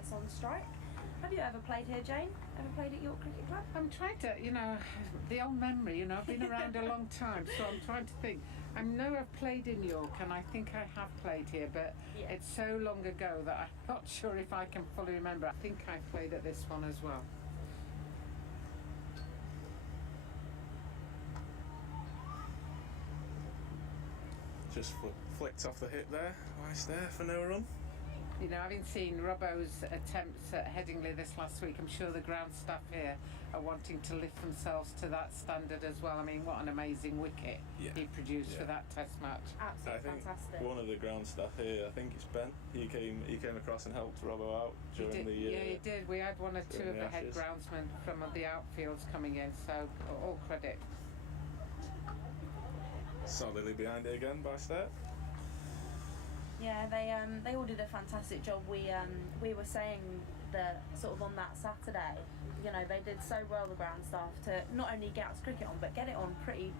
us on strike. Have you ever played here, Jane? Ever played at York Cricket Club? I'm trying to, the old memory, I've been around a long time, so I'm trying to think. I know I've played in York, and I think I have played here, but it's so long ago that I'm not sure if I can fully remember. I think I played at this one as well. Just flicked off the hip there, nice there for no run. Having seen Robbo's attempts at Headingley this last week, I'm sure the ground staff here are wanting to lift themselves to that standard as well. I mean, what an amazing wicket he produced for that Test match. Absolutely fantastic. One of the ground staff here, I think it's Ben, he came across and helped Robbo out during the year. Yeah, he did. We had one or two of the head groundsmen from the outfields coming in, so all credit. Solidly behind it again by Step. Yeah, they all did a fantastic job. We were saying that sort of on that Saturday, they did so well, the ground staff, to not only get us cricket on but get it on pretty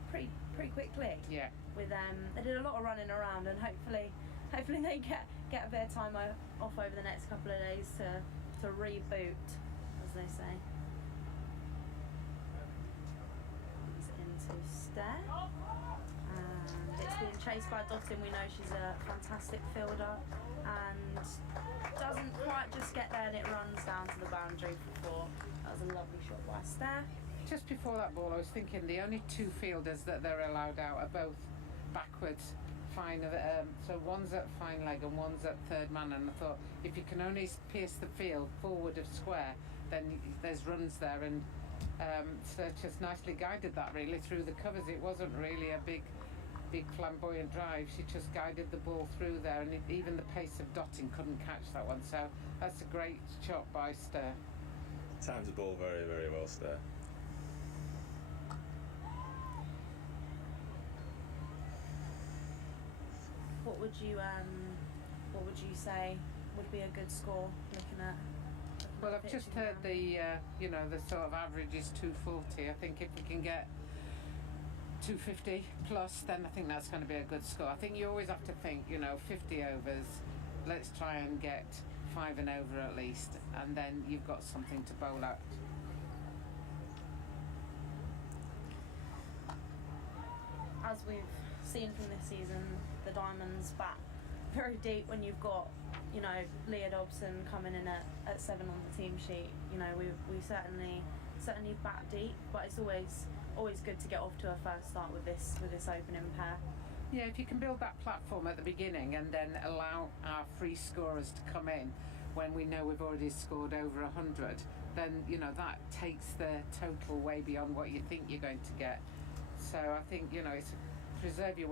quickly. Yeah. With they did a lot of running around, and hopefully they get a bit of time off over the next couple of days to reboot, as they say. He's into Stare. And it's being chased by Dottin. We know she's a fantastic fielder and doesn't quite just get there, and it runs down to the boundary for 4. That was a lovely shot by Stare. Just before that ball, I was thinking the only 2 fielders that they're allowed out are both backwards fine. So one's at fine leg and one's at third man, and I thought if you can only pierce the field forward of square, then there's runs there. And so just nicely guided that really through the covers. It wasn't really a big flamboyant drive. She just guided the ball through there, and even the pace of Dotting couldn't catch that one. So that's a great shot by Stare. Times the ball very, very well, Stare. What would you say would be a good score looking at? Well, I've just heard the sort of average is 240. I think if we can get 250 plus, then I think that's going to be a good score. I think you always have to think, 50 overs, let's try and get 5 and over at least, and then you've got something to bowl at. As we've seen from this season, the Diamonds bat very deep when you've got Leah Dobson coming in at 7 on the team sheet. We certainly bat deep, but it's always good to get off to a first start with this opening pair. Yeah, if you can build that platform at the beginning and then allow our free scorers to come in when we know we've already scored over 100, then that takes the total way beyond what you think you're going to get. So I think it's preserve your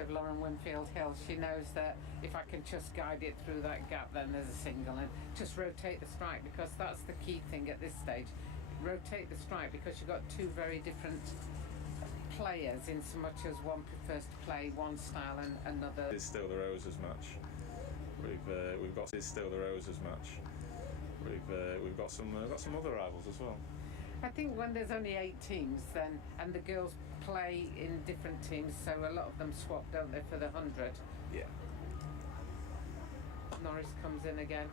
of Lauren Winfield Hill. She knows that if I can just guide it through that gap, then there's a single, and just rotate the strike, because that's the key thing at this stage. Rotate the strike, because you've got 2 very different players in so much as one prefers to play one style and another. It's still the Roses match. We've got still the Roses match. We've got some other rivals as well. I think when there's only 8 teams, then and the girls play in different teams, so a lot of them swap, don't they, for the 100? Yeah. Norris comes in again,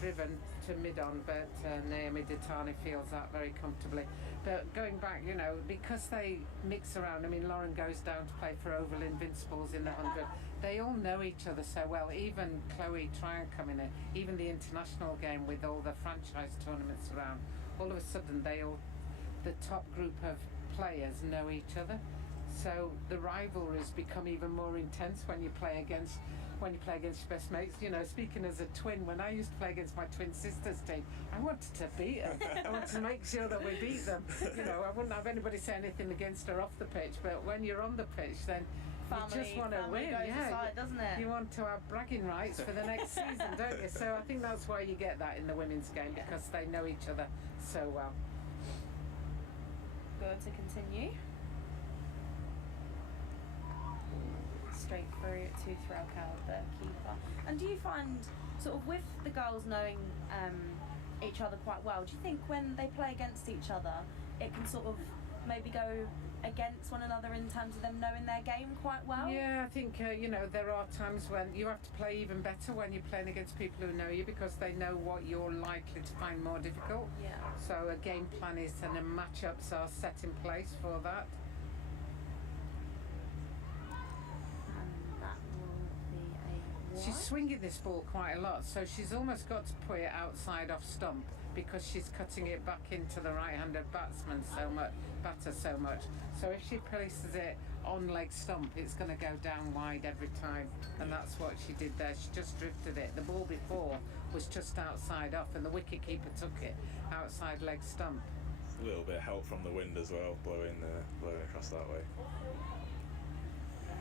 driven to mid-on, but Naomi Ditani feels that very comfortably. But going back, you know, because they mix around, I mean, Lauren goes down to play for Oval Invincibles in the 100. They all know each other so well. Even Chloe Tryon coming in, even the international game with all the franchise tournaments around, all of a sudden the top group of players know each other. So the rivalries become even more intense when you play against your best mates. You know, speaking as a twin, when I used to play against my twin sister's team, I wanted to beat them. I wanted to make sure that we beat them. You know, I wouldn't have anybody say anything against her off the pitch, but when you're on the pitch, then you just want to win. Aside, doesn't it? You want to have bragging rights for the next season, don't you? So I think that's why you get that in the women's game, because they know each other so well. Good to continue. Straight through to Rachael, the keeper. And do you find, sort of with the girls knowing each other quite well, do you think when they play against each other, it can sort of maybe go against one another in terms of them knowing their game quite well? Yeah, I think, you know, there are times when you have to play even better when you're playing against people who know you, because they know what you're likely to find more difficult. Yeah. So a game plan is, and the matchups are set in place for that. She's swinging this ball quite a lot, so she's almost got to put it outside off stump, because she's cutting it back into the right-handed batter so much. So if she places it on leg stump, it's going to go down wide every time, and that's what she did there. She just drifted it. The ball before was just outside off, and the wicket keeper took it outside leg stump. A little bit of help from the wind as well, blowing across that way.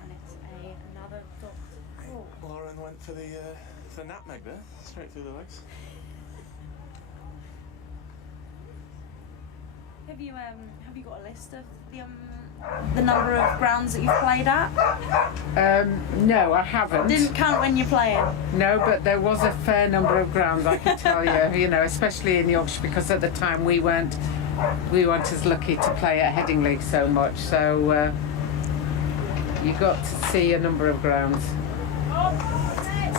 And it's another dot. Oh. Lauren went for the nutmeg there, straight through the legs. Have you got a list of the number of grounds that you've played at? No, I haven't. Didn't count when you're playing? No, but there was a fair number of grounds, I can tell you. You know, especially in Yorkshire, because at the time we weren't as lucky to play at Headingley so much. So you got to see a number of grounds.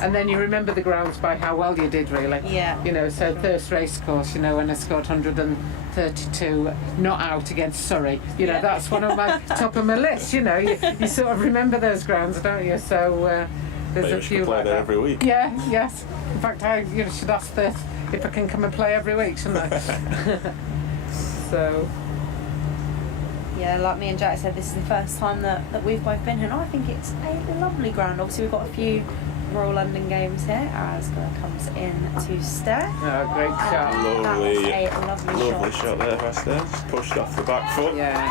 And then you remember the grounds by how well you did, really. Yeah. You know, so Thirst Racecourse, you know, when I scored 132 not out against Surrey, you know, that's one of my top of my list. You know, you sort of remember those grounds, don't you? So there's maybe a few play like there that. every week. Yeah, yes. In fact, I should ask Thirst if I can come and play every week, shouldn't I? So. Yeah, like me and Jack said, this is the first time that we've both been here, and I think it's a lovely ground. Obviously, we've got a few Royal London games here as comes in to Stair. Oh, great shot. Lovely shot there by Stair. Just pushed off the back foot. Yeah.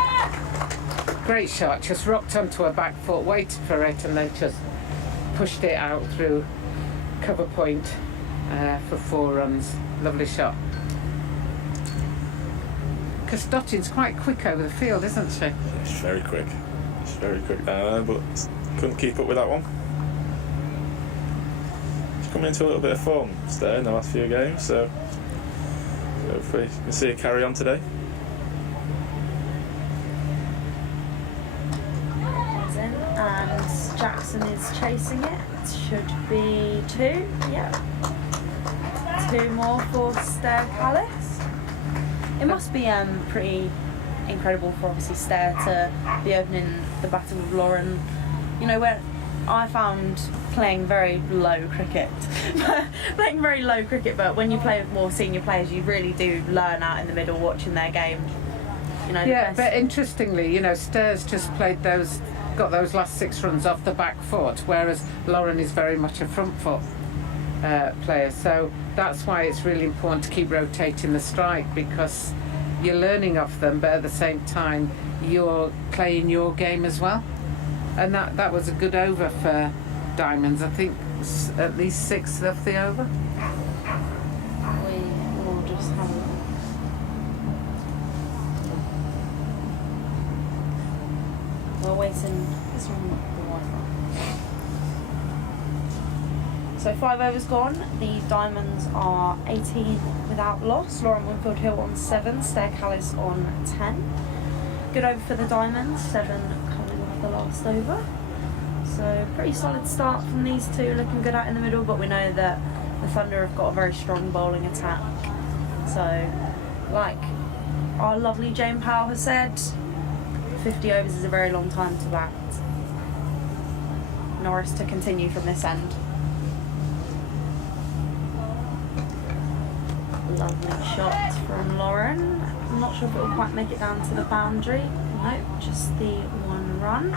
Great shot. Just rocked onto her back foot, waited for it, and then just pushed it out through cover point for 4 runs. Lovely shot. Because Dottin's quite quick over the field, isn't she? It's very quick. It's very quick down there, but couldn't keep up with that one. She's coming into a little bit of form there in the last few games, so hopefully we can see her carry on today. And Jackson is chasing it. Should be 2. Yeah. 2 more for Stair Callis. It must be pretty incredible for obviously Stair to be opening the battle with Lauren. You know, where I found playing very low cricket, but when you play with more senior players, you really do learn out in the middle watching their game. You know. Yeah, but interestingly, you know, Stair's just got those last 6 runs off the back foot, whereas Lauren is very much a front foot player. So that's why it's really important to keep rotating the strike, because you're learning off them, but at the same time you're playing your game as well. And that was a good over for Diamonds. I think at least 6 off the over. We will just have a look. We're waiting. This one, the Wi-Fi. So 5 overs gone. The Diamonds are 18 without loss. Lauren Winfield Hill on 7, Stair Callis on 10. Good over for the Diamonds, 7 coming off the last over. So pretty solid start from these two, looking good out in the middle, but we know that the Thunder have got a very strong bowling attack. So, like our lovely Jane Powell has said, 50 overs is a very long time to bat. Norris to continue from this end. Lovely shot from Lauren. I'm not sure if it will quite make it down to the boundary. Nope, just the 1 run.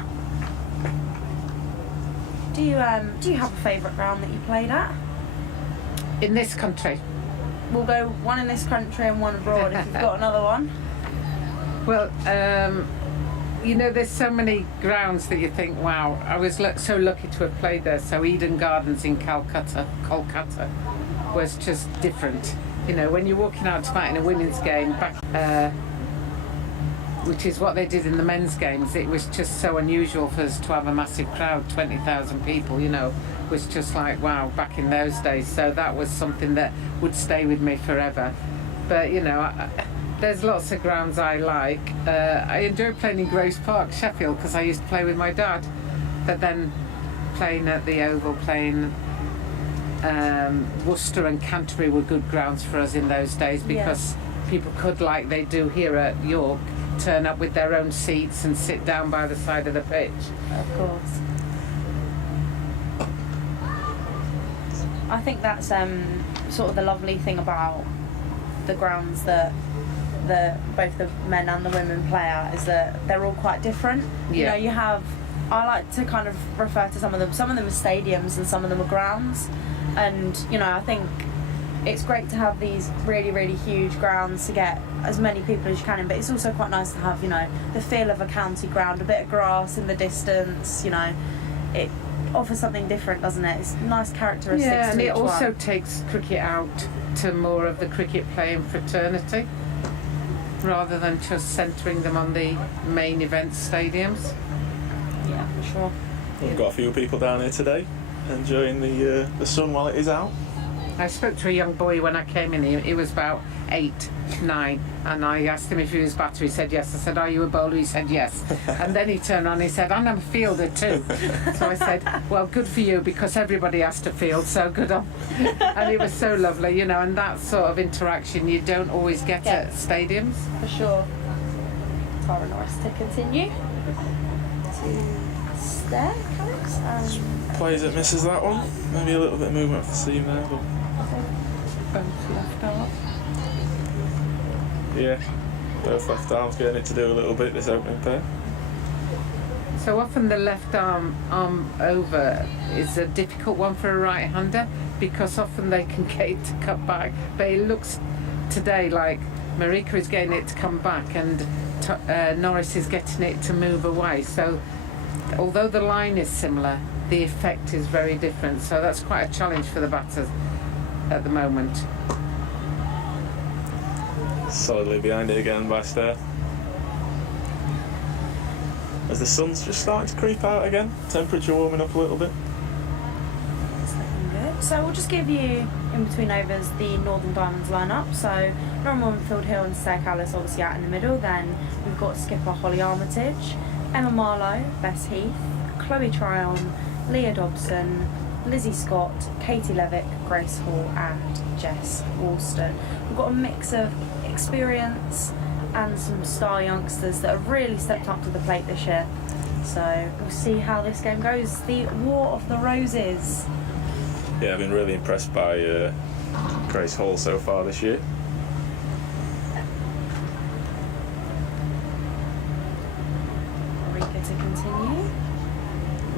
Do you have a favourite ground that you played at? In this country? We'll go one in this country and one abroad if you've got another one. Well, you know, there's so many grounds that you think, wow, I was so lucky to have played there. So Eden Gardens in Kolkata was just different. You know, when you're walking out to bat in a women's game, which is what they did in the men's games, it was just so unusual for us to have a massive crowd, 20,000 people, you know, was just like, wow, back in those days. So that was something that would stay with me forever. But, you know, there's lots of grounds I like. I enjoy playing in Grace Park, Sheffield, because I used to play with my dad. But then playing at the Oval, playing Worcester and Canterbury were good grounds for us in those days, because people could, like they do here at York, turn up with their own seats and sit down by the side of the pitch. Of course. I think that's sort of the lovely thing about the grounds that both the men and the women play at, is that they're all quite different. You know, you have, I like to kind of refer to some of them are stadiums and some of them are grounds, and you know, I think it's great to have these really, really huge grounds to get as many people as you can in, but it's also quite nice to have, you know, the feel of a county ground, a bit of grass in the distance, you know, it offers something different, doesn't it? It's nice characteristics. Yeah, and to it each also one. takes cricket out to more of the cricket playing fraternity, rather than just centering them on the main event stadiums. Yeah, for sure. We've got a few people down here today enjoying the sun while it is out. I spoke to a young boy when I came in. He was about 8, 9, and I asked him if he was batter. He said yes. I said, "Are you a bowler?" He said yes. And then he turned around and he said, "I'm a fielder too." So I said, "Well, good for you, because everybody has to field, so good on." And it was so lovely, you know, and that sort of interaction you don't always get at stadiums. For sure. Tara Norris to continue. To Stair Callis and Plays that misses that one. Maybe a little bit of movement for the seam there, but Both left arm. yeah, both left arms getting it to do a little bit this opening pair. So often the left arm over is a difficult one for a right-hander, because often they can get it to cut back. But it looks today like Marika is getting it to come back and Norris is getting it to move away. So although the line is similar, the effect is very different. So that's quite a challenge for the batters at the moment. Solidly behind it again by Stair. As the sun's just starting to creep out again, temperature warming up a little bit. it's looking good. So we'll just give you, in between overs, the Northern Diamonds lineup. So Lauren Winfield Hill and Stair Callis obviously out in the middle. Then we've got skipper Holly Armitage, Emma Marlowe, Bess Heath, Chloe Tryon, Leah Dobson, Lizzie Scott, Katie Levick, Grace Hall and Jess Worston. We've got a mix of experience and some star youngsters that have really stepped up to the plate this year. So we'll see how this game goes. The War of the Roses. Yeah, I've been really impressed by Grace Hall so far this year. Rika to continue.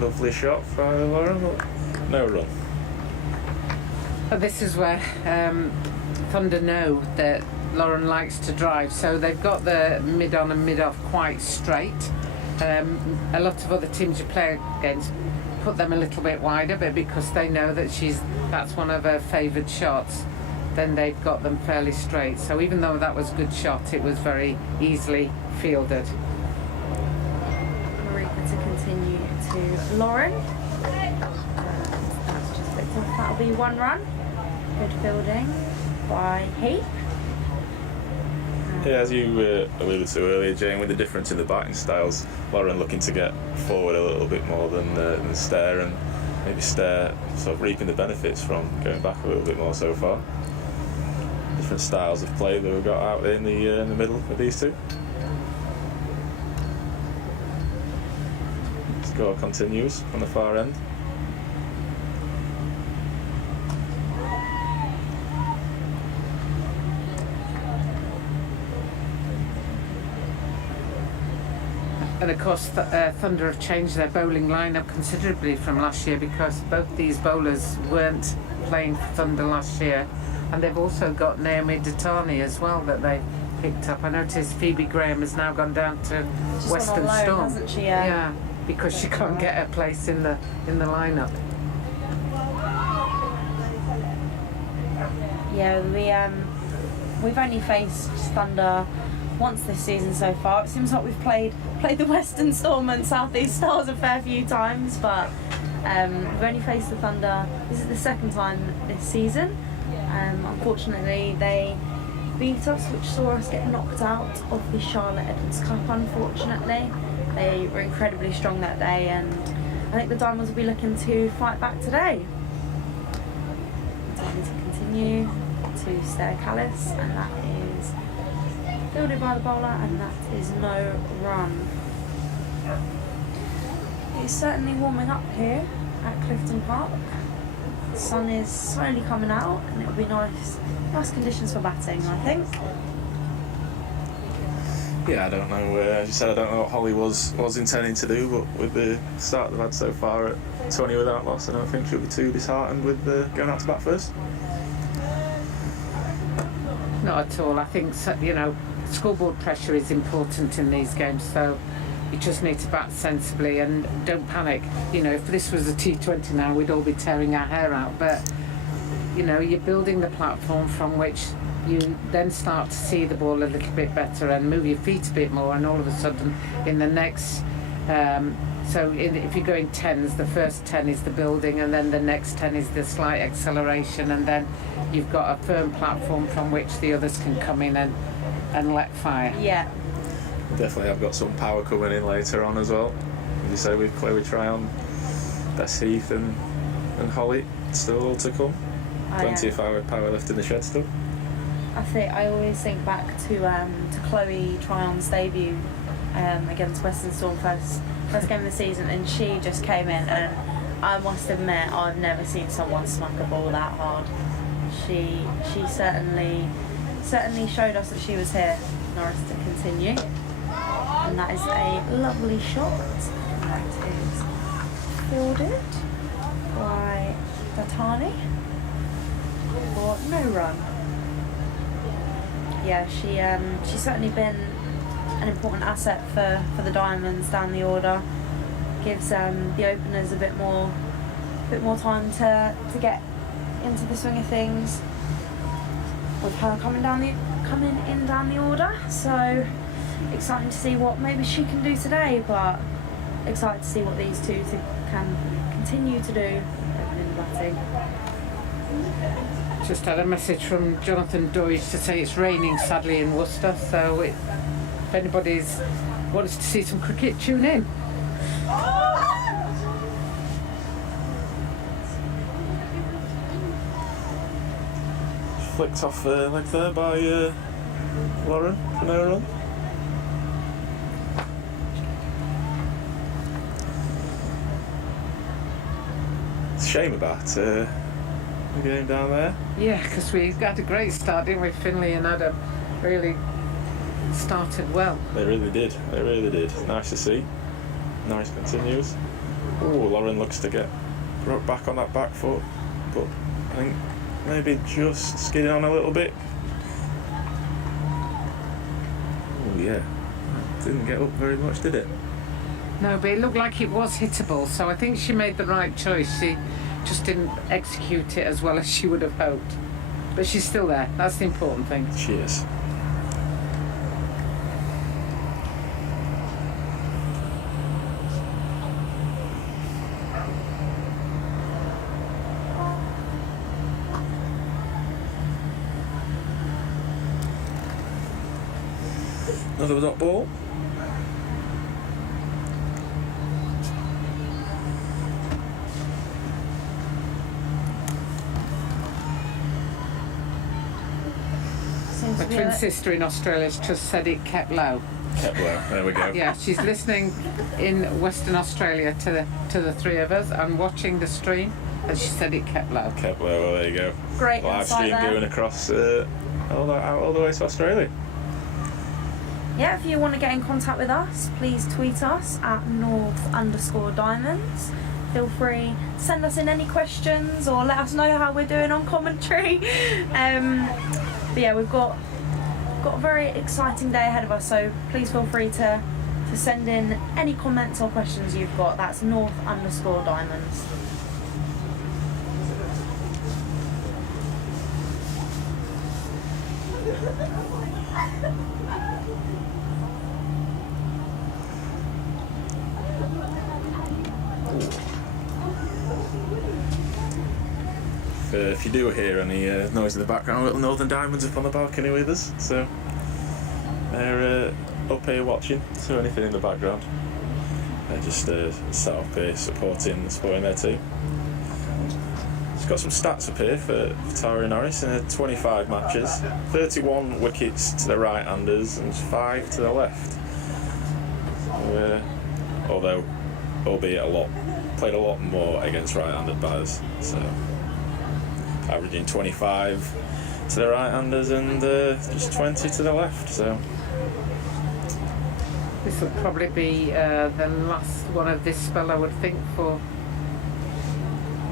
Lovely shot by Lauren, but no run. But this is where Thunder know that Lauren likes to drive, so they've got the mid-on and mid-off quite straight. A lot of other teams you play against put them a little bit wider, but because they know that that's one of her favoured shots, then they've got them fairly straight. So even though that was a good shot, it was very easily fielded. Marika to continue to Lauren. And that's just a bit So that'll be 1 run. Good fielding by Heath. Yeah, as you alluded to earlier, Jane, with the difference in the batting styles, Lauren looking to get forward a little bit more than Stair, and maybe Stair sort of reaping the benefits from going back a little bit more so far. Different styles of play that we've got out there in the middle with these two. Score continues on the far end. And of course, Thunder have changed their bowling lineup considerably from last year, because both these bowlers weren't playing for Thunder last year, and they've also got Naomi Datani as well that they picked up. I noticed Phoebe Graham has now gone down to She's Western gone on loan, Storm. hasn't she? Yeah, because she can't get her place in the lineup. Yeah, we've only faced Thunder once this season so far. It seems like we've played the Western Storm and South East Stars a fair few times, but we've only faced the Thunder. This is the second time this season. Unfortunately, they beat us, which saw us get knocked out of the Charlotte Edwards Cup. Unfortunately, they were incredibly strong that day, and I think the Diamonds will be looking to fight back today. Time to continue to Stair Callis, and that is fielded by the bowler, and that is no run. It's certainly warming up here at Clifton Park. The sun is slowly coming out, and it'll be nice conditions for batting, I think. Yeah, I don't know. As you said, I don't know what Holly was intending to do, but with the start they've had so far at 20 without loss, I don't think she'll be too disheartened with going out to bat first. Not at all. I think, scoreboard pressure is important in these games, so you just need to bat sensibly and don't panic. If this was a T20 now, we'd all be tearing our hair out, but you're building the platform from which you then start to see the ball a little bit better and move your feet a bit more, and all of a sudden in the next if you're going 10s, the first 10 is the building, and then the next 10 is the slight acceleration, and then you've got a firm platform from which the others can come in and let fire. Yeah. Definitely have got some power coming in later on as well. As you say, with Chloe Tryon, Bess Heath and Holly still all to come. Plenty of power left in the shed still. I always think back to Chloe Tryon's debut against Western Storm first game of the season, and she just came in, and I must admit I've never seen someone smack a ball that hard. She certainly showed us that she was here. Norris to continue, and that is a lovely shot. That is fielded by Datani for no run. Yeah, she's certainly been an important asset for the Diamonds down the order. Gives the openers a bit more time to get into the swing of things, with her coming in down the order. So exciting to see what maybe she can do today, but excited to see what these two can continue to do opening the batting. Just had a message from Jonathan Doige to say it's raining sadly in Worcester, so if anybody wants to see some cricket, tune in. Flicked off leg there by Lauren for no run. It's a shame about the game down there. Yeah, because we had a great start, didn't we? Finley and Adam really started well. They really did. Nice to see. Nice continues. Oh, Lauren looks to get brought back on that back foot, but I think maybe just skidding on a little bit. Oh yeah, didn't get up very much, did it? No, but it looked like it was hittable, so I think she made the right choice. She just didn't execute it as well as she would have hoped. But she's still there. That's the important thing. She is. Another dot ball. My twin sister in Australia's just said it kept low. Kept low. There we go. Yeah, she's listening in Western Australia to the three of us and watching the stream, and she said it kept low. Kept low. Well, there you go. Great live stream there. going across all the way to Australia. Yeah, if you want to get in contact with us, please tweet us at north_diamonds. Feel free to send us in any questions or let us know how we're doing on commentary. But yeah, we've got a very exciting day ahead of us, so please feel free to send in any comments or questions you've got. That's north_diamonds. If you do hear any noise in the background, little Northern Diamonds up on the balcony with us, so they're up here watching, so anything in the background, they're just sat up here supporting their team. It's got some stats up here for Tara Norris in 25 matches, 31 wickets to the right-handers and 5 to the left. Although, albeit played a lot more against right-handed batters, so averaging 25 to the right-handers and just 20 to the left. So this will probably be the last one of this spell, I would think, for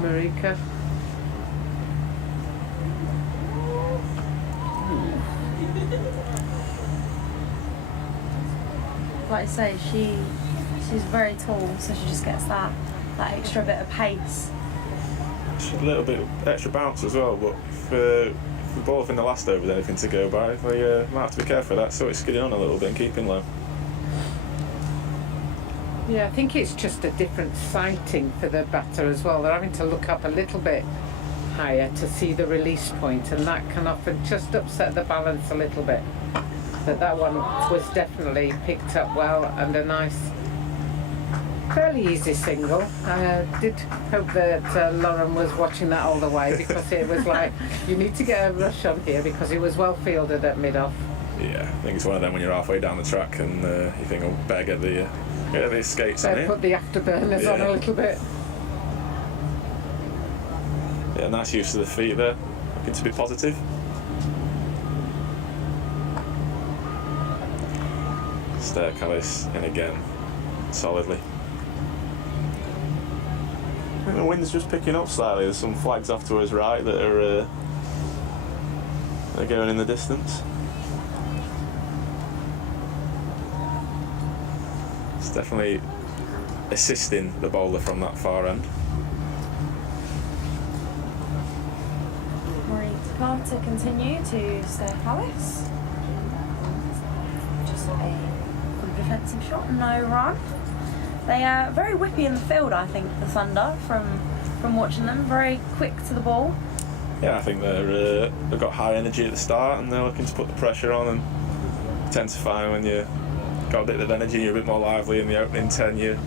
Marika. Like I say, she's very tall, so she just gets that extra bit of pace. a little bit extra bounce as well, but if the ball in the last over with anything to go by, they might have to be careful of that, so it's skidding on a little bit and keeping low. Yeah, I think it's just a different sighting for the batter as well. They're having to look up a little bit higher to see the release point, and that can often just upset the balance a little bit. But that one was definitely picked up well, and a nice, fairly easy single. I did hope that Lauren was watching that all the way, because it was like, you need to get a rush on here, because it was well fielded at mid-off. Yeah, I think it's one of them when you're halfway down the track and you think, oh, better get the skates on here. Put the afterburners on a little bit. Yeah, nice use of the feet there, looking to be positive. Stair Callis in again, solidly. I think the wind's just picking up slightly. There's some flags off to his right that are they're going in the distance. It's definitely assisting the bowler from that far end. Marika to continue to Stair Callis. Just a good defensive shot, no run. They are very whippy in the field, I think, the Thunder, from watching them. Very quick to the ball. Yeah, I think they've got high energy at the start and they're looking to put the pressure on, and you tend to find when you got a bit of energy, you're a bit more lively in the opening 10, you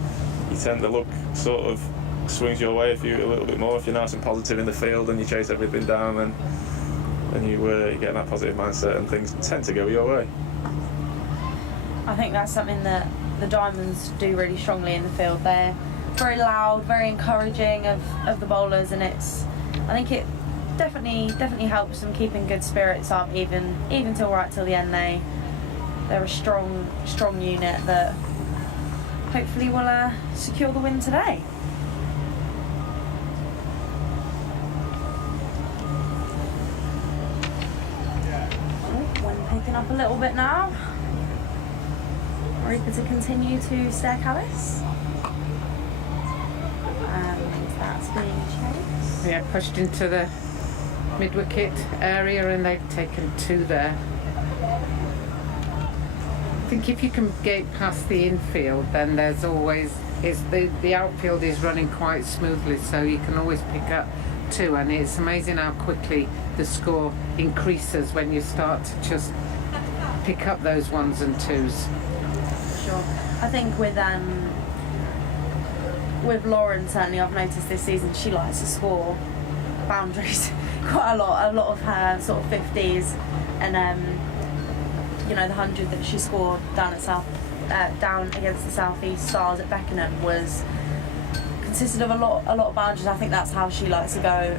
tend to look sort of swings your way a little bit more if you're nice and positive in the field and you chase everything down, and you get that positive mindset and things tend to go your way. I think that's something that the Diamonds do really strongly in the field. They're very loud, very encouraging of the bowlers, and I think it definitely helps them keeping good spirits up even till the end. They're a strong unit that hopefully will secure the win today. Wind picking up a little bit now. Marika to continue to Stair Callis. And that's being chased. Yeah, pushed into the mid-wicket area, and they've taken 2 there. I think if you can get past the infield, then there's always the outfield is running quite smoothly, so you can always pick up 2, and it's amazing how quickly the score increases when you start to just pick up those ones and twos. Sure. I think with Lauren, certainly I've noticed this season she likes to score boundaries quite a lot of her sort of 50s, and the 100 that she scored down against the South East Stars at Beckenham consisted of a lot of boundaries. I think that's how she likes to go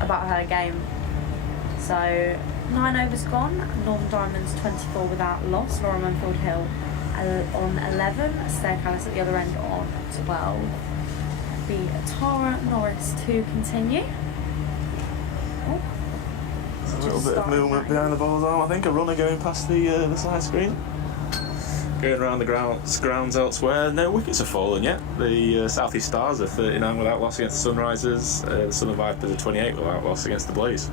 about her game. So 9 overs gone, Northern Diamonds 24 without loss, Lauren Winfield Hill on 11, Stair Callis at the other end on 12. The Tara Norris to continue. Oh. A little bit of movement behind the ball's arm, I think. A runner going past the side screen. Going around the grounds elsewhere. No wickets have fallen yet. The South East Stars are 39 without loss against the Sunrisers. The Southern Vipers are 28 without loss against the Blaze.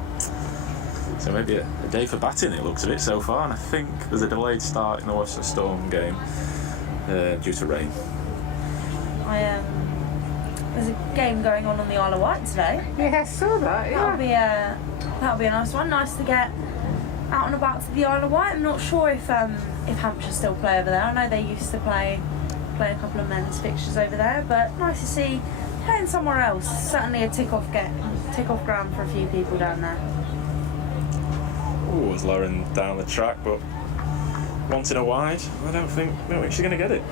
So maybe a day for batting, it looks of it so far. And I think there's a delayed start in the Worcester Storm game due to rain. There's a game going on the Isle of Wight today. Yeah, I saw that. Yeah. That'll be a nice one. Nice to get out and about to the Isle of Wight. I'm not sure if Hampshire still play over there. I know they used to play a couple of men's fixtures over there, but nice to see playing somewhere else. Certainly a tick-off ground for a few people down there. Ooh, was Lauren down the track, but wanting a wide. I don't think she's going to get it.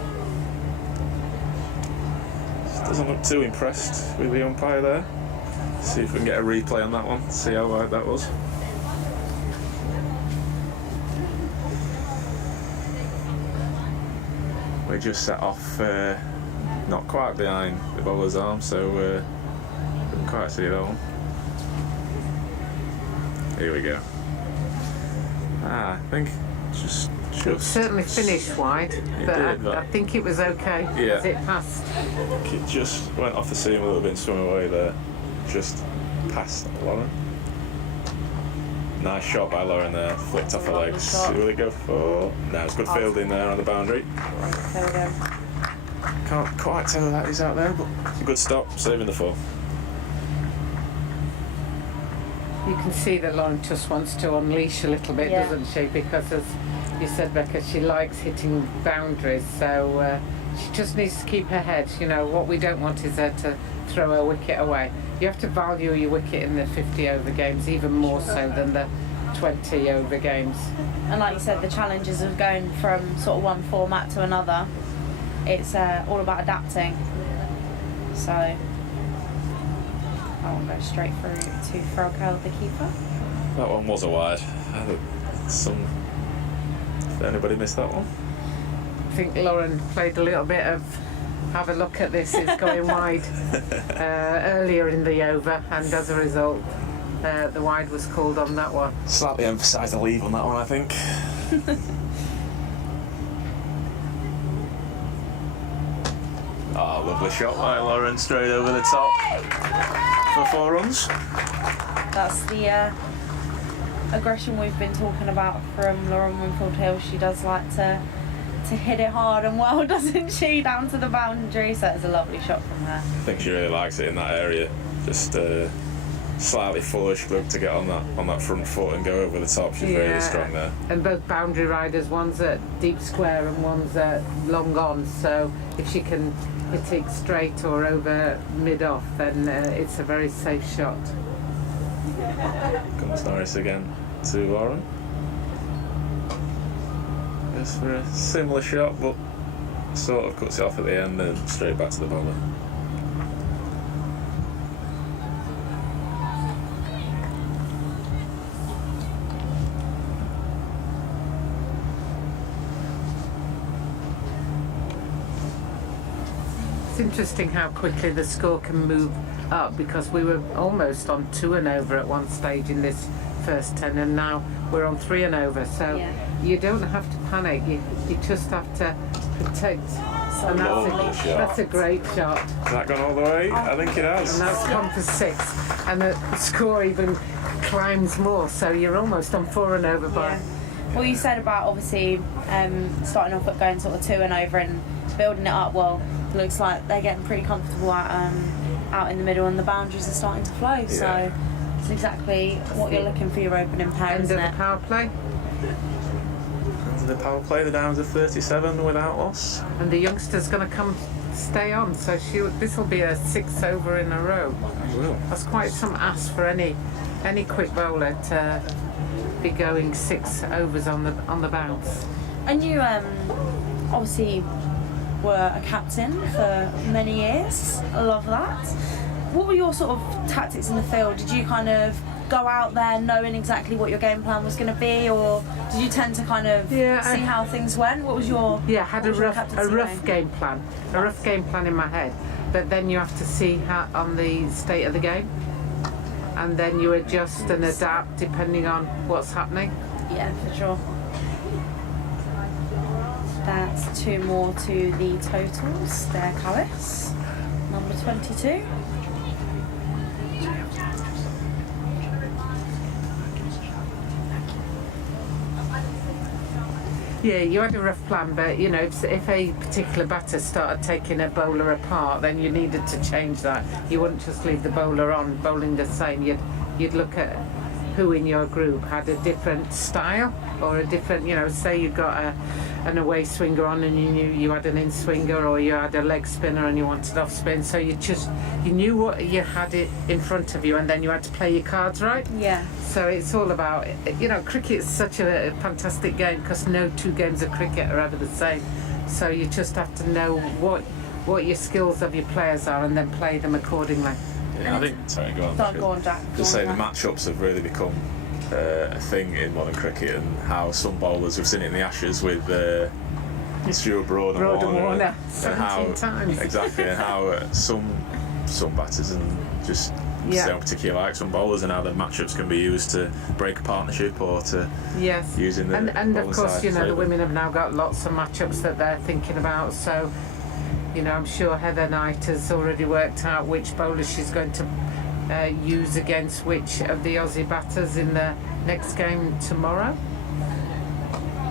She doesn't look too impressed with the umpire there. See if we can get a replay on that one, see how wide that was. We just set off not quite behind the bowler's arm, so couldn't quite see that one. Here we go. I think just it certainly finished wide, but I think it was okay as it passed. It just went off the seam a little bit and swung away there, just past Lauren. Nice shot by Lauren there, flicked off her legs. Will it go for? No, it's good fielding there on the boundary. There we go. Can't quite tell who that is out there, but it's a good stop, saving the fall. You can see that Lauren just wants to unleash a little bit, doesn't she? Because as you said, Becca, she likes hitting boundaries, so she just needs to keep her head. What we don't want is her to throw her wicket away. You have to value your wicket in the 50 over games even more so than the 20 over games. And like you said, the challenges of going from sort of one format to another, it's all about adapting. So I will go straight through to Rachael, the keeper. That one was a wide. Did anybody miss that one? I think Lauren played a little bit of have a look at this, it's going wide earlier in the over, and as a result the wide was called on that one. Slightly emphasised the leave on that one, I think. Lovely shot by Lauren, straight over the top for 4 runs. That's the aggression we've been talking about from Lauren Winfield Hill. She does like to hit it hard and well, doesn't she, down to the boundary, so it's a lovely shot from her. I think she really likes it in that area, just slightly foolish look to get on that front foot and go over the top. She's really strong there. And both boundary riders, one's at deep square and one's at long on, so if she can hit it straight or over mid off, then it's a very safe shot. Comes Norris again to Lauren. Just for a similar shot, but sort of cuts it off at the end and straight back to the bowler. It's interesting how quickly the score can move up, because we were almost on 2 and over at one stage in this first 10, and now we're on 3 and over, so you don't have to panic, you just have to protect. And that's a great shot. Has that gone all the way? I think it has. And that's gone for 6, and the score even climbs more, so you're almost on 4 and over by. Well, you said about obviously starting off at going sort of 2 and over and building it up. Well, it looks like they're getting pretty comfortable out in the middle, and the boundaries are starting to flow. So it's exactly what you're looking for your opening pair, End isn't of it? the power play. the power play. The Downs are 37 without loss. And the youngster's going to stay on, so this will be a 6 over in a row. That's quite some ask for any quick bowler to be going 6 overs on the bounce. And you obviously were a captain for many years. I love that. What were your sort of tactics in the field? Did you kind of go out there knowing exactly what your game plan was going to be, or did you tend to kind of see how things went? What was your I had a rough game plan, a rough game plan in my head, but then you have to see how on the state of the game, and then you adjust and adapt depending on what's happening. Yeah, for sure. That's 2 more to the totals. There, Callis, number 22. Yeah, you had a rough plan, but you know, if a particular batter started taking a bowler apart, then you needed to change that. You wouldn't just leave the bowler on bowling the same. You'd look at who in your group had a different style or a different, you know, say you got an away swinger on and you knew you had an in swinger, or you had a leg spinner and you wanted off spin, so you knew what you had it in front of you, and then you had to play your cards right. Yeah. So it's all about, you know, cricket is such a fantastic game because no 2 games of cricket are ever the same. So you just have to know what your skills of your players are and then play them accordingly. Yeah, I think. Sorry, go on. Go on, Jack. Just say the matchups have really become a thing in modern cricket, and how some bowlers, we've seen it in the Ashes with Stuart Broad and Warner, 17 times. Exactly, and how some batters and just say on particular like some bowlers, and how the matchups can be used to break a partnership or to using the and of course, you know, the favour. women have now got lots of matchups that they're thinking about, so you know, I'm sure Heather Knight has already worked out which bowlers she's going to use against which of the Aussie batters in the next game tomorrow.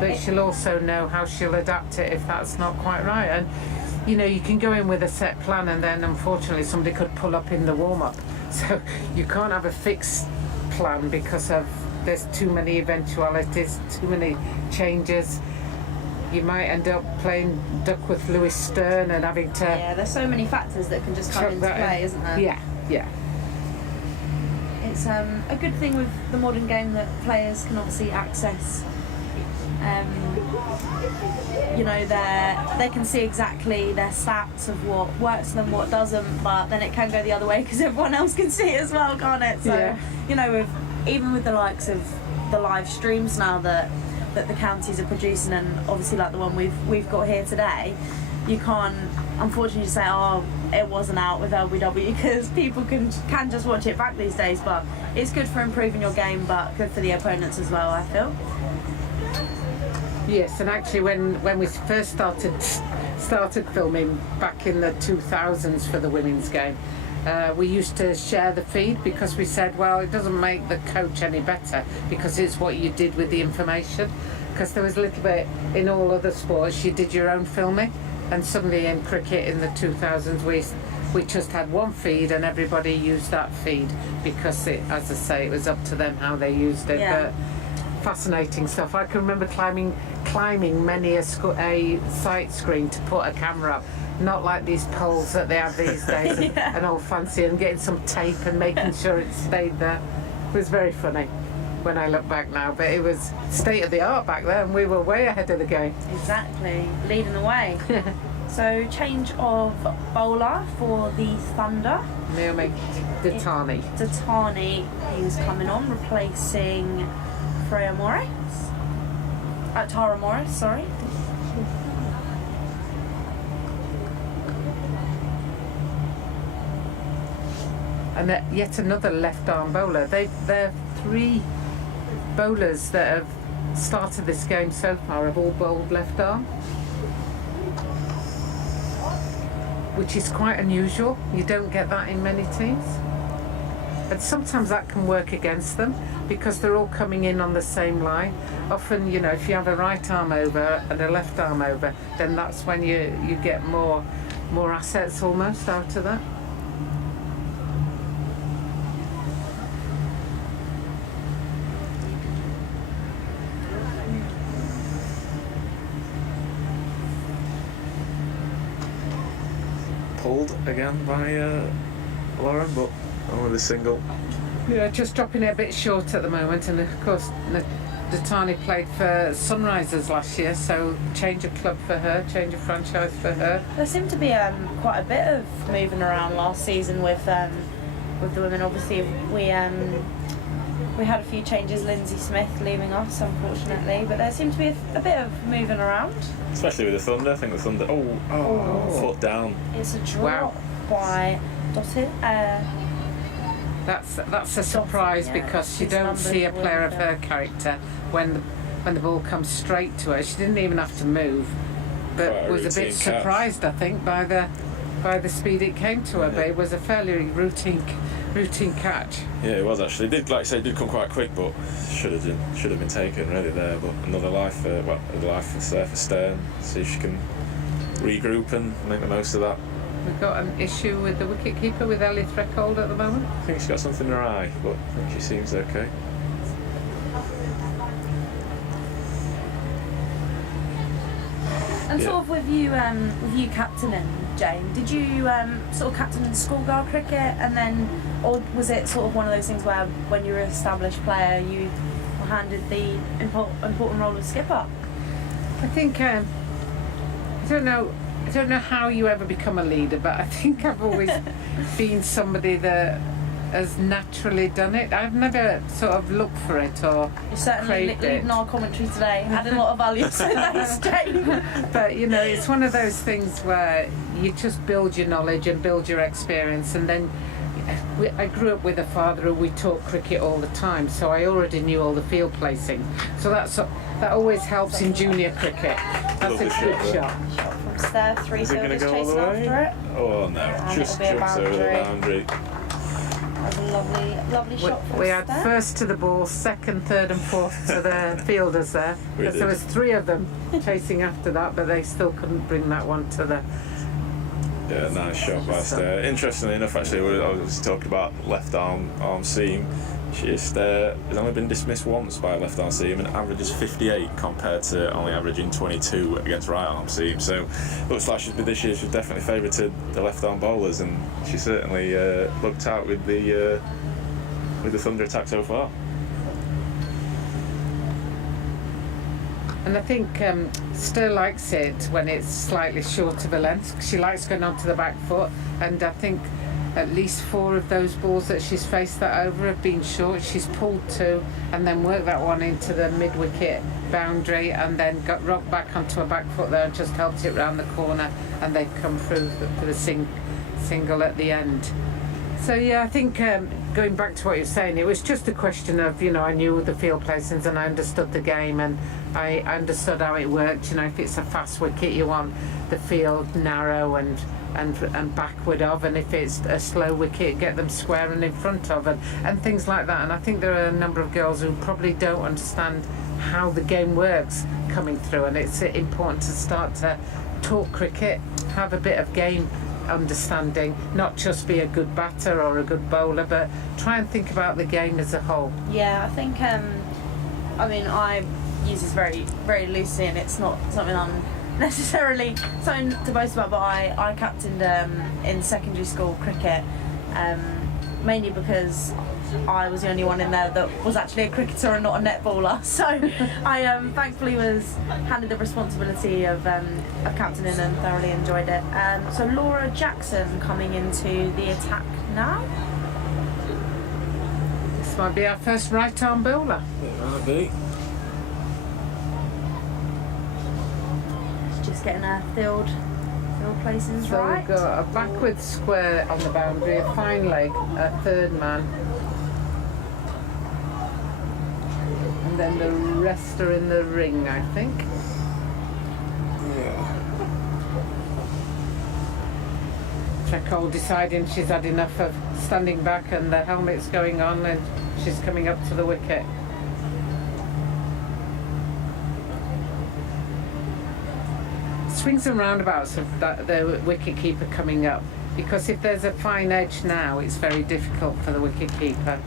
But she'll also know how she'll adapt it if that's not quite right. And you know, you can go in with a set plan, and then unfortunately somebody could pull up in the warm-up. So you can't have a fixed plan because there's too many eventualities, too many changes. You might end up playing duck with Lewis Stern and having to... Yeah, there's so many factors that can just come into play, isn't there? Yeah. It's a good thing with the modern game that players can obviously access. You know, they can see exactly their stats of what works for them, what doesn't, but then it can go the other way because everyone else can see it as well, can't it? So, you know, even with the likes of the live streams now that the counties are producing, and obviously like the one we've got here today, you can't unfortunately say, oh, it wasn't out with LBW, because people can just watch it back these days. But it's good for improving your game, but good for the opponents as well, I feel. Yes, and actually when we first started filming back in the 2000s for the women's game, we used to share the feed because we said, well, it doesn't make the coach any better because it's what you did with the information. Because there was a little bit in all other sports, you did your own filming, and suddenly in cricket in the 2000s we just had one feed and everybody used that feed because it, as I say, it was up to them how they used it. Yeah. But fascinating stuff. I can remember climbing many a sight screen to put a camera up. Not like these poles that they have these days and all fancy, and getting some tape and making sure it stayed there. It was very funny when I look back now, but it was state of the art back then. We were way ahead of the game. Exactly, leading the way. So change of bowler for the Thunder. Naomi Datani. Datani is coming on, replacing Tara Morris, sorry. And yet another left-arm bowler. They're 3 bowlers that have started this game so far have all bowled left-arm, which is quite unusual. You don't get that in many teams. But sometimes that can work against them because they're all coming in on the same line. Often, you know, if you have a right arm over and a left arm over, then that's when you get more assets almost out of that. pulled again by Lauren, but only the single. Yeah, just dropping it a bit short at the moment, and of course Datani played for Sunrisers last year, so change of club for her, change of franchise for her. There seemed to be quite a bit of moving around last season with the women. Obviously, we had a few changes. Lindsay Smith leaving us, unfortunately, but there seemed to be a bit of moving around. Especially with the Thunder. I think the Thunder. Foot down. It's a drop by Dotted. That's a surprise, because you don't see a player of her character when the ball comes straight to her. She didn't even have to move, but was a bit surprised, I think, by the speed it came to her. But it was a fairly routine catch. Yeah, it was actually. It did, like I say, it did come quite quick, but should have been taken really there. But another life, is there for Stern. See if she can regroup and make the most of that. We've got an issue with the wicketkeeper with Ellie Threcold at the moment. I think she's got something in her eye, but I think she seems okay. And sort of with you captaining, Jane, did you sort of captain in schoolgirl cricket, and then, or was it sort of one of those things where when you were an established player, you were handed the important role of skipper? I think I don't know how you ever become a leader, but I think I've always been somebody that has naturally done it. I've never sort of looked for it or You're certainly leading our commentary today, adding a lot of value to that Jane. But it's one of those things where you just build your knowledge and build your experience, and then I grew up with a father who we taught cricket all the time, so I already knew all the field placing. So that always helps in junior cricket. That's Lovely a good shot. From Stair, three Is it going to fielders go all chasing the after way? it. Oh no, And just it'll be a jumps over the boundary. That was a lovely shot from We had Stair. first to the ball, second, third and fourth to the fielders there. We There was did. 3 of them chasing after that, but they still couldn't bring that one to the... Yeah, nice shot by Stair. Interestingly enough, actually, I was talking about left arm seam. Stair has only been dismissed once by a left arm seam and averages 58 compared to only averaging 22 against right arm seam. So looks like this year she's definitely favoured the left arm bowlers, and she certainly looked out with the Thunder attack so far. And I think Stir likes it when it's slightly short of a length. She likes going onto the back foot, and I think at least 4 of those balls that she's faced that over have been short. She's pulled 2 and then worked that one into the mid-wicket boundary, and then got rocked back onto a back foot there and just helped it round the corner, and they've come through for the single at the end. So yeah, I think going back to what you're saying, it was just a question of, I knew the field placings and I understood the game, and I understood how it worked. If it's a fast wicket, you want the field narrow and backward of, and if it's a slow wicket, get them square and in front of, and things like that. And I think there are a number of girls who probably don't understand how the game works coming through, and it's important to start to talk cricket, have a bit of game understanding, not just be a good batter or a good bowler, but try and think about the game as a whole. Yeah, I think I use this very, very loosely, and it's not something I'm necessarily something to boast about, but I captained in secondary school cricket, mainly because I was the only one in there that was actually a cricketer and not a netballer. So I thankfully was handed the responsibility of captaining and thoroughly enjoyed it. So Laura Jackson coming into the attack now. This might be our first right arm bowler. It might be. Just getting her field placings So right. we've got a backward square on the boundary, a fine leg, a third man, and then the rest are in the ring, I think. Rachael deciding she's had enough of standing back and the helmet's going on, and she's coming up to the wicket. Swings and roundabouts of the wicket keeper coming up, because if there's a fine edge now, it's very difficult for the wicket keeper.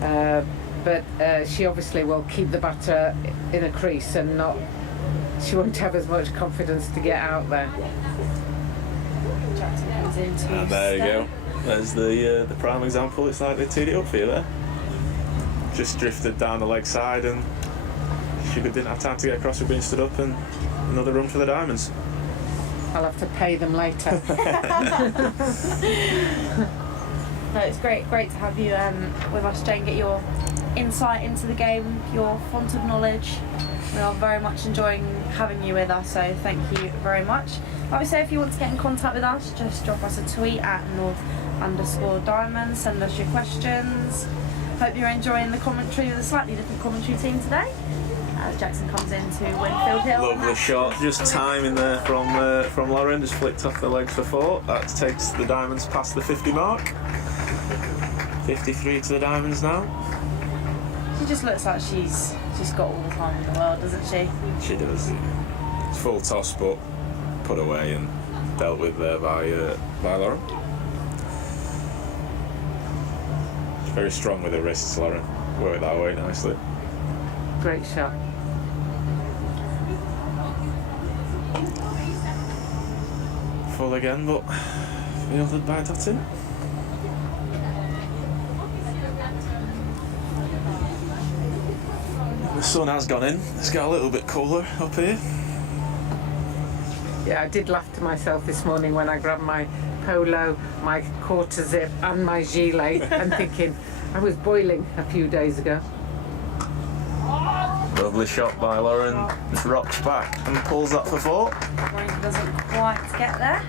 But she obviously will keep the batter in a crease and she won't have as much confidence to get out there. Jackson comes comes into. And there you go. There's the prime example. It's like they teed it up for you there. Just drifted down the leg side, and she didn't have time to get across with being stood up, and another run for the diamonds. I'll have to pay them later. No, it's great to have you with us, Jane. Get your insight into the game, your font of knowledge. We are very much enjoying having you with us, so thank you very much. Like we say, if you want to get in contact with us, just drop us a tweet at North_Diamonds. Send us your questions. Hope you're enjoying the commentary with a slightly different commentary team today. Jackson comes into Winfield Hill. Lovely shot, just timing there from Lauren, just flicked off the legs for 4. That takes the diamonds past the 50 mark. 53 to the diamonds now. She just looks like she's got all the time in the world, doesn't she? She does. It's full toss, but put away and dealt with there by Lauren. She's very strong with her wrists, Lauren. Worked that way nicely. Great shot. Full again, but fielded by Dottin. The sun has gone in. It's got a little bit cooler up here. Yeah, I did laugh to myself this morning when I grabbed my polo, my quarter zip and my gilet and thinking I was boiling a few days ago. Lovely shot by Lauren. Just rocks back and pulls that for 4. Lauren doesn't quite get there.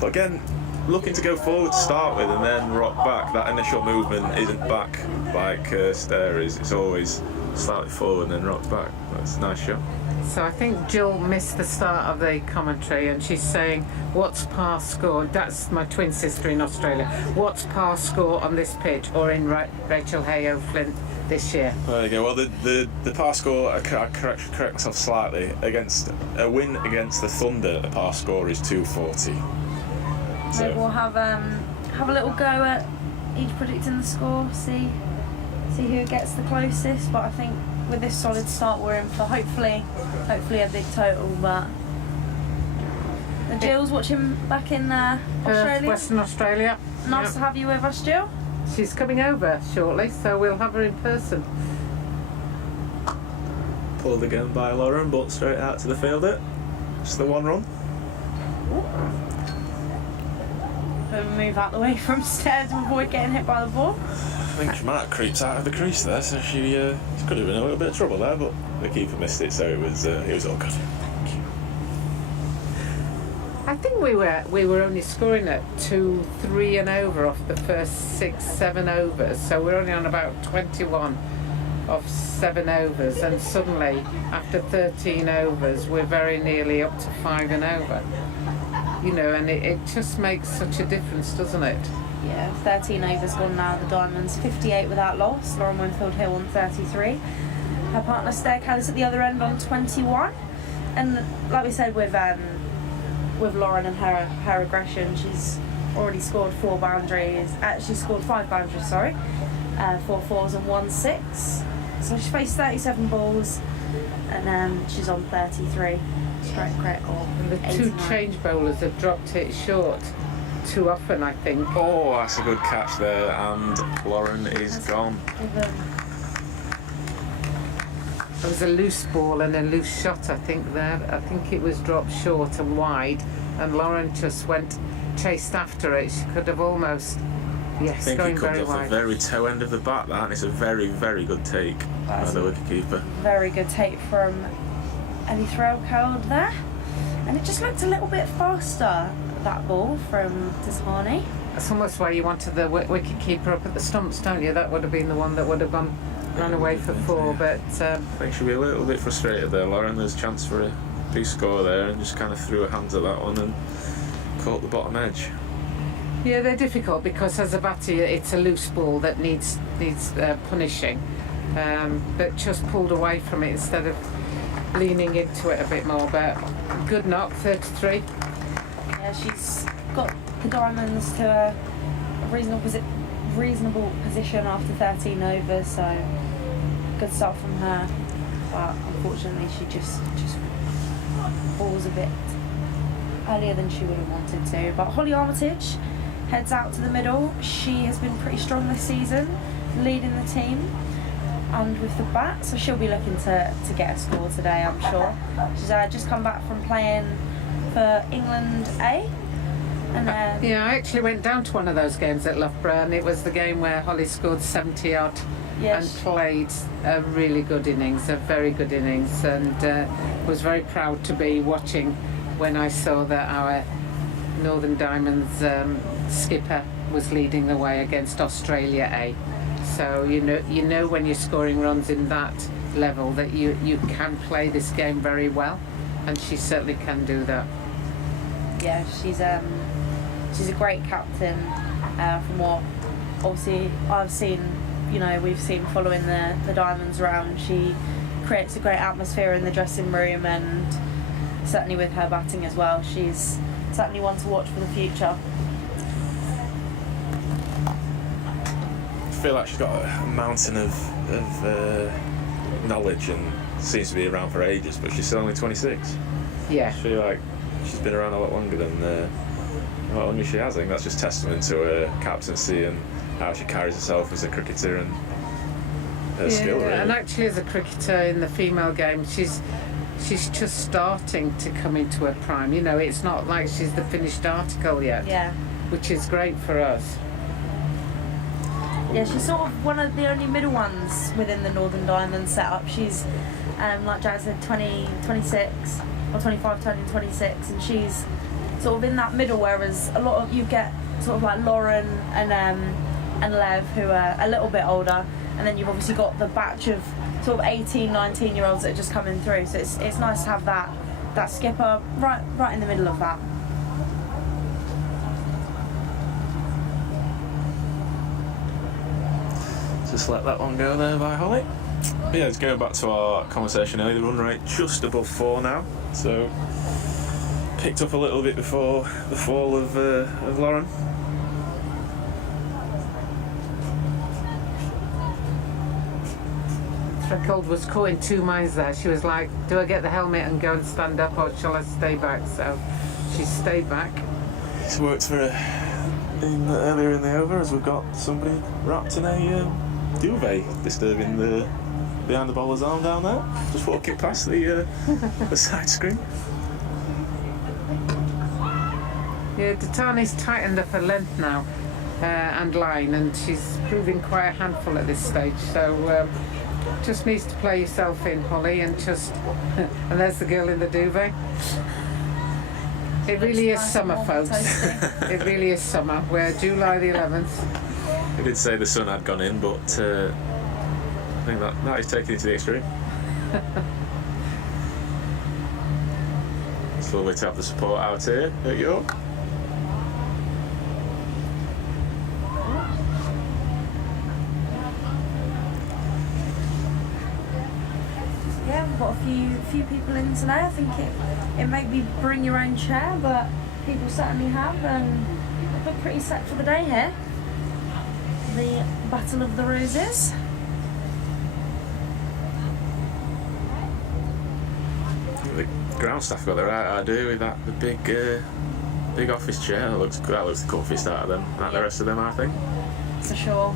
But again, looking to go forward to start with and then rock back. That initial movement isn't back like Stair is. It's always slightly forward and then rock back. That's a nice shot. So I think Jill missed the start of the commentary, and she's saying, what's par score? That's my twin sister in Australia. What's par score on this pitch or in Rachael Heyhoe Flint this year? There you go. Well, the par score, I correct myself slightly. Against a win against the Thunder, the par score is 240. Maybe we'll have a little go at each predicting the score, see who gets the closest. But I think with this solid start, we're in for hopefully a big total. But Jill's watching back in Australia. Western Australia. Nice to have you with us, Jill. She's coming over shortly, so we'll have her in person. Pulled again by Lauren, but straight out to the fielder. Just the one run. Move out the way from Stair to avoid getting hit by the ball. I think she might have creeped out of the crease there, so she could have been in a little bit of trouble there, but the keeper missed it, so it was all good. I think we were only scoring at 2, 3 and over off the first 6, 7 overs, so we're only on about 21 of 7 overs, and suddenly after 13 overs we're very nearly up to 5 and over. You know, and it just makes such a difference, doesn't it? Yeah, 13 overs gone now. The Diamonds 58 without loss. Lauren Winfield Hill on 33. Her partner Stair Callis at the other end on 21. And like we said with Lauren and her aggression, she's already scored 4 boundaries. She scored 5 boundaries, sorry. 4 fours and 1 6. So she faced 37 balls, and she's on 33. Strike credit or and the 2 change bowlers have dropped it short too often, I think. Oh, that's a good catch there, and Lauren is gone. There was a loose ball and a loose shot, I think, there. I think it was dropped short and wide, and Lauren just chased after it. She could have almost, yes, I think going it comes very off wide. the very toe end of the bat, that, and it's a very, very good take by the wicketkeeper. Very good take from Ellie Threlkeld there, and it just looked a little bit faster, that ball from Tismani. That's almost why you wanted the wicket keeper up at the stumps, don't you? That would have been the one that would have run away for 4, but I think she'll be a little bit frustrated there, Lauren. There's a chance for a big score there, and just kind of threw her hands at that one and caught the bottom edge. yeah, they're difficult because as a batter it's a loose ball that needs punishing, but just pulled away from it instead of leaning into it a bit more. But good knock, 33. Yeah, she's got the Diamonds to a reasonable position after 13 overs, so good start from her. But unfortunately, she just falls a bit earlier than she would have wanted to. But Holly Armitage heads out to the middle. She has been pretty strong this season, leading the team and with the bat, so she'll be looking to get a score today, I'm sure. She's just come back from playing for England A. And yeah, I actually went down to one of those games at Loughborough, and it was the game where Holly scored 70 odd and played a really good innings, a very good innings, and was very proud to be watching when I saw that our Northern Diamonds skipper was leading the way against Australia A. So you know when you're scoring runs in that level that you can play this game very well, and she certainly can do that. Yeah, she's a great captain. From what obviously I've seen, we've seen following the Diamonds round, she creates a great atmosphere in the dressing room, and certainly with her batting as well, she's certainly one to watch for the future. I feel like she's got a mountain of knowledge and seems to be around for ages, but she's still only 26. Yeah. I feel like she's been around a lot longer than she has. I think that's just testament to her captaincy and how she carries herself as a cricketer and her skill, really. And actually as a cricketer in the female game, she's just starting to come into her prime. It's not like she's the finished article yet. Yeah. Which is great for us. Yeah, she's sort of one of the only middle ones within the Northern Diamond setup. She's, like Jack said, 26 or 25 turning 26, and she's sort of in that middle, whereas a lot of you get sort of like Lauren and Lev, who are a little bit older, and then you've obviously got the batch of sort of 18, 19-year-olds that are just coming through. So it's nice to have that skipper right in the middle of that. Just let that one go there by Holly. But yeah, just going back to our conversation earlier, the run rate just above 4 now, so picked up a little bit before the fall of Lauren. Rachael was caught in two minds there. She was like, do I get the helmet and go and stand up, or shall I stay back? So she stayed back. It's worked for her earlier in the over, as we've got somebody wrapped in a duvet disturbing the behind the bowler's arm down there, just walking past the side screen. Yeah, Datani's tightened up her length now and line, and she's proving quite a handful at this stage, so just needs to play yourself in, Holly, and just and there's the girl in the duvet. It really is summer, folks. It really is summer. We're July the 11th. I did say the sun had gone in, but I think that is taking it to the extreme. It's lovely to have the support out here at York. Yeah, we've got a few people in today. I think it may be bring your own chair, but people certainly have, and we're pretty set for the day here. The Battle of the Roses. The ground staff got the right idea with that. The big office chair. That looks the comfiest out of them. Out the rest of them, I think. For sure.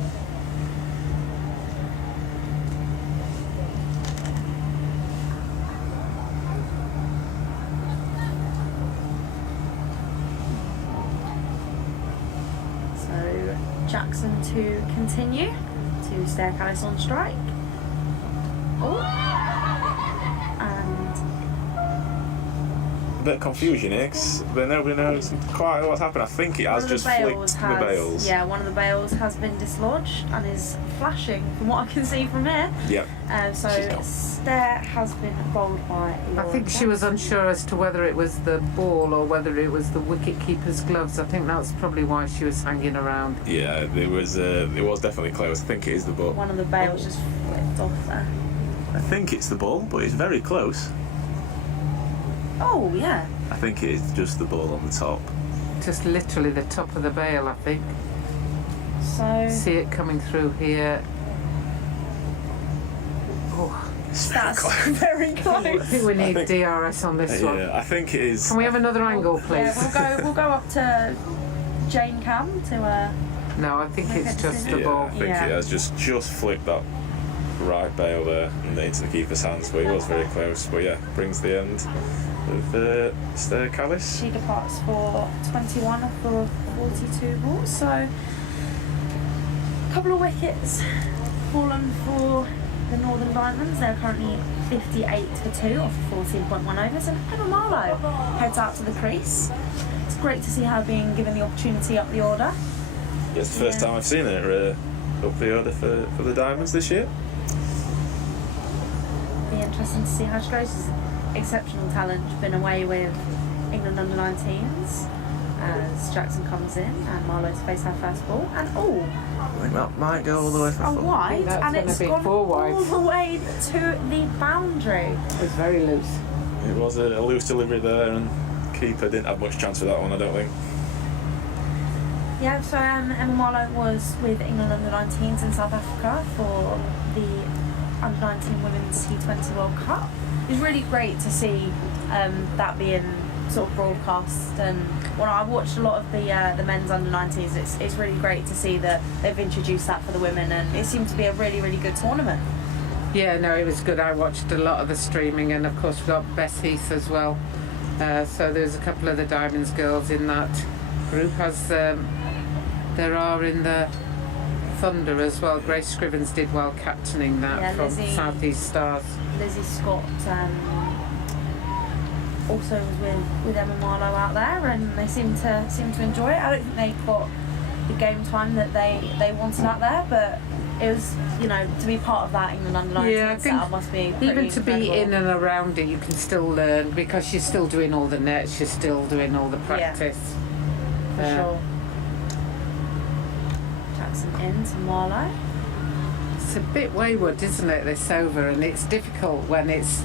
Jackson to continue to Stair Palace on strike. Oh, and a bit of confusion here, but nobody knows quite what's happened. I think it has just flicked the bails. Yeah, one of the bails has been dislodged and is flashing from what I can see from here. Yeah. So Stair has been bowled by I think she was unsure as to whether it was the ball or whether it was the wicket keeper's gloves. I think that's probably why she was hanging around. Yeah, it was definitely close. I think it is the ball. One of the bails just flipped off there. I think it's the ball, but it's very close. Oh, yeah. I think it is just the ball on the top. Just literally the top of the bail, I think. So see it coming through here. Oh, That's very close. I think we need DRS on this one. Yeah, I think it is. Can we have another angle, please? Yeah, we'll go up to Jane Cam to. No, I think it's just the ball. I think it has just flicked that right bail there and into the keeper's hands, but he was very close. But yeah, brings the end of Stair Callis. She departs for 21 off for 42 balls, so a couple of wickets fallen for the Northern Diamonds. They're currently 58 for 2 off 14.1 overs, and Emma Marlowe heads out to the crease. It's great to see her being given the opportunity up the order. Yeah, it's the first time I've seen her up the order for the Diamonds this year. Be interesting to see how she goes. She's exceptional talent. She's been away with England under-19s as Jackson comes in and Marlowe to face her first ball, and I think that might go all the way for a wide, That's and it's gonna be gone 4 wide. all the way to the boundary. It was very loose. It was a loose delivery there, and keeper didn't have much chance with that one, I don't think. Yeah, so Emma Marlowe was with England under-19s in South Africa for the under-19 Women's T20 World Cup. It was really great to see that being sort of broadcast, and when I watched a lot of the men's under-19s, it's really great to see that they've introduced that for the women, and it seemed to be a really, really good tournament. Yeah, no, it was good. I watched a lot of the streaming, and of course we got Bess Heath as well. So there's a couple of the Diamonds girls in that group, as there are in the Thunder as well. Grace Scrivens did well captaining that from South East Stars. Lizzie Scott also was with Emma Marlowe out there, and they seem to enjoy it. I don't think they got the game time that they wanted out there, but it was, to be part of that England under-19 setup must be pretty even to incredible. be in and around it, you can still learn, because you're still doing all the nets, you're still doing all the practice. For sure. Jackson in to Marlowe. It's a bit wayward, isn't it, this over, and it's difficult when it's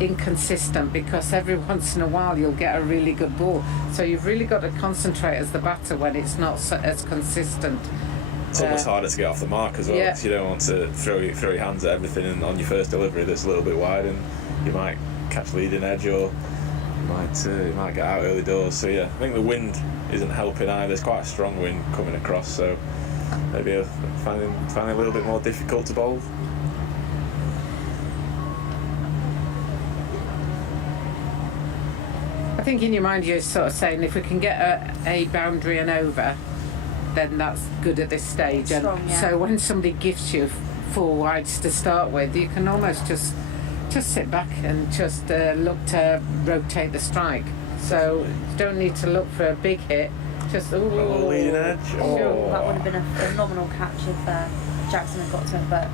inconsistent, because every once in a while you'll get a really good ball, so you've really got to concentrate as the batter when it's not as consistent. It's almost harder to get off the mark as well, because you don't want to throw your hands at everything on your first delivery that's a little bit wide, and you might catch leading edge, or you might get out early doors. So yeah, I think the wind isn't helping either. There's quite a strong wind coming across, so maybe finding a little bit more difficult to bowl. I think in your mind you're sort of saying, if we can get a boundary and over, then that's good at this stage. Strong, and so when somebody gives you 4 wides to start with, you can almost just sit back and just look to rotate the strike. So you don't need to look for a big hit. Just leading edge. That would have been a phenomenal catch if Jackson had got to it, but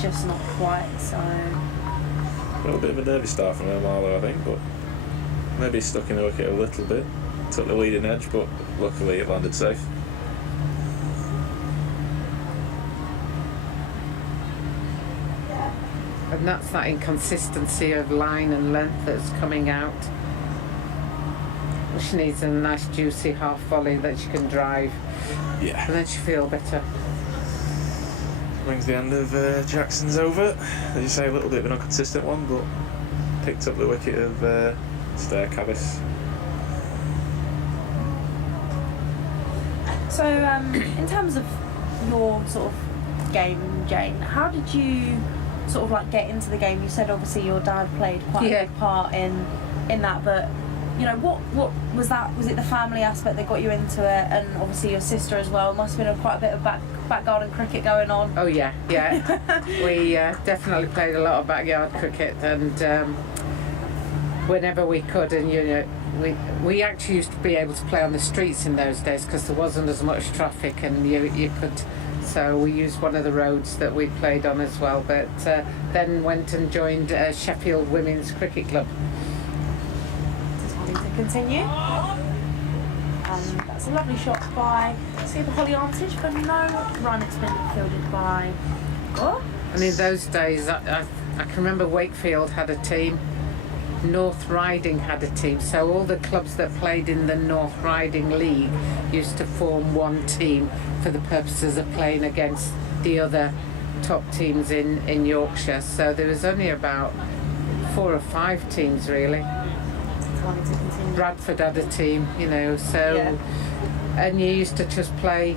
just not quite. So A little bit of a nervy start from Marlowe, I think, but maybe stuck in the wicket a little bit. Took the leading edge, but luckily it landed safe. And that's that inconsistency of line and length that's coming out. She needs a nice juicy half volley that she can drive. Yeah. And then she feel better. Brings the end of Jackson's over. As you say, a little bit of an inconsistent one, but picked up the wicket of Stair Callis. So, in terms of your sort of game, Jane, how did you sort of like get into the game? You said obviously your dad played quite a big part in that, but what was that? Was it the family aspect that got you into it, and obviously your sister as well? Must have been quite a bit of back garden cricket going on. Oh yeah. We definitely played a lot of backyard cricket, and whenever we could, and we actually used to be able to play on the streets in those days because there wasn't as much traffic, and you could. So we used one of the roads that we played on as well, but then went and joined Sheffield Women's Cricket Club. To continue. That's a lovely shot by Super Holly Armitage, but no run. It's been fielded by Gore. And in those days, I can remember Wakefield had a team, North Riding had a team, so all the clubs that played in the North Riding League used to form one team for the purposes of playing against the other top teams in Yorkshire, so there was only about 4 or 5 teams really. Wanting to continue. Bradford had a team, so Yeah. and you used to just play.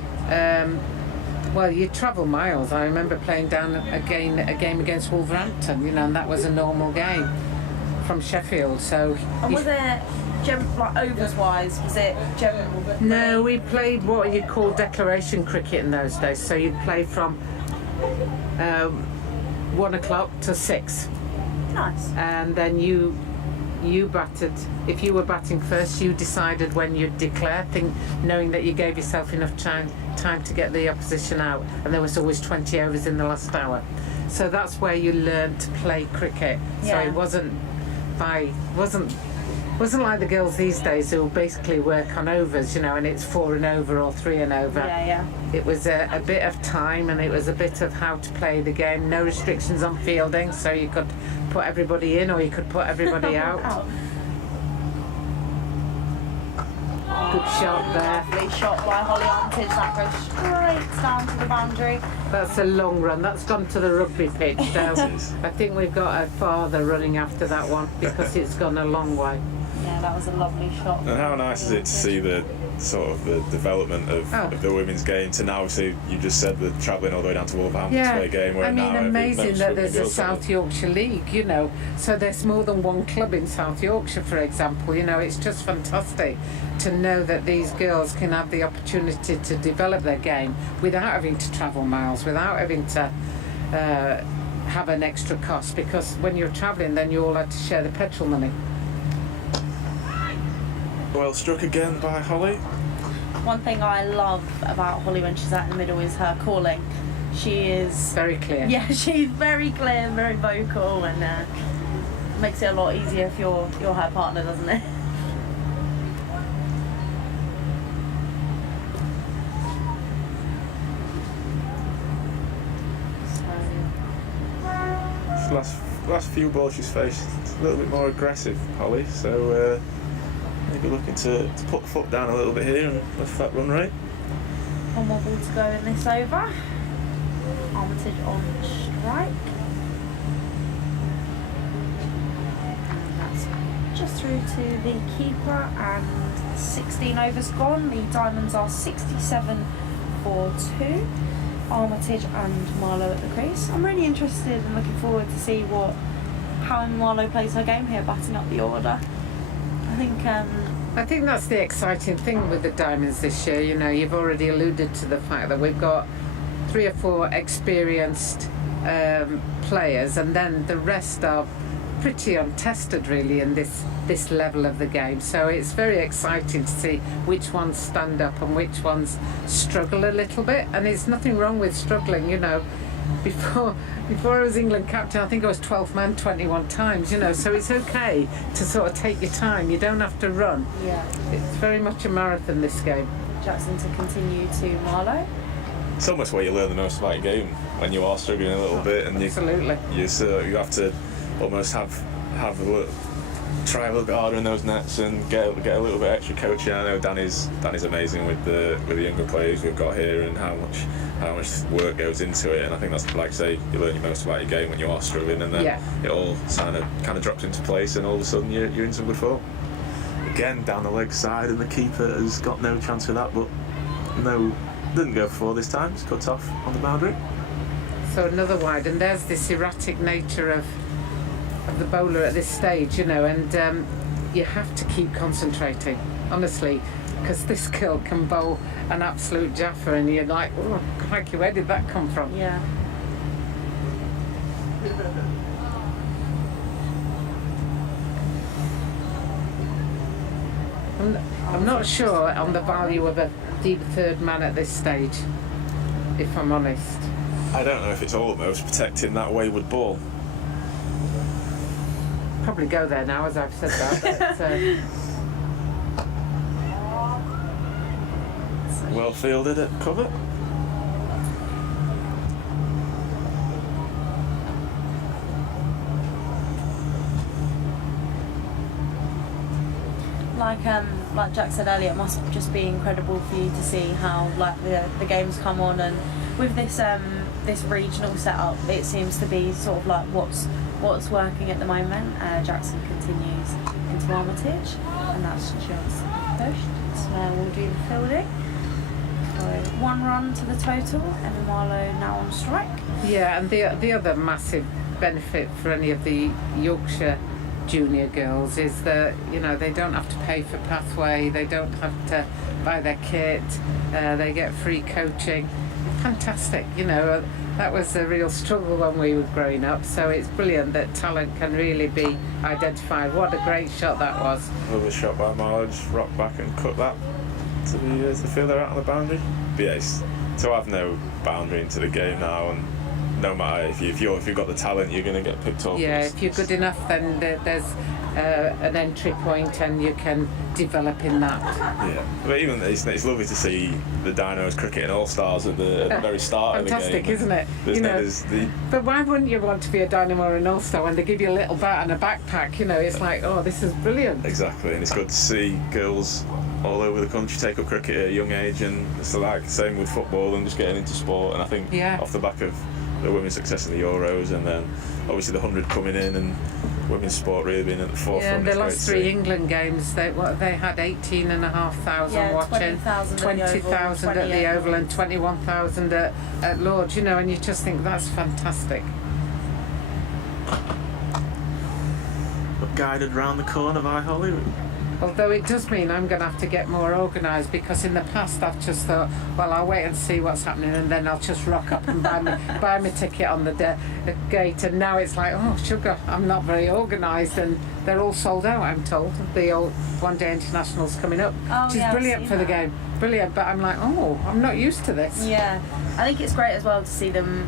Well, you travel miles. I remember playing down a game against Wolverhampton, and that was a normal game from Sheffield. So. And was it like overs wise? Was it general? No, we played what you call declaration cricket in those days. So you'd play from 1 o'clock to 6. Nice. And then you batted. If you were batting first, you decided when you'd declare, knowing that you gave yourself enough time to get the opposition out, and there was always 20 overs in the last hour. So that's where you learned to play cricket. Yeah. So it wasn't like the girls these days who basically work on overs, and it's 4 and over or 3 and over. Yeah. It was a bit of time, and it was a bit of how to play the game. No restrictions on fielding, so you could put everybody in or you could put everybody out. Good shot there. Lovely shot by Holly Armitage. That goes straight down to the boundary. That's a long run. That's gone to the rugby pitch. So I think we've got a father running after that one because it's gone a long way. Yeah, that was a lovely shot. And how nice is it to see the sort of the development of the women's game to now see, you just said, the travelling all the way down to Wolverhampton to play a game where now amazing that there's a South Yorkshire League, so there's more than one club in South Yorkshire, for example. It's just fantastic to know that these girls can have the opportunity to develop their game without having to travel miles, without having to have an extra cost, because when you're travelling then you all have to share the petrol money. Well struck again by Holly. One thing I love about Holly when she's out in the middle is her calling. She is very clear. Yeah, she's very clear, very vocal, and makes it a lot easier if you're her partner, doesn't it? Last few balls she's faced, it's a little bit more aggressive, Holly, so maybe looking to put the foot down a little bit here and lift that run rate. One more ball to go in this over. Armitage on strike. And that's just through to the keeper, and 16 overs gone. The Diamonds are 67 for 2. Armitage and Marlowe at the crease. I'm really interested and looking forward to see how Marlowe plays her game here, batting up the order. I think that's the exciting thing with the Diamonds this year. You've already alluded to the fact that we've got 3 or 4 experienced players, and then the rest are pretty untested really in this level of the game. So it's very exciting to see which ones stand up and which ones struggle a little bit. And it's nothing wrong with struggling. Before I was England captain, I think I was 12th man 21 times, so it's okay to sort of take your time. You don't have to run. Yeah. It's very much a marathon, this game. Jackson to continue to Marlowe. It's almost where you learn the most about your game, when you are struggling a little bit, and absolutely. You have to almost try a little bit harder in those nets and get a little bit extra coaching. I know Danny's amazing with the younger players we've got here, and how much work goes into it. And I think that's, like I say, you learn your most about your game when you are struggling, and then it all kind of drops into place, and all of a sudden you're in some good form. Again, down the leg side, and the keeper has got no chance for that, but didn't go for 4 this time. It's cut off on the boundary. So another wide, and there's this erratic nature of the bowler at this stage, and you have to keep concentrating, honestly, because this girl can bowl an absolute jaffer, and you're like, oh, crikey, where did that come from? Yeah. I'm not sure on the value of a deep third man at this stage, if I'm honest. I don't know if it's almost protecting that wayward ball. Probably go there now, as I've said that. But, well fielded at cover. Like Jack said earlier, it must just be incredible for you to see how the games come on, and with this this regional setup, it seems to be sort of like what's working at the moment. Jackson continues into Armitage, and that's just pushed. So we'll do the fielding. So 1 run to the total, Emma Marlowe now on strike. Yeah, and the other massive benefit for any of the Yorkshire junior girls is that, you know, they don't have to pay for pathway, they don't have to buy their kit, they get free coaching. Fantastic, you know, that was a real struggle when we were growing up, so it's brilliant that talent can really be identified. What a great shot that was. Lovely shot by Marlowe, just rock back and cut that to the fielder out on the boundary. But yeah, to have no boundary into the game now, and no matter if you've got the talent, you're going to get picked up. Yeah, if you're good enough, then there's an entry point, and you can develop in that. Yeah, but even it's lovely to see the Dinos cricket and All Stars at the very start of the game. Fantastic, isn't it? There's But why wouldn't you want to be a Dynamo or an All Star when they give you a little bat and a backpack? You know, it's like, oh, this is brilliant. Exactly, and it's good to see girls all over the country take up cricket at a young age, and it's like same with football and just getting into sport. And I think off the back of the women's success in the Euros, and then obviously the 100 coming in, and women's sport really being at the forefront. Yeah, and the last 3 England games, they had 18,500 watching, 20,000 at the Oval, and 21,000 at Lord's. You know, and you just think that's fantastic. Guided round the corner by Holly. Although it does mean I'm going to have to get more organised, because in the past I've just thought, well, I'll wait and see what's happening, and then I'll just rock up and buy my ticket on the gate. And now it's like, oh, sugar, I'm not very organised, and they're all sold out, I'm told. The old one-day internationals coming up, which is brilliant for the game. Brilliant, but I'm like, oh, I'm not used to this. Yeah, I think it's great as well to see them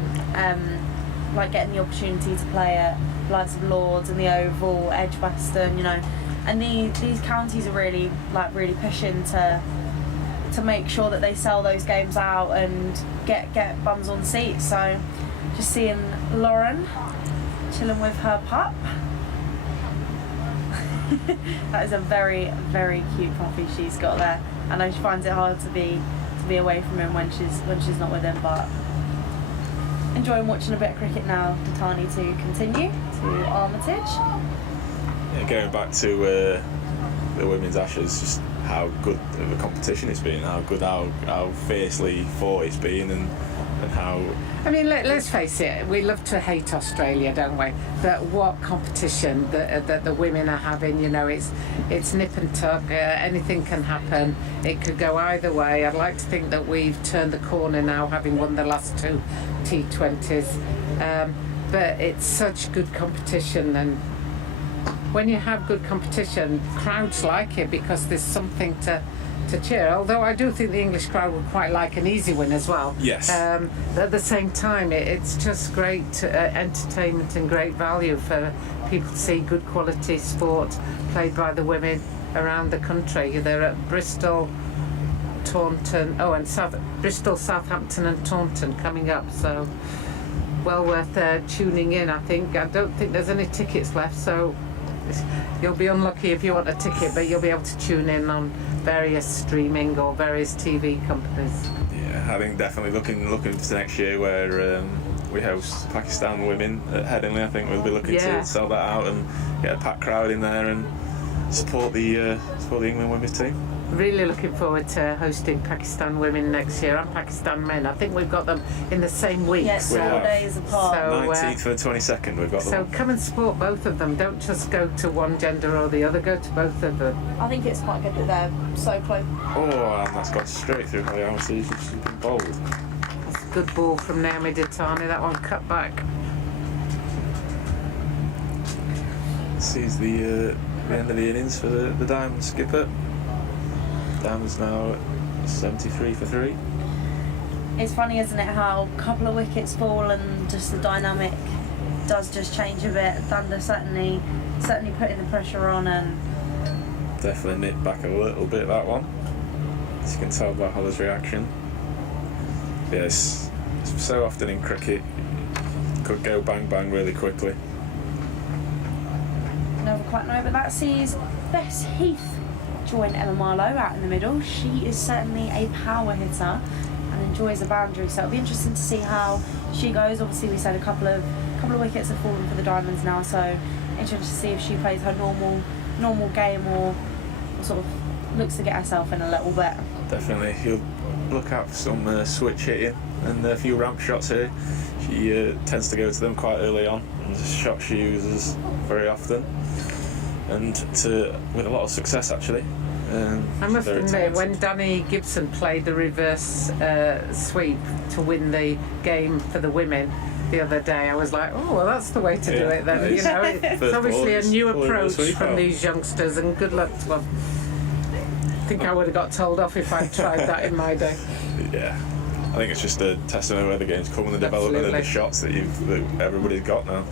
like getting the opportunity to play at likes of Lords and the Oval, Edgbaston, you know. And these counties are really pushing to make sure that they sell those games out and get bums on seats. So just seeing Lauren chilling with her pup. That is a very, very cute puppy she's got there. I know she finds it hard to be away from him when she's not with him, but enjoying watching a bit of cricket now. Datani to continue to Armitage. Yeah, going back to the women's Ashes, just how good of a competition it's been, how fiercely fought it's been, and how... I mean, let's face it, we love to hate Australia, don't we? But what competition that the women are having, you know, it's nip and tuck, anything can happen, it could go either way. I'd like to think that we've turned the corner now, having won the last 2 T20s. But it's such good competition, and when you have good competition, crowds like it because there's something to cheer. Although I do think the English crowd would quite like an easy win as well. Yes. At the same time, it's just great entertainment and great value for people to see good quality sport played by the women around the country. They're at Bristol, Taunton, Bristol, Southampton and Taunton coming up, so well worth tuning in, I think. I don't think there's any tickets left, so you'll be unlucky if you want a ticket, but you'll be able to tune in on various streaming or various TV companies. Yeah, I think definitely looking to next year where we host Pakistan women at Headingley. I think we'll be looking to sell that out and get a packed crowd in there and support the England women's team. Really looking forward to hosting Pakistan women next year, and Pakistan men. I think we've got them in the same week. Yes, 4 days apart. So, 19th for the 22nd, we've got them. So come and support both of them. Don't just go to one gender or the other. Go to both of them. I think it's quite good that they're so close. Oh, and that's gone straight through Heyhoe. She's been bold. That's a good ball from Naomi Datani. That one cut back. Sees the end of the innings for the Diamond skipper. Diamond's now 73 for 3. It's funny, isn't it, how a couple of wickets fall and just the dynamic does just change a bit. Thunder certainly putting the pressure on, and definitely nipped back a little bit, that one, as you can tell by Holler's reaction. Yes, so often in cricket could go bang bang really quickly. Never quite know, but that sees Bess Heath join Emma Marlowe out in the middle. She is certainly a power hitter and Definitely, you'll look out for some switch hitting and a few ramp shots here. She tends to go to them quite early on, and the shot she uses very often, and with a lot of success actually. I must admit, when Danny Gibson played the reverse sweep to win the game for the women the other day, I was like, oh, well, that's the way to do it then. Nice. You know, it's obviously a new approach from these youngsters, and good luck to them. I think I would have got told off if I'd tried that in my day. Yeah, I think it's just a testament of where the game's come and the development and the shots that everybody's got now.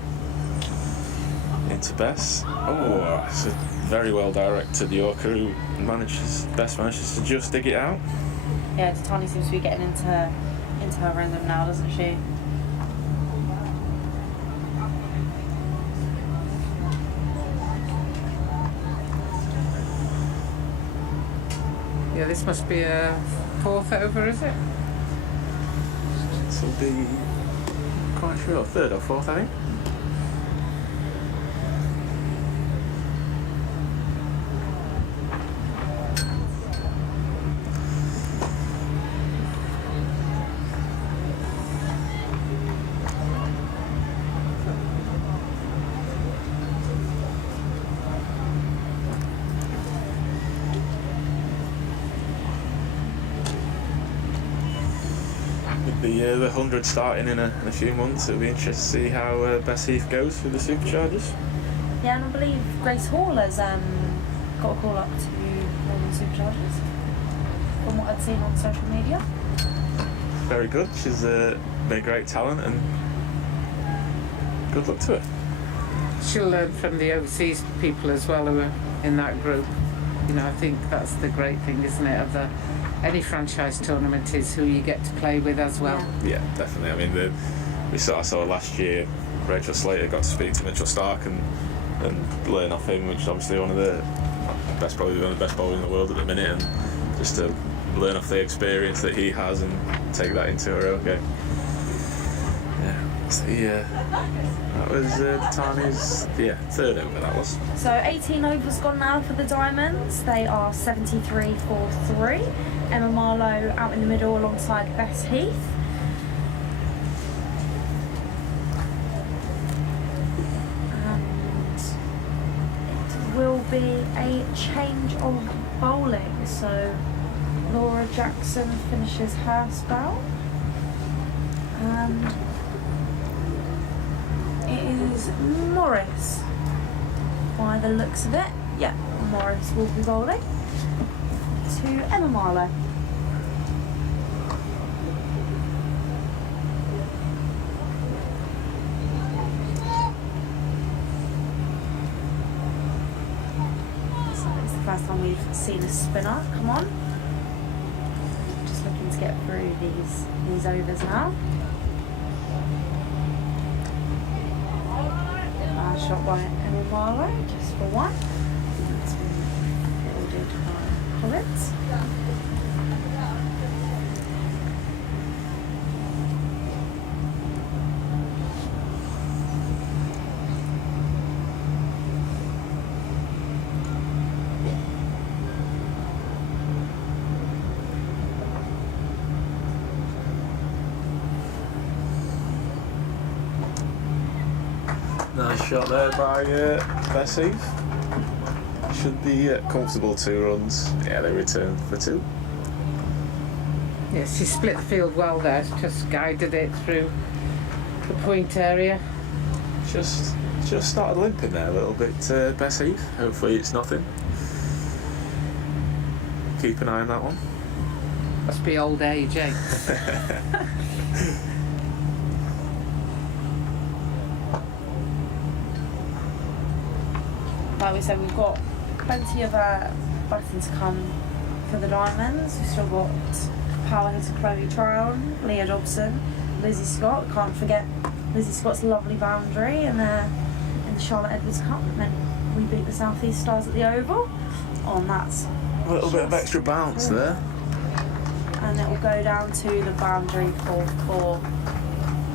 Into Bess. Oh, it's a very well directed Yorker who manages to just dig it out. Yeah, Tani seems to be getting into her rhythm now, doesn't she? Yeah, this must be a 4th over, is it? This will be quite sure 3rd or 4th, I think. The 100 starting in a few months, it'll be interesting to see how Bess Heath goes for the Superchargers. Yeah, and I believe Grace Hall has got a call up to Melbourne Superchargers, from what I'd seen on social media. Very good. She's been a great talent, and good luck to her. She'll learn from the overseas people as well who are in that group. You know, I think that's the great thing, isn't it, of any franchise tournament is who you get to play with as well. Yeah, definitely. I mean, we saw last year, Rachael Slater got to speak to Mitchell Stark and learn off him, which is obviously probably one of the best bowlers in the world at the minute, and just to learn off the experience that he has and take that into her own game. Yeah, so that was Tani's 3rd over, that was. So 18 overs gone now for the Diamonds. They are 73 for 3. Emma Marlowe out in the middle alongside Bess Heath. And it will be a change of bowling. So Laura Jackson finishes her spell. And it is Morris. By the looks of it, yeah, Morris will be bowling to Emma Marlowe. So it's the first time we've seen a spinner come on. Just looking to get through these overs now. Shot by Emma Marlowe, just for 1. That's been fielded by Collins. Nice shot there by Bess Heath. Should be comfortable 2 runs. Yeah, they return for 2. Yes, she split the field well there, just guided it through the point area. Just started limping there a little bit, Bess Heath. Hopefully it's nothing. Keep an eye on that one. Must be old age, eh? Like we said, we've got plenty of batting to come for the Diamonds. We've still got power hitter Chloe Tryon, Leah Dobson, Lizzie Scott. Can't forget Lizzie Scott's lovely boundary in the Charlotte Edwards Cup. And then we beat the South East Stars at the Oval. Oh, and that's a little bit of extra bounce there. and it will go down to the boundary for 4.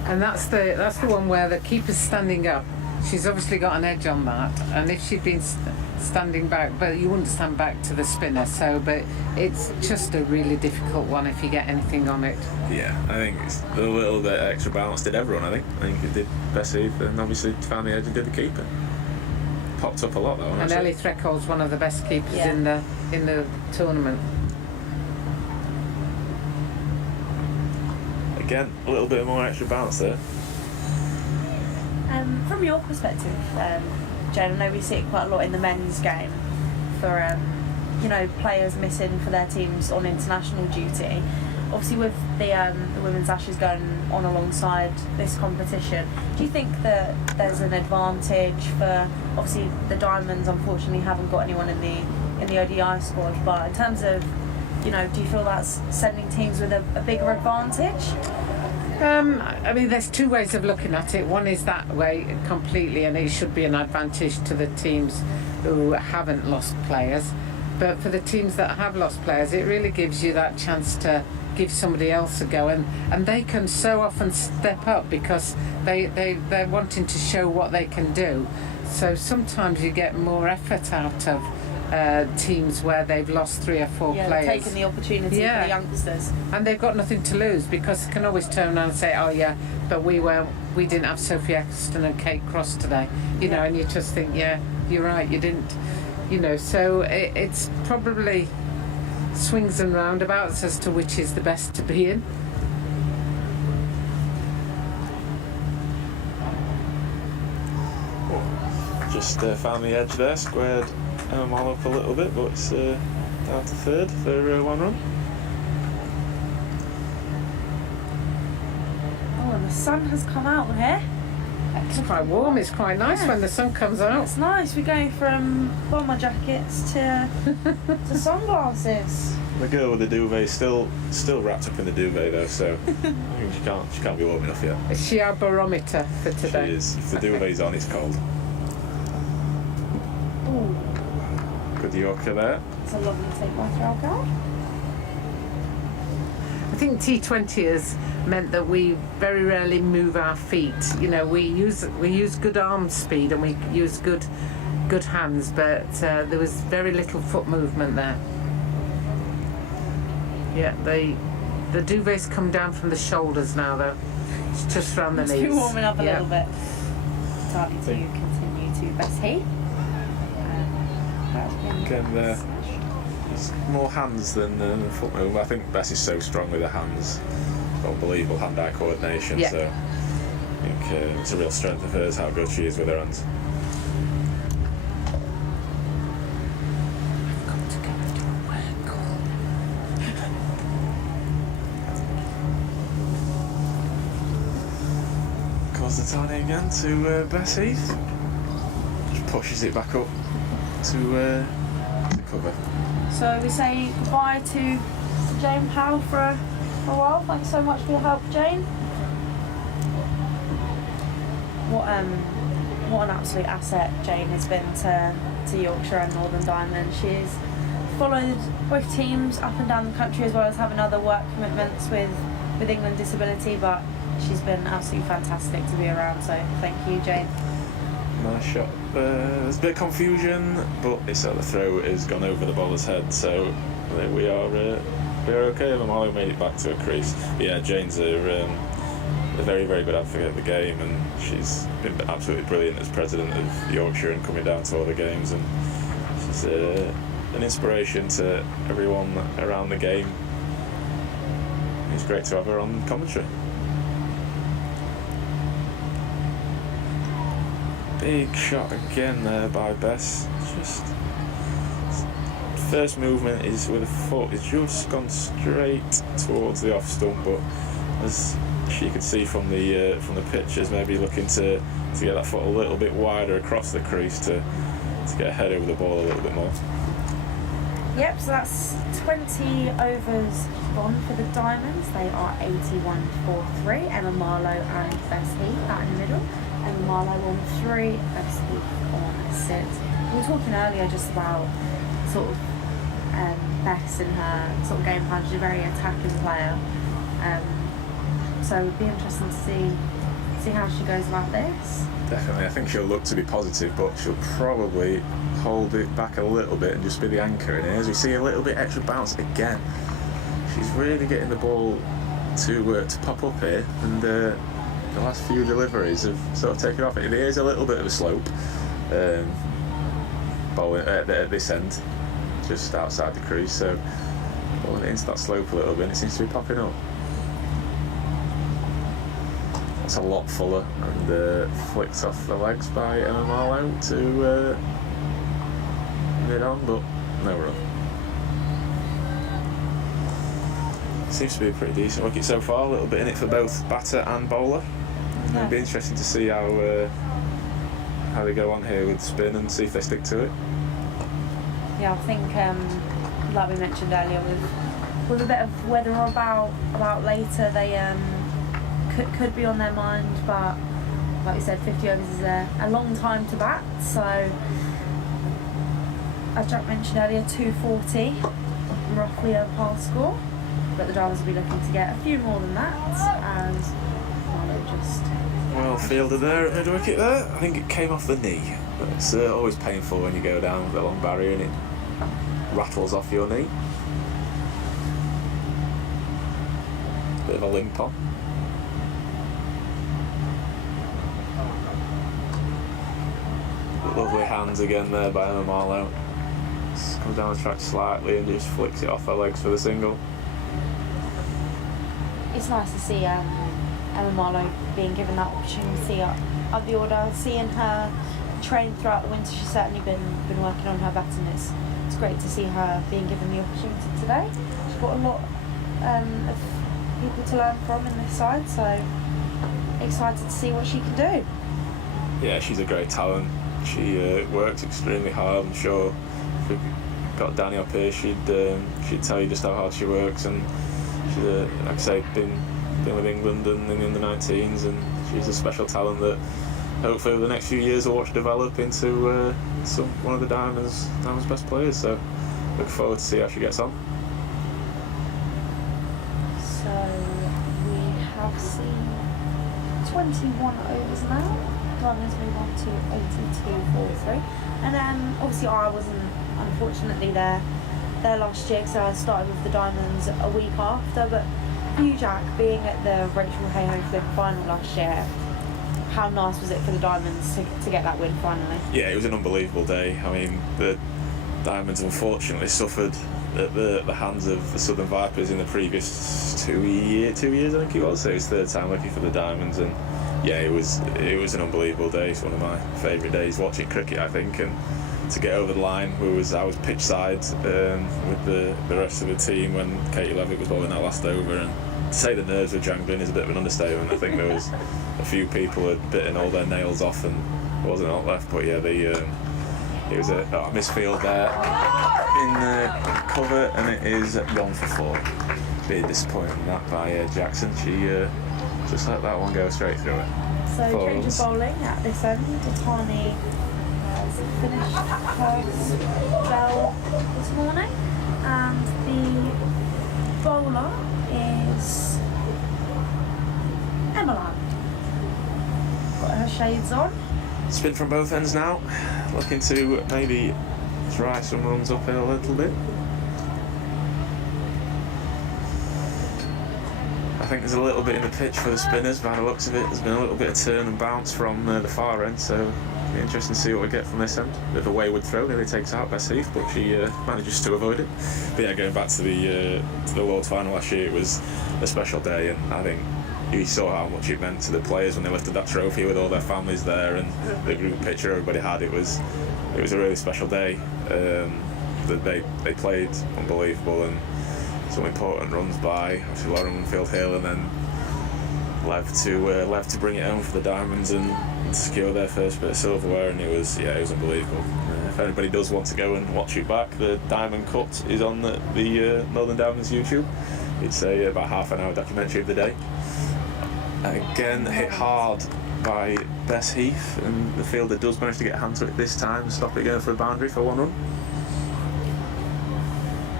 And that's the one where the keeper's standing up. She's obviously got an edge on that, and if she'd been standing back, but you wouldn't stand back to the spinner, but it's just a really difficult one if you get anything on it. Yeah, I think it's a little bit extra balance did everyone. I think it did Bessie, and obviously found the edge and did the keeper. Popped up a lot though. And Ellie Threcold's one of the best keepers in the tournament. Again, a little bit more extra balance there. From your perspective, Jane, I know we see it quite a lot in the men's game for players missing for their teams on international duty. Obviously, with the women's Ashes going on alongside this competition, do you think that there's an advantage for, obviously the Diamonds unfortunately haven't got anyone in the ODI squad, but in terms of, do you feel that's sending teams with a bigger advantage? I mean, there's two ways of looking at it. One is that way completely, and it should be an advantage to the teams who haven't lost players. But for the teams that have lost players, it really gives you that chance to give somebody else a go, and they can so often step up because they're wanting to show what they can do. So sometimes you get more effort out of teams where they've lost 3 or 4 players. Taking the opportunity for the youngsters. And they've got nothing to lose because they can always turn around and say, oh yeah, but we didn't have Sophie Eccleston and Kate Cross today. You know, and you just think, yeah, you're right, you didn't. So it's probably swings and roundabouts as to which is the best to be in. Just found the edge there, squared Mal up a little bit, but it's down to 3rd for 1 run. Oh, and the sun has come out here. It's quite warm, it's quite nice when the sun comes out. It's nice, we're going from bomber jackets to sunglasses. The girl with the duvet still wrapped up in the duvet though, so I think she can't be warm enough yet. Is she our barometer for today? She is. If the duvet's on, it's cold. Ooh. Good Yorker there. It's a lovely take by Rachael. I think T20 has meant that we very rarely move our feet. We use good arm speed and we use good hands, but there was very little foot movement there. Yeah, the duvets come down from the shoulders now though. It's just around the knees. It's warming up a little bit. Time to continue to Bessie. Again, there's more hands than foot movement. I think Bessie's so strong with her hands. Unbelievable hand-eye coordination. Yeah. So I think it's a real strength of hers how good she is with her hands. Calls the tiny again to Bessie. Just pushes it back up to cover. So we say goodbye to Jane Powell for a while. Thanks so much for your help, Jane. What an absolute asset Jane has been to Yorkshire and Northern Diamond. She's followed both teams up and down the country as well as having other work commitments with England Disability, but she's been absolutely fantastic to be around, so thank you, Jane. Nice shot. There's a bit of confusion, but it's at the throw has gone over the bowler's head, so we are okay. Mamalo made it back to a crease. But yeah, Jane's a very, very good advocate of the game, and she's been absolutely brilliant as president of Yorkshire and coming down to all the games, and she's an inspiration to everyone around the game. It's great to have her on commentary. Big shot again there by Bess. Just first movement is with a foot. It's just gone straight towards the off stump, but as she could see from the pictures, maybe looking to get that foot a little bit wider across the crease to get her head over the ball a little bit more. Yep, so that's 20 overs gone for the Diamonds. They are 81-3. Emma Marlowe and Bess Heath out in the middle. Emma Marlowe on 3, Bess Heath on 6. We were talking earlier just about sort of best in her sort of game plan. She's a very attacking player. So it'd be interesting to see how she goes about this. Definitely, I think she'll look to be positive, but she'll probably hold it back a little bit and just be the anchor in here. As we see a little bit extra bounce again, she's really getting the ball to pop up here, and the last few deliveries have sort of taken off. It is a little bit of a slope, bowling at this end, just outside the crease, so bowling it into that slope a little bit, and it seems to be popping up. It's a lot fuller, and flicked off the legs by Emma Marlowe to mid-on, but no run. Seems to be a pretty decent wicket so far, a little bit in it for both batter and bowler. Yeah. It'll be interesting to see how they go on here with spin and see if they stick to it. Yeah, I think, like we mentioned earlier, with a bit of weather about later, they could be on their mind, but like you said, 50 overs is a long time to bat, so as Jack mentioned earlier, 240, roughly a par score, but the Diamonds will be looking to get a few more than that, and Marlowe just... Well fielded there at mid wicket there. I think it came off the knee. It's always painful when you go down with a long barrier and it rattles off your knee. Bit of a limp on. Lovely hands again there by Emma Marlowe. Just comes down the track slightly and just flicks it off her legs for the single. It's nice to see Emma Marlowe being given that opportunity up the order. Seeing her train throughout the winter, she's certainly been working on her batting. It's great to see her being given the opportunity today. She's got a lot of people to learn from in this side, so excited to see what she can do. Yeah, she's a great talent. She works extremely hard. I'm sure if we got Danny up here, she'd tell you just how hard she works. And she's, like I say, been with England and in the under-19s, and she's a special talent that hopefully over the next few years we'll watch develop into one of the Diamonds' best players. So look forward to see how she gets on. So we have seen 21 overs now. Diamonds move on to 82-43, and obviously I wasn't unfortunately there last year, so I started with the Diamonds a week after. But you, Jack, being at the Rachael Heyhoe Flint final last year, how nice was it for the Diamonds to get that win finally? Yeah, it was an unbelievable day. I mean, the Diamonds unfortunately suffered at the hands of the Southern Vipers in the previous 2 years, I think it was. So it was third time lucky for the Diamonds, and yeah, it was an unbelievable day. It's one of my favourite days watching cricket, I think, and to get over the line, I was pitch side with the rest of the team when Katie Levitt was bowling that last over, and to say the nerves were jangling is a bit of an understatement. I think there was a few people had bitten all their nails off and there wasn't a lot left, but yeah, it was a misfield there in the cover, and it is gone for 4. Bit disappointing that by Jackson. She just let that one go straight through it. So change of bowling at this end. Tani has finished her spell this morning, and the bowler is Emma. Got her shades on. Spin from both ends now, looking to maybe try some runs uphill a little bit. I think there's a little bit in the pitch for the spinners by the looks of it. There's been a little bit of turn and bounce from the far end, so it'll be interesting to see what we get from this end. Bit of a wayward throw, nearly takes out Bess Heath, but she manages to avoid it. But yeah, going back to the Lord's final last year, it was a special day, and I think you saw how much it meant to the players when they lifted that trophy with all their families there and the group picture everybody had. It was a really special day. They played unbelievable, and some important runs by obviously Lauren Winfield Hill, and then Lev to bring it home for the Diamonds and secure their first bit of silverware, and it was unbelievable. If anybody does want to go and watch it back, the Diamond Cut is on the Northern Diamonds YouTube. It's about half an hour documentary of the day. Again, hit hard by Bess Heath, and the fielder does manage to get a hand to it this time and stop it going for a boundary for 1 run.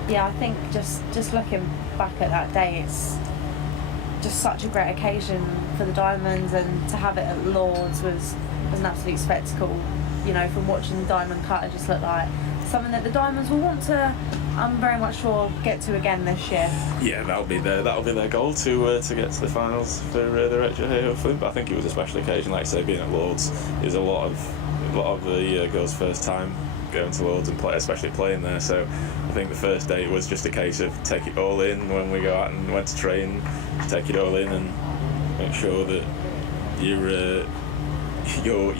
Yeah, I think just looking back at that day, it's just such a great occasion for the Diamonds, and to have it at Lords was an absolute spectacle. You know, from watching the Diamond Cut, it just looked like something that the Diamonds will want to, I'm very much sure, get to again this year. Yeah, that'll be their goal to get to the finals for the Rachael Heyhoe Flint. But I think it was a special occasion, like I say, being at Lords is a lot of the girls' first time going to Lords and especially playing there. So I think the first day was just a case of take it all in when we go out and went to train, take it all in and make sure that you're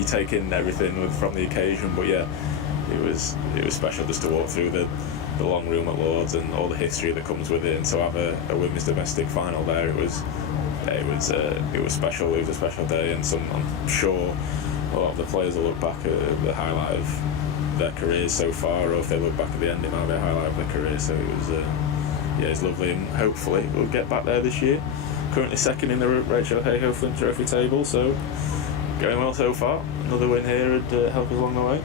taking everything from the occasion. But yeah, it was special just to walk through the long room at Lords and all the history that comes with it, and to have a women's domestic final there. It was special. It was a special day, and I'm sure a lot of the players will look back at the highlight of their careers so far, or if they look back at the end, it might be a highlight of their career. So it was it's lovely, and hopefully we'll get back there this year. Currently second in the Rachael Heyhoe Flint Trophy table, so going well so far. Another win here would help us along the way.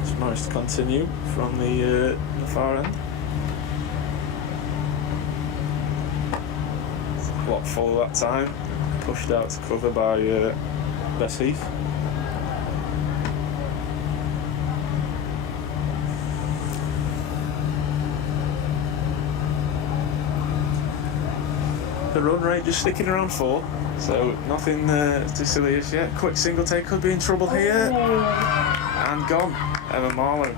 It's nice to continue from the far end. A lot full that time, pushed out to cover by Bess Heath. The run rate just sticking around 4, so nothing too silly as yet. Quick single take, could be in trouble here. And gone. Emma Marlowe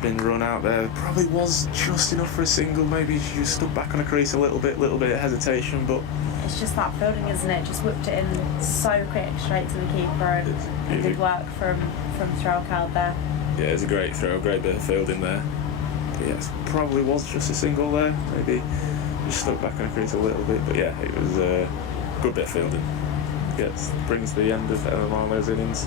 been run out there. Probably was just enough for a single. Maybe she just stuck back on a crease a little bit of hesitation, but it's just that fielding, isn't it? Just whipped it in so quick straight to the keeper, and good work from Rachael there. Yeah, it's a great throw, great bit of fielding there. But yes, probably was just a single there. Maybe just stuck back on a crease a little bit, but yeah, it was a good bit of fielding. Brings the end of Emma Marlowe's innings.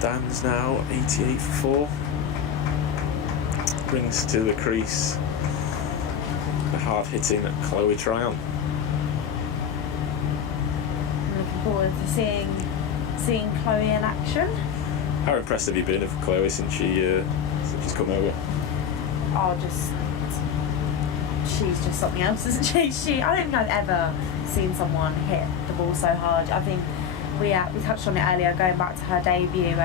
Diamonds now 88 for 4. Brings to the crease the hard-hitting Chloe Tryon. I'm looking forward to seeing Chloe in action. How impressed have you been of Chloe since she's come over? Oh, she's just something else, isn't she? I don't think I've ever seen someone hit the ball so hard. I think we touched on it earlier, going back to her debut,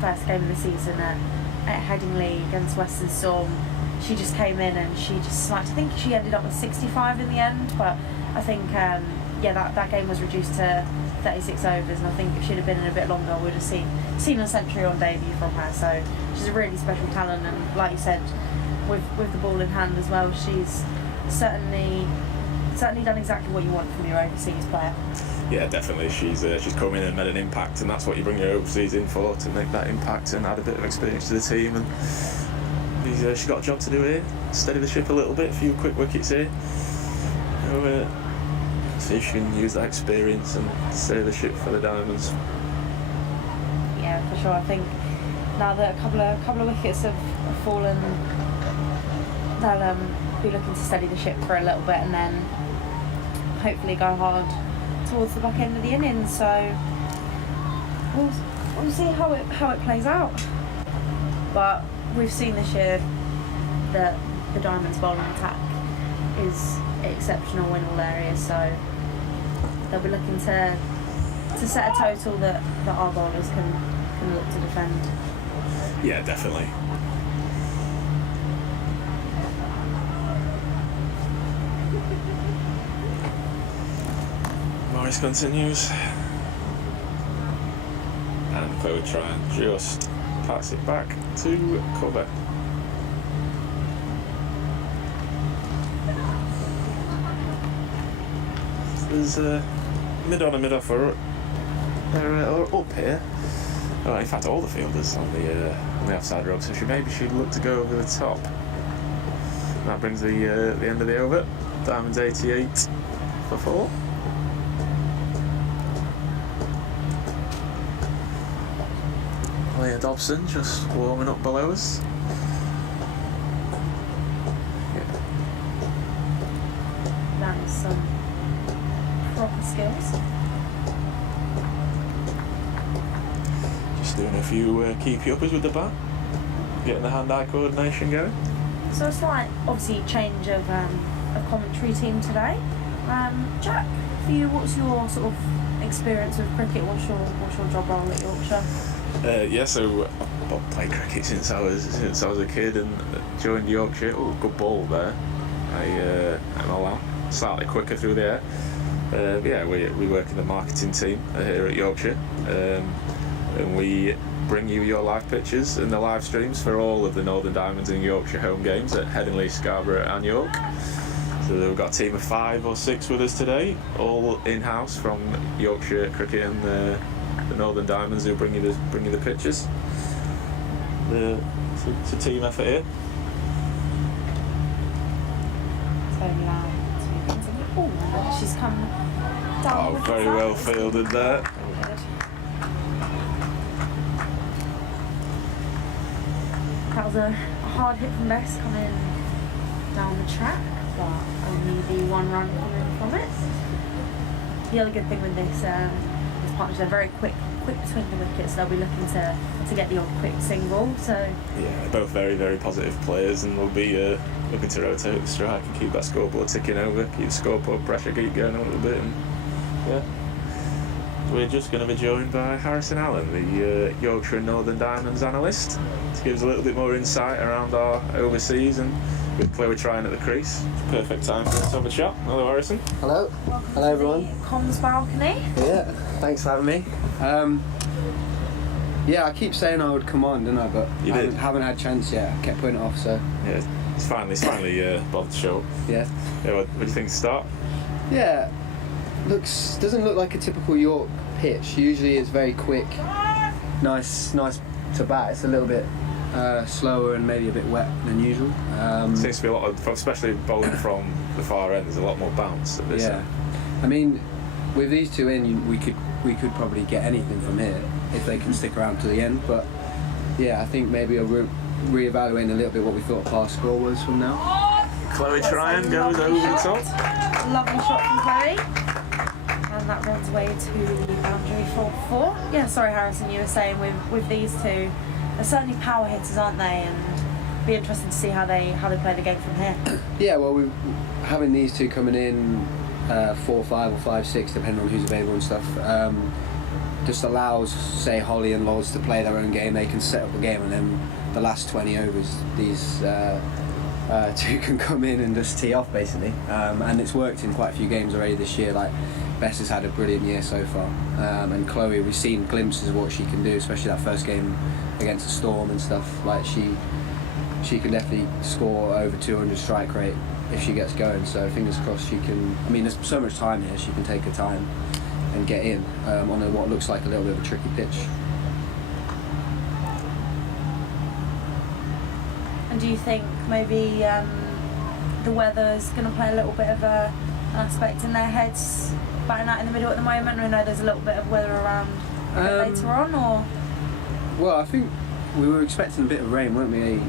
first game of the season at Headingley against Western Storm. She just came in and she just sniped. I think she ended up with 65 in the end, but I think that game was reduced to 36 overs, and I think if she'd have been in a bit longer, we'd have seen a century on debut from her. So she's a really special talent, and like you said, with the ball in hand as well, she's certainly done exactly what you want from your overseas player. Yeah, definitely. She's come in and made an impact, and that's what you bring your overseas in for, to make that impact and add a bit of experience to the team. And she's got a job to do here, steady the ship a little bit, a few quick wickets here. See if she can use that experience and steady the ship for the Diamonds. Yeah, for sure. I think now that a couple of wickets have fallen, they'll be looking to steady the ship for a little bit, and then hopefully go hard towards the back end of the innings. So we'll see how it plays out. But we've seen this year that the Diamonds' bowling attack is exceptional in all areas, so they'll be looking to set a total that our bowlers can look to defend. Yeah, definitely. Morris continues, and Chloe Tryon just pass it back to cover. There's a mid-on and mid-off are up here. Oh, in fact, all the fielders on the outside rope. So maybe she'd look to go over the top. That brings the end of the over. Diamonds 88 for 4. Leah Dobson just warming up below us. That is some proper skills. just doing a few keep-uppers with the bat, getting the hand-eye coordination going. So a slight, obviously, change of commentary team today. Jack, for you, what's your sort of experience of cricket? What's your job role at Yorkshire? So I've played cricket since I was a kid and joined Yorkshire. Oh, good ball there. I'm all slightly quicker through the air. We work in the marketing team here at Yorkshire, and we bring you your live pictures and the live streams for all of the Northern Diamonds and Yorkshire home games at Headingley, Scarborough and York. So we've got a team of 5 or 6 with us today, all in-house from Yorkshire Cricket and the Northern Diamonds, who bring you the pictures. It's a team effort here. So she's come down. Oh, very well fielded there. That was a hard hit from Bess coming down the track, but only the 1 run coming from it. The other good thing with this partnership, they're very quick between the wickets. They'll be looking to get the odd quick single. So yeah, they're both very, very positive players, and we'll be looking to rotate the strike and keep that scoreboard ticking over, keep the scoreboard pressure keep going a little bit, and yeah. We're just going to be joined by Harrison Allen, the Yorkshire and Northern Diamonds analyst, to give us a little bit more insight around our overseas and with Chloe trying at the crease. Perfect time for us to have a chat. Hello, Harrison. Hello. welcome Hello, to everyone. The comms balcony. Yeah, thanks for having me. I keep saying I would come on, didn't I? But You did. haven't had a chance yet. I kept putting it off, so Yeah, it's finally bothered to show up. yeah. Yeah, what do you think to start? Yeah, doesn't look like a typical York pitch. Usually it's very quick, nice to bat. It's a little bit slower and maybe a bit wet than usual. Seems to be a lot of, especially bowling from the far end, there's a lot more bounce at this Yeah, end. I mean, with these two in, we could probably get anything from here if they can stick around to the end. But yeah, I think maybe we're re-evaluating a little bit what we thought past score was from now. Chloe Tryon goes over the top. Lovely shot from Chloe. And that runs away to the boundary for 4. Yeah, sorry Harrison, you were saying with these two, they're certainly power hitters, aren't they? And it'd be interesting to see how they play the game from here. Yeah, well, we're having these two coming in 4-5 or 5-6, depending on who's available and stuff. Just allows, say, Holly and Loz to play their own game. They can set up a game, and then the last 20 overs, these two can come in and just tee off, basically. And it's worked in quite a few games already this year. Like Bess has had a brilliant year so far, and Chloe, we've seen glimpses of what she can do, especially that first game against the Storm and stuff. Like she can definitely score over 200 strike rate if she gets going. So fingers crossed she can. I mean, there's so much time here. She can take her time and get in on what looks like a little bit of a tricky pitch. And do you think maybe the weather is going to play a little bit of an aspect in their heads, batting out in the middle at the moment? We know there's a little bit of weather around a bit later on, or? Well, I think we were expecting a bit of rain, weren't we?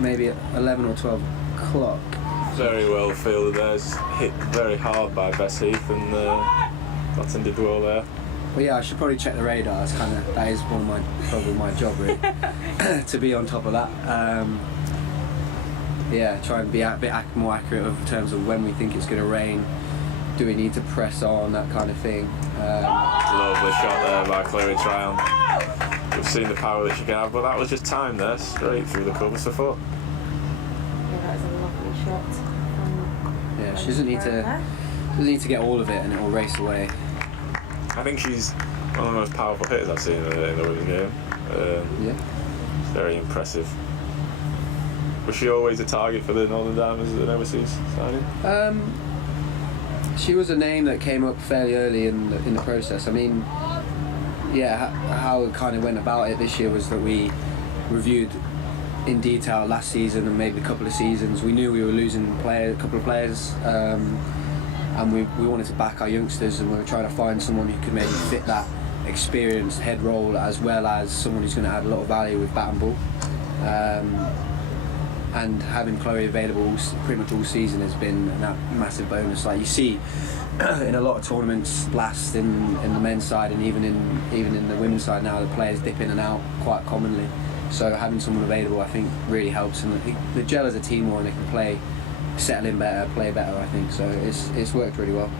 Maybe at 11 or 12 o'clock. Very well fielded there. It's hit very hard by Bess Heath, and Cotton did well there. Well, yeah, I should probably check the radar. That is probably my job, really, to be on top of that. Try and be a bit more accurate in terms of when we think it's going to rain. Do we need to press on, that kind of thing. Lovely shot there by Chloe Tryon. We've seen the power that she can have, but that was just timed there, straight through the covers for 4. Yeah, that is a lovely shot. Yeah, she doesn't need to get all of it, and it will race away. I think she's one of the most powerful hitters I've seen in the women's game. Yeah. It's very impressive. Was she always a target for the Northern Diamonds as an overseas signing? She was a name that came up fairly early in the process. I mean, yeah, how it kind of went about it this year was that we reviewed in detail last season and maybe a couple of seasons. We knew we were losing a couple of players, and we wanted to back our youngsters, and we were trying to find someone who could maybe fit that experienced head role, as well as someone who's going to add a lot of value with bat and ball. And having Chloe available pretty much all season has been a massive bonus. Like you see in a lot of tournaments last in the men's side, and even in the women's side now, the players dip in and out quite commonly. So having someone available, I think, really helps, and they gel as a team more, and they can settle in better, play better. I think so. It's worked really well.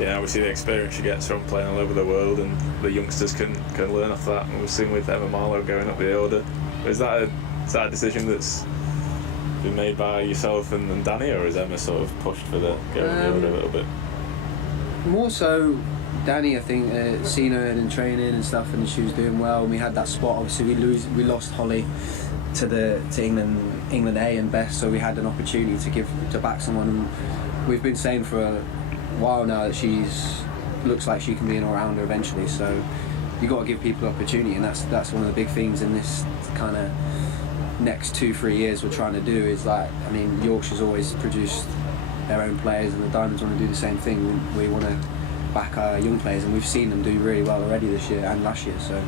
Yeah, obviously the experience she gets from playing all over the world, and the youngsters can learn off that. And we've seen with Emma Marlowe going up the order. Is that a decision that's been made by yourself and Danny, or is Emma sort of pushed for the going up the order a little bit? More so Danny, I think, seen her in training and stuff, and she was doing well. And we had that spot. Obviously, we lost Holly to England A and best, so we had an opportunity to back someone. And we've been saying for a while now that looks like she can be an all-rounder eventually. So you got to give people opportunity, and that's one of the big things in this kind of next 2-3 years we're trying to do. Is like, I mean, Yorkshire's always produced their own players, and the Diamonds want to do the same thing. We want to back our young players, and we've seen them do really well already this year and last year. So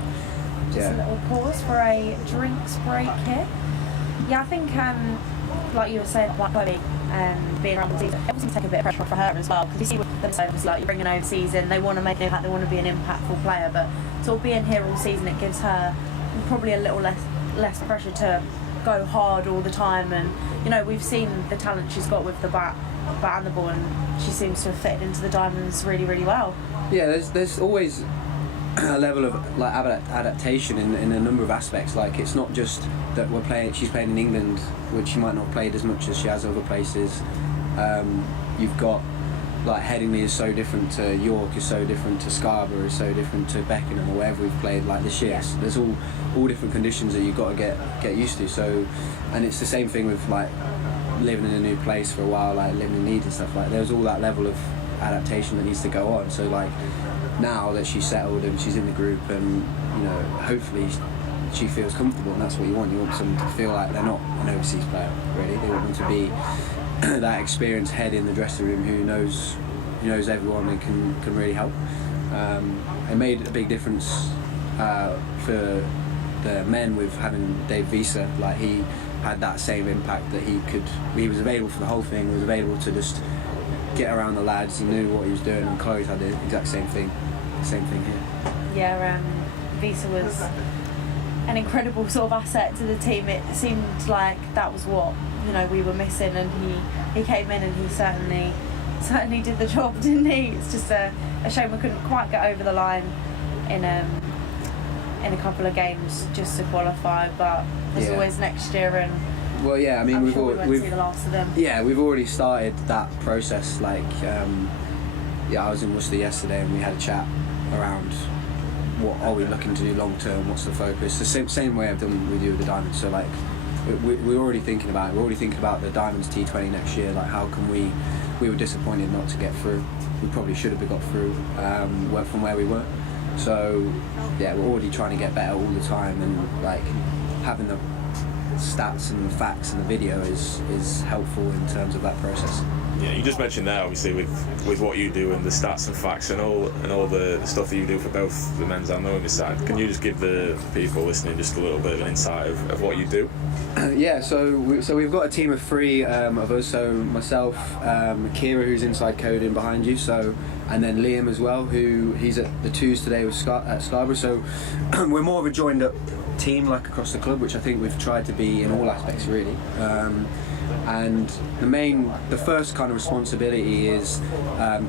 just a little pause for a drinks break here. Yeah, I think like you were saying, like Chloe being around the season, it obviously take a bit of pressure off for her as well, because you see with themselves, like, you're bringing over season, they want to make an impact, they want to be an impactful player, but sort of being here all season, it gives her probably a little less pressure to go hard all the time. And you know, we've seen the talent she's got with the bat and the ball, and she seems to have fitted into the Diamonds really, really well. Yeah, there's always a level of like adaptation in a number of aspects. Like, it's not just that she's playing in England, which she might not have played as much as she has other places. You've got, like, Headingley is so different to York, is so different to Scarborough, is so different to Beckenham, or wherever we've played like this year. So there's all different conditions that you've got to get used to. So, and it's the same thing with like living in a new place for a while, like living in Leeds and stuff. Like, there's all that level of adaptation that needs to go on. So like, now that she's settled and she's in the group, and you know, hopefully she feels comfortable, and that's what you want. You want someone to feel like they're not an overseas player, really. They want them to be that experienced head in the dressing room who knows everyone and can really help. It made a big difference for the men with having Dave Visa. Like, he had that same impact, that he was available for the whole thing, was available to just get around the lads. He knew what he was doing, and Chloe's had the exact same thing here. Yeah, Visa was an incredible sort of asset to the team. It seemed like that was what, you know, we were missing, and he came in and he certainly did the job, didn't he? It's just a shame we couldn't quite get over the line in a couple of games just to qualify, but there's always next year, and well, yeah, I mean, I'm sure we won't see the last of them. Yeah, we've already started that process. Like, I was in Worcester yesterday, and we had a chat around what are we looking to do long term, what's the focus. The same way I've done with you with the Diamonds. So like, we're already thinking about it. We're already thinking about the Diamonds T20 next year. Like, how can we were disappointed not to get through. We probably should have got through from where we were. So yeah, we're already trying to get better all the time, and like, having the stats and the facts and the video is helpful in terms of that process. Yeah, you just mentioned there, obviously, with what you do and the stats and facts and all the stuff that you do for both the men's and the women's side. Can you just give the people listening just a little bit of an insight of what you do? Yeah, so we've got a team of 3 of us. So myself, Kira, who's inside coding behind you, and then Liam as well, he's at the 2s today at Scarborough. So we're more of a joined up team, like, across the club, which I think we've tried to be in all aspects, really. And the first kind of responsibility is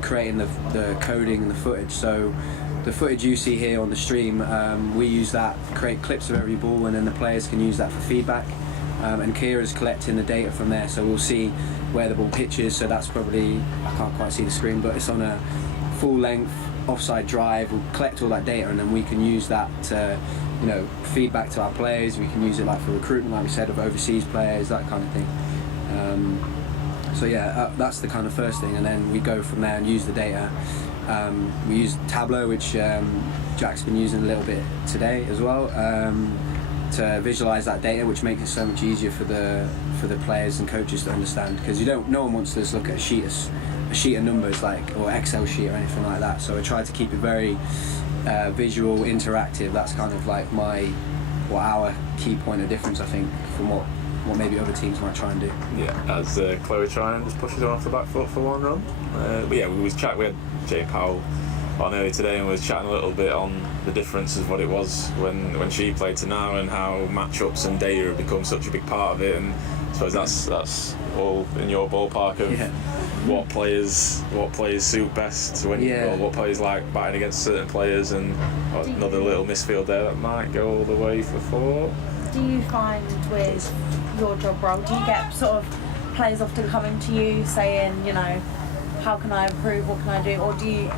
creating the coding and the footage. So the footage you see here on the stream, we use that, create clips of every ball, and then the players can use that for feedback. And Kira's collecting the data from there, so we'll see where the ball pitches. So that's probably, I can't quite see the screen, but it's on a full length offside drive. We'll collect all that data, and then we can use that to, you know, feedback to our players. We can use it like for recruitment, like we said, of overseas players, that kind of thing. So yeah, that's the kind of first thing, and then we go from there and use the data. We use Tableau, which Jack's been using a little bit today as well, to visualize that data, which makes it so much easier for the players and coaches to understand, because no one wants to just look at a sheet of numbers, like, or Excel sheet or anything like that. So I try to keep it very visual, interactive. That's kind of like our key point of difference, I think, from what what maybe other teams might try and do. Yeah, as Chloe Tryon just pushes on off the back foot for one run. But yeah, we had Jane Powell on earlier today, and we was chatting a little bit on the difference of what it was when she played to now, and how matchups and data have become such a big part of it. And I suppose that's all in your ballpark of what players suit best when what players like batting against certain players, and another little misfield there that might go all the way for 4. Do you find with your job role, do you get sort of players often coming to you saying, you know, how can I improve, what can I do, or do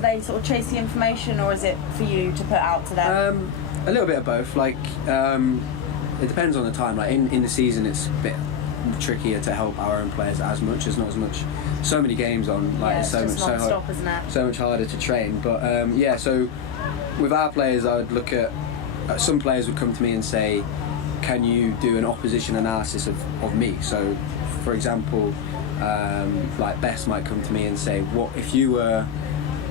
they sort of chase the information, or is it for you to put out to them? A little bit of both. Like, it depends on the time. Like in the season, it's a bit trickier to help our own players as much. There's not as much, so many games on. Like it's so non-stop, isn't it? So much harder to train. But so with our players, I would look at some players would come to me and say, "Can you do an opposition analysis of me?" So, for example, like Bess might come to me and say, "What if you were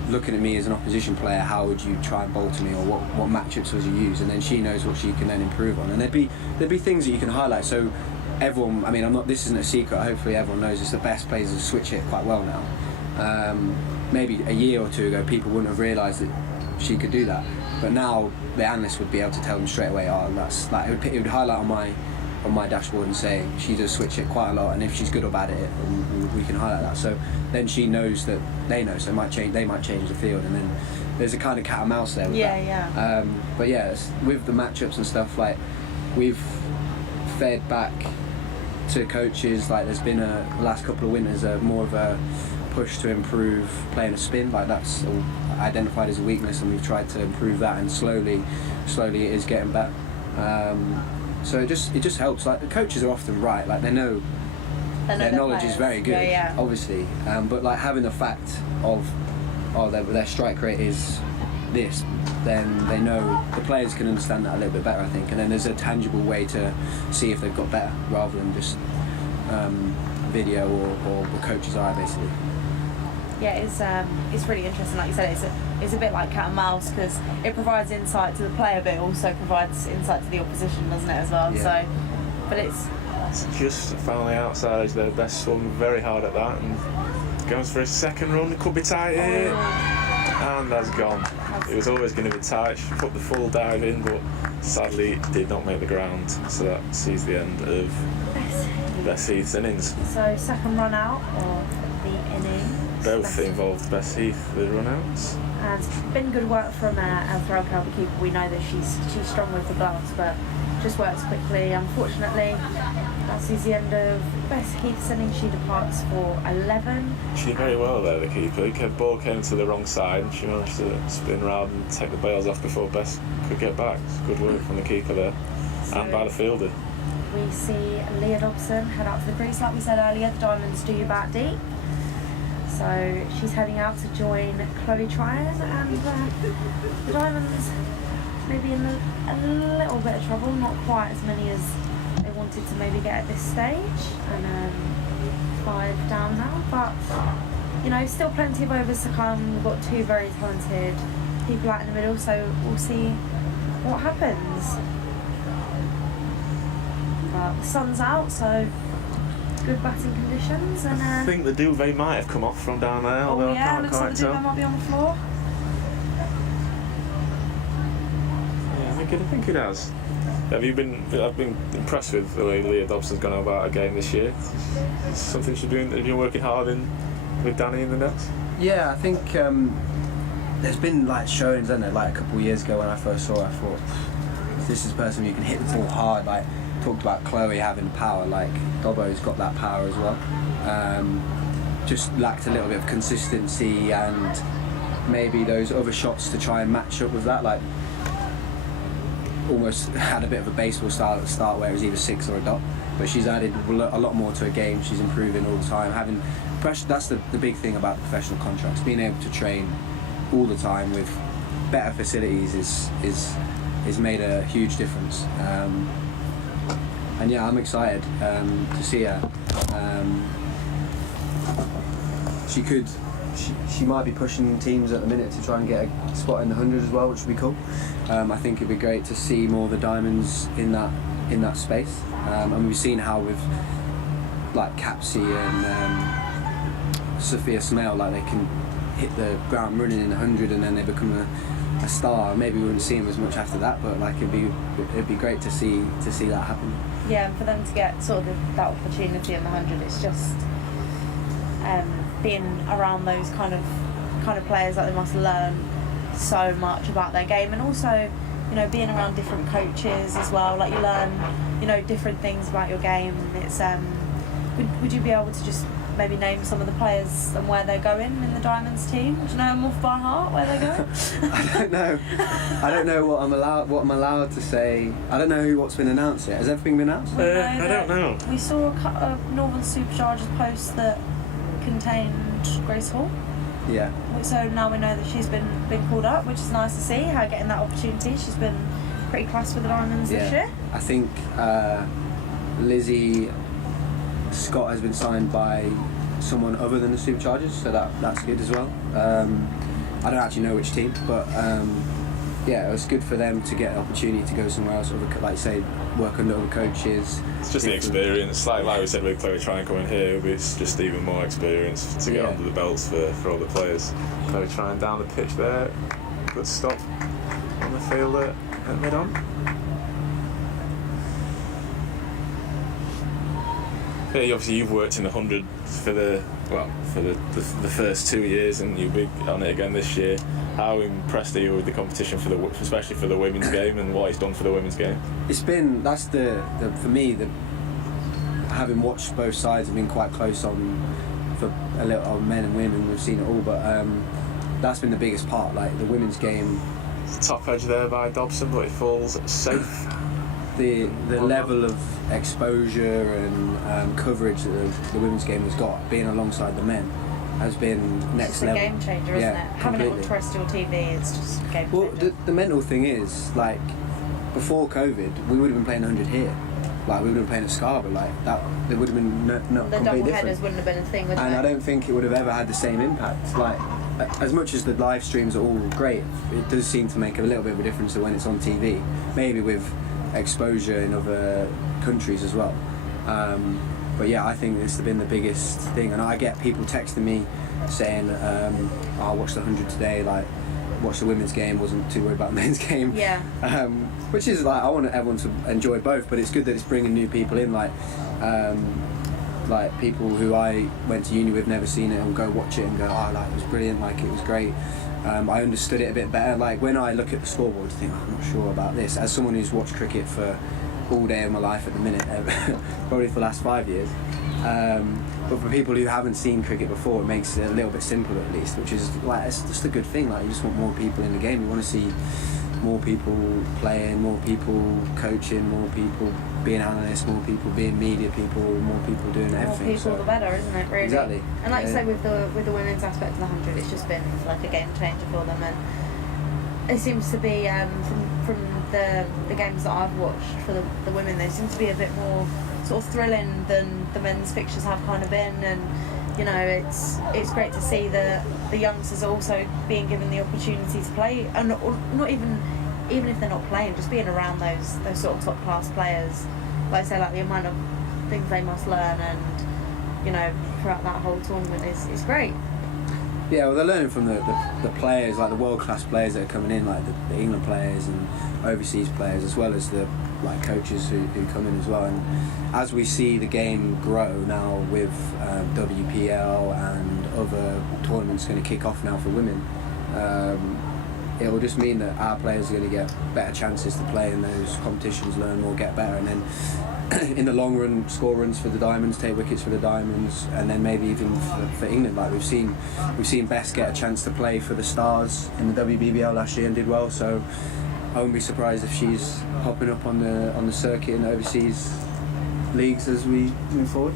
looking at me as an opposition player, how would you try and bowl to me, or what matchups would you use?" And then she knows what she can then improve on, and there'd be things that you can highlight. So everyone, I mean, this isn't a secret, hopefully everyone knows this, the best players switch it quite well now. Maybe a year or two ago people wouldn't have realised that she could do that, but now the analyst would be able to tell them straight away, that's like, it would highlight on my dashboard and say she does switch it quite a lot, and if she's good or bad at it, we can highlight that. So then she knows that they know, so they might change the field, and then there's a kind of cat and mouse there with that. But yeah, with the matchups and stuff, like we've fed back to coaches, like there's been the last couple of winters more of a push to improve playing a spin, like that's identified as a weakness, and we've tried to improve that, and slowly it is getting better. So it just helps. Like the coaches are often right. Like they know their knowledge is very good, obviously. But like having the fact of their strike rate is this, then they know the players can understand that a little bit better, I think. And then there's a tangible way to see if they've got better, rather than just video or the coach's eye, basically. Yeah, it's really interesting. Like you said, it's a bit like cat and mouse, because it provides insight to the player, but it also provides insight to the opposition, doesn't it, as well? Yeah. So, but it's just found the outside edge, their best swung very hard at that, and goes for his second run. It could be tight here, and that's gone. It was always going to be tight. She put the full dive in, but sadly did not make the ground. So that sees the end of Bess Heath's innings. So second run out of the innings. Both involved Bess Heath, the run-outs. And it's been good work from Rachael, the keeper. We know that she's strong with the gloves, but just works quickly. Unfortunately, that sees the end of Bess Heath's innings. She departs for 11. She did very well there, the keeper. The ball came to the wrong side, and she managed to spin round and take the bails off before Bess could get back. It's good work from the keeper there, and by the fielder. We see Leah Dobson head out to the crease. Like we said earlier, the Diamonds do bat deep. So she's heading out to join Chloe Tryon, and the Diamonds maybe in a little bit of trouble, not quite as many as they wanted to maybe get at this stage, and 5 down now, but you know, still plenty of overs to come. We've got 2 very talented people out in the middle, so we'll see what happens. But the sun's out, so good batting conditions, and I think the duvet might have come off from down there, although I can't looks quite like the tell. duvet might be on the floor. Yeah, I think it has. I've been impressed with the way Leah Dobson's gone about a game this year. It's something she's doing. Have you been working hard with Danny in the nets? Yeah, I think there's been like showings, hasn't there? Like a couple of years ago when I first saw her, I thought, this is a person who can hit the ball hard. Like talked about Chloe having power, like Dobbo's got that power as well. Just lacked a little bit of consistency and maybe those other shots to try and match up with that. Like almost had a bit of a baseball style at the start where it was either 6 or a dot. But she's added a lot more to her game. She's improving all the time. Having pressure, that's the big thing about professional contracts. Being able to train all the time with better facilities is made a huge difference. And yeah, I'm excited to see her. She might be pushing teams at the minute to try and get a spot in the 100 as well, which would be cool. I think it'd be great to see more of the Diamonds in that in that space. And we've seen how with like Capsy and Sophia Smale, like they can hit the ground running in 100 and then they become a star. Maybe we wouldn't see them as much after that, but like it'd be great to see that happen. Yeah, and for them to get sort of that opportunity in the 100, it's just being around those kind of players that they must learn so much about their game, and also, you know, being around different coaches as well. Like you learn, you know, different things about your game. It's would you be able to just maybe name some of the players and where they're going in the Diamonds team? Do you know them off by heart where they're going? I don't know. I don't know what I'm allowed to say. I don't know what's been announced yet. Has everything been announced? I don't know. We saw a Northern Superchargers post that contained Grace Hall. Yeah. So now we know that she's been called up, which is nice to see her getting that opportunity. She's been pretty class with the Diamonds this year. I think Lizzie Scott has been signed by someone other than the Superchargers, so that's good as well. I don't actually know which team, but yeah, it was good for them to get an opportunity to go somewhere else, like you say, work under other coaches. It's just the experience, like we said with Chloe Tryon coming here, it's just even more experience to get under the belts for all the players. Chloe Tryon down the pitch there, good stop on the field at mid-on. Yeah, obviously you've worked in the 100 for the first 2 years, and you'll be on it again this year. How impressed are you with the competition especially for the women's game, and what it's done for the women's game? It's been for me, having watched both sides and been quite close on for a little on men and women. We've seen it all, but that's been the biggest part. Like the women's game. Top edge there by Dobson, but it falls safe. The level of exposure and coverage that the women's game has got, being alongside the men, has been next level. It's a game changer, isn't it? Having it on terrestrial TV, it's just a game changer. Well, the mental thing is, like, before COVID, we would have been playing 100 here. Like, we would have been playing at Scarborough, like, that, there would have been not the completely double different. headers wouldn't have been a thing, would and they? I don't think it would have ever had the same impact. Like, as much as the live streams are all great, it does seem to make a little bit of a difference to when it's on TV. Maybe with exposure in other countries as well. But yeah, I think it's been the biggest thing, and I get people texting me saying, I watched the 100 today, like, watched the women's game, wasn't too worried about the men's game. Yeah. Which is like, I want everyone to enjoy both, but it's good that it's bringing new people in, like people who I went to uni with, never seen it, and go watch it and go, oh, like, it was brilliant, like, it was great. I understood it a bit better. Like, when I look at the scoreboard, I think, oh, I'm not sure about this. As someone who's watched cricket for all day of my life at the minute, probably for the last 5 years. But for people who haven't seen cricket before, it makes it a little bit simpler at least, which is like, it's just a good thing. Like, you just want more people in the game. You want to see more people playing, more people coaching, more people being analysts, more people being media people, more people doing everything. More people, the better, isn't it? Really. Exactly. And like you say, with the women's aspect of the 100, it's just been like a game changer for them, and it seems to be from the games that I've watched for the women, they seem to be a bit more sort of thrilling than the men's fixtures have kind of been, and you know, it's great to see the youngsters also being given the opportunity to play, and not even if they're not playing, just being around those sort of top class players. Like I say, like the amount of things they must learn, and you know, throughout that whole tournament is great. Yeah, well, they're learning from the players, like the world class players that are coming in, like the England players and overseas players, as well as the like coaches who come in as well. And as we see the game grow now with WPL and other tournaments going to kick off now for women, it will just mean that our players are going to get better chances to play in those competitions, learn more, get better, and then in the long run, score runs for the Diamonds, take wickets for the Diamonds, and then maybe even for England. Like we've seen Bess get a chance to play for the Stars in the WBBL last year and did well. So I wouldn't be surprised if she's hopping up on the circuit in the overseas leagues as we move forward.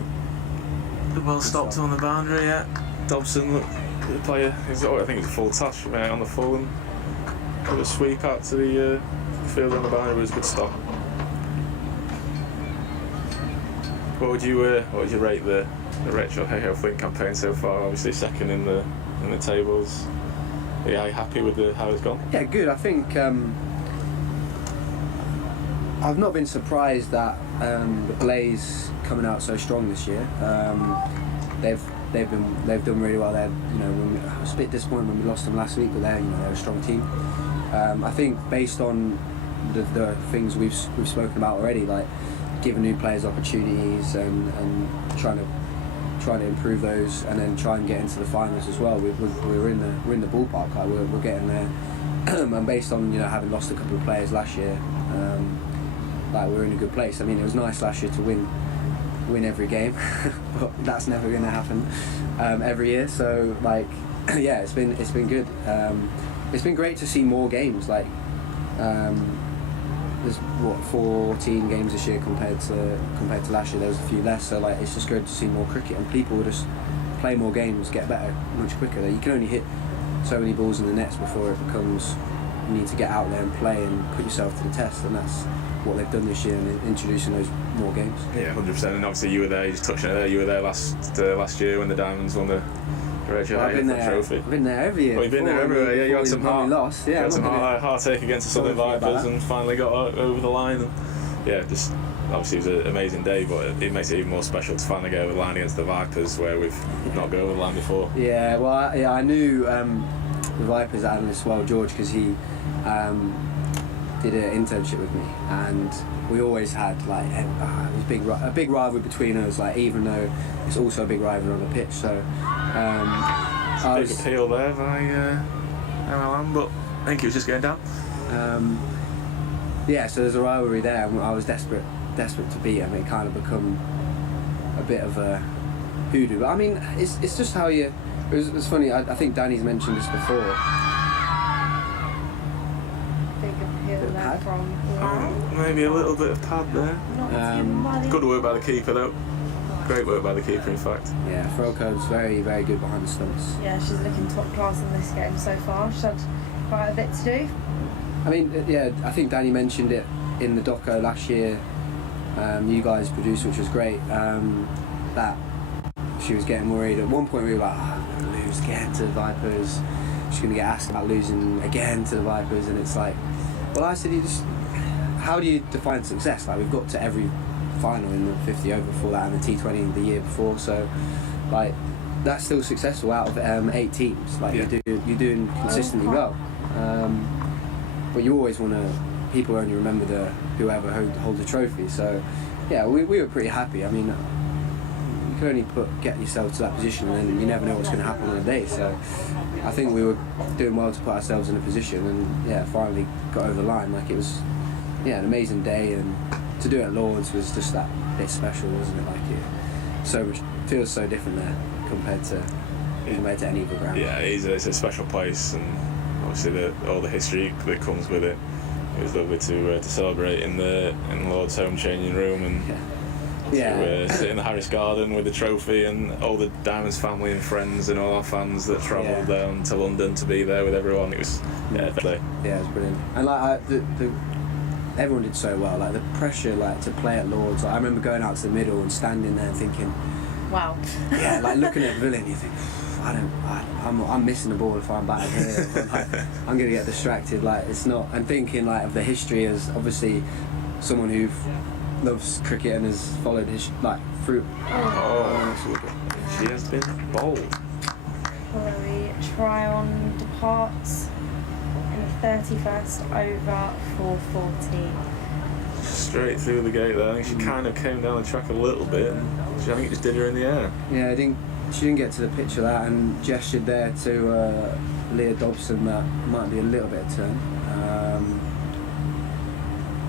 Well stopped on the boundary, yeah. Dobson, look, the player, I think it's a full touch on the full, and put a sweep out to the field on the boundary. It was a good stop. What would you rate the Rachael Heyhoe Flint campaign so far? Obviously second in the tables. Are you happy with how it's gone? Yeah, good. I think I've not been surprised that the Blaze coming out so strong this year. They've done really well. They're, I was a bit disappointed when we lost them last week, but they're a strong team. I think based on the things we've spoken about already, like giving new players opportunities and trying to improve those, and then try and get into the finals as well. We're in the ballpark. Like we're getting there. And based on having lost a couple of players last year, like we're in a good place. I mean, it was nice last year to win every game, but that's never going to happen every year. So like, yeah, it's been good. It's been great to see more games. Like, there's 14 games this year compared to last year. There was a few less. So like, it's just good to see more cricket, and people will just play more games, get better much quicker. You can only hit so many balls in the nets before it becomes you need to get out there and play and put yourself to the test, and that's what they've done this year in introducing those more games. Yeah, 100%. And obviously you were there, you just touched on it there, you were there last year when the Diamonds won the Rachael Heyhoe Flint Trophy. I've been there every year. Well, you've been there everywhere, yeah. You had some lost. Yeah, you had some heartache against the Southern Vipers and finally got over the line. And yeah, just obviously it was an amazing day, but it makes it even more special to finally go over the line against the Vipers, where we've not gone over the line before. Yeah, well, I knew the Vipers analyst well, George, because he did an internship with me, and we always had like it was a big rivalry between us. Like, even though it's also a big rivalry on the pitch, so big appeal there by MLM, but I think it was just going down. Yeah, so there's a rivalry there, and I was desperate to beat him. It kind of become a bit of a hoodoo. But I mean, it's just how you. It was funny. I think Danny's mentioned this before. Big appeal there from maybe a little bit of pad there. Good work by the keeper though. Great work by the keeper, in fact. Yeah, Froco's very, very good behind the stumps. Yeah, she's looking top class in this game so far. She's had quite a bit to do. I mean, yeah, I think Danny mentioned it in the doco last year. You guys produced, which was great. That she was getting worried. At one point, we were like, I'm going to lose again to the Vipers. She's going to get asked about losing again to the Vipers, and it's like, well, I said, how do you define success? Like, we've got to every final in the 50 over before that, and the T20 the year before. So, like, that's still successful out of 8 teams. Like, yeah. You're doing consistently well. But you always want to. People only remember whoever holds the trophy. So, yeah, we were pretty happy. I mean, you can only get yourself to that position, and then you never know what's going to happen on the day. So, I think we were doing well to put ourselves in a position, and yeah, finally got over the line. Like, it was, yeah, an amazing day, and to do it at Lords was just that bit special, wasn't it? Like, it so much feels so different there compared to any other ground. Yeah, it's a special place, and obviously all the history that comes with it. It was lovely to celebrate in Lord's home changing room, and to sit in the Harris Garden with the trophy, and all the Diamonds family and friends and all our fans that travelled down to London to be there with everyone. It was it was brilliant. And like everyone did so well. Like, the pressure, like, to play at Lords. Like, I remember going out to the middle and standing there and thinking, wow. Yeah, like looking at Villa, and you think, I'm missing the ball if I'm batting here. I'm going to get distracted. Like, it's not. And thinking like of the history as obviously someone who loves cricket and has followed his through. She has been bold. Chloe Tryon departs in the 31st over for 14. Straight through the gate there. I think she kind of came down the track a little bit. I think it just did her in the air. Yeah, she didn't get to the pitch of that, and gestured there to Leah Dobson that might be a little bit of turn.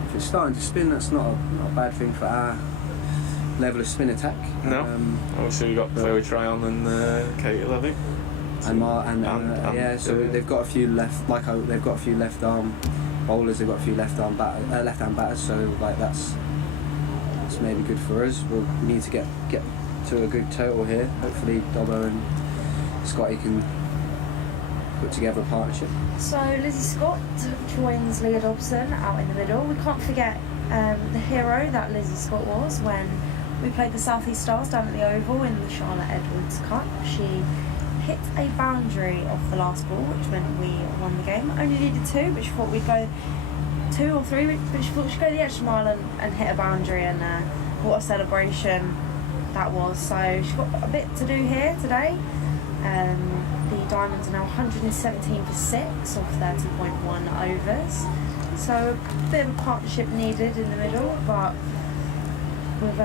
If it's starting to spin, that's not a bad thing for our level of spin attack. No. Obviously we've got Chloe Tryon and Katie Levy. So they've got a few left. They've got a few left arm bowlers. They've got a few left hand batters. So like that's maybe good for us. We need to get to a good total here. Hopefully Dobbo and Scotty can put together a partnership. So Lizzie Scott joins Leah Dobson out in the middle. We can't forget the hero that Lizzie Scott was when we played the South East Stars down at the Oval in the Charlotte Edwards Cup. She hit a boundary off the last ball, which meant we won the game. Only needed 2, which thought we'd go 2 or 3, but she thought she'd go the extra mile and hit a boundary, and what a celebration that was. So she's got a bit to do here today. The Diamonds are now 117 for 6 off 30.1 overs. So a bit of a partnership needed in the middle, but we've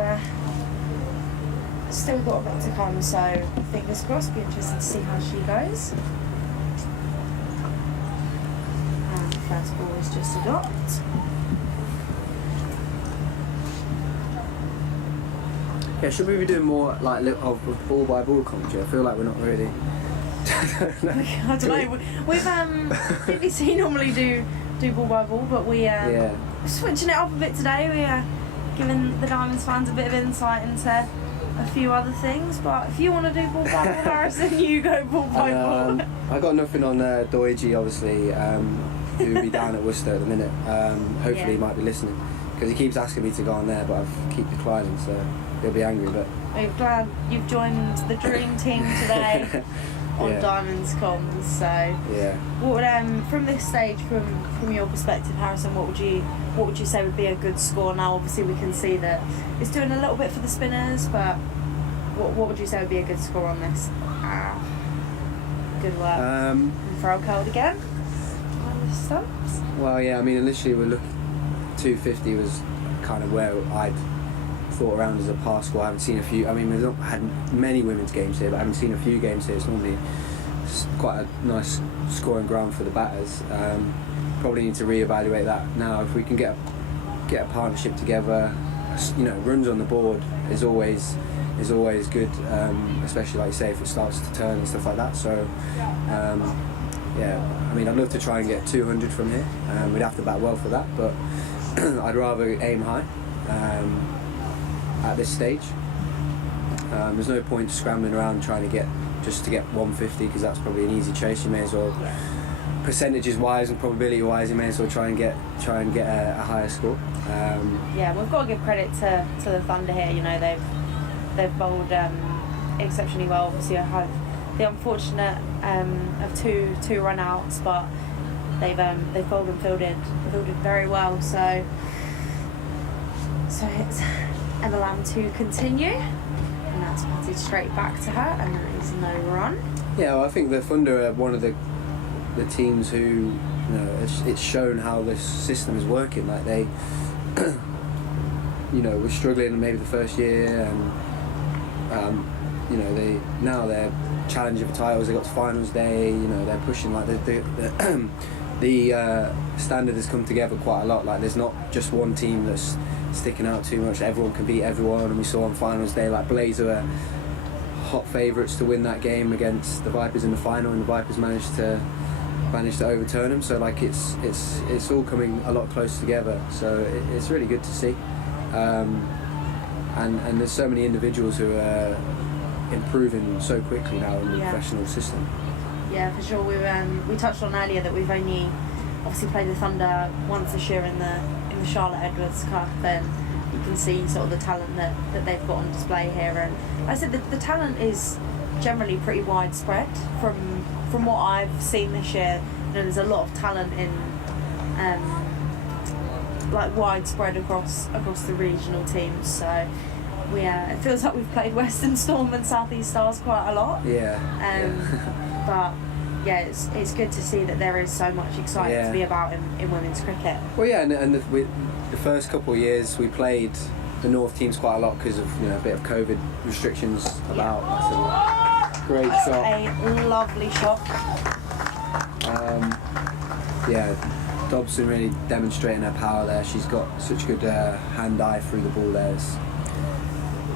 still got a bit to come, so fingers crossed. Be interested to see how she goes. And the first ball is just a dot. Yeah, should we be doing more like of ball by ball commentary? I feel like we're not really. I don't know. We've BBC normally do ball by ball, but we're switching it up a bit today. We are giving the Diamonds fans a bit of insight into a few other things. But if you want to do ball by ball, Harrison, you go ball by ball. I got nothing on Doiji, obviously, who will be down at Worcester at the minute. Hopefully he might be listening, because he keeps asking me to go on there, but I keep declining, so he'll be angry. But we're glad you've joined the dream team today on Diamonds Comms. So what would from this stage, from your perspective, Harrison, what would you say would be a good score? Now obviously we can see that it's doing a little bit for the spinners, but what would you say would be a good score on this? Good work. And throw cold again. Well, yeah, I mean, initially we're looking 250 was kind of where I'd thought around as a par score. I haven't seen a few. I mean, we've not had many women's games here, but I haven't seen a few games here. It's normally quite a nice scoring ground for the batters. Probably need to reevaluate that now. If we can get a partnership together, runs on the board is always good, especially like you say if it starts to turn and stuff like that. So I mean, I'd love to try and get 200 from here. We'd have to bat well for that, but I'd rather aim high at this stage. There's no point scrambling around trying to get 150, because that's probably an easy chase. You may as well, percentages wise and probability wise, you may as well try and get a higher score. We've got to give credit to the Thunder here. They've bowled exceptionally well. Obviously, I have the unfortunate of two run outs, but they've bowled and fielded very well. So it's Emma Lamb to continue, and that's batted straight back to her, and there is no run. Yeah, well, I think the Thunder are one of the teams who, it's shown how this system is working. Like they, were struggling maybe the first year, and they're challenging for titles. They got to finals day. They're pushing, like the standard has come together quite a lot. Like there's not just one team that's sticking out too much. Everyone can beat everyone, and we saw on finals day like Blazer were hot favourites to win that game against the Vipers in the final, and the Vipers managed to overturn them. So like it's all coming a lot closer together. So it's really good to see. And there's so many individuals who are improving so quickly now in the professional system. Yeah, for sure. We touched on earlier that we've only obviously played the Thunder once this year in the Charlotte Edwards Cup, and you can see sort of the talent that they've got on display here. And I said that the talent is generally pretty widespread from what I've seen this year. There's a lot of talent in like widespread across the regional teams. So it feels like we've played Western Storm and South East Stars quite a lot. But it's good to see that there is so much excitement to be about in women's cricket. Well, yeah, and the first couple of years we played the North teams quite a lot because of a bit of COVID restrictions about. That's a great shot. A lovely shot. Dobson really demonstrating her power there. She's got such good hand-eye through the ball there.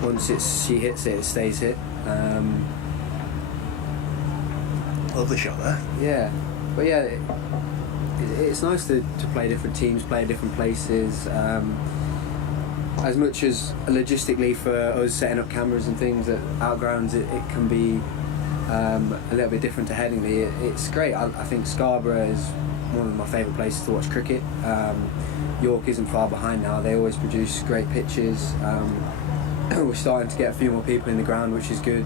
Once she hits it, it stays hit. Lovely shot there. Yeah, but it's nice to play different teams, play different places. As much as logistically for us setting up cameras and things at outgrounds, it can be a little bit different to Headingley. It's great. I think Scarborough is one of my favourite places to watch cricket. York isn't far behind now. They always produce great pitches. We're starting to get a few more people in the ground, which is good.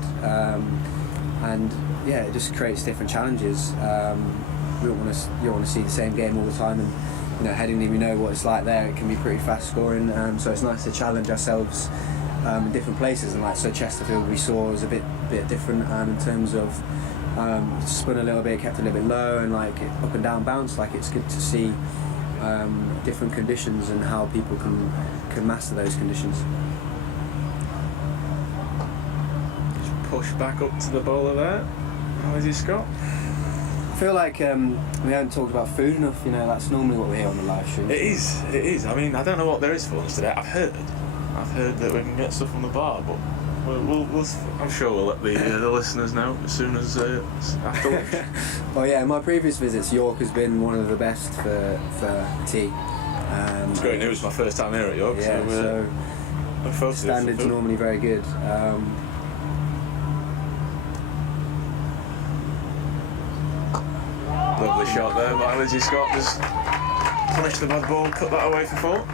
And it just creates different challenges. You don't want to see the same game all the time, and Headingley, we know what it's like there. It can be pretty fast scoring, so it's nice to challenge ourselves in different places. And so Chesterfield we saw was a bit different in terms of spun a little bit, kept a little bit low, and up and down bounce. It's good to see different conditions and how people can master those conditions. Just push back up to the bowler there. How is he, Scott? I feel like we haven't talked about food enough. That's normally what we hear on the live stream. It is. I mean, I don't know what there is for us today. I've heard that we can get stuff from the bar, but I'm sure we'll let the listeners know as soon as after lunch. Well, yeah, in my previous visits, York has been one of the best for tea. It's great news. My first time here at York, yeah, so standards normally very good. Lovely shot there by Lizzie Scott. Just punished the bad ball, cut that away for 4.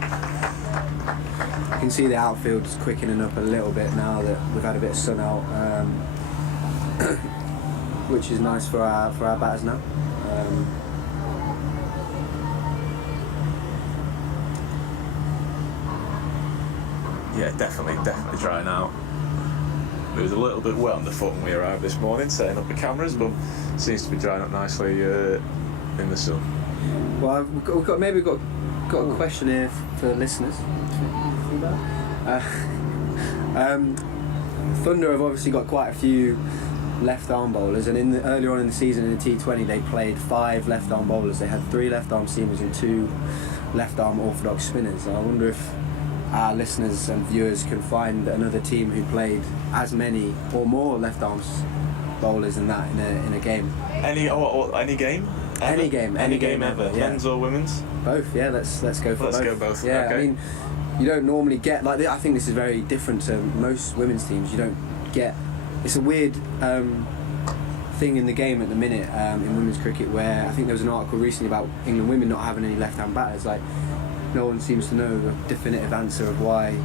You can see the outfield's quickening up a little bit now that we've had a bit of sun out, which is nice for our batters now. Yeah, definitely drying out. It was a little bit wet underfoot when we arrived this morning, setting up the cameras, but seems to be drying up nicely in the sun. Well, we've got a question here for listeners. Thunder have obviously got quite a few left arm bowlers, and earlier on in the season in the T20 they played 5 left arm bowlers. They had 3 left arm seamers and 2 left arm orthodox spinners. I wonder if our listeners and viewers can find another team who played as many or more left arm bowlers than that in a game. Any game? Ever? Any game ever. Yeah. Men's or women's? Both. Yeah, let's go for both. Let's go both. Yeah, okay. I mean, you don't normally get I think this is very different to most women's teams. You don't get. It's a weird thing in the game at the minute in women's cricket, where I think there was an article recently about England women not having any left-hand batters. No one seems to know a definitive answer of why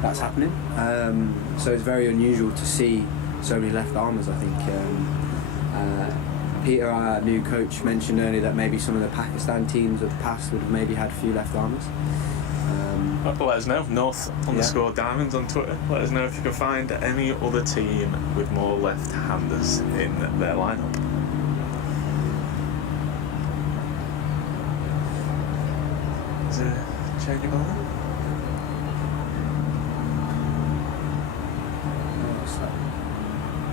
that's happening. So it's very unusual to see so many left-armers, I think. Peter, our new coach, mentioned earlier that maybe some of the Pakistan teams of the past would have maybe had a few left-armers. Let us know. North_Diamonds on Twitter. Let us know if you can find any other team with more left-handers in their lineup. Is there a change of bowler? What's that?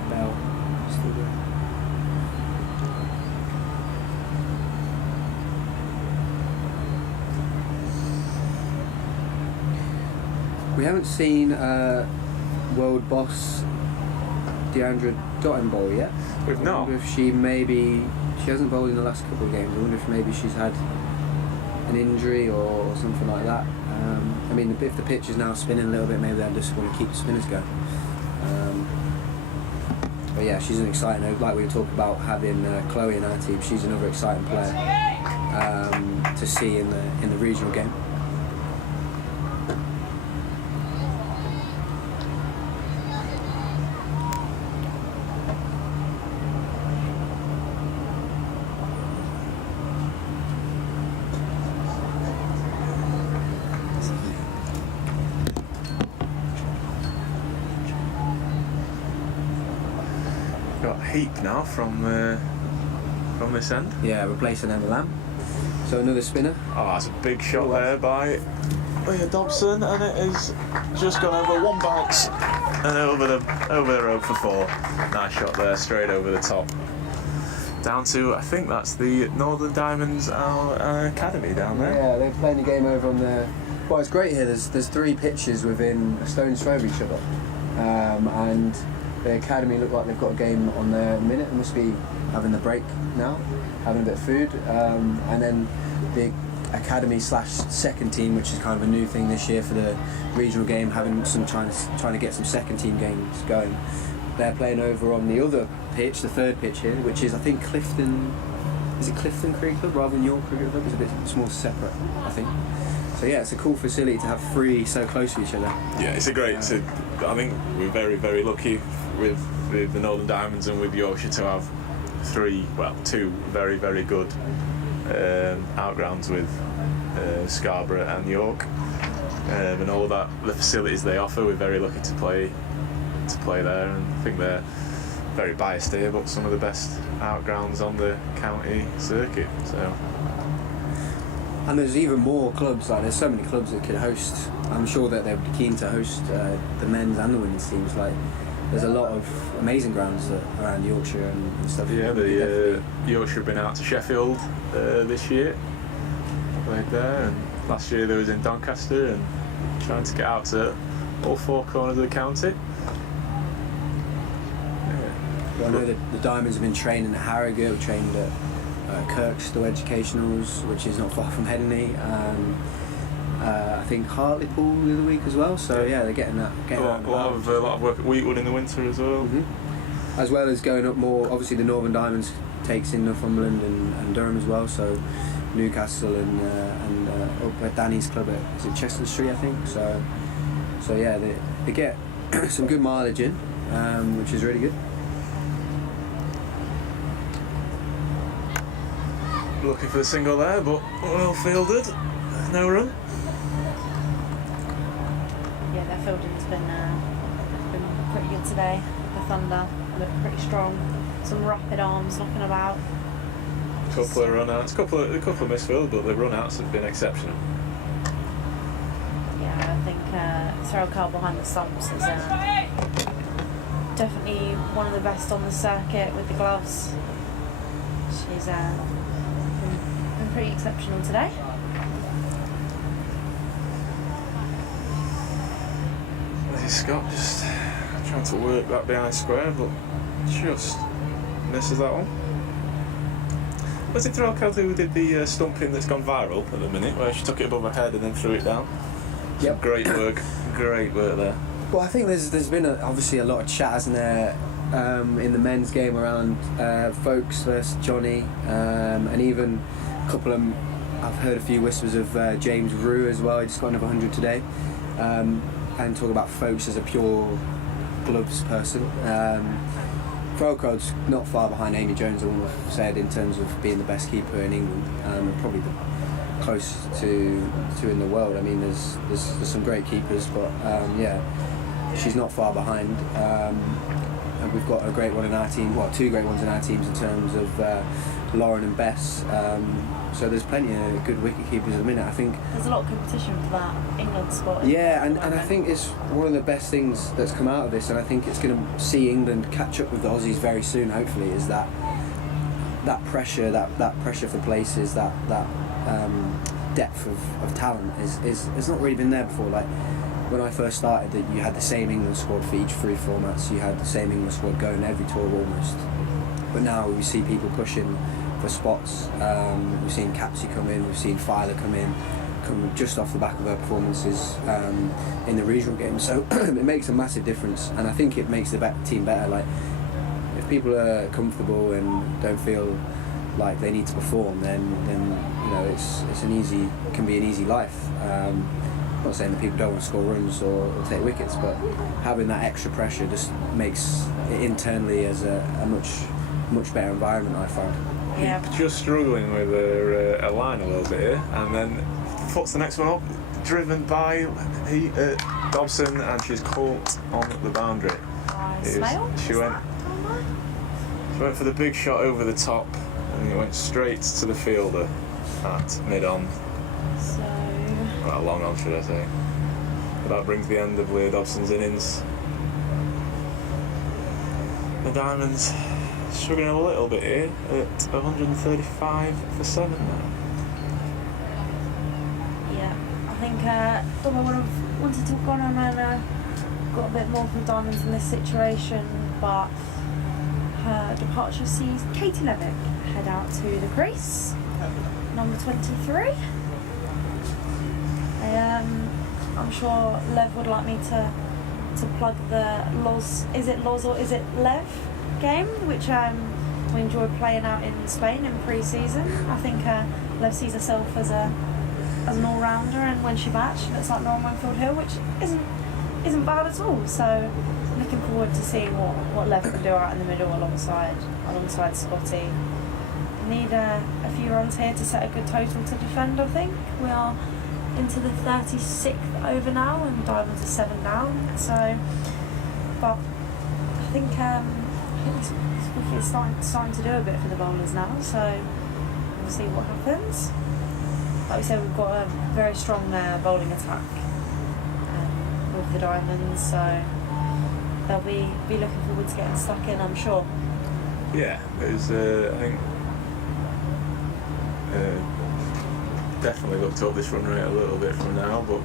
Bell. Still there. We haven't seen world boss Deandra Dottin bowl yet. We've not. I wonder if she hasn't bowled in the last couple of games. I wonder if maybe she's had an injury or something like that. I mean, if the pitch is now spinning a little bit, maybe they just want to keep the spinners going. But yeah, she's an exciting. Like we were talking about having Chloe in our team. She's another exciting player to see in the regional game. Got Heap now from this end. Yeah, replacing Emma Lamb. So another spinner. Oh, that's a big shot there by Leah Dobson, and it is just gone over one bounce and over the rope for 4. Nice shot there, straight over the top. Down to, I think that's the Northern Diamonds Academy down there. Yeah, they're playing the game over on the. Well, it's great here. There's 3 pitches within a stone's throw of each other, and the academy look like they've got a game on there in a minute. They must be having the break now, having a bit of food, and then the academy / second team, which is kind of a new thing this year for the regional game, having some trying to get some second team games going. They're playing over on the other pitch, the 3rd pitch here, which is I think Clifton. Is it Clifton Cricket Club rather than York Cricket Club? It's a bit more separate, I think. So yeah, it's a cool facility to have 3 so close to each other. Yeah, it's a great. I think we're very, very lucky with the Northern Diamonds and with Yorkshire to have 2 very, very good outgrounds with Scarborough and York, and all that the facilities they offer. We're very lucky to play there, and I think they're very biased here, but some of the best outgrounds on the county circuit. So. And there's even more clubs, like there's so many clubs that could host. I'm sure that they'd be keen to host the men's and the women's teams. Like there's a lot of amazing grounds around Yorkshire and stuff. Yeah, the Yorkshire have been out to Sheffield this year, played there, and last year they was in Doncaster, and trying to get out to all four corners of the county. I know that the Diamonds have been training at Harrogate, we trained at Kirkstall Educationals, which is not far from Headingley, and I think Hartlepool the other week as well. So yeah, they're getting that. A lot of work at Wheatwood in the winter as well. Mm-hmm. As well as going up more. Obviously, the Northern Diamonds takes in Northumberland and Durham as well. So Newcastle and up at Danny's club at, is it Chester Street, I think. So yeah, they get some good mileage in, which is really good. Looking for the single there, but well fielded. No run. Yeah, their fielding's been pretty good today. The Thunder look pretty strong. Some rapid arms knocking about. Couple of run outs, couple of misfields, but the run outs have been exceptional. Yeah, I think Sarah Carl behind the stumps is definitely one of the best on the circuit with the gloves. She's been pretty exceptional today. There's Scott just trying to work that behind square, but just misses that one. Was it Rachael who did the stumping that's gone viral at the minute, where she took it above her head and then threw it down? Yep. Great work there. Well, I think there's been obviously a lot of chat, hasn't there, in the men's game around Folks versus Johnny, and even a couple of, I've heard a few whispers of James Rue as well. He just got another 100 today, and talk about Folks as a pure gloves person. Folks not far behind Amy Jones, I would have said, in terms of being the best keeper in England, and probably the closest to in the world. I mean, there's some great keepers, but yeah, she's not far behind. And we've got a great one in our team, well, two great ones in our teams in terms of Lauren and Bess. So there's plenty of good wicket keepers at the minute. I think there's a lot of competition for that England spot. Yeah, and I think it's one of the best things that's come out of this, and I think it's going to see England catch up with the Aussies very soon. Hopefully, is that pressure, that pressure for places, that depth of talent is not really been there before. Like when I first started, that you had the same England squad for each three formats. You had the same England squad going every tour almost. But now we see people pushing for spots. We've seen Capsy come in, we've seen Filer come just off the back of her performances in the regional games. So it makes a massive difference, and I think it makes the team better. Like if people are comfortable and don't feel like they need to perform, then you know it can be an easy life. I'm not saying that people don't want to score runs or take wickets, but having that extra pressure just makes it internally as a much better environment, I find. Yeah. Just struggling with her line a little bit here, and then puts the next one up, driven by Dobson, and she's caught on the boundary. She went for the big shot over the top, and it went straight to the fielder at mid-on. So... well, long on, should I say. But that brings the end of Leah Dobson's innings. The Diamonds struggling a little bit here at 135 for 7 now. Yeah, I think Dom would have wanted to have gone on and got a bit more from Diamonds in this situation, but her departure sees Katie Levick head out to the crease, number 23. I'm sure Lev would like me to plug the is it Loz or is it Lev game, which we enjoy playing out in Spain in pre-season. I think Lev sees herself as an all-rounder, and when she bats, she looks like Lauren Winfield Hill, which isn't bad at all. So looking forward to seeing what Lev can do out in the middle alongside Scotty. need a few runs here to set a good total to defend, I think. We are into the 36th over now and Diamonds are 7 down, so, but I think it's starting to do a bit for the bowlers now, so we'll see what happens. Like we said, we've got a very strong bowling attack with the Diamonds, so they'll be looking forward to getting stuck in, I'm sure. Yeah, it was, I think, definitely looked up this run rate a little bit from now, but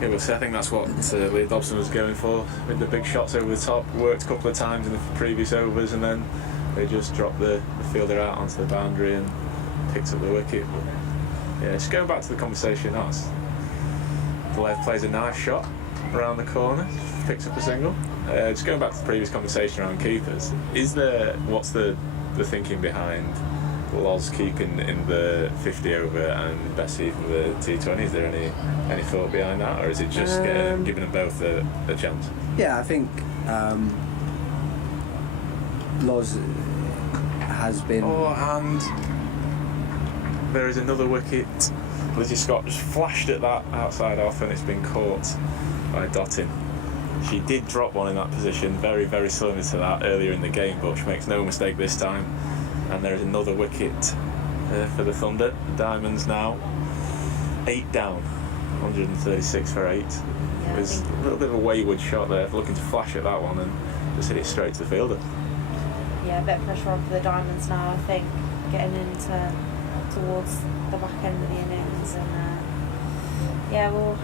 yeah, we'll see. I think that's what Leah Dobson was going for, with the big shots over the top. Worked a couple of times in the previous overs, and then they just dropped the fielder out onto the boundary and picked up the wicket. But yeah, just going back to the conversation, Lev plays a nice shot around the corner, picks up a single. Just going back to the previous conversation around keepers, what's the thinking behind Loz keeping in the 50 over and Bessie for the T20? Is there any thought behind that, or is it just giving them both a chance? Yeah, I think Loz has been. Oh, and there is another wicket. Lizzie Scott just flashed at that outside off, and it's been caught by Dottin. She did drop one in that position, very, very similar to that earlier in the game, but she makes no mistake this time. And there is another wicket for the Thunder. The Diamonds now 8 down, 136 for 8. Yeah, It was a little bit of a wayward shot there, looking to flash at that one and just hit it straight to the fielder. Yeah, a bit of pressure on for the Diamonds now, I think, getting towards the back end of the innings, and we'll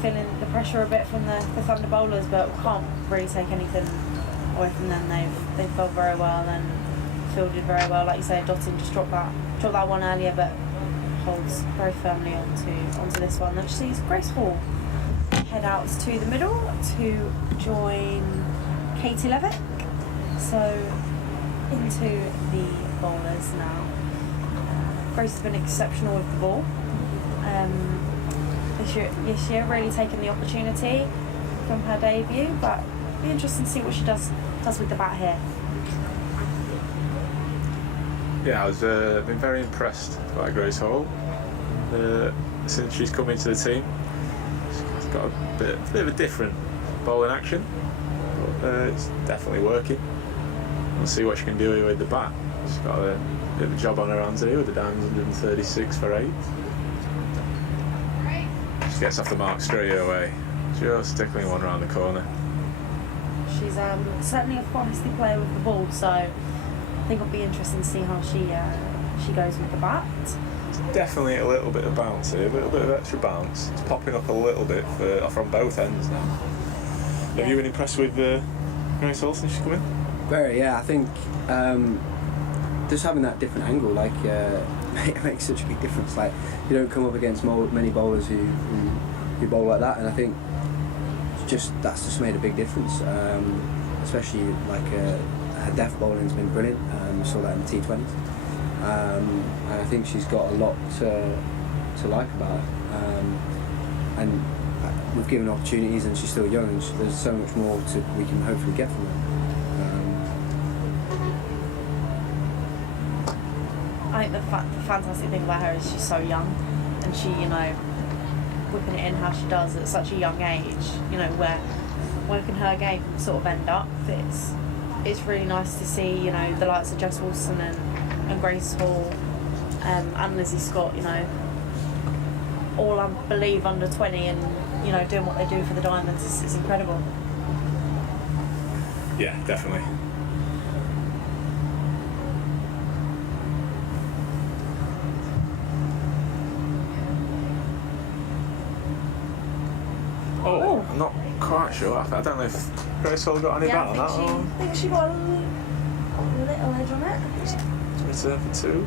feeling the pressure a bit from the Thunder bowlers, but we can't really take anything away from them. They've felt very well and fielded very well. Like you say, Dottin just dropped that one earlier, but holds very firmly onto this one. Then she sees Grace Hall head out to the middle to join Katie Levick. So into the bowlers now. Grace has been exceptional with the ball. This year really taking the opportunity from her debut, but it'll be interesting to see what she does with the bat here. Yeah, I've been very impressed by Grace Hall since she's come into the team. She's got a bit of a different bowling action, but it's definitely working. We'll see what she can do with the bat. She's got a bit of a job on her hands here with the Diamonds 136 for 8. She gets off the mark straight away, just tickling one around the corner. She's certainly a feisty player with the ball, so I think it'll be interesting to see how she goes with the bat. It's definitely a little bit of bounce here, a little bit of extra bounce. It's popping up a little bit from both ends now. Yeah. Have you been impressed with Grace Hall since she's come in? Very, yeah. I think just having that different angle, like, it makes such a big difference. Like, you don't come up against many bowlers who bowl like that, and I think that's just made a big difference. Especially like her deft bowling's been brilliant. We saw that in the T20s, and I think she's got a lot to like about her. And we've given her opportunities, and she's still young, and there's so much more we can hopefully get from her. I think the fantastic thing about her is she's so young, and she, whipping it in how she does at such a young age, where can her game sort of end up? It's really nice to see, the likes of Jess Wilson and Grace Hall and Lizzie Scott, all I believe under 20 and, doing what they do for the Diamonds is incredible. Yeah, definitely. Oh, I'm not quite sure. I don't know if Grace Hall got any bat on that. I think she got a little edge on it. It's return for 2.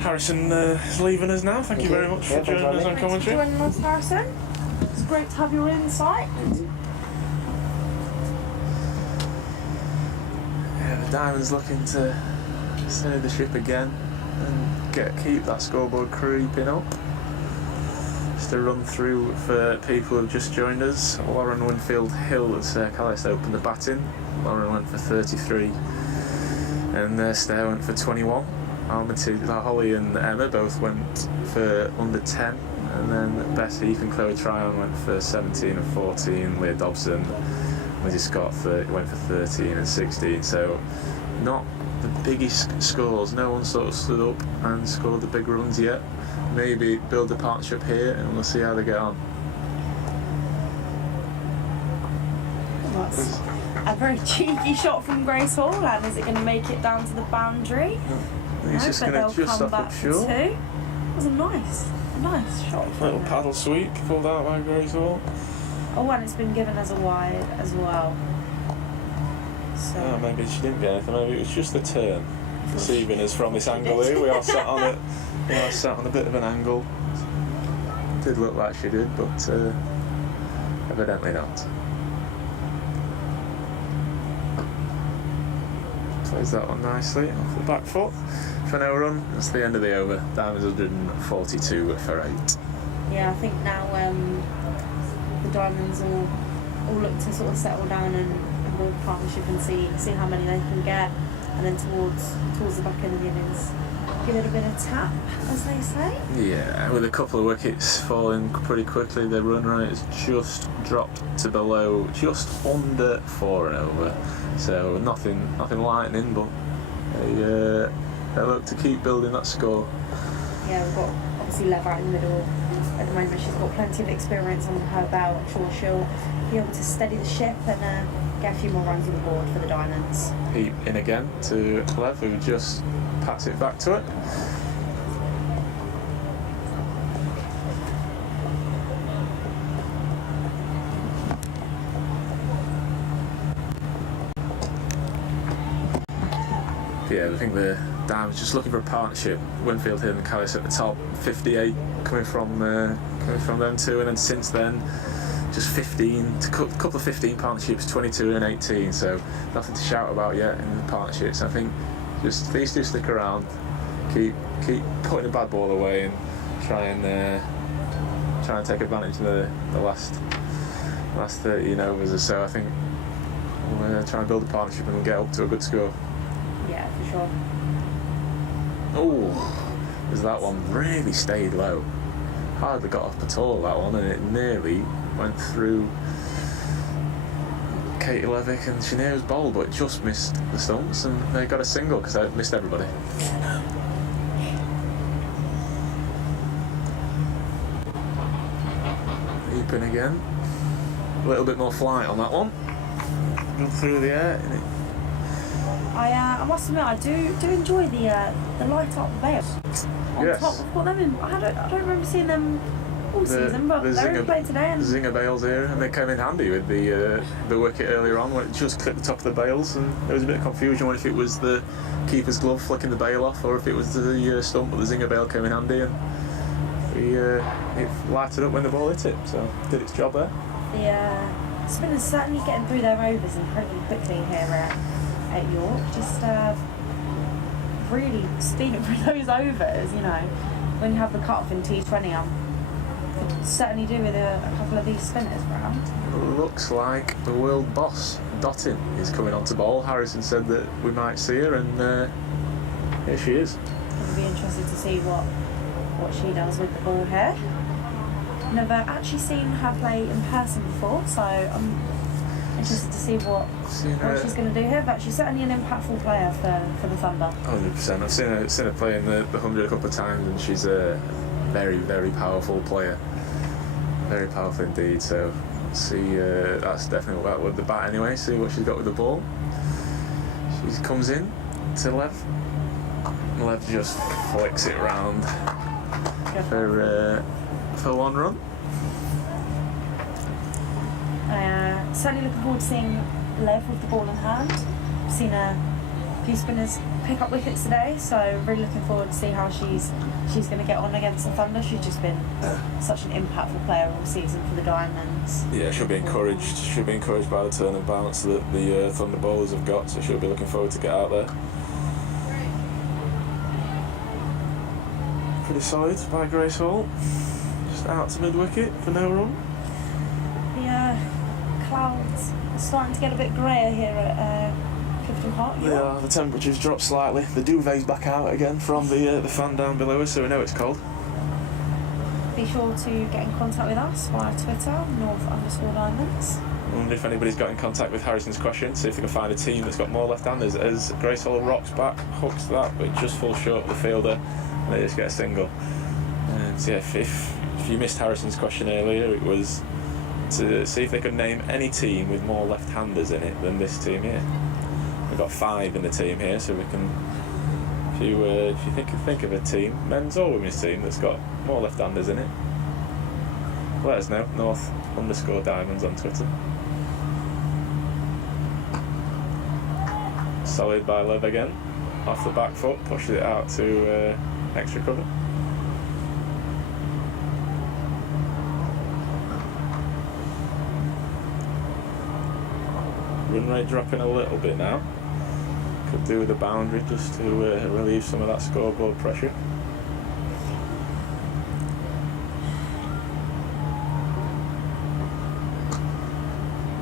Harrison is leaving us now. Thank you very much for joining us on commentary. Thanks for joining us, Harrison. It's great to have you insight. Yeah, the Diamonds looking to steady the ship again and keep that scoreboard creeping up. Just a run through for people who've just joined us. Lauren Winfield Hill as Callis opened the batting. Lauren went for 33 and Stair went for 21. Holly and Emma both went for under 10, and then Bess Heath and Chloe Tryon went for 17 and 14. Leah Dobson, Lizzie Scott went for 13 and 16. So not the biggest scores. No one sort of stood up and scored the big runs yet. Maybe build a partnership here and we'll see how they get on. That's a very cheeky shot from Grace Hall, and is it going to make it down to the boundary? He's just going to just come off up short. It was a nice shot. Little paddle sweep pulled out by Grace Hall. Oh, and it's been given as a wide as well. So Oh, maybe she didn't get anything. Maybe it was just the turn. Deceiving us from this angle here. We are sat on it. We are sat on a bit of an angle. Did look like she did, but evidently not. Plays that one nicely off the back foot for no run. That's the end of the over. Diamonds 142 for 8. yeah, I think now the Diamonds all look to sort of settle down and build a partnership and see how many they can get, and then towards the back end of the innings give it a bit of tap, as they say. Yeah, with a couple of wickets falling pretty quickly, the run rate has just dropped to below, just under 4 and over. So nothing lightning, but they look to keep building that score. Yeah, we've got obviously Lev out in the middle at the moment. She's got plenty of experience on her belt. I'm sure she'll be able to steady the ship and get a few more runs on the board for the Diamonds. Heap in again to Lev, who just pats it back to it. Yeah, I think the Diamonds just looking for a partnership. Winfield Hill and Callis at the top, 58 coming from them two, and then since then just 15, a couple of 15 partnerships, 22 and 18. So nothing to shout about yet in the partnerships. I think just these two stick around, keep putting the bad ball away, and try and take advantage of the last 13 overs or so. I think we'll try and build a partnership and we'll get up to a good score. Yeah, for sure. Oh, because that one really stayed low. Hardly got up at all, that one, and it nearly went through Katie Levick and Shania's bowl, but it just missed the stumps, and they got a single because they missed everybody. Leaping again. A little bit more flight on that one. Gone through the air. I must admit, I do enjoy the light up veils on Yes. top. We've got them in. I don't remember seeing them all season, but they're in play today. And Zinger bails here, and they came in handy with the wicket earlier on when it just clipped the top of the bails, and there was a bit of confusion on if it was the keeper's glove flicking the bail off or if it was the stump, but the Zinger bail came in handy, and it lighted up when the ball hit it, so did its job there. the spinners certainly getting through their overs incredibly quickly here at York. Just really speeding through those overs, you know. When you have the cut-off in T20, could certainly do with a couple of these spinners round. Looks like the world boss, Dottin, is coming on to bowl. Harrison said that we might see her, and here she is. I'll be interested to see what she does with the ball here. Never actually seen her play in person before, so I'm interested to see what she's going to do here. But she's certainly an impactful player for the Thunder. 100%. I've seen her play in the 100 a couple of times, and she's a very, very powerful player. Very powerful indeed. So let's see. That's definitely what with the bat anyway. See what she's got with the ball. She comes in to Lev. Lev just flicks it round for one run. Certainly looking forward to seeing Lev with the ball in hand. I've seen a few spinners pick up wickets today, so really looking forward to see how she's going to get on against the Thunder. She's just been such an impactful player all season for the Diamonds. Yeah, she'll be encouraged. She'll be encouraged by the turn and bounce that the Thunder bowlers have got, so she'll be looking forward to get out there. Pretty solid by Grace Hall. just out to mid wicket for no run. The clouds are starting to get a bit greyer here at Clifton Park. Yeah, the temperature's dropped slightly. The duvet's back out again from the fan down below us, so we know it's cold. Be sure to get in contact with us via Twitter, North_Diamonds. I wonder if anybody's got in contact with Harrison's question, see if they can find a team that's got more left-handers. As Grace Hall rocks back, hooks that, but just falls short of the fielder, and they just get a single. So yeah, if you missed Harrison's question earlier, it was to see if they could name any team with more left-handers in it than this team here. We've got 5 in the team here, so we can. If you think of a team, men's or women's team, that's got more left-handers in it, let us know. North_Diamonds on Twitter. Solid by Lev again, off the back foot, pushes it out to extra cover. Run rate dropping a little bit now. Could do with a boundary just to relieve some of that scoreboard pressure.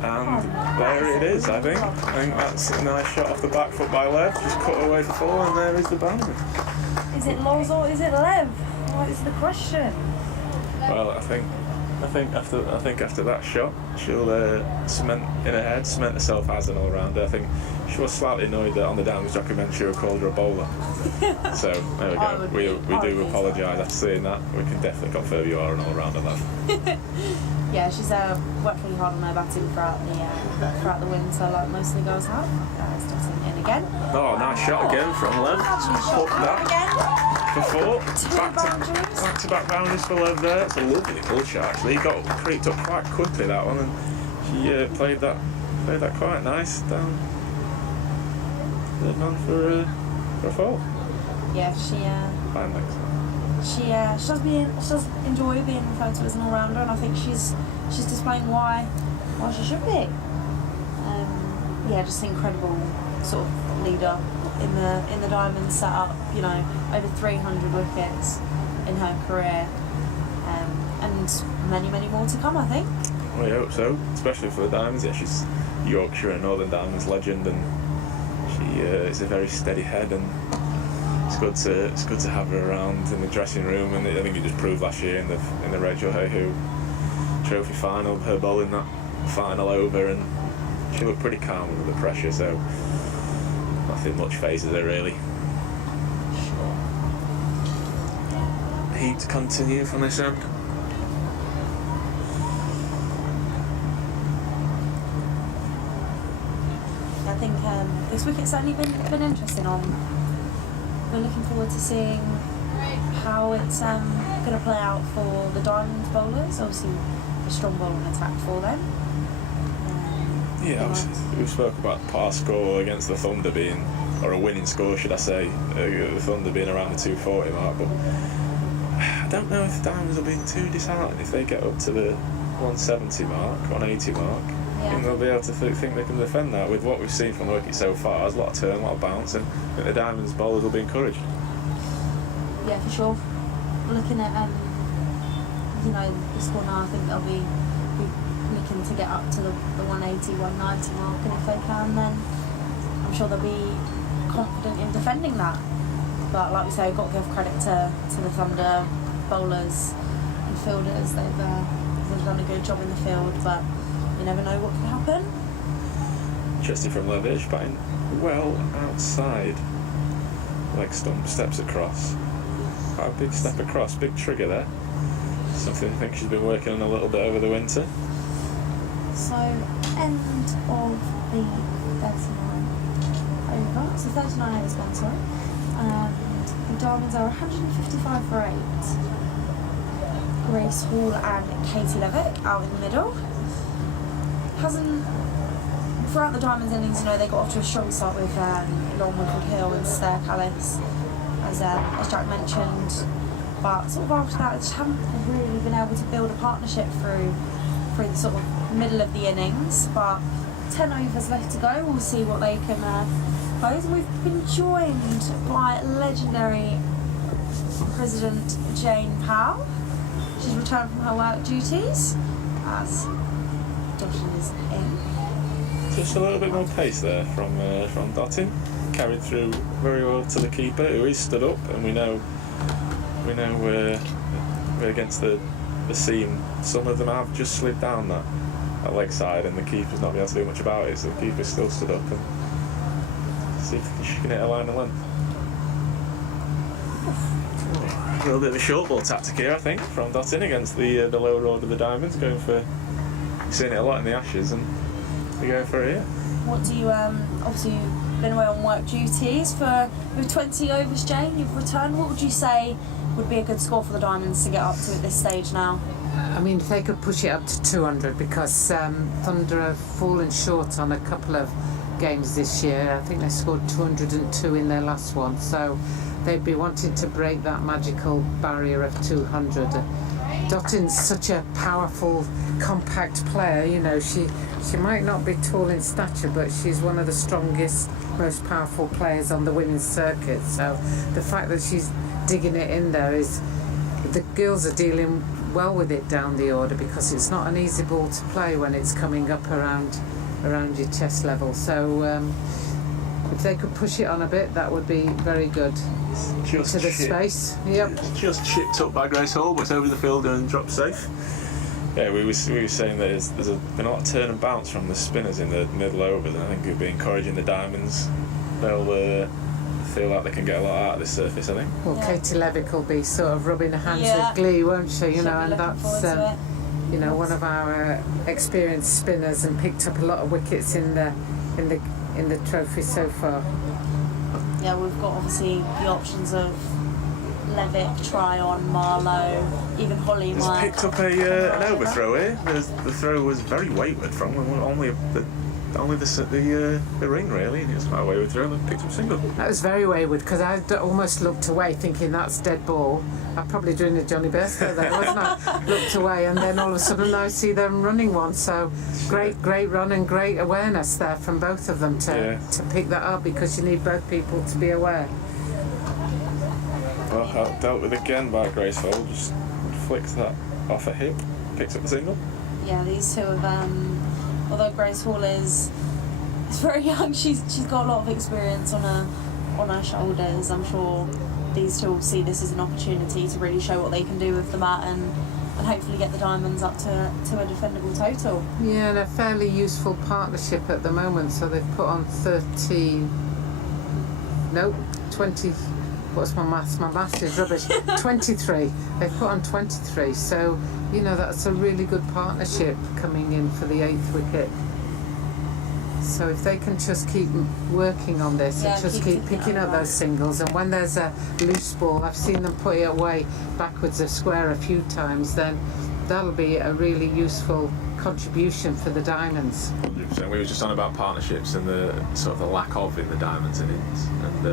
And there it is, I think. I think that's a nice shot off the back foot by Lev. Just cut away for 4, and there is the boundary. Is it Loz or is it Lev? What is the question? Well, I think after that shot, she'll cement in her head, cement herself as an all-rounder. I think she was slightly annoyed that on the Diamonds documentary we called her a bowler. So there we go. We do apologise after seeing that. We can definitely confirm you are an all-rounder, Lev. Yeah, she's worked really hard on her batting throughout the winter, like most of the girls have. Starting in again. Oh, nice shot again from Lev. Hook that for 4. Back-to-back boundaries for Lev there. It's a lovely pull shot actually. He got creeped up quite quickly, that one, and she played that quite nice down. Third man for a 4. Yeah, Fine legs. She does enjoy being referred to as an all-rounder, and I think she's displaying why she should be. Just an incredible sort of leader in the Diamonds setup. You know, over 300 wickets in her career, and many more to come, I think. Well, I hope so, especially for the Diamonds. Yeah, she's Yorkshire and Northern Diamonds legend, and she is a very steady head, and it's good to have her around in the dressing room. And I think it just proved last year in the Rachael Heyhoe Trophy final, her bowling that final over, and she looked pretty calm under the pressure, so nothing much phases her really. Heat to continue from this end. I think this wicket's only been interesting. We're looking forward to seeing how it's going to play out for the Diamonds bowlers. Obviously, a strong bowling attack for them. We spoke about par score against the Thunder being, or a winning score, should I say, the Thunder being around the 240 mark. But I don't know if the Diamonds will be too disheartened if they get up to the 170 mark, 180 mark. I think they'll be able to think they can defend that with what we've seen from the wicket so far. There's a lot of turn, a lot of bounce, and I think the Diamonds bowlers will be encouraged. Yeah, for sure. Looking at the score now, I think they'll be looking to get up to the 180, 190 mark, and if they can, then I'm sure they'll be confident in defending that. But like we say, we've got to give credit to the Thunder bowlers and fielders. They've done a good job in the field, but you never know what could happen. Chesty from Levish, batting well outside. Leg stump, steps across. Quite a big step across, big trigger there. Something I think she's been working on a little bit over the winter. So, end of the 39 over. So 39 overs gone, sorry. The Diamonds are 155 for 8. Grace Hall and Katie Levitt out in the middle. Throughout the Diamonds innings, they got off to a strong start with Long Woodford Hill and Stair Callis, as Jack mentioned. But sort of after that, they just haven't really been able to build a partnership through the sort of middle of the innings. But 10 overs left to go. We'll see what they can pose. And we've been joined by legendary President Jane Powell. She's returned from her work duties as Dottin is in. Just a little bit more pace there from Dottin. Carried through very well to the keeper, who is stood up, and we know we're against the seam. Some of them have just slid down that leg side, and the keeper's not been able to do much about it. So the keeper's still stood up and see if she can hit a line of length. A little bit of a short ball tactic here, I think, from Dottin against the lower order of the Diamonds, going for. You've seen it a lot in the Ashes, and we go for it here. What do you obviously you've been away on work duties with 20 overs, Jane? You've returned. What would you say would be a good score for the Diamonds to get up to at this stage now? I mean, if they could push it up to 200, because Thunder have fallen short on a couple of games this year. I think they scored 202 in their last one, so they'd be wanting to break that magical barrier of 200. Dottin's such a powerful, compact player. You know, she might not be tall in stature, but she's one of the strongest, most powerful players on the women's circuit. So the fact that she's digging it in there is, the girls are dealing well with it down the order, because it's not an easy ball to play when it's coming up around your chest level. So if they could push it on a bit, that would be very good. Just to the space. Yep. Just chipped up by Grace Hall, but it's over the field and dropped safe. Yeah, we were saying that there's been a lot of turn and bounce from the spinners in the middle overs, and I think we'll be encouraging the Diamonds. They'll feel like they can get a lot out of this surface, I think. Well, Yeah. Katie Levick will be sort of rubbing her hands Yeah. with glee, won't she? You She'll know, be and looking that's forward to it. you know, one of our experienced spinners, and picked up a lot of wickets in the trophy so far. Yeah, we've got obviously the options of Levick, Tryon, Marlowe, even Holly Just might. picked up an overthrow here. The throw was very wayward from only the ring really, and it was quite a wayward throw. And picked up single. That was very wayward, because I almost looked away thinking that's dead ball. I'm probably doing the Johnny Bairstow there, wasn't I? Looked away, and then all of a sudden I see them running one. So great run and great awareness there from both of them to pick that up, because you need both people to be aware. Well, dealt with again by Grace Hall. Just flicks that off a hip, picks up the single. Yeah, these two have. Although Grace Hall is very young, she's got a lot of experience on her shoulders. I'm sure these two will see this as an opportunity to really show what they can do with the mat and hopefully get the Diamonds up to a defendable total. Yeah, and a fairly useful partnership at the moment. So they've put on 20. What's my maths? My maths is rubbish. 23. They've put on 23. So, you know, that's a really good partnership coming in for the 8th wicket. So if they can just keep working on this and just keep picking up those singles, and when there's a loose ball, I've seen them put it away backwards of square a few times, then that'll be a really useful contribution for the Diamonds. 100%. We were just on about partnerships and the sort of the lack of in the Diamonds innings, and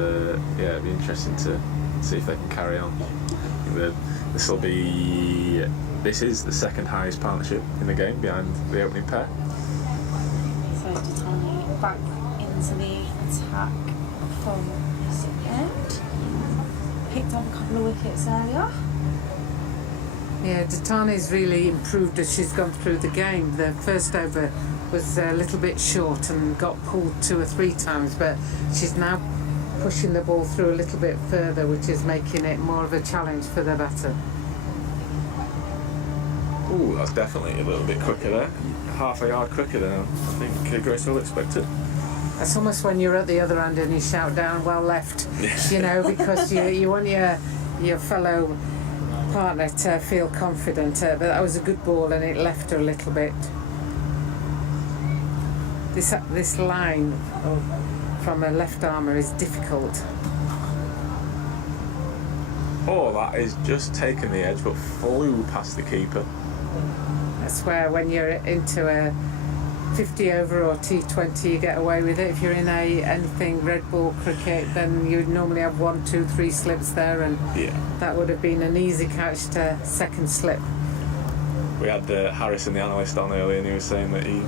yeah, it'd be interesting to see if they can carry on. This is the second highest partnership in the game behind the opening pair. So Ditani back into the attack from this end. Picked up a couple of wickets earlier. Yeah, Ditani's really improved as she's gone through the game. The first over was a little bit short and got pulled 2 or 3 times, but she's now pushing the ball through a little bit further, which is making it more of a challenge for the batter. Ooh, that's definitely a little bit quicker there. Half a yard quicker than I think Grace Hall expected. That's almost when you're at the other end and you shout down, well left, you know, because you want your fellow partner to feel confident. But that was a good ball and it left her a little bit. This line from a left armour is difficult. Oh, that is just taking the edge but flew past the keeper. That's where when you're into a 50 over or T20 you get away with it. If you're in anything red ball cricket, then you'd normally have 1, 2, 3 slips there, and that would have been an easy catch to second slip. We had Harrison, the analyst, on earlier, and he was saying that he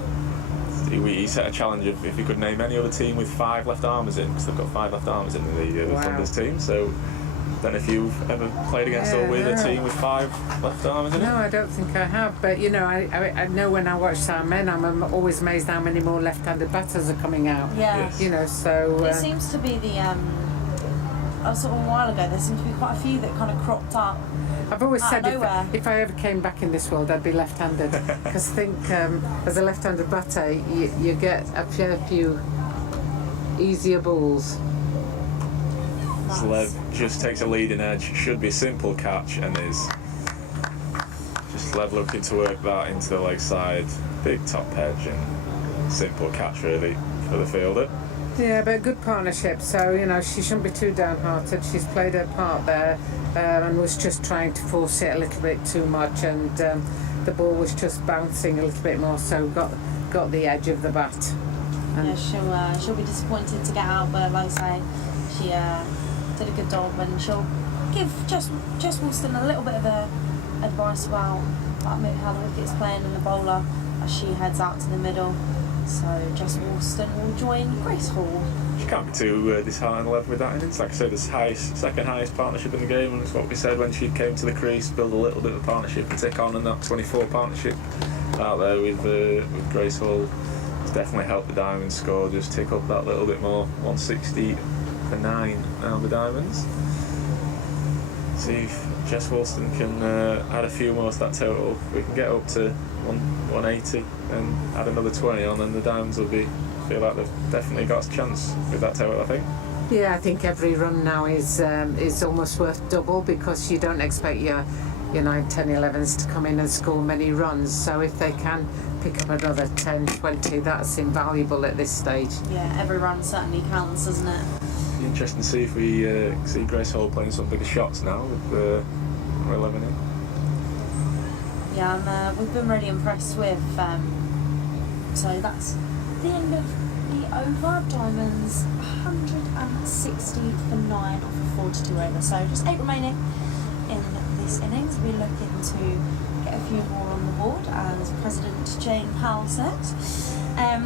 set a challenge of if he could name any other team with 5 left armers in, because they've got 5 left armers in the Thunder's team. So don't know if you've ever played against or with a team with 5 left arms in it. No, I don't think I have. But you know, I know when I watch our men, I'm always amazed how many more left-handed batters are coming out. Yeah. Yes. You know, so It seems to be the sort of a while ago. There seemed to be quite a few that kind of cropped up. I've always out said of nowhere. if I ever came back in this world, I'd be left-handed. Because I think as a left-handed batter, you get a fair few easier balls. Lev just takes a leading edge. Should be a simple catch, and is just Lev looking to work that into the leg side. Big top edge and simple catch really for the fielder. Yeah, but good partnership. So you know, she shouldn't be too downhearted. She's played her part there, and was just trying to force it a little bit too much, and the ball was just bouncing a little bit more. So got the edge of the bat. And Yeah, she'll be disappointed to get out, but like I say, she did a good job, and she'll give Jess Woolston a little bit of advice about maybe how the wicket's playing in the bowler as she heads out to the middle. So Jess Woolston will join Grace Hall. She can't be too disheartened, Lev, with that innings. Like I said, it's second highest partnership in the game, and it's what we said when she came to the crease, build a little bit of a partnership and take on, and that 24 partnership out there with Grace Hall has definitely helped the Diamonds score just tick up that little bit more. 160 for 9 now the Diamonds. See if Jess Woolston can add a few more to that total. We can get up to 180 and add another 20 on, and the Diamonds will feel like they've definitely got a chance with that total, I think. yeah, I think every run now is almost worth double, because you don't expect your 9, 10, 11s to come in and score many runs. So if they can pick up another 10, 20, that's invaluable at this stage. Yeah, every run certainly counts, doesn't it? Be interesting to see if we see Grace Hall playing some bigger shots now with 11 in. Yeah, and we've been really impressed with. So that's the end of the over. Diamonds 160 for 9 off of 42 over. So just 8 remaining in this innings. We're looking to get a few more on the board, as President Jane Powell said.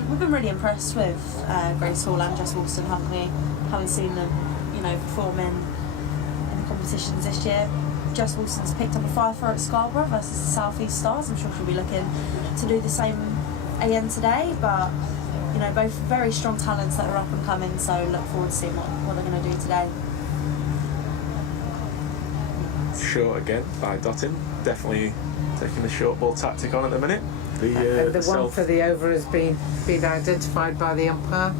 We've been really impressed with Grace Hall and Jess Woolston, haven't we? Having seen them, performing in the competitions this year. Jess Woolston's picked up a 5 at Scarborough versus the South East Stars. I'm sure she'll be looking to do the same again today, but both very strong talents that are up and coming, so look forward to seeing what they're going to do today. Short again by Dottin, definitely taking the short ball tactic on at the minute. The one for the over has been identified by the umpire.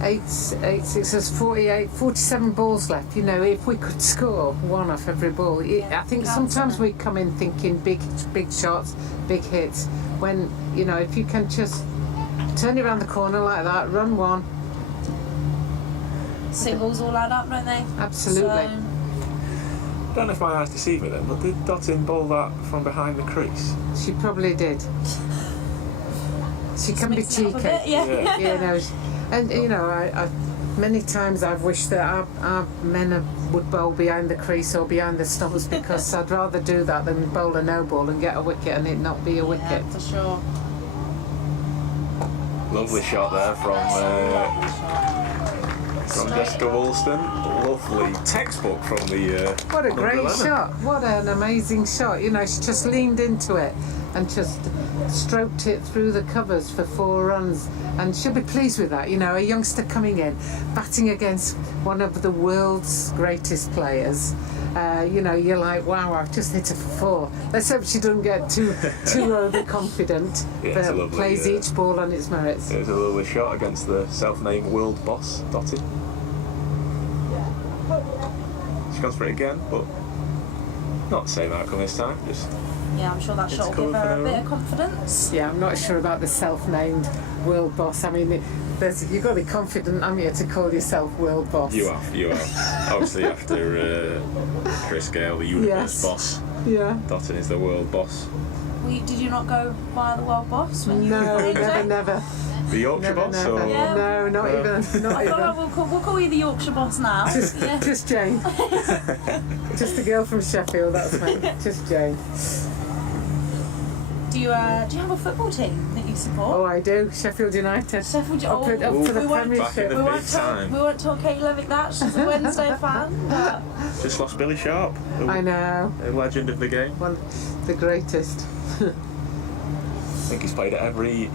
6 47 balls left. If we could score one off every ball, I think sometimes we come in thinking big shots, big hits. When if you can just turn it around the corner like that, run one. Singles all add up, don't they? Absolutely. I don't know if my eyes deceive me then, but did Dottin bowl that from behind the crease? She probably did. She can be cheeky. Yeah. And I many times I've wished that our men would bowl behind the crease or behind the stumps, because I'd rather do that than bowl a no ball and get a wicket and it not be a wicket. Yeah, for sure. Lovely shot there from Jessica Woolston. Lovely textbook from the. What a great 11. shot! What an amazing shot! She just leaned into it and just stroked it through the covers for 4 runs, and she'll be pleased with that. A youngster coming in, batting against one of the world's greatest players. You're like, wow, I've just hit her for 4. Let's hope she doesn't get too overconfident, Yeah, but plays each ball on its merits. It was a lovely shot against the self-named world boss, Dottin. She goes for it again, but not the same outcome this time. Yeah, I'm sure that shot will give her a bit of confidence. Yeah, I'm not sure about the self-named world boss. I mean, you've got to be confident, haven't you, to call yourself world boss? You are. Obviously, after Chris Gale, the universe boss. Yeah. Dottin is the world boss. Did you not go by the world boss when you No, were never. The Yorkshire boss? Never. Or? Yeah. No, not even. Not even. We'll call you the Yorkshire boss now. Just Jane. Just a girl from Sheffield, that's me. Just Jane. Do you have a football team that you support? Oh, I do. Sheffield United. Sheffield Up for the we won't- Back in Premiership. the big time. We won't talk Kate Levick that. She's a Wednesday fan. But Just lost Billy Sharp, I know. a legend of the game. Well, the greatest. I think he's played at nearly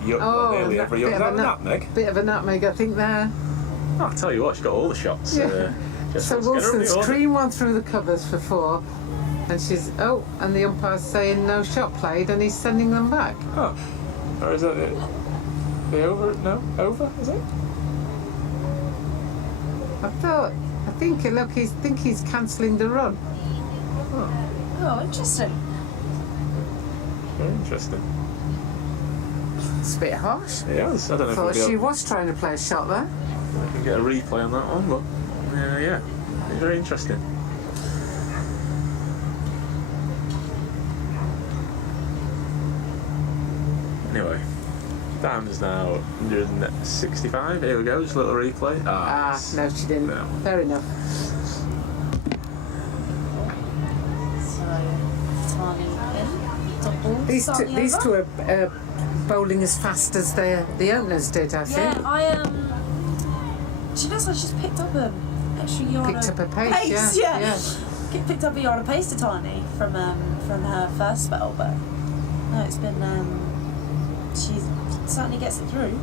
every bit young. of a Nutmeg. Bit of a nutmeg, I think there. Oh, I'll tell you what, she's got all the shots. Yeah. Just So wants to get her up Wilson's the order. cream one through the covers for 4, and and the umpire's saying no shot played, and he's sending them back. Oh, or is that it? The over? No, over? Is it? I think he's cancelling the run. oh, interesting. Very interesting. It's a bit harsh. Yeah, I don't know if Thought we'll be she able was trying to play a shot there. I can get a replay on that one, but yeah, it's very interesting. Anyway, Diamonds now 165. Here we go, just a little replay. Yes. No, she didn't. No. Fair enough. So, Tani in. Double. These two are bowling as fast as the openers did, I think. Yeah, she looks like she's picked up a extra yard Picked of up a pace, yeah. Picked up a yard of pace to Tani from her first spell, but no, it's been she certainly gets it through.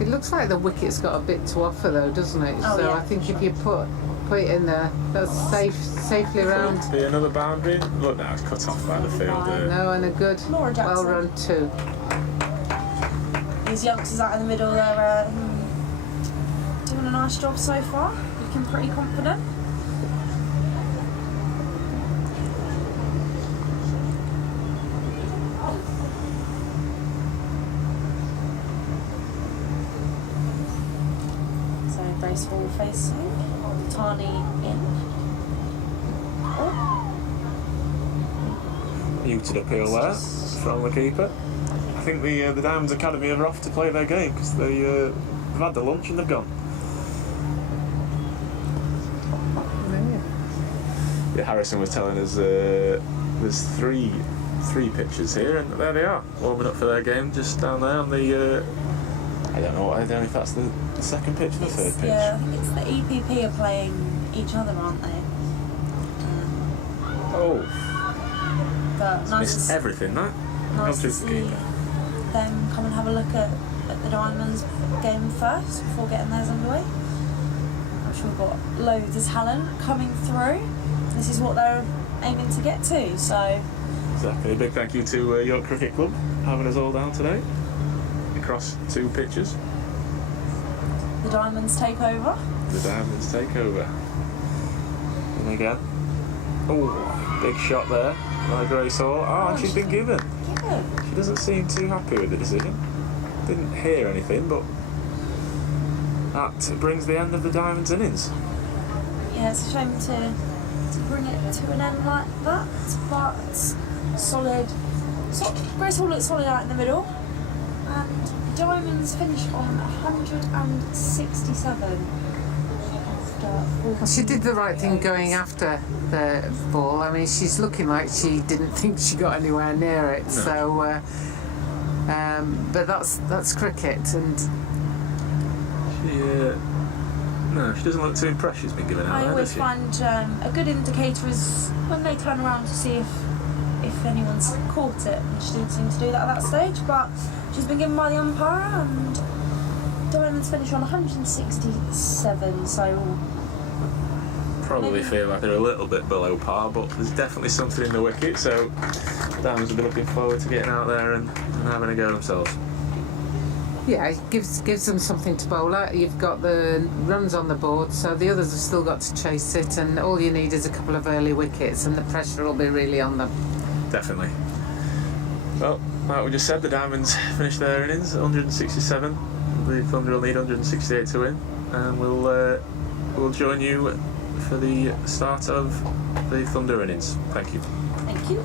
It looks like the wicket's got a bit to offer though, doesn't it? Oh, so yeah, I think for if sure. you put it in there, that's safely around. Could be another boundary. Look now, it's cut off by the fielder. No, and a good, Laura Jackson. well run too. These youngsters out in the middle, they're doing a nice job so far. Looking pretty confident. So graceful facing, Tani in. Oh, Muted appeal there from the keeper. I think the Diamonds Academy are off to play their game because they've had the lunch and they've gone. Yeah, Harrison was telling us there's three pitches here, and there they are, warming up for their game just down there on the. I don't know if that's the second pitch or the third pitch. yeah, I think it's the EPP are playing each other, aren't they? Oh, But nice missed to, everything that. nice to Helps with the see keeper. them come and have a look at the Diamonds game first before getting theirs underway. I'm sure we've got loads of talent coming through. This is what they're aiming to get to, so Exactly. A big thank you to York Cricket Club having us all down today across 2 pitches. the Diamonds take over. The Diamonds take over. And again. Oh, big shot there by Grace Hall. Oh, and she's been given. Yeah. She doesn't seem too happy with the decision. Didn't hear anything, but that brings the end of the Diamonds innings. Yeah, it's a shame to bring it to an end like that, but solid. Grace Hall looks solid out in the middle, and Diamonds finish on 167. Well, she did the right thing going after the ball. I mean, she's looking like she didn't think she got anywhere near it. No. So, but that's cricket, and She doesn't look too impressed she's been given out I there, always does she? find a good indicator is when they turn around to see if anyone's caught it, and she didn't seem to do that at that stage, but she's been given by the umpire, and Diamonds finish on 167, so Probably maybe. feel like they're a little bit below par, but there's definitely something in the wicket, so Diamonds will be looking forward to getting out there and having a go themselves. yeah, it gives them something to bowl at. You've got the runs on the board, so the others have still got to chase it, and all you need is a couple of early wickets, and the pressure will be really on them. Definitely. Well, like we just said, the Diamonds finished their innings at 167. The Thunder will need 168 to win, and we'll join you for the start of the Thunder innings. Thank you. thank you.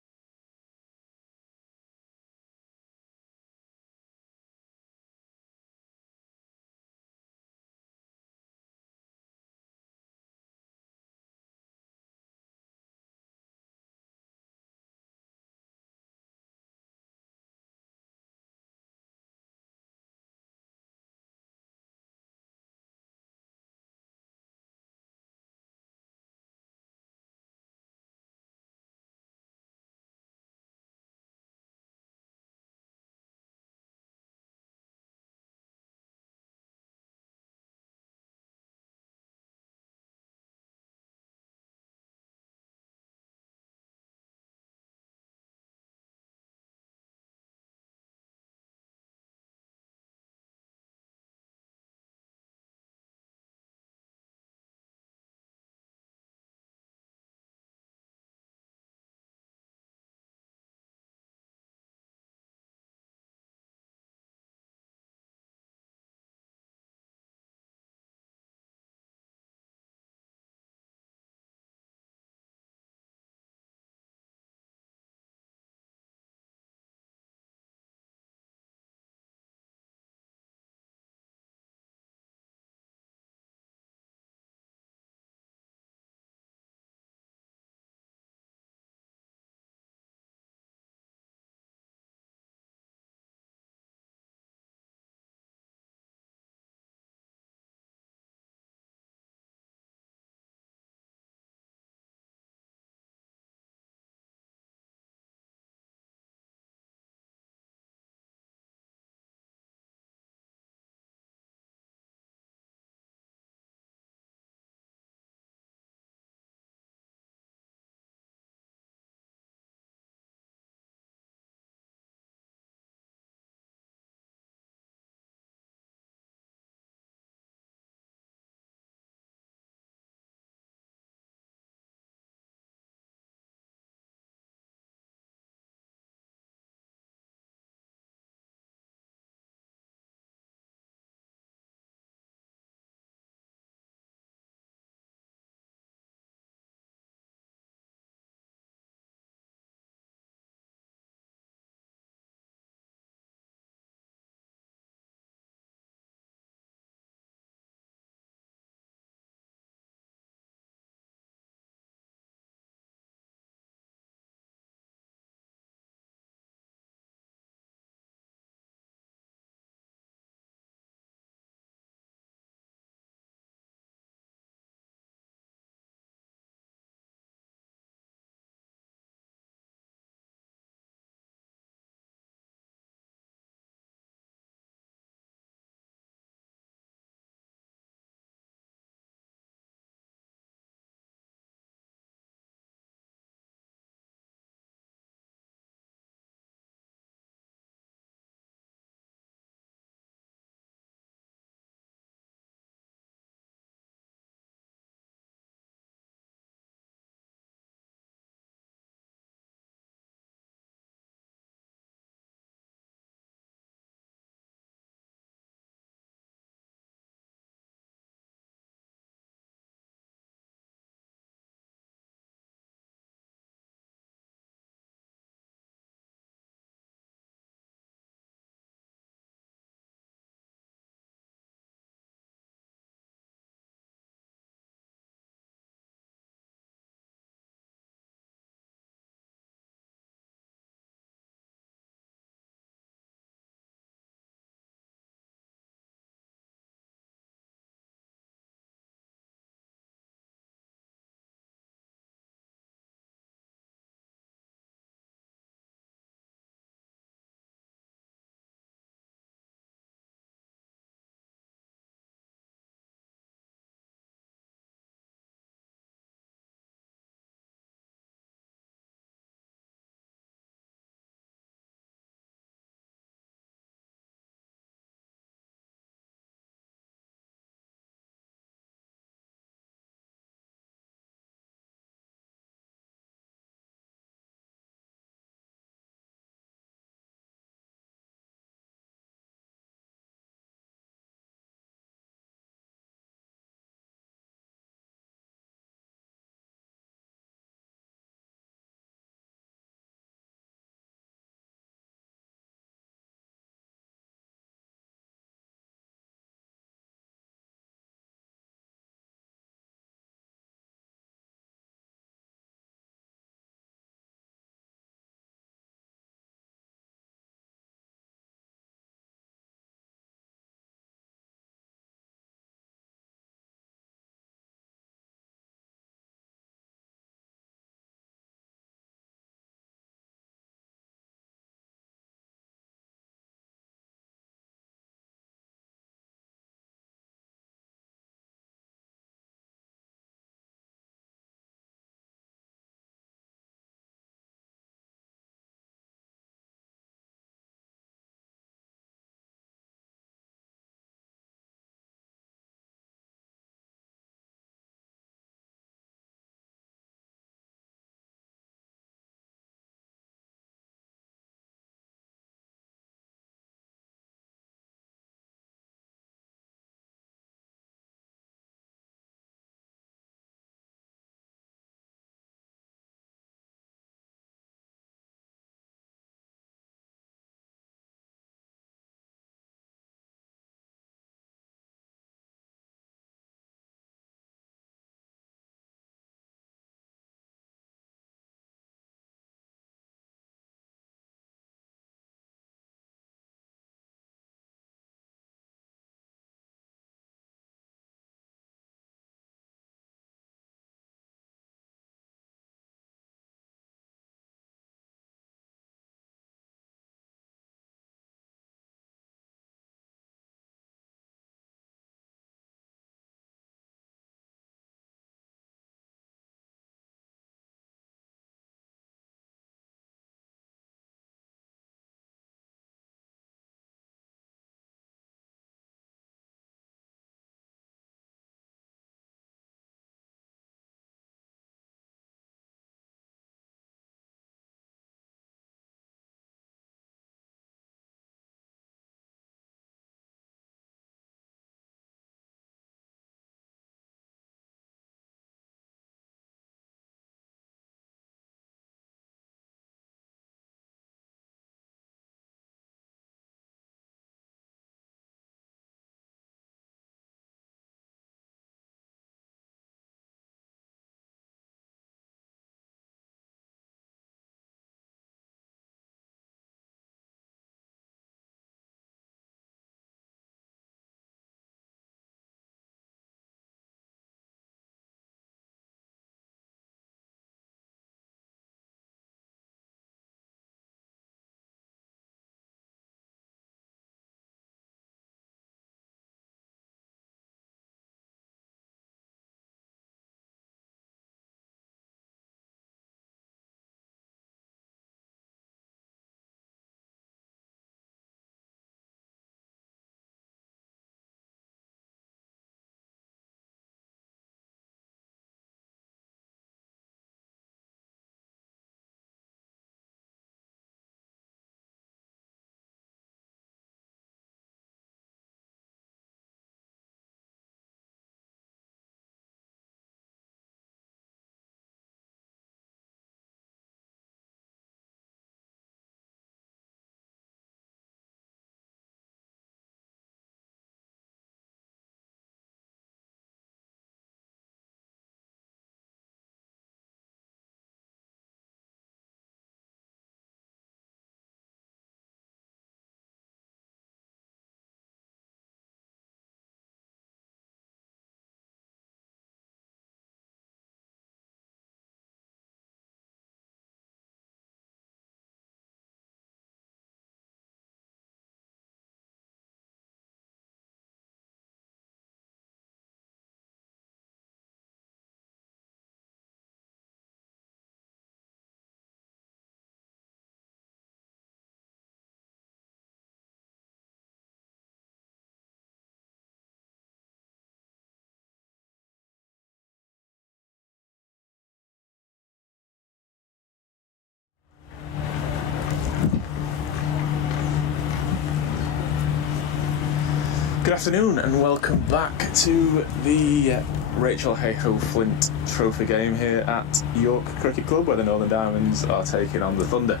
afternoon and welcome back to the Rachael Heyhoe Flint Trophy game here at York Cricket Club, where the Northern Diamonds are taking on the Thunder.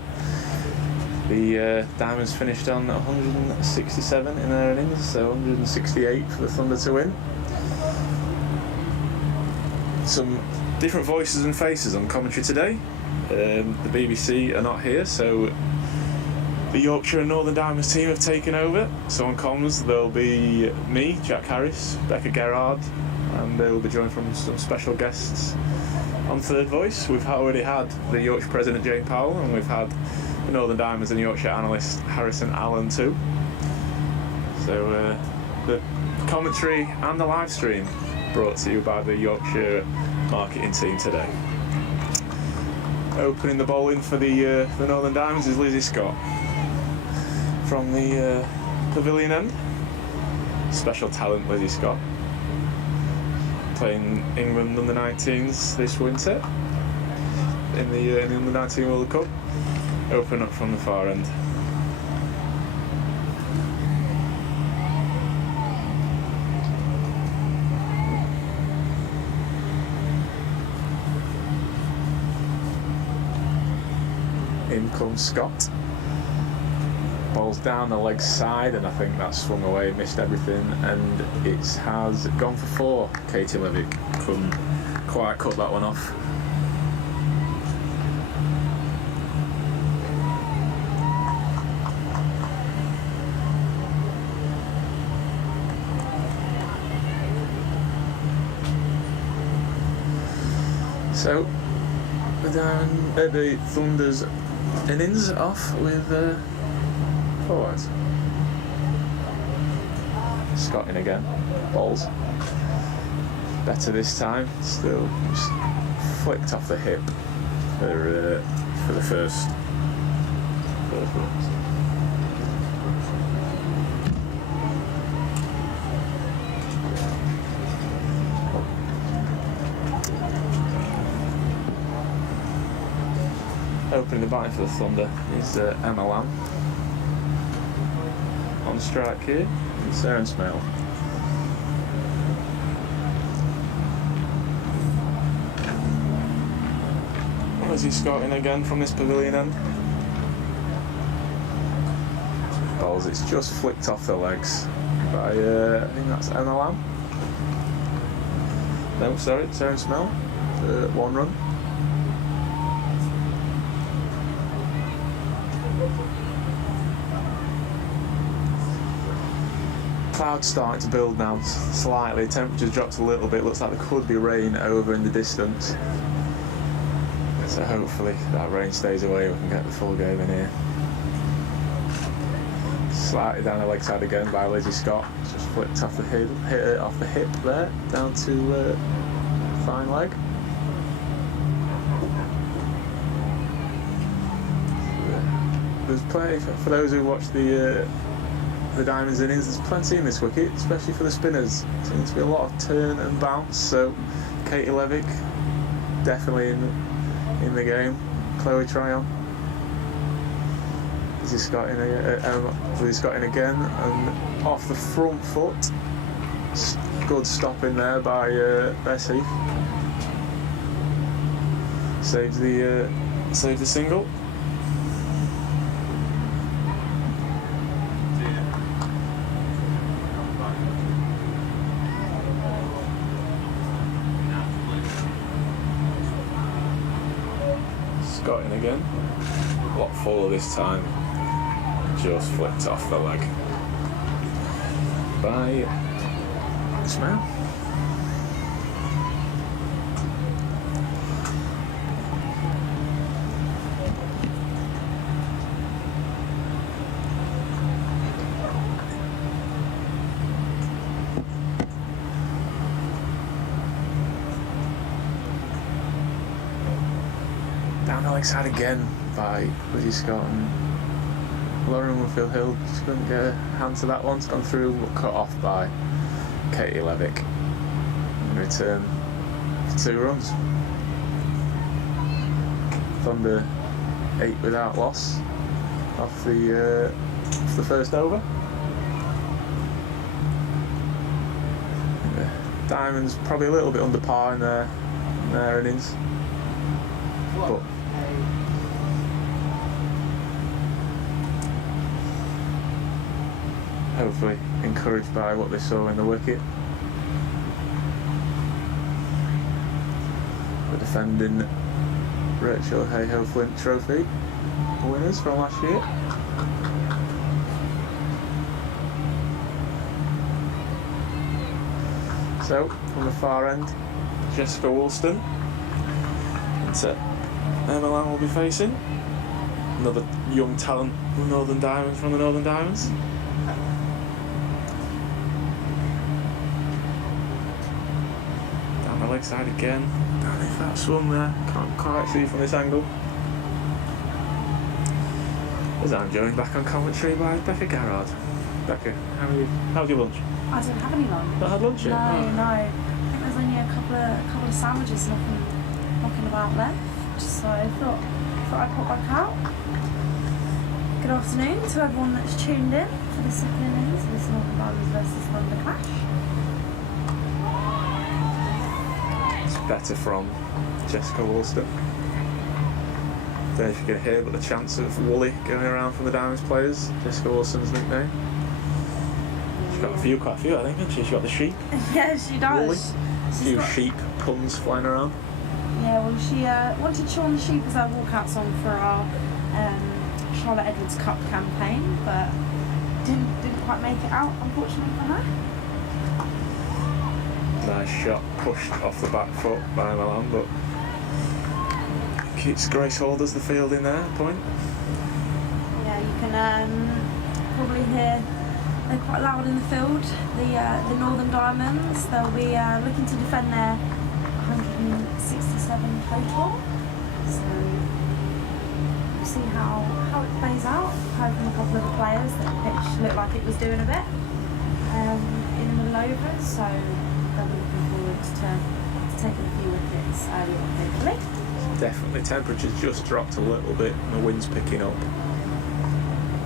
The Diamonds finished on 167 in their innings, so 168 for the Thunder to win. Some different voices and faces on commentary today. The BBC are not here, so the Yorkshire and Northern Diamonds team have taken over. So on comms there'll be me, Jack Harris, Becca Gerrard, and they'll be joined from some special guests on third voice. We've already had the Yorkshire president Jane Powell, and we've had the Northern Diamonds and Yorkshire analyst Harrison Allen too. So the commentary and the live stream brought to you by the Yorkshire marketing team today. Opening the bowling for the Northern Diamonds is Lizzie Scott from the pavilion end. Special talent Lizzie Scott, playing England under 19s this winter in the under 19 World Cup. Open up from the far end. In comes Scott. Ball's down the leg side, and I think that swung away, missed everything, and it has gone for four. Katie Levick couldn't quite cut that one off. So the Thunder's innings off with forwards. Scott in again. Balls. Better this time. Still just flicked off the hip for the first. Opening the batting for the Thunder is Emma Lamb. On strike here, and Sarah Smale. Lizzie Scott in again from this pavilion end. Balls, it's just flicked off the legs by, I think that's Emma Lamb. No, sorry, Sarah Smale. 1 run. Clouds starting to build now slightly. Temperature's dropped a little bit. Looks like there could be rain over in the distance. So hopefully that rain stays away. We can get the full game in here. Slightly down the leg side again by Lizzie Scott. Just flicked off the hit it off the hip there, down to fine leg. There's plenty for those who watch the Diamonds innings. There's plenty in this wicket, especially for the spinners. Seems to be a lot of turn and bounce. So Katie Levick definitely in the game. Chloe Tryon. Lizzie Scott in again, and off the front foot. Good stop in there by Bessie. Saves the single. Scott in again. Block full this time. Just flicked off the leg by Ismail. Down the leg side again by Lizzie Scott, and Lauren Winfield Hill just couldn't get a hand to that one. It's gone through, but cut off by Katie Levick. In return for 2 runs. Thunder 8 without loss off the first over. Diamonds probably a little bit under par in their innings, but hopefully encouraged by what they saw in the wicket. The defending Rachael Heyhoe Flint Trophy winners from last year. So, from the far end, Jessica Woolston. That's it. Emma Lamb will be facing. Another young talent from the Northern Diamonds. Down the leg side again. Don't know if that swung there. Can't quite see from this angle. As I'm joined back on commentary by Becca Garrard. Becca, how's your lunch? I don't have any lunch. Not had lunch yet? No. Oh. I think there's only a couple of sandwiches knocking about left. So I thought I'd pop back out. Good afternoon to everyone that's tuned in for the second innings of this Northern Diamonds versus London clash. It's better from Jessica Woolston. Don't know if you can hear, but the chants of Wooly going around from the Diamonds players. Jessica Woolston's nickname. She's got quite a few, I think, hasn't she? She's got the sheep. Yeah, she does. Wooly. A few sheep puns flying around. Yeah, well, she wanted Shaun the Sheep as our walkout song for our Charlotte Edwards Cup campaign, but didn't quite make it out, unfortunately for her. Nice shot, pushed off the back foot by Milan, but keeps Grace Holders the field in there, point. Yeah, you can probably hear they're quite loud in the field, the Northern Diamonds. They'll be looking to defend their 167 total. So we'll see how it plays out. Hoping a couple of the players that the pitch looked like it was doing a bit in the middle overs, so they'll be looking forward to taking a few wickets early on, hopefully. Definitely, temperature's just dropped a little bit and the wind's picking up.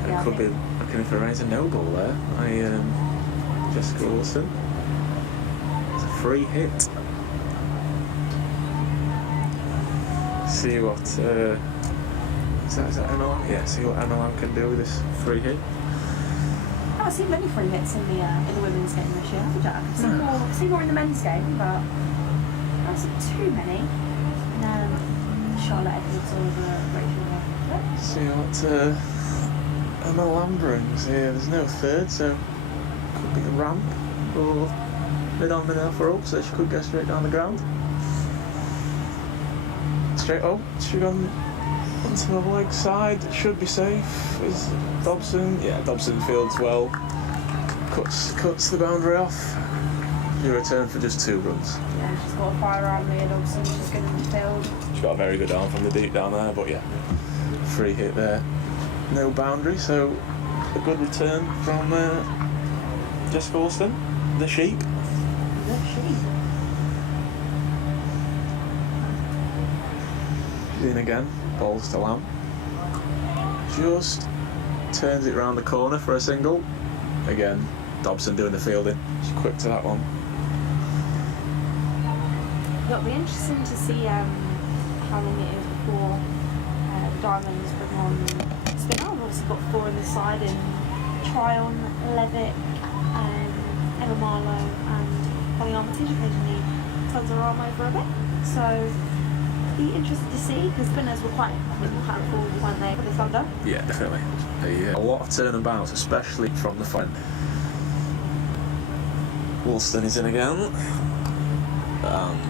And Yeah, it could be looking for a raise a no ball there by Jessica Wilson. It's a free hit. See what is that Emma Lamb? Yeah, see what Emma Lamb can do with this free hit. I've seen many free hits in the women's game this year, haven't I? I've seen more in the men's game, but I haven't seen too many. Charlotte Edwards or Rachael. See what Emma Lamb brings here. There's no third, so could be the ramp or mid-on, mid-alpha up, so she could go straight down the ground. Straight up, she gone onto the leg side, should be safe. Is Dobson? Yeah, Dobson fields well. Cuts the boundary off. You return for just 2 runs. Yeah, she's got a firearm Leah Dobson, she's good in the field. She's got a very good arm from the deep down there, but yeah, free hit there. No boundary, so a good return from Jessica Alston, the sheep. The sheep. She's in again, balls to Lamb. Just turns it round the corner for a single. Again, Dobson doing the fielding. She's quick to that one. It'll be interesting to see how long it is before the Diamonds bring on spinner. We've obviously got 4 on the side in Tryon, Levick, Emma Marlowe and Holly Armitage. Occasionally turns her arm over a bit. So be interested to see, because spinners were quite impactful, weren't they, for the Thunder? Yeah, definitely. A lot of turn and bounce, especially from the front. Woolston is in again. And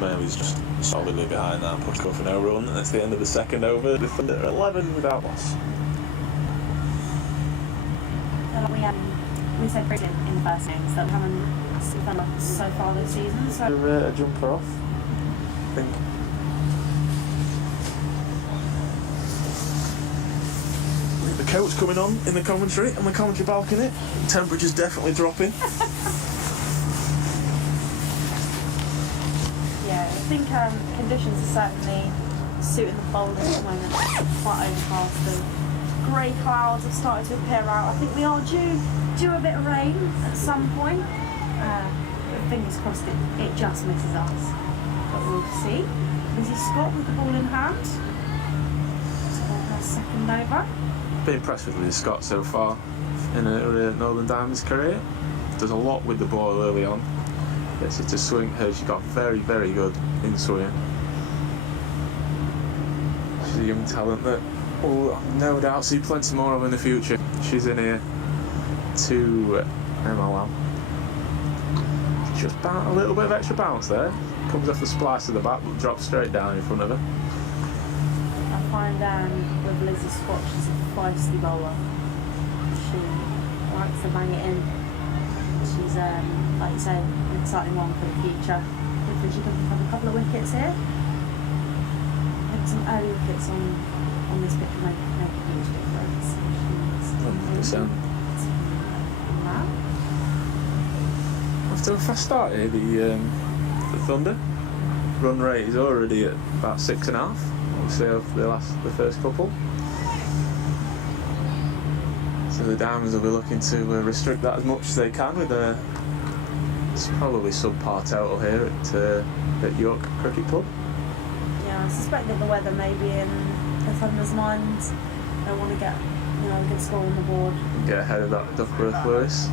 Mary's just solidly behind that, push for no run. That's the end of the second over. The Thunder are 11 without loss. We said Britain in the first game, so we haven't seen Thunder so far this season. So A jumper off, I think. The coat's coming on in the commentary, on the commentary balcony. Temperature's definitely dropping. yeah, I think conditions are certainly suiting the bowlers at the moment. Quite overcast and grey clouds have started to appear out. I think we are due a bit of rain at some point. fingers crossed it just misses us. But we'll see. Lizzie Scott with the ball in hand. Her second over. Been impressed with Lizzie Scott so far in her Northern Diamonds career. Does a lot with the ball early on. Gets it to swing her. She's got very, very good in swinging. She's a young talent that we'll no doubt see plenty more of in the future. She's in here to MLM. Just a little bit of extra bounce there. Comes off the splice of the back, but drops straight down in front of her. I find with Lizzie Scott, she's a feisty bowler. She likes to bang it in. She's, like you say, an exciting one for the future. Hopefully she can have a couple of wickets here. I think some early wickets on this pitch will make a huge difference. 100%. After a fast start here, the Thunder run rate is already at about 6.5. Obviously over the first couple. So the Diamonds will be looking to restrict that as much as they can with it's probably subpar total here at York Cricket Club. Yeah, I suspect that the weather may be in the Thunder's minds. They want to get a good score on the board. Get ahead of that Duckworth Lewis.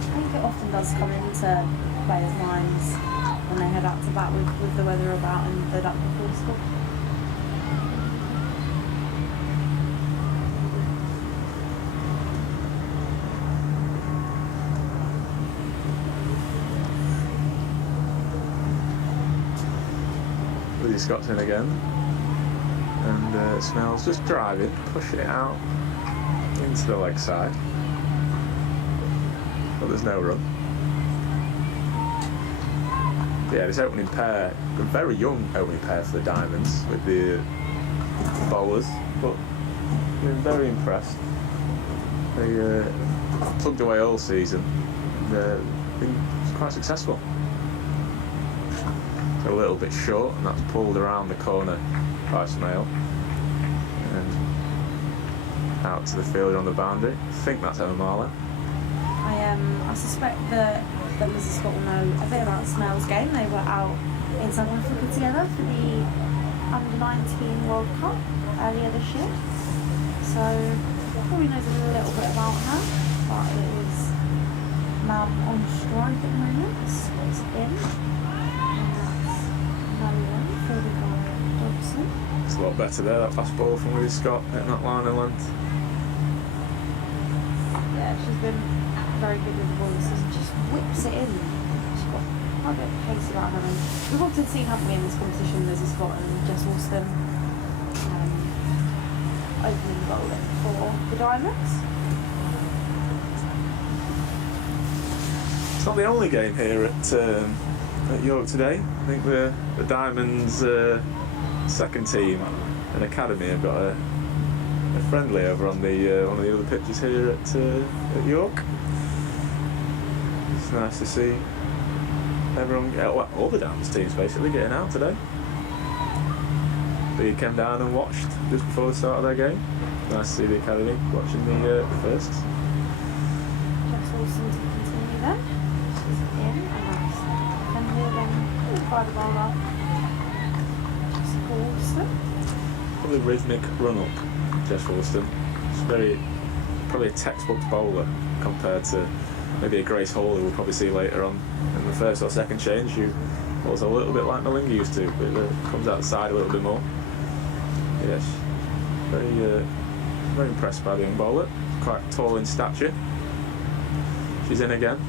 I think it often does come into players' minds when they head out to bat with the weather about and the Duckworth score. Lizzie Scott's in again, and Smells just driving, pushing it out into the leg side, but there's no run. Yeah, this opening pair, a very young opening pair for the Diamonds with the bowlers, but been very impressed. They plugged away all season and been quite successful. A little bit short, and that's pulled around the corner by Smale and out to the fielder on the boundary. I think that's Emma Marlowe. I suspect that Lizzie Scott will know a bit about Smale's game. They were out in South Africa together for the Under-19 World Cup earlier this year, so probably knows a little bit about her. But it is now on strike at the moment. It's in. It's a lot better there, that fast ball from Lizzie Scott at that line of length. Yeah, she's been very good with the ball this season. Just whips it in. She's got quite a bit of pace about her. And we've often seen, haven't we, in this competition, Lizzie Scott and Jess Alston opening bowling for the Diamonds. It's not the only game here at York today. I think the Diamonds second team and academy have got a friendly over on the one of the other pitches here at York. It's nice to see everyone, all the Diamonds teams basically getting out today. They came down and watched just before the start of their game. Nice to see the academy watching the first. Jess Alston to continue then. She's in and that's defended and by the bowler. Probably rhythmic run up, Jess Alston. She's probably a textbook bowler compared to maybe a Grace Hall who we'll probably see later on in the first or second change, who was a little bit like Malinga used to, but comes outside a little bit more. Yes, very impressed by the young bowler. Quite tall in stature. She's in again.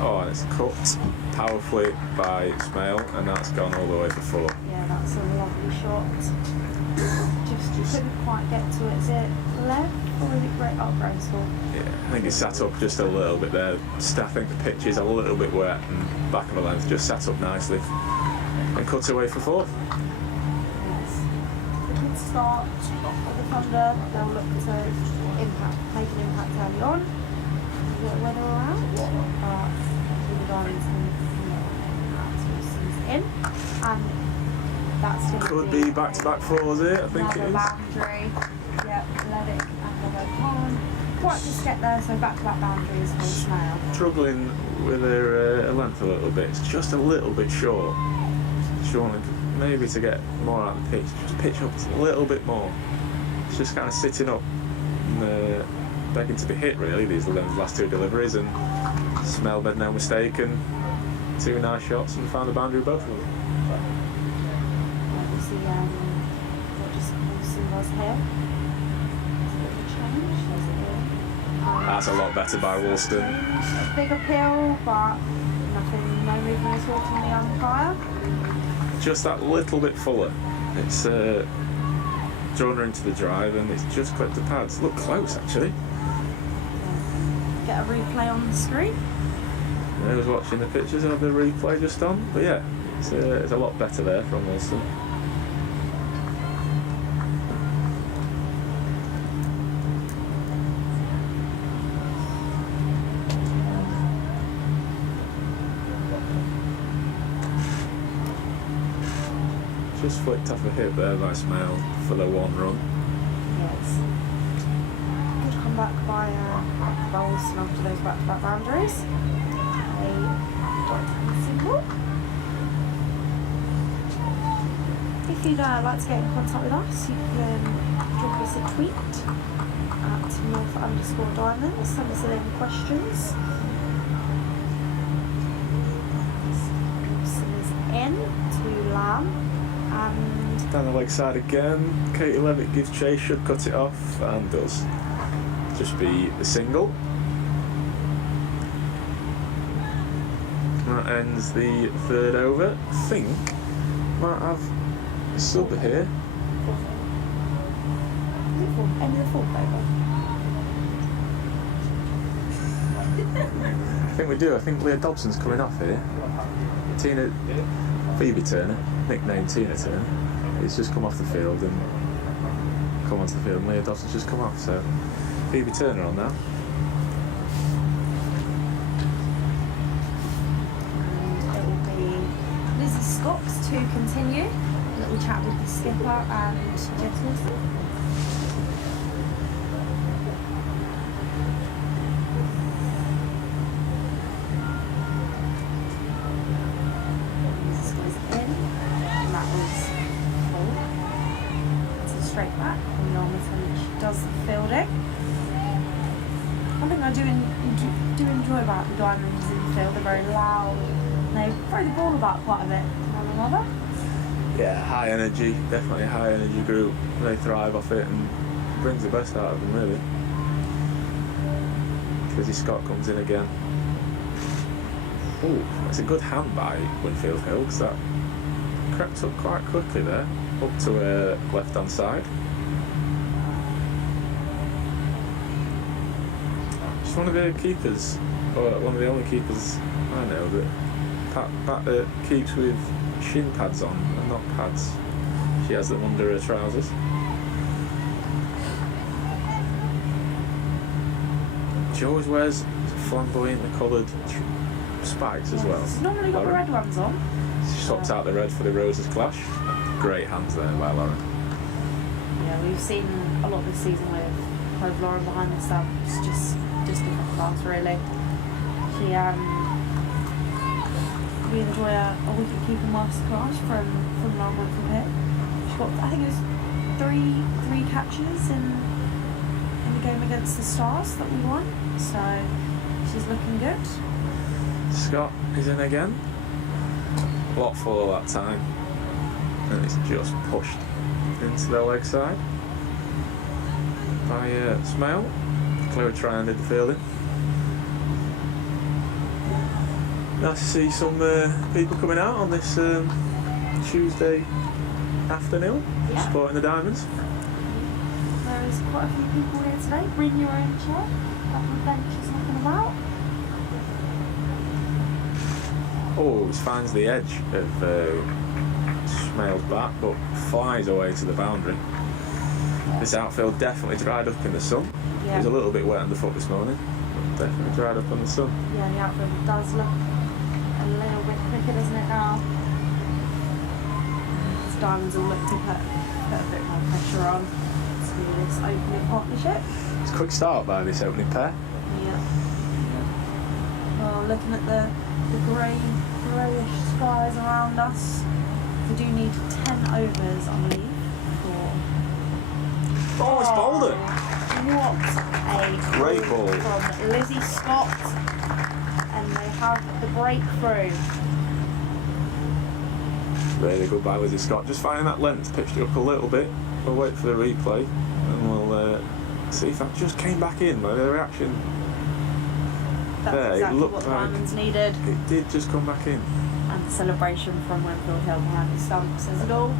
Oh, and it's cut powerfully by Smale, and that's gone all the way for 4. Yeah, that's a lovely shot. Just couldn't quite get to it. Is it left or is it great up graceful? Yeah, I think it sat up just a little bit there. I think the pitch is a little bit wet and back of the length just sat up nicely and cut away for 4. Yes. A good start of the Thunder. They'll look to take an impact early on. Whether or out, the Diamonds in, and that's going Could be back-to-back 4s here, I think it is. Boundary. Yep, let it go on. quite just get there, so back-to-back boundaries for Snail. Struggling with her length a little bit. It's just a little bit short. She wanted maybe to get more out of the pitch. Just pitch up a little bit more. It's just kind of sitting up and begging to be hit, really, these last two deliveries, and Smell made no mistake, and two nice shots and found the boundary both of them. Obviously, what just Wilson was here. That's a lot better by Woolston. Big appeal, but nothing, no movement at all from the umpire. Just that little bit fuller. It's drawn her into the drive, and it's just clipped the pads. Look close, actually. Get a replay on the screen. I was watching the pictures of the replay just on, but yeah, it's a lot better there from Woolston. Just flicked off a hit there by Smale for the one run. Yes. Good comeback by Wilson after those back-to-back boundaries. A single. If you'd like to get in contact with us, you can drop us a tweet at North_Diamonds. Send us any questions. Wilson is in to Lamb. And Down the leg side again, Katie Levitt gives chase, should cut it off, and does. Just be a single. That ends the third over. I think might have a sub here. end of the fourth over. I think we do. I think Leah Dobson's coming off here. Phoebe Turner, nicknamed Tina Turner, he's just come off the field and come onto the field, and Leah Dobson's just come off, so Phoebe Turner on now. And it will be Lizzie Scott's to continue. A little chat with the skipper and Jess Wilson. Enjoy about the Diamonds in the field. They're very loud. They throw the ball about quite a bit to one another. Yeah, high energy, definitely a high energy group. They thrive off it and brings the best out of them, really. Lizzie Scott comes in again. Oh, it's a good hand by Winfield Hill, because that crept up quite quickly there, up to her left hand side. She's one of the keepers, or one of the only keepers I know that keeps with shin pads on and not pads. She has them under her trousers. She always wears flamboyantly coloured spikes as well. She's normally got the red ones on. She swapped out the red for the Roses clash. Great hands there by Lauren. Yeah, we've seen a lot this season with Lauren behind the stumps, just different class really. We enjoy a wicket keeper masterclass from Lauren from here. She got, I think it was three catches in the game against the Stars that we won. So she's looking good. Scott is in again. A lot fuller that time. And it's just pushed into the leg side by Smale. Chloe Tryon did the fielding. Nice to see some people coming out on this Tuesday afternoon, supporting the Diamonds. There is quite a few people here today. Bring your own chair. That bench is knocking about. Oh, he finds the edge of Smale's bat, but flies away to the boundary. This outfield definitely dried up in the sun. Yeah. It was a little bit wet underfoot this morning, but definitely dried up in the sun. Yeah, the outfield does look a little bit quicker, doesn't it now? The Diamonds will look to put a bit more pressure on to this opening partnership. It's a quick start by this opening pair. Yeah. Well, looking at the greyish skies around us, we do need 10 overs, I believe, for... Oh, it's bowled it. What a Great ball from Lizzie Scott, and they have the breakthrough. Really good by Lizzie Scott. Just finding that length, pitched it up a little bit. We'll wait for the replay and we'll see if that just came back in by the reaction. That's there, exactly it looked what the like Diamonds needed. it did just come back in. And the celebration from Winfield Hill behind the stump says it all.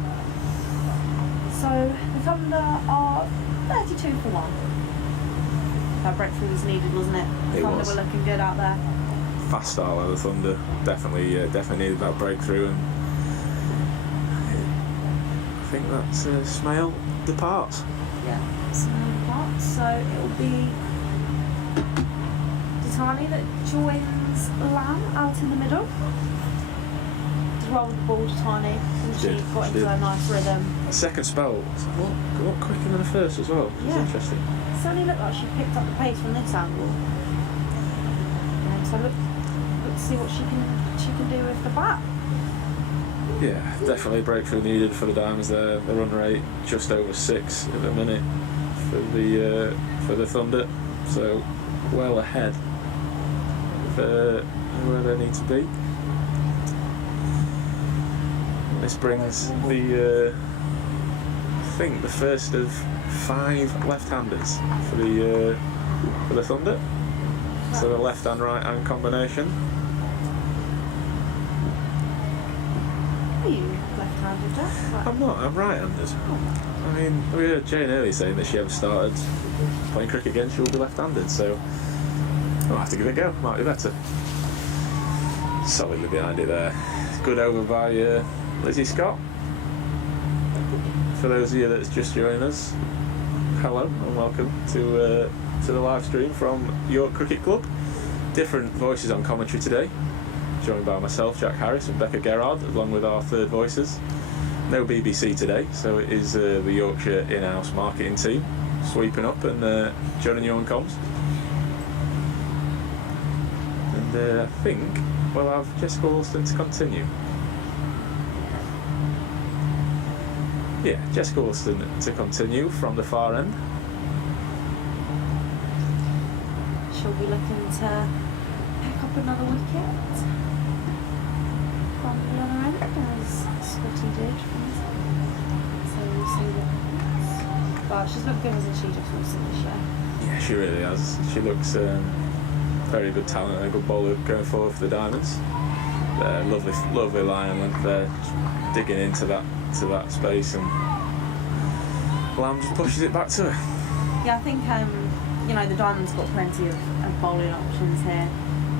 So the Thunder are 32 for 1. That breakthrough was needed, wasn't it? The Thunder were looking good out there. Fast start by the Thunder. Definitely needed that breakthrough, and I think that's Smale departs. Yeah, Smale departs. So it'll be Ditani that joins Lamb out in the middle. Just rolled the ball to Tiny, and she got into a nice rhythm. The second spell was a lot quicker than the first as well. It was interesting. It certainly looked like she picked up the pace from this angle. So look to see what she can do with the bat. Yeah, definitely a breakthrough needed for the Diamonds there. The run rate just over 6 at the minute for the Thunder, so well ahead of where they need to be. This brings I think the first of 5 left-handers for the Thunder. So the left-hand right-hand combination. Are you left-handed, Jack? I'm not. I'm right-handed. I mean, we heard Jane earlier saying that she ever started playing cricket again, she will be left-handed. So I'll have to give it a go. Might be better. Solidly behind it there. Good over by Lizzie Scott. For those of you that's just joining us, hello and welcome to the live stream from York Cricket Club. Different voices on commentary today, joined by myself, Jack Harris, and Becca Gerrard, along with our third voices. No BBC today, so it is the Yorkshire in-house marketing team sweeping up and joining you on comms. And I think we'll have Jessica Alston to continue. Yeah, Jessica Alston to continue from the far end. She'll be looking to pick up another wicket from the other end, as Scotty did. So we'll see what happens. But she's looked good, hasn't she, just recently this year? Yeah, she really has. She looks very good talent and a good bowler going forward for the Diamonds. Lovely line length there, digging into that space, and Lamb just pushes it back to her. Yeah, I think the Diamonds got plenty of bowling options here.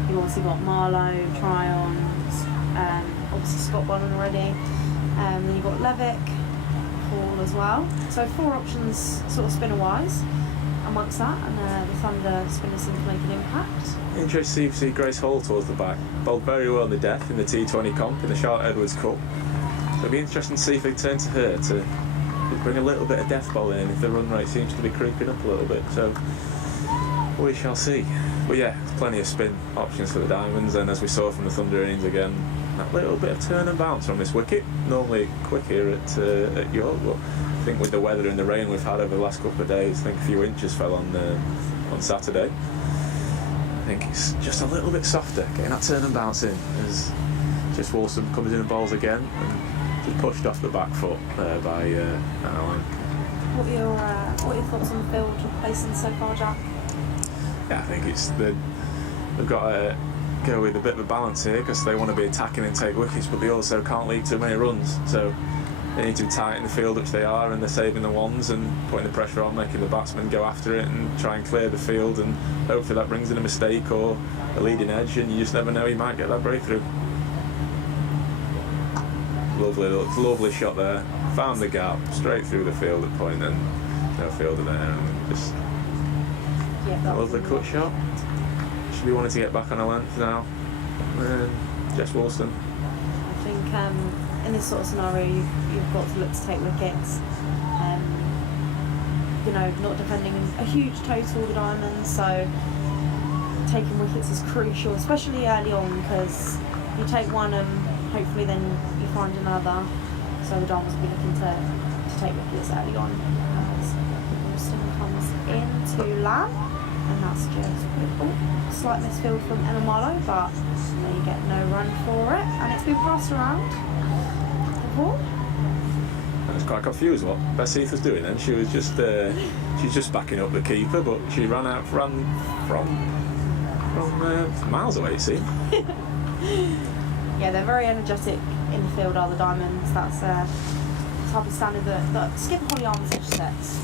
You've obviously got Marlowe, Tryons, obviously Scott bowling already. Then you've got Levick, Hall as well. So 4 options sort of spinner-wise amongst that, and the Thunder spinners seem to make an impact. Interesting to see Grace Hall towards the back. Bowled very well in the death in the T20 comp in the Charlotte Edwards Cup. So it'll be interesting to see if they turn to her to bring a little bit of death bowling in if the run rate seems to be creeping up a little bit. So we shall see. But yeah, plenty of spin options for the Diamonds, and as we saw from the Thunder innings again, that little bit of turn and bounce from this wicket. Normally quick here at York, but I think with the weather and the rain we've had over the last couple of days, I think a few inches fell on Saturday. I think it's just a little bit softer, getting that turn and bounce in as Jess Walston comes in and bowls again, and just pushed off the back foot there by Allen. What are your thoughts on the field placing so far, Jack? Yeah, I think they've got to go with a bit of a balance here, because they want to be attacking and take wickets, but they also can't lead too many runs. So they need to be tight in the field, which they are, and they're saving the ones and putting the pressure on, making the batsmen go after it and try and clear the field, and hopefully that brings in a mistake or a leading edge, and you just never know, you might get that breakthrough. Lovely shot there. Found the gap straight through the field at point, and no fielder there, and just lovely cut shot. Should be wanting to get back on a length now. Jess Walston. I think in this sort of scenario, you've got to look to take wickets. not defending a huge total, the Diamonds, so taking wickets is crucial, especially early on, because you take one and hopefully then you find another. So the Diamonds will be looking to take wickets early on as Wilson comes into Lamb, and that's just slight misfield from Emma Marlowe, but they get no run for it, and it's been passed around the ball. I was quite confused what Bess Heath was doing then. She was just she's just backing up the keeper, but she ran from miles away, it seemed. Yeah, they're very energetic in the field, are the Diamonds. That's the type of standard that skipper Holly Armitage sets.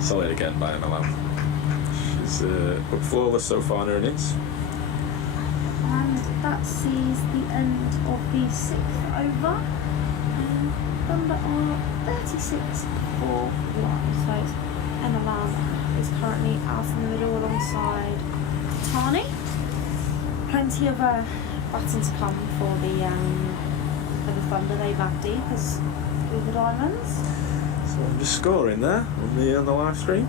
Solid again by Emma Lamb. She's looked flawless so far in her innings. And that sees the end of the 6th over. Thunder are 36 for 1. So it's Emma Lamb is currently out in the middle alongside Tani. Plenty of batting to come for the Thunder. They bat deep as with the Diamonds. So I'm just scoring there on the live stream.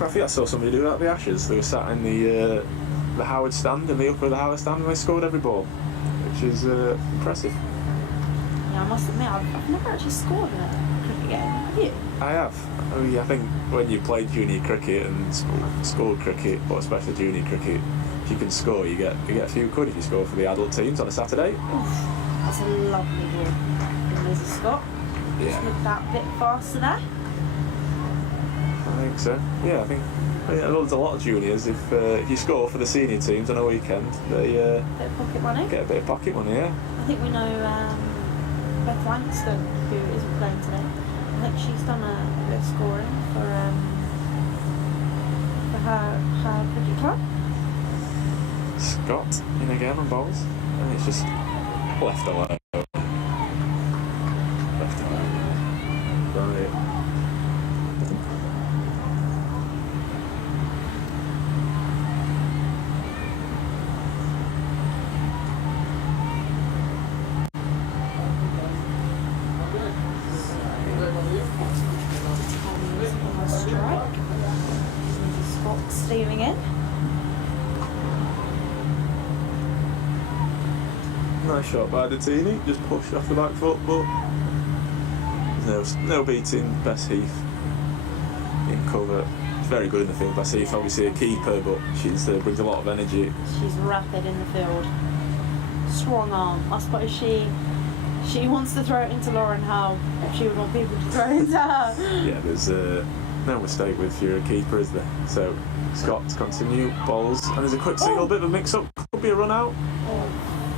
I think I saw somebody do that at the Ashes. They were sat in the Howard stand, in the upper of the Howard stand, and they scored every ball, which is impressive. Yeah, I must admit, I've never actually scored in a cricket game. Have you? I have. I mean, I think when you play junior cricket and school cricket, but especially junior cricket, if you can score, you get a few quid if you score for the adult teams on a Saturday. Oof, that's a lovely ball from Lizzie Scott. Yeah. Just looked that bit faster there. I think so. Yeah, I think there's a lot of juniors. If you score for the senior teams on a weekend, they Bit of pocket money. get a bit of pocket money. Yeah. I think we know Beth Langston, who isn't playing today. I think she's done a bit of scoring for her cricket club. Scott in again on bowls, and it's just left alone. Left alone. Right. Strike. Scott steaming in. Nice shot by Datini, just pushed off the back foot, but there's no beating Bess Heath in cover. She's very good in the field, Bess Heath, obviously a keeper, but she brings a lot of energy. She's rapid in the field. Strong arm. I suppose she wants to throw it into Lauren Howe if she would want people to throw it into her. Yeah, there's no mistake with you're a keeper, is there? So Scott to continue, bowls, and there's a quick single, bit of a mix-up, could be a run out.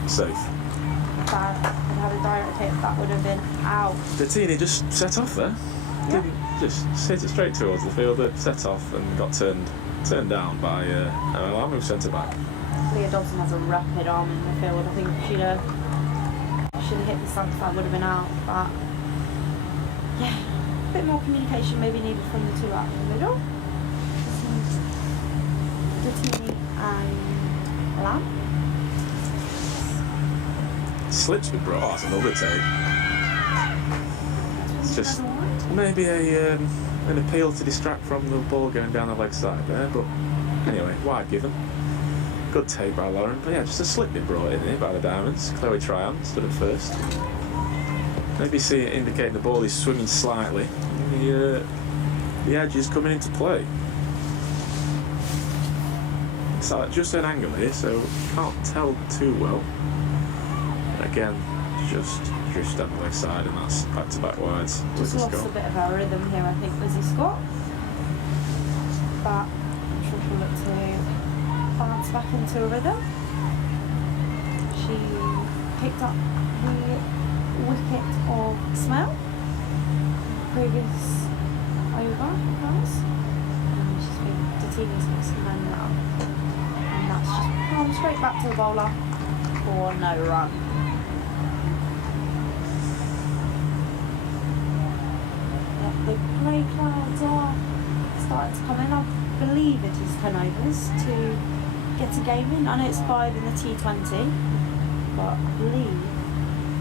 Safe. If I had had a direct hit, that would have been out. Datini just set off there. Yeah. Didn't just hit it straight towards the fielder, set off and got turned down by Emma Lamb, who centre back. Leah Dobson has a rapid arm in the field. I think if she'd have hit the centre, that would have been out. But yeah, a bit more communication maybe needed from the two out in the middle. Datini and Lamb. Slips with brought. That's another take. It's just maybe an appeal to distract from the ball going down the leg side there, but anyway, wide given. Good take by Lauren, but yeah, just a slip bit brought in here by the Diamonds. Chloe Tryon stood at first. Maybe see it indicating the ball is swinging slightly. And the edge is coming into play. It's just an angle here, so can't tell too well. Again, just down the leg side, and that's back-to-back wides. Just lost a bit of her rhythm here, I think, Lizzie Scott. But I'm sure she'll look to bounce back into a rhythm. She picked up the wicket of Smell, previous over, guys. And she's been Datini's next man now. And that's just gone straight back to the bowler for no run. The grey clouds are starting to come in. I believe it is 10 overs to get a game in. I know it's 5 in the T20, but I believe,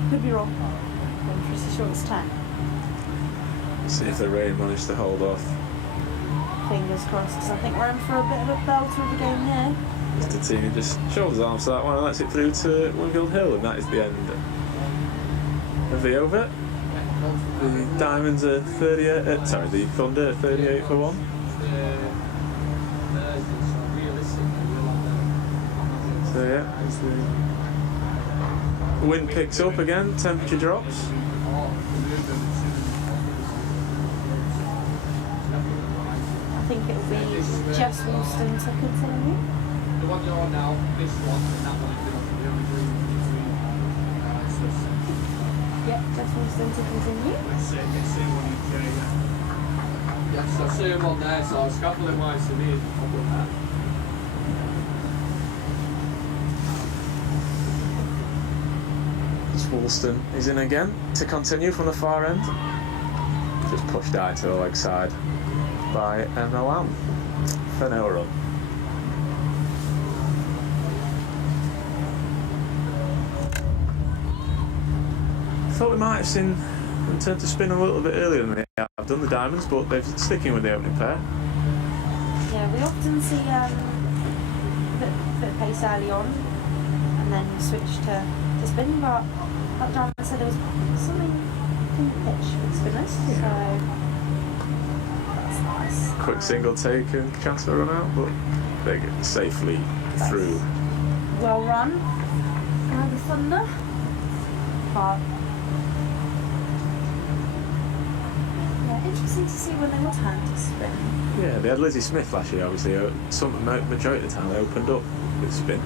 could be wrong, pretty sure it's 10. See if the rain managed to hold off. Fingers crossed, because I think we're in for a bit of a belter of a game here. Tini just shoulders arms to that one and lets it through to Winfield Hill, and that is the end of the over. The Diamonds are 38. The Thunder are 38 for 1. So yeah, as the wind picks up again, temperature drops. I think it'll be Jess Woolston to continue. The one you're on now, this one, and that one, Yep, Jess Woolston to continue. yes, I see him on there, so I'll scaffold him wise to me and pop up that. Woolston is in again to continue from the far end. Just pushed out to the leg side by Emma Lamb for no run. I thought we might have seen them turn to spin a little bit earlier than they have done, the Diamonds, but they're sticking with the opening pair. Yeah, we often see a bit of pace early on and then switch to spin, but that Diamond said there was something in the pitch with spinners, so that's nice. Quick single take and chance for a run out, but they get safely through. Well run by the Thunder, but yeah, interesting to see when they were turned to spin. Yeah, they had Lizzie Smith last year, obviously. Majority of the time they opened up with spin.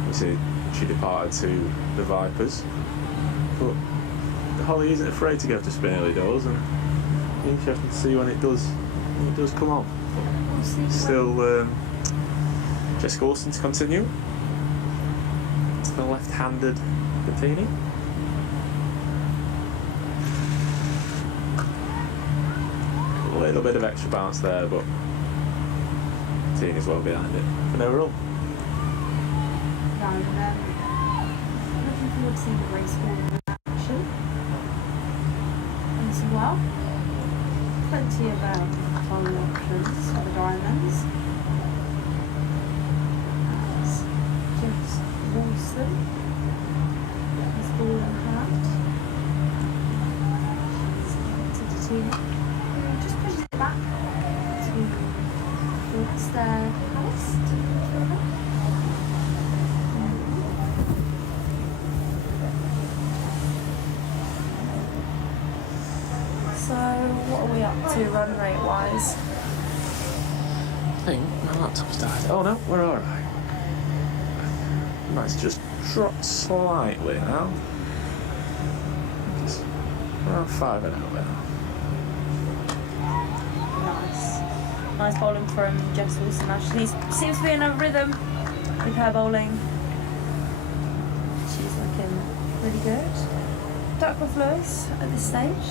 Obviously, she departed to the Vipers. But Holly isn't afraid to go to spin early doors, and interesting to see when it does come on. We'll see. Still, Jessica Wilson to continue. It's the left-handed Bettini. A little bit of extra bounce there, but Bettini's well behind it for no run. Looking forward to seeing the race ball in action as well. Plenty of bowling options for the Diamonds. As Jess Woolston has ball in hand. To Tina. Just pushes it back towards their house. So, what are we up to run rate wise? I think my laptop's died. Oh no, we're alright. Mine's just dropped slightly now. It's around 5 an hour now. Nice bowling from Jess Wilson. Actually, seems to be in a rhythm with her bowling. She's looking really good. Duckworth Lewis at this stage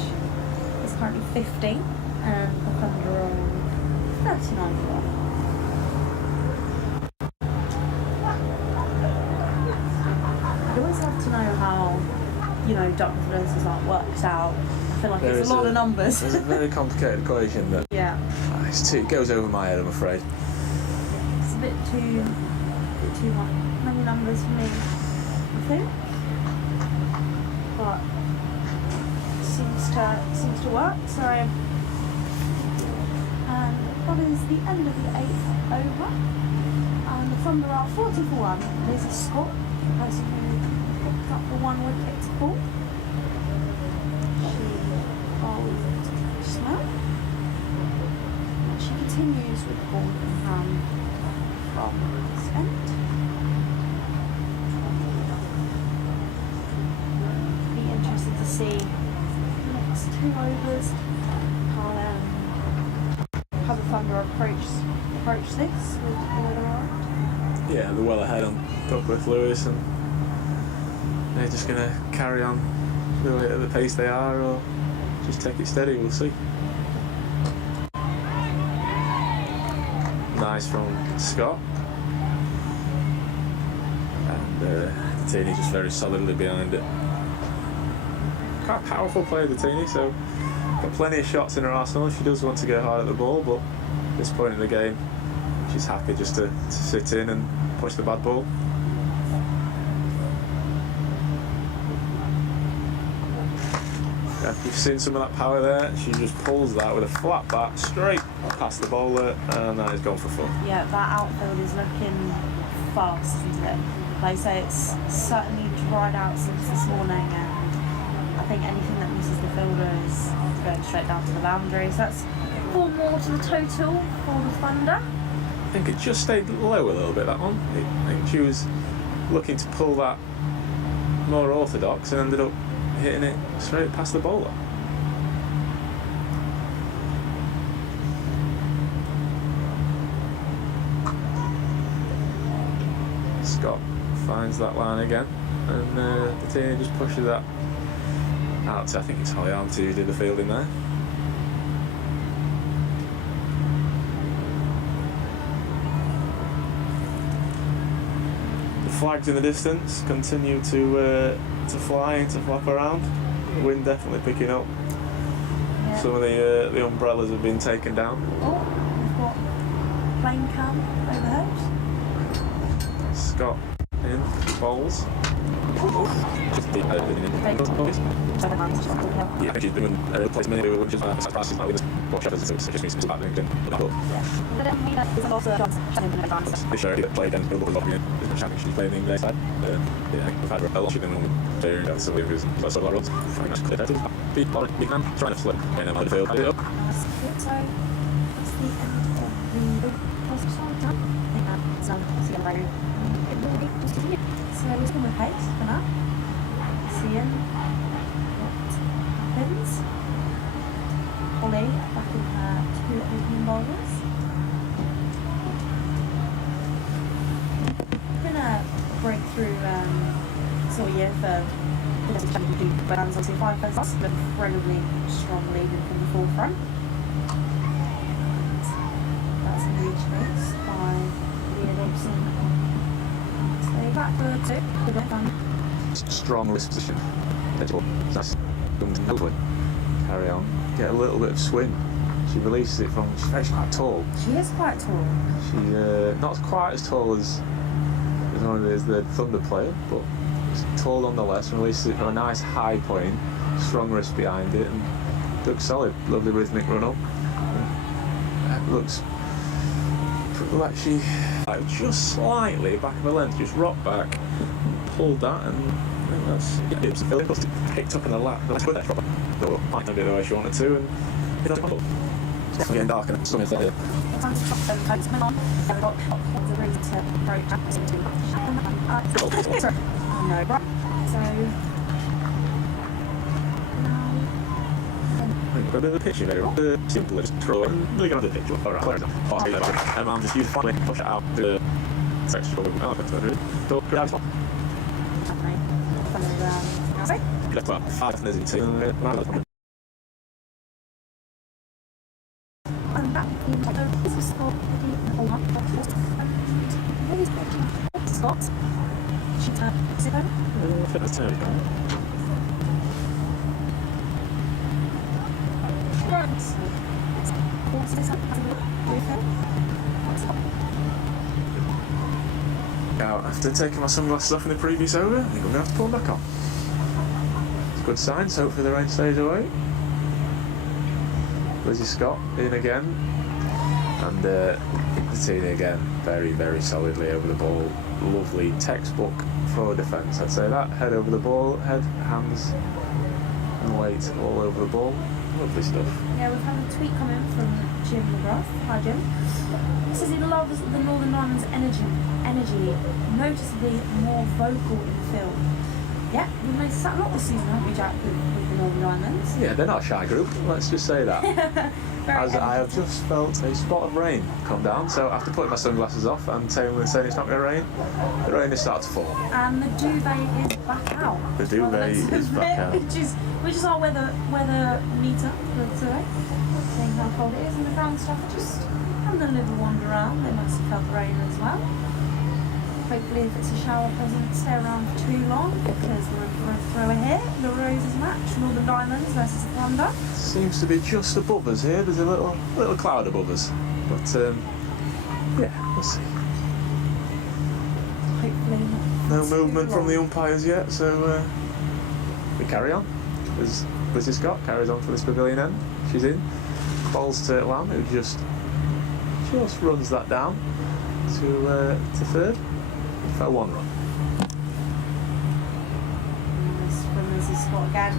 is currently 15 and the Thunder on 39 for 1. I'd always love to know how, Duckworth Lewis is worked out. I feel like it's a lot of numbers. It's a very complicated equation that it goes over my head, I'm afraid. It's a bit too many numbers for me, I think. But seems to work. So, and that is the end of the 8th over. And the Thunder are 40 for 1. Lizzie Scott, the person who picked up the 1 wicket ball. She bowled slow. She continues with the ball in hand from this end. Be interested to see the next 2 overs how the Thunder approach this with the weather around. Yeah, they're well ahead on Duckworth Lewis, and they're just going to carry on at the pace they are, or just take it steady. We'll see. Nice from Scott, and Tini just very solidly behind it. quite a powerful player, the Teeny, so got plenty of shots in her arsenal. She does want to go hard at the ball, but at this point in the game, she's happy just to sit in and push the bad ball. Yeah, you've seen some of that power there. She just pulls that with a flat bat straight past the bowler, and that is gone for fun. Yeah, that outfield is looking fast, isn't it? Like I say, it's certainly dried out since this morning, and I think anything that misses the fielder is going straight down to the boundary. So that's 4 more to the total for the Thunder. I think it just stayed low a little bit, that one. I think she was looking to pull that more orthodox and ended up hitting it straight past the bowler. Scott finds that line again, and the team just pushes that out to, I think it's Holly Armty who did the fielding there. The flags in the distance continue to fly and to flap around. The wind definitely picking up. Yeah. Some of the umbrellas have been taken down. Oh, we've got plane cam overhead. Scott in, bowls. Just deep out in the yeah, she's doing a replacement here, which is fast. She's not with us. Watch out, it's just means it's happening again. They show that play against Billboard Lobby in the championship. She's playing the English side. Yeah, we've had a lot of them there, and some of the reasons. So I saw a lot of runs. Very much clear. Big man trying to flip in and out of the field. Put it up. So, that's the end of the first song done. I think that's the right. So we're going with pace for now. Seeing what happens. Holly back in her 2 opening bowlers. Been a breakthrough sort of year for the championship do bands obviously 5 first, but incredibly strong leading from the forefront. And that's a huge race by Leah Dobson. Back for 2. Strong wrist position. That's carry on. Get a little bit of swing. She releases it from. She's actually quite tall. She is quite tall. She's not quite as tall as one of the Thunder player, but she's tall nonetheless. And releases it from a nice high point. Strong wrist behind it, and looks solid. Lovely rhythmic run up. Looks like she just slightly back of her length, just rocked back, pulled that, and I think that's picked up in the lap. That's good proper. So might not be the way she wanted to, and it's getting dark and something's there. Got a bit of a picture there. Simple, just throw it. Really got the picture. Alright, I'm just using finally push it out to the sexual element of it. So, grab it. Left up, 5 minutes into Scott. Now, after taking my sunglasses off in the previous over, I think I'm going to have to pull them back on. It's a good sign, so hopefully the rain stays away. Lizzie Scott in again, and the Tina again, very, very solidly over the ball. Lovely textbook for defence, I'd say that. Head over the ball, head, hands, and weight all over the ball. Lovely stuff. Yeah, we've had a tweet come in from Jim McGrath. Hi Jim. He says he loves the Northern Diamonds energy noticeably more vocal in the field. Yeah, we've noticed that a lot this season, haven't we, Jack, with the Northern Diamonds? Yeah, they're not a shy group, let's just say that. As I have just felt a spot of rain come down, so after putting my sunglasses off and saying it's not going to rain, the rain is starting to fall. And the duvet is back out. The duvet is back out. Which is our weather meter for today. Seeing how cold it is, and the ground staff are just having a little wander around. They must have felt the rain as well. Hopefully if it's a shower, it doesn't stay around for too long, because we're going to throw a hit. the Roses match, Northern Diamonds versus the Thunder. Seems to be just above us here. There's a little cloud above us, but yeah, we'll see. Hopefully not. No movement from the umpires yet, so we carry on. As Lizzie Scott carries on for this pavilion end, she's in. Balls to Lamb, who just runs that down to third for 1 run. From Lizzie Scott again.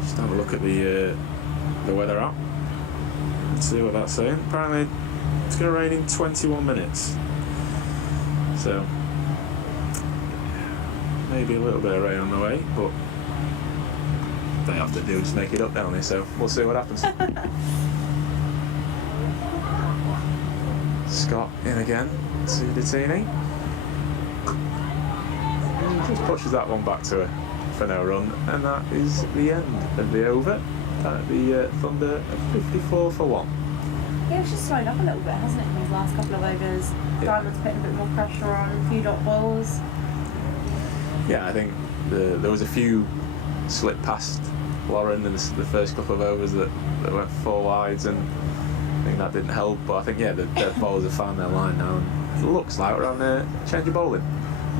Just have a look at the weather app and see what that's saying. Apparently it's going to rain in 21 minutes. So maybe a little bit of rain on the way, but they have to do just make it up down there, so we'll see what happens. Scott in again to Dettini. Just pushes that one back to her for no run, and that is the end of the over at the Thunder at 54 for 1. Yeah, it's just slowed up a little bit, hasn't it, in these last couple of overs? Yeah. Diamond's putting a bit more pressure on, a few dot balls. Yeah, I think there was a few slip past Lauren in the first couple of overs that went 4 wides, and I think that didn't help. But I think the dead bowlers have found their line now, and it looks like we're on a change of bowling.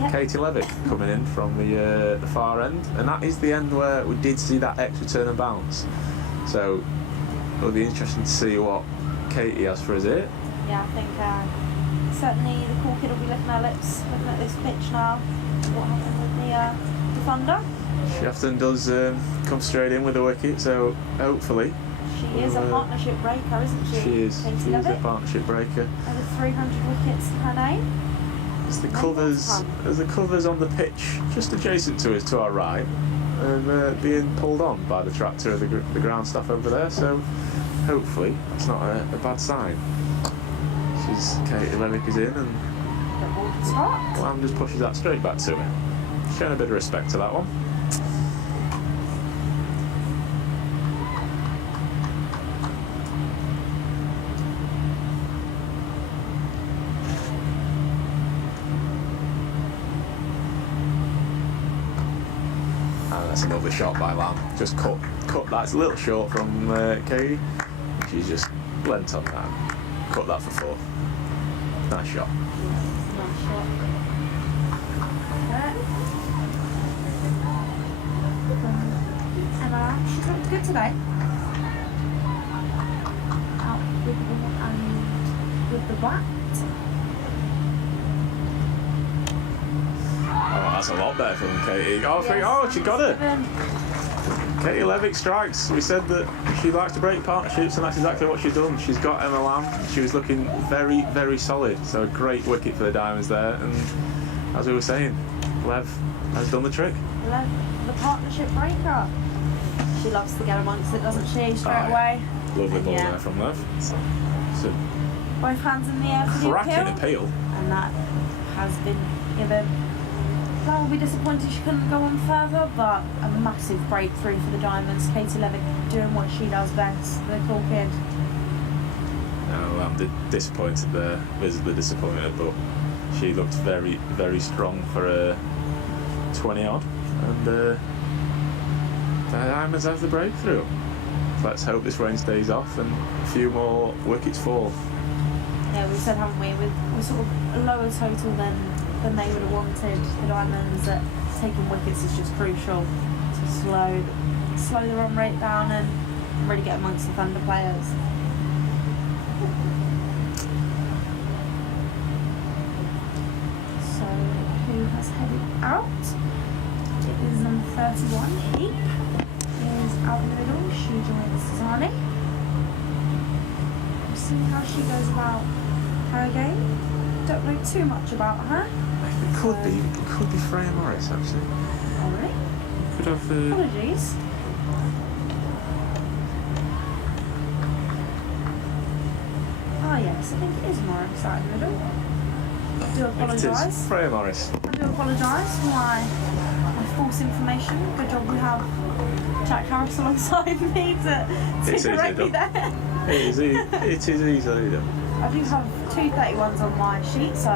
Yep. Katie Levick coming in from the far end, and that is the end where we did see that extra turn and bounce. So it'll be interesting to see what Katie has for us here. Yeah, I think certainly the cool kid will be licking her lips, looking at this pitch now. What happened with the Thunder? She often does come straight in with a wicket, so hopefully. She is a partnership breaker, isn't she? She is. Katie She is a Levick. partnership breaker. Over 300 wickets to her name. There's the covers on the pitch just adjacent to us to our right, and being pulled on by the tractor of the ground staff over there, so hopefully that's not a bad sign. Katie Levick is in, and Lamb just pushes that straight back to her. Showing a bit of respect to that one. That's a lovely shot by Lamb. Just cut that. It's a little short from Katie. She's just lent on that. Cut that for 4. Nice shot. Nice shot. Emma, she's looked good today. Out with the ball and with the bat. Oh, that's a lot better from Katie. Oh, she got it. Katie Levick strikes. We said that she likes to break partnerships, and that's exactly what she's done. She's got Emma Lamb. She was looking very, very solid. So a great wicket for the Diamonds there. And as we were saying, Lev has done the trick. Lev, the partnership breaker. She loves to get amongst it, doesn't she? Straight away. Lovely ball there from Lev. So both hands in the air for the cracking appeal. And that has been given. Val will be disappointed she couldn't go on further, but a massive breakthrough for the Diamonds. Katie Levick doing what she does best, the cool kid. No, I'm disappointed there, visibly disappointed, but she looked very, very strong for a 20 odd, and the Diamonds have the breakthrough. Let's hope this rain stays off and a few more wickets fall. Yeah, we said, haven't we, we're sort of a lower total than they would have wanted. The Diamonds, that taking wickets is just crucial to slow the run rate down and really get amongst the Thunder players. So who has headed out? It is number 31, Heap, is out in the middle. She joins Sazani. We'll see how she goes about her game. Don't know too much about her. It could be Freya Morris actually. Oh really? Could have the. Apologies. Ah yes, I think it is Morris out in the middle. I do apologise. Freya Morris. I do apologise for my false information. Good job we have Jack Harris alongside me to correct me there. It is easily done. I do have 2 31s on my sheet, so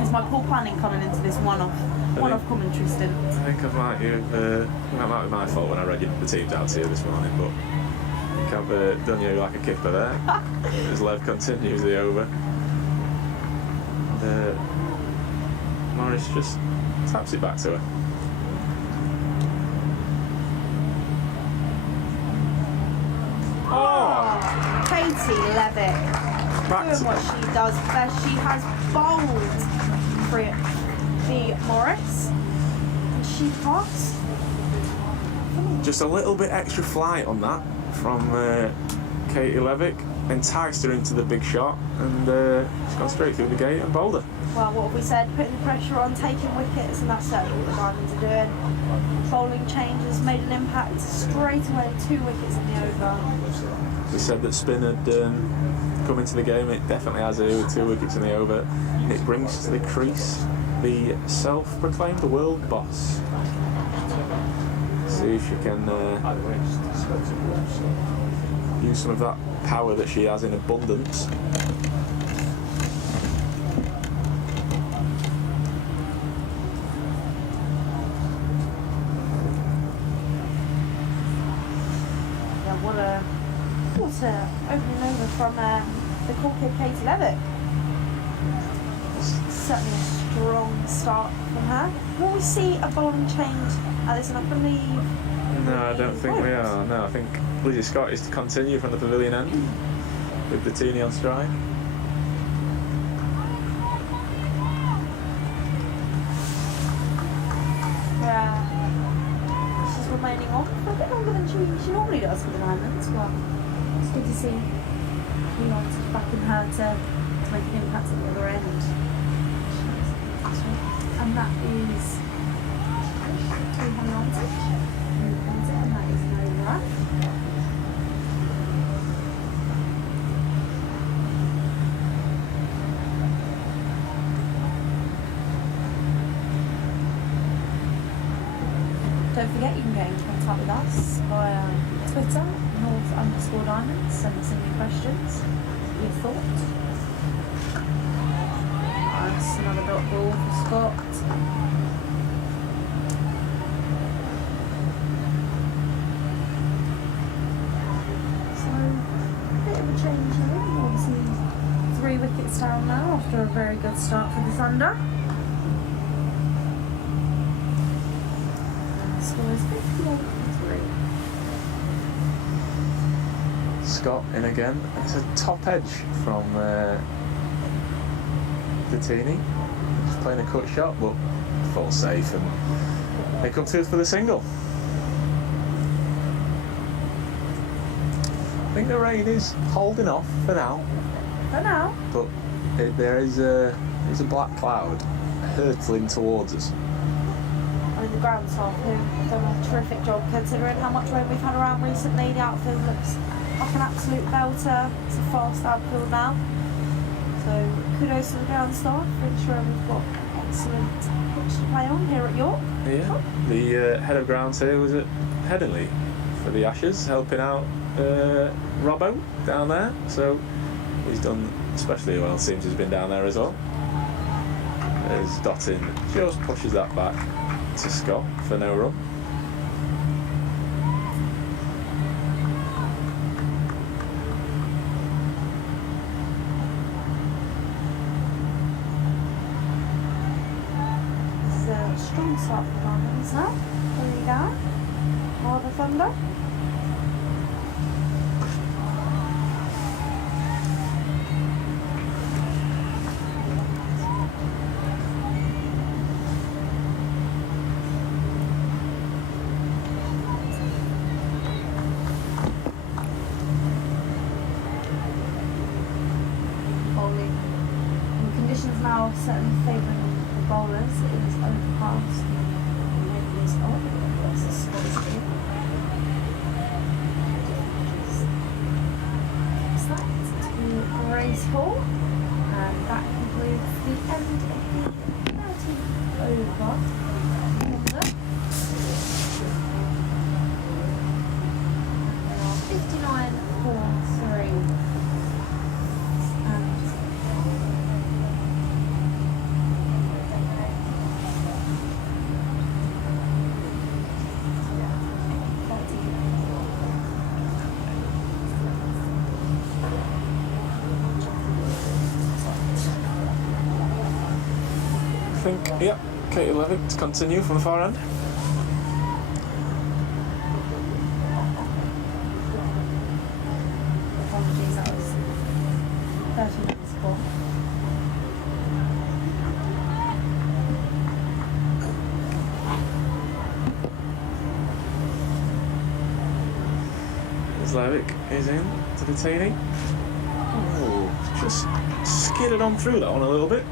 it's my poor planning coming into this one-off one-off commentary stint. I think I might have, that might be my fault when I read the teams out to you this morning, but I think I've done you like a kipper there. As Lev continues the over. And Morris just taps it back to her. Katie Levick doing what she does best. She has bowled the Morris and she passed. Just a little bit extra flight on that from Katie Levick, enticed her into the big shot, and she's gone straight through the gate and bowled her. Well, what have we said? Putting the pressure on, taking wickets, and that's certainly what the Diamonds are doing. Bowling changes made an impact straight away. 2 wickets in the over. We said that spin had come into the game. It definitely has here with 2 wickets in the over. It brings to the crease the self-proclaimed world boss. See if she can use some of that power that she has in abundance. What a opening over from the cool kid Katie Levick. Certainly a strong start from her. Will we see a bowling change, Alison? I believe. No, I don't think we are. No, I think Lizzie Scott is to continue from the pavilion end with the Teenie on strike. She's remaining on for a bit longer than she normally does for the Diamonds. Well, it's good to see Leon's backing her to make an impact at the other end. And that is 290. And that is no run. Don't forget you can get in contact with us via Twitter, North_Diamonds. Send us any questions, your thoughts. That's another dot ball for Scott. So, a bit of a change here. Obviously, 3 wickets down now after a very good start for the Thunder. Scores 58-3. Scott in again. It's a top edge from the Teenie. Just playing a cut shot, but falls safe, and they come through for the single. I think the rain is holding off for now. For now. But there's a black cloud hurtling towards us. I mean, the ground staff have done a terrific job considering how much rain we've had around recently. The outfield looks like an absolute belter. It's a fast outfield now. So kudos to the ground staff for ensuring we've got an excellent pitch to play on here at York. Yeah. The head of grounds here was at Headingley for the Ashes, helping out Robbo down there. So he's done especially well. Seems he's been down there as well. As Dottin just pushes that back to Scott for no run. It's a strong start for the Diamonds now. There you go. More the Thunder. Now certainly favouring the bowlers. It is overcast. Maybe it's on. That's a Scottish team. That to graceful, and that concludes the end of the 13th over. 59-4-3. think, yeah, Katie Levitt to continue from the far end. Apologies, that was 30 minutes before. Levitt is in to the Teeny. Oh, just skidded on through that one a little bit.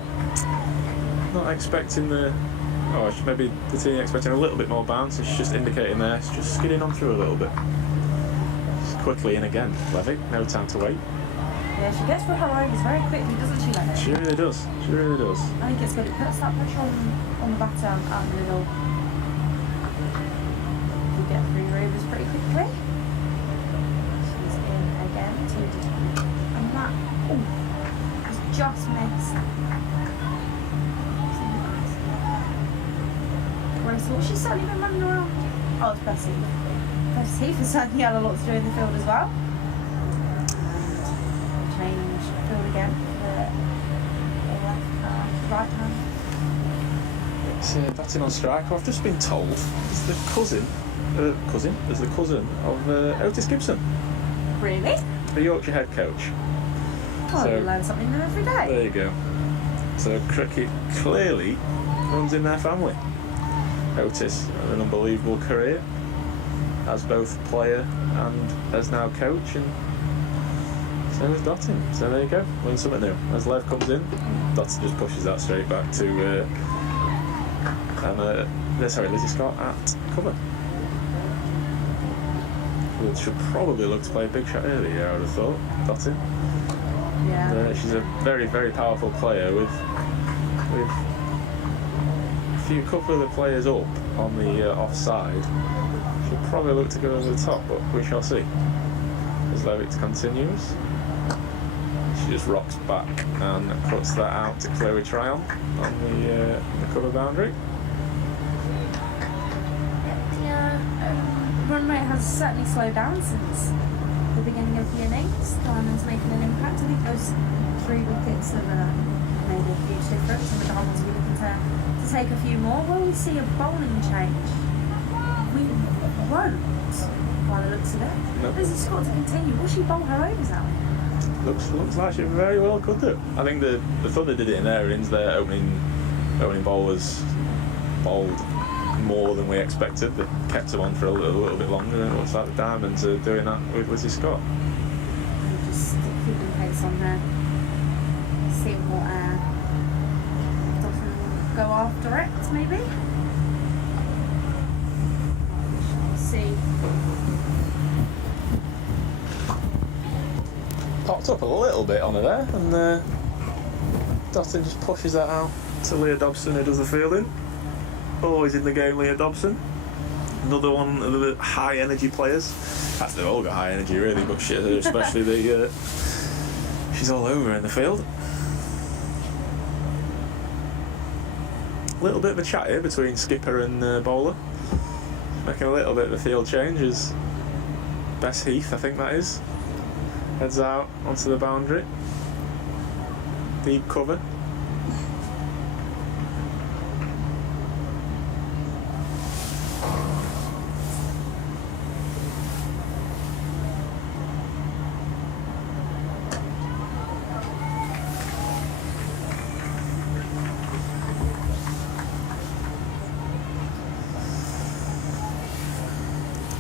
Not expecting the. Oh, maybe the Teeny expecting a little bit more bounce. It's just indicating there. It's just skidding on through a little bit. Just quickly in again. Levitt, no time to wait. Yeah, she gets through her overs very quickly, doesn't she, Levitt? She really does. She really does. I think it's good. It puts that pressure on the batter out in the middle. You get through your overs pretty quickly. And that was just missed. Rachael, she's certainly been running around. Oh, it's Bessie. Bessie has certainly had a lot to do in the field as well. Change field again for the right hand. It's batting on strike. I've just been told it's the cousin of Otis Gibson. Really? The Yorkshire head coach. Oh, you learn something new every day. There you go. So cricket clearly runs in their family. Otis had an unbelievable career as both player and as now coach, and so is Dottin. So there you go, learn something new. As Lev comes in, Dottin just pushes that straight back to Lizzie Scott at cover. Should probably look to play a big shot earlier, I would have thought. Dottin. Yeah. And, she's a very, very powerful player with a couple of the players up on the offside. She'll probably look to go over the top, but we shall see. As Levitt continues. She just rocks back and puts that out to Chloe Tryon on the cover boundary. Run rate has certainly slowed down since the beginning of the innings. Diamonds making an impact. I think those 3 wickets have made a huge difference, and the Diamonds will be looking to take a few more. Will we see a bowling change? We won't, by the looks of it. Nope. This has got to continue. Will she bowl her overs out? Looks like she very well could do. I think the Thunder did it in their innings. Their opening bowlers bowled more than we expected. They kept them on for a little bit longer, and it looks like the Diamonds are doing that with Lizzie Scott. Just keeping pace on there. See what doesn't go after it, maybe. See. Popped up a little bit on her there, and Dottin just pushes that out to Leah Dobson, who does the fielding. Always in the game, Leah Dobson. Another one of the high energy players. Actually, they've all got high energy really, but especially she's all over in the field. A little bit of a chat here between skipper and bowler. Making a little bit of a field change as Bess Heath, I think that is, heads out onto the boundary. Deep cover.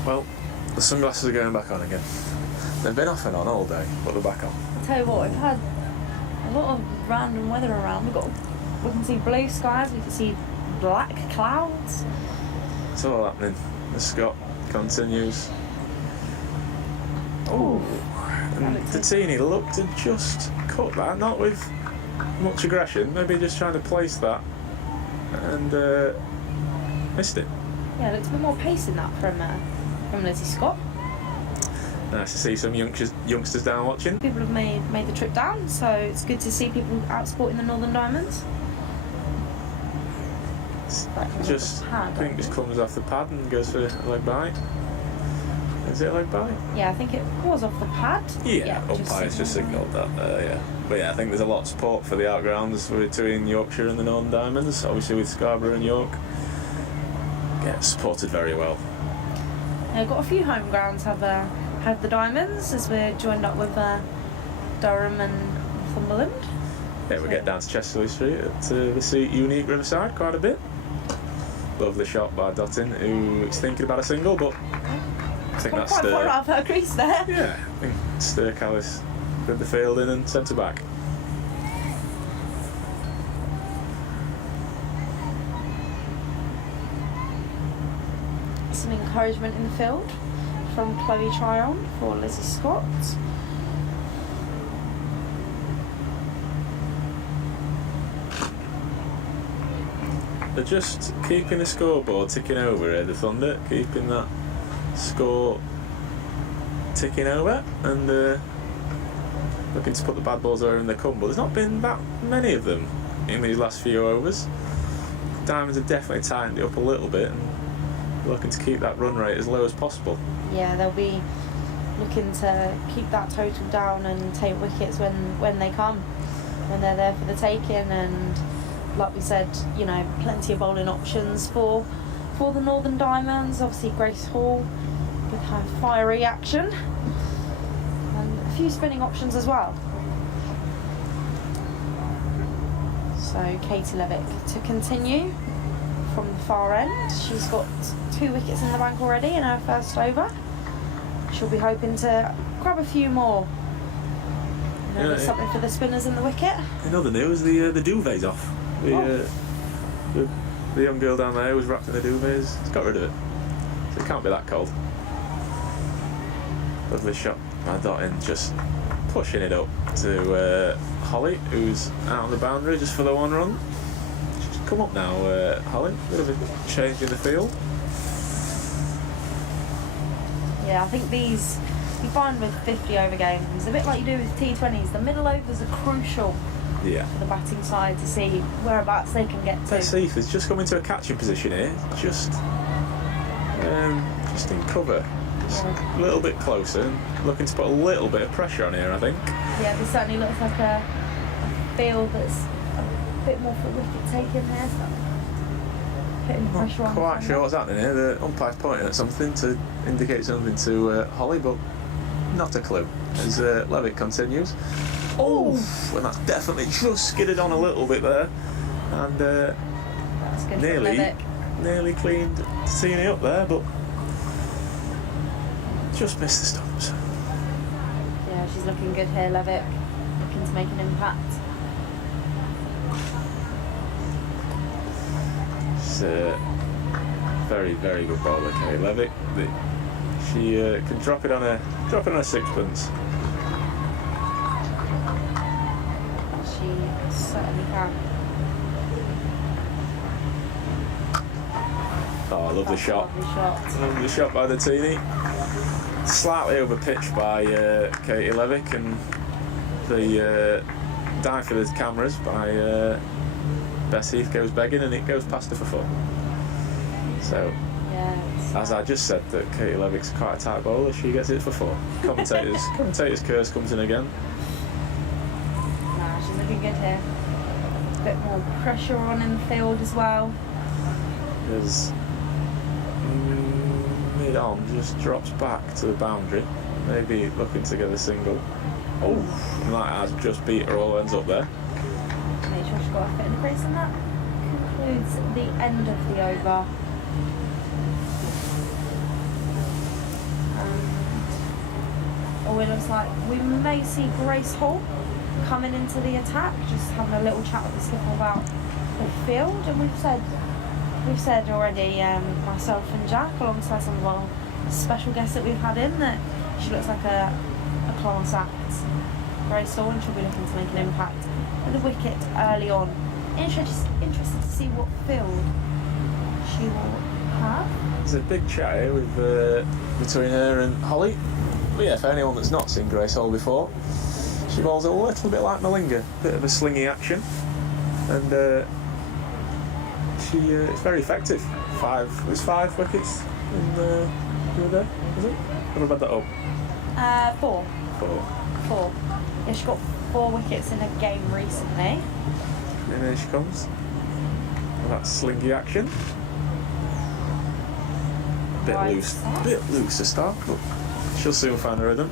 Well, the sunglasses are going back on again. They've been off and on all day, but they're back on. I'll tell you what, we've had a lot of random weather around. We can see blue skies, we can see black clouds. It's all happening. The Scott continues. Oh, and Tatini looked to just cut that, not with much aggression, maybe just trying to place that, and missed it. Yeah, looks a bit more pace in that from Lizzie Scott. Nice to see some youngsters down watching. People have made the trip down, so it's good to see people out sporting the Northern Diamonds. I think just comes off the pad and goes for a leg bite. Is it a leg bye? Yeah, I think it was off the pad. Yeah, umpires just signalled that. Yeah. But yeah, I think there's a lot of support for the outgrounds between Yorkshire and the Northern Diamonds. Obviously with Scarborough and York, get supported very well. Yeah, got a few home grounds have the Diamonds as we're joined up with Durham and Northumberland. Yeah, we get down to Chesterley Street at the seat Unique Riverside quite a bit. Lovely shot by Dottin, who is thinking about a single, but I think that's quite far out of her crease there. Yeah, I think Sturkallis did the fielding and centre back. Some encouragement in the field from Chloe Tryon for Lizzie Scott. They're just keeping the scoreboard ticking over here, the Thunder, keeping that score ticking over and looking to put the bad balls over in the come, but there's not been that many of them in these last few overs. Diamonds have definitely tightened it up a little bit and looking to keep that run rate as low as possible. Yeah, they'll be looking to keep that total down and take wickets when they come, when they're there for the taking. And like we said, you know, plenty of bowling options for the Northern Diamonds. Obviously Grace Hall with her fiery action and a few spinning options as well. So Katie Levick to continue from the far end. She's got 2 wickets in the bank already in her first over. She'll be hoping to grab a few more. There's something for the spinners in the wicket. In other news, the duvet's off. The young girl down there was wrapped in the duvets. It's got rid of it, so it can't be that cold. Lovely shot by Dottin, just pushing it up to Holly, who's out on the boundary just for the 1 run. She's come up now, Holly. Bit of a change in the field. Yeah, I think these you find with 50 over games, a bit like you do with T20s, the middle overs are crucial. Yeah. For the batting side to see whereabouts they can get to. Let's see if he's just come into a catching position here, just in cover, just a little bit closer, looking to put a little bit of pressure on here, I think. Yeah, this certainly looks like a field that's a bit more for wicket taking there, so putting pressure on. Quite sure what's happening here. The umpire's pointing at something to indicate something to Holly, but not a clue. As Levitt continues. Oh, and that's definitely just skidded on a little bit there, and that's good nearly cleaned Tini up there, but just missed the stumps. Yeah, she's looking good here, Levitt, looking to make an impact. She's a very, very good bowler, Kay Levitt. She can drop it on a sixpence. Certainly can. Oh, lovely shot. Lovely shot by the Teenie. Slightly over pitch by Katie Levick, and the dive for the cameras by Bess Heath goes begging, and it goes past her for 4. So, as I just said, that Katie Levick's quite a tight bowler, she gets it for 4. Commentator's curse comes in again. Nah, she's looking good here. A bit more pressure on in the field as well. There's mid-on just drops back to the boundary, maybe looking to get a single. Oh, and that has just beat her all ends up there. Make sure she's got a fit in the crease, and that concludes the end of the over. It looks like we may see Grace Hall coming into the attack, just having a little chat with the skipper about the field. And we've said already, myself and Jack, alongside some of our special guests that we've had in, that she looks like a class act. Grace Hall, and she'll be looking to make an impact with a wicket early on. Interested to see what field she will have. There's a big chat here with between her and Holly. But yeah, for anyone that's not seen Grace Hall before, she bowls a little bit like Malinga, bit of a slingy action, and she is very effective. 5 wickets in the other day, was it? Have I read that up? 4. 4. 4. Yeah, she got 4 wickets in a game recently. And here she comes. Well, that's slingy action. Bit Right loose, start. bit loose to start, but she'll soon find a rhythm.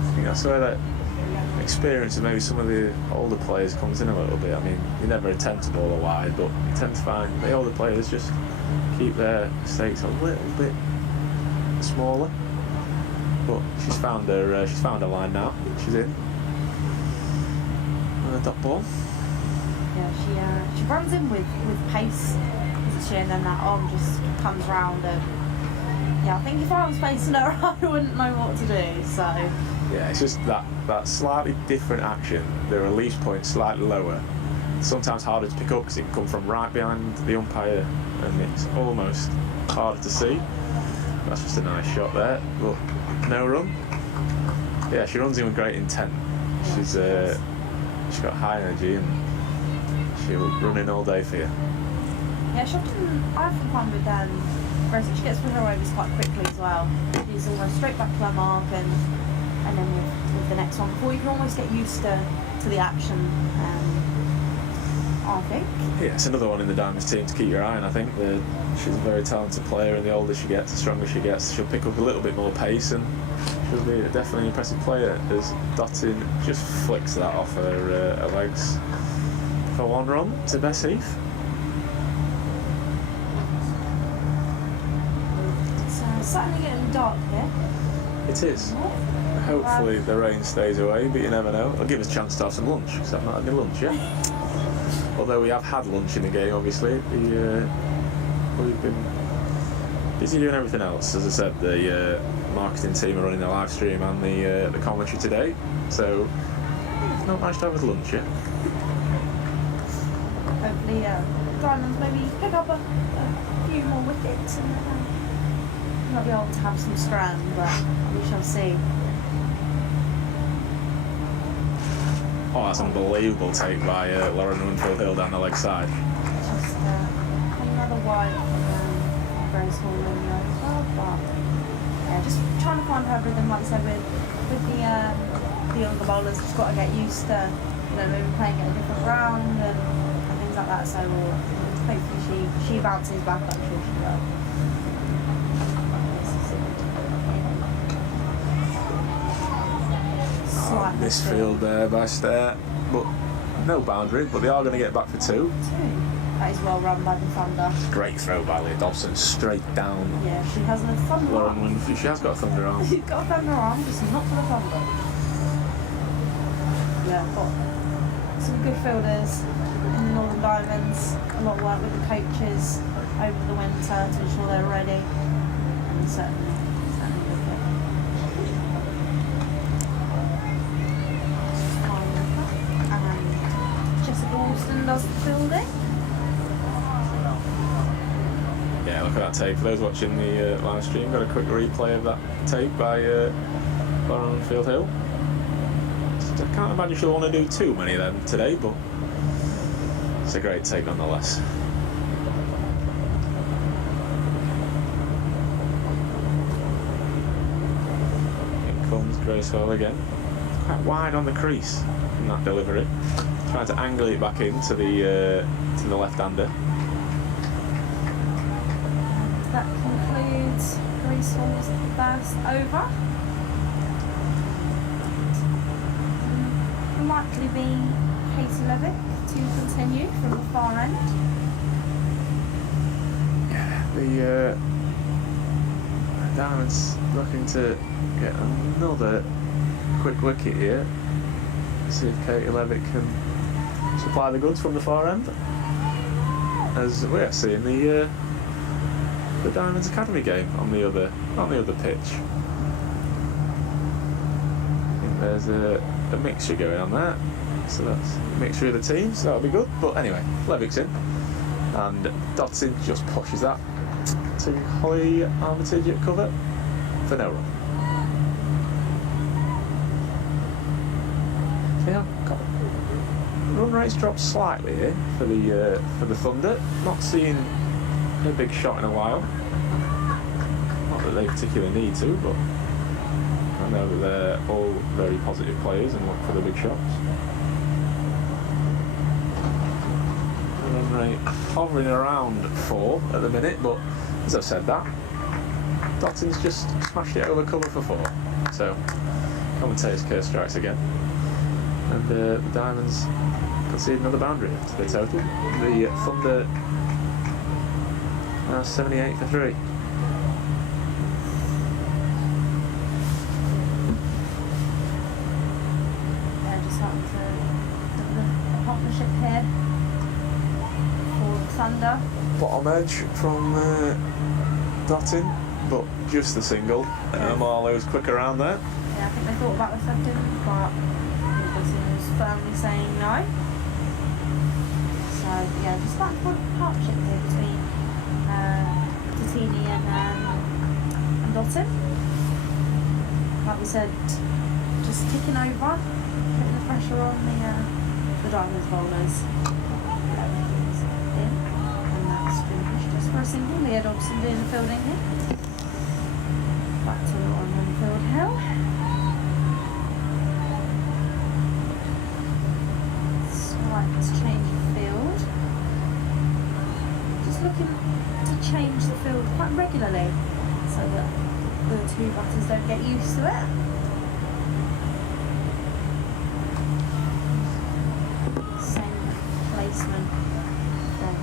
I think that's where that experience of maybe some of the older players comes in a little bit. I mean, you never attempt to bowl a wide, but you tend to find the older players just keep their mistakes a little bit smaller. But she's found her line now. She's in. And a dot ball. Yeah, she runs in with pace, doesn't she? And then that arm just comes round and yeah, I think if I was facing her, I wouldn't know what to do. So Yeah, it's just that slightly different action. The release point slightly lower. Sometimes harder to pick up because it can come from right behind the umpire, and it's almost harder to see. That's just a nice shot there, but no run. Yeah, she runs in with great intent. She's got high energy and she'll run in all day for you. yeah, she often I have fun with Rosie. She gets with her overs quite quickly as well. She's almost straight back to her mark and then with the next one before you can almost get used to the action. I think. Yeah, it's another one in the Diamonds team to keep your eye on. I think she's a very talented player, and the older she gets, the stronger she gets. She'll pick up a little bit more pace, and she'll be definitely an impressive player. As Dottin just flicks that off her legs for 1 run to Bess Heath. It's certainly getting dark here. It is. Hopefully the rain stays away, but you never know. It'll give us a chance to have some lunch, because I've not had any lunch yet. Although we have had lunch in the game, obviously. We've been busy doing everything else. As I said, the marketing team are running the live stream and the commentary today, so we've not managed to have us lunch yet. Hopefully, Diamonds maybe pick up a few more wickets and might be able to have some strand, but we shall see. Oh, that's an unbelievable take by Lauren Winfield Hill down the leg side. Just another wide from very small window as well, but yeah, just trying to find her rhythm, like I said, with the younger bowlers, just got to get used to, maybe playing at a different round and things like that. So hopefully she bounces back. I'm sure she will. Misfield there by Stair, but no boundary, but they are going to get back for 2. That is well run by the Thunder. Great throw by Leah Dobson, straight down. Yeah, she has a Thunder Lauren arm. Winfield, she has got a Thunder arm. She's got a Thunder arm, just not for the Thunder. Yeah, got some good fielders in the Northern Diamonds. A lot of work with the coaches over the winter to ensure they're ready. And certainly good fit. Jessica Alston does the fielding. Yeah, look at that take. For those watching the live stream, got a quick replay of that take by Lauren Winfield Hill. I can't imagine she'll want to do too many of them today, but it's a great take nonetheless. In comes Grace Hall again. Quite wide on the crease in that delivery. Trying to angle it back into the left-hander. That concludes Grace Hall's first over. Likely be Katie Levick to continue from the far end. Yeah, the Diamonds looking to get another quick wicket here. See if Katie Levick can supply the goods from the far end. As we're seeing the Diamonds Academy game on the other pitch. I think there's a mixture going on there, so that's a mixture of the teams, so that'll be good. But anyway, Levick's in, and Dotson just pushes that to Holly Armitage at cover for no run. Yeah, got run rate's dropped slightly here for the Thunder. Not seeing a big shot in a while. Not that they particularly need to, but I know that they're all very positive players and look for the big shots. Run rate hovering around 4 at the minute, but as I've said that, Dotton's just smashed it over cover for 4. So, commentator's curse strikes again. And the Diamonds concede another boundary to the total. The Thunder are 78 for 3. They're just starting to do the partnership here for the Thunder. Bottom edge from Dottin, but just the single. Marlowe's quick around there. Yeah, I think they thought about the second, but Wilson was firmly saying no. So yeah, just starting to put a partnership here between Titini and Dottin. Like we said, just ticking over, putting the pressure on the Diamonds bowlers. Everything's in, and that's been pushed just for a single. Leah Dobson doing the fielding here. Back to on Field Hill. Slight change of field. Just looking to change the field quite regularly so that the two batters don't get used to it. Same placement from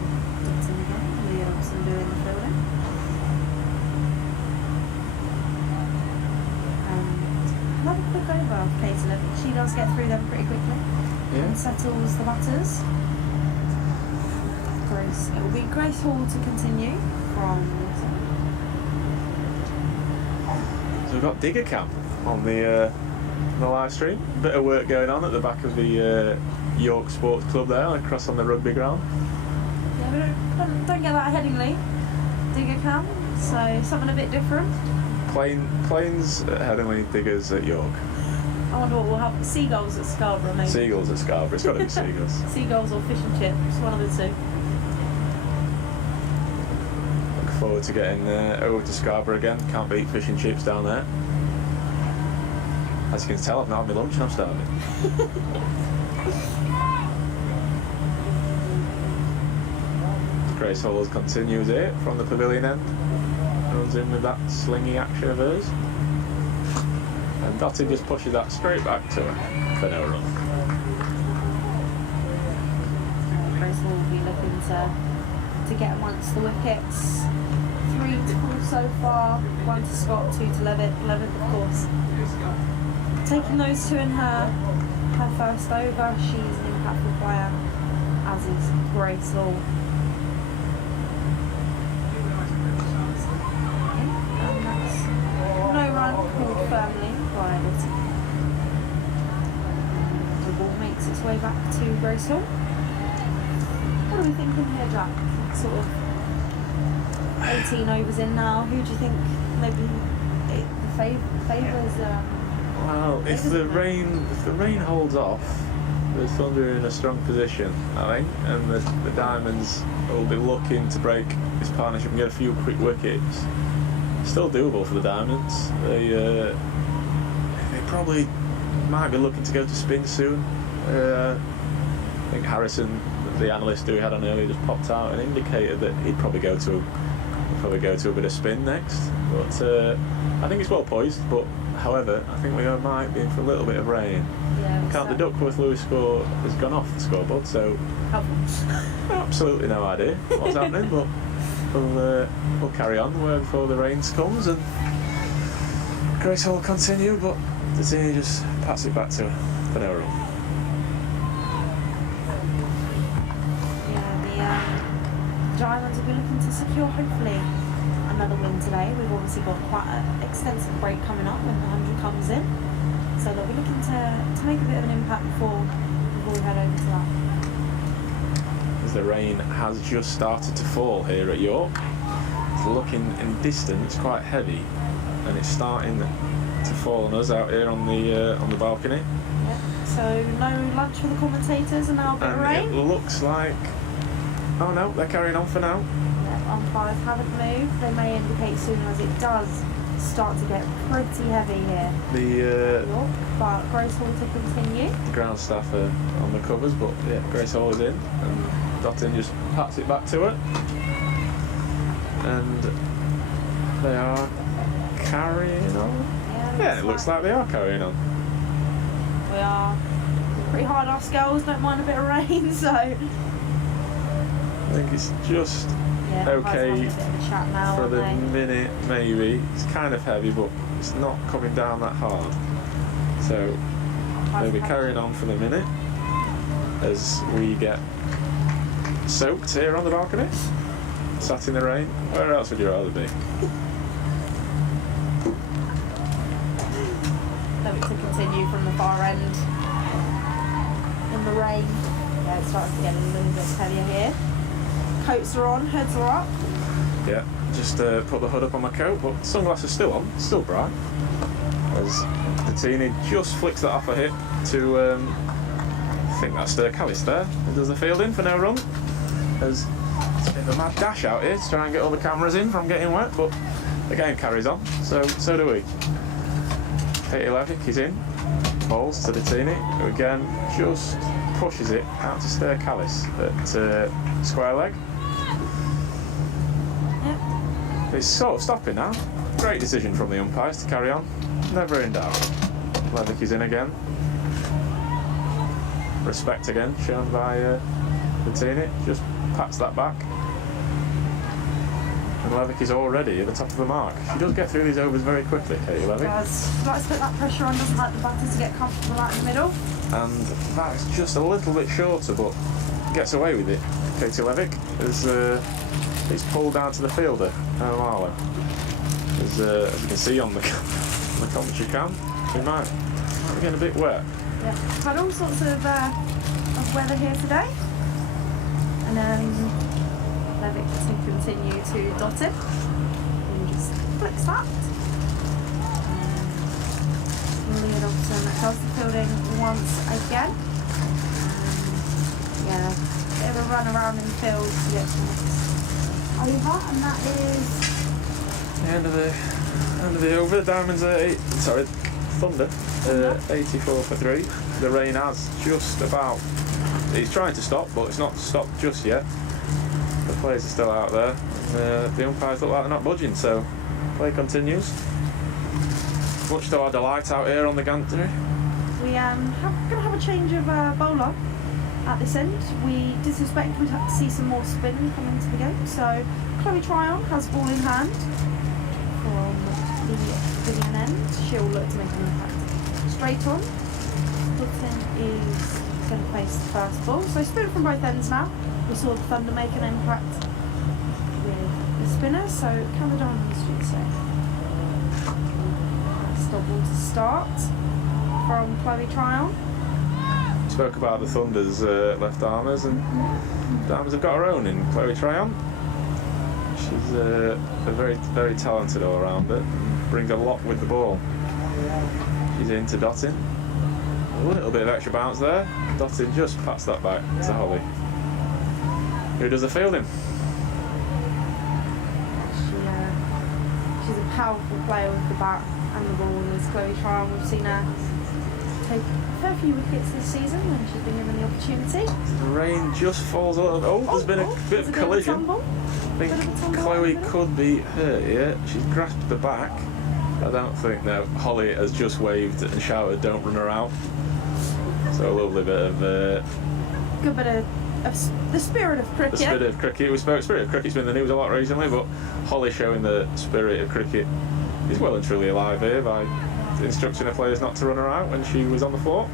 Dixon again. Leah Dobson doing the fielding. Another quick over of Caitlin. She does get through them pretty quickly and settles the batters. Grace. It will be Grace Hall to continue from. So we've got Digger Camp on the live stream. Bit of work going on at the back of the York Sports Club there, across on the rugby ground. Yeah, we don't get that at Headingley. Digger Camp, so something a bit different. Planes at Headingley, Diggers at York. I wonder what we'll have. Seagulls at Scarborough, maybe. Seagulls at Scarborough. It's got to be seagulls. Seagulls or fish and chips, one of the two. Look forward to getting over to Scarborough again. Can't beat fish and chips down there. As you can tell, I've not had my lunch and I'm starving. Grace Hall continues here from the pavilion end. Runs in with that slingy action of hers. And Dottie just pushes that straight back to her for no run. Grace will be looking to get amongst the wickets. 3 to Paul so far, 1 to Scott, 2 to Levitt. Levitt, of course, taking those two in her first over. She's an impactful player, as is Grace Hall. And that's no run called firmly by Little. The ball makes its way back to Grace Hall. What are we thinking here, Jack? Sort of 18 overs in now. Who do you think maybe the favours? Well, if the rain holds off, the Thunder are in a strong position, I think, and the Diamonds will be looking to break this partnership and get a few quick wickets. Still doable for the Diamonds. They probably might be looking to go to spin soon. I think Harrison, the analyst who we had on earlier, just popped out and indicated that he'd probably go to a bit of spin next. But I think it's well poised. But however, I think we might be in for a little bit of rain. Yeah, Count the Duckworth-Lewis score has gone off the scoreboard, so absolutely no idea what's happening. But we'll carry on before the rain comes, and Grace will continue. But the team just pats it back to her for no run. The Diamonds will be looking to secure hopefully another win today. We've obviously got quite an extensive break coming up when the 100 comes in, so they'll be looking to make a bit of an impact before we head over to that. As the rain has just started to fall here at York, it's looking in distance quite heavy, and it's starting to fall on us out here on the balcony. Yeah. So no lunch for the commentators and now a bit of rain. It looks like. Oh no, they're carrying on for now. Yeah, umpires haven't moved. They may indicate soon as it does start to get pretty heavy here. But Grace Hall to continue. The ground staff are on the covers, but yeah, Grace Hall is in, and Dottin just pats it back to her, and they are carrying on. Yeah, it looks like they are carrying on. We are pretty hard off scales, don't mind a bit of rain, so I think it's just okay for the minute, maybe. It's kind of heavy, but it's not coming down that hard. So they'll be carrying on for the minute as we get soaked here on the balcony, sat in the rain. Where else would you rather be? To continue from the far end in the rain. Yeah, it starts to get a little bit heavier here. Coats are on, hoods are up. Yeah, just put the hood up on my coat, but sunglasses still on, still bright. As the teeny just flicks that off her hip to, I think that's Callis there, and does the fielding for no run. As it's a bit of a mad dash out here to try and get all the cameras in from getting wet, but the game carries on, so do we. Katie Levick is in, balls to the teeny, who again just pushes it out to Callis at square leg. Yep. It's sort of stopping now. Great decision from the umpires to carry on. Never in doubt. Levick is in again. Respect again shown by the teeny. Just pats that back. And Levick is already at the top of the mark. She does get through these overs very quickly, Katie Levick. She likes to put that pressure on, doesn't like the batters to get comfortable out in the middle. And that's just a little bit shorter, but gets away with it. Katie Levick is it's pulled down to the fielder, Marlow. As you can see on the commentary cam, we might be getting a bit wet. Yeah, had all sorts of weather here today. And then Levick to continue to dot it. And just flicks that. Leah Dobson does the fielding once again. Yeah, bit of a run around in the field to get to the next over, and that is the end of the over. The Diamonds are Thunder 84 for 3. The rain has just about. It's trying to stop, but it's not stopped just yet. The players are still out there. The umpires look like they're not budging, so play continues. Much to our delight out here on the gantry. We going to have a change of bowler at this end. We did suspect we'd have to see some more spin coming into the game, so Chloe Tryon has ball in hand from the Vivian end. She'll look to make an impact straight on. Clifton is going to face the first ball, so spin from both ends now. We saw the Thunder make an impact with the spinner, so can the Diamonds, should we say. Stop ball to start from Chloe Tryon. Spoke about the Thunder's left armers, and Diamonds have got her own in Chloe Tryon. She's a very, very talented all-rounder, brings a lot with the ball. She's into Dottin. A little bit of extra bounce there. Dottin just pats that back to Holly, who does the fielding. She's a powerful player with the bat and the ball. As Chloe Tryon, we've seen her take a fair few wickets this season when she's been given the opportunity. The rain just falls a little. There's been a bit of collision. I think Chloe could be hurt here. She's grasped the back. I don't think. No, Holly has just waved and shouted, "Don't run her out." So a lovely bit of. Good bit of the spirit of cricket. The spirit of cricket. Spirit of cricket's been in the news a lot recently, but Holly showing the spirit of cricket is well and truly alive here by instructing her players not to run her out when she was on the floor.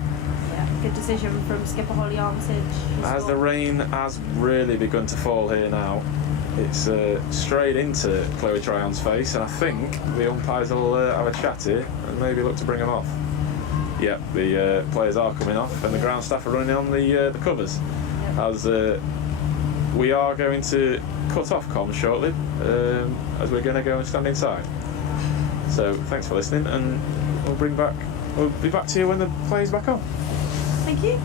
Yeah, good decision from skipper Holly Armitage. As the rain has really begun to fall here now, it's straight into Chloe Tryon's face, and I think the umpires will have a chat here and maybe look to bring them off. Yep, the players are coming off, and the ground staff are running on the covers. Yep. As we are going to cut off comms shortly, as we're going to go and stand inside. So thanks for listening, and We'll be back to you when the play's back on. Thank you.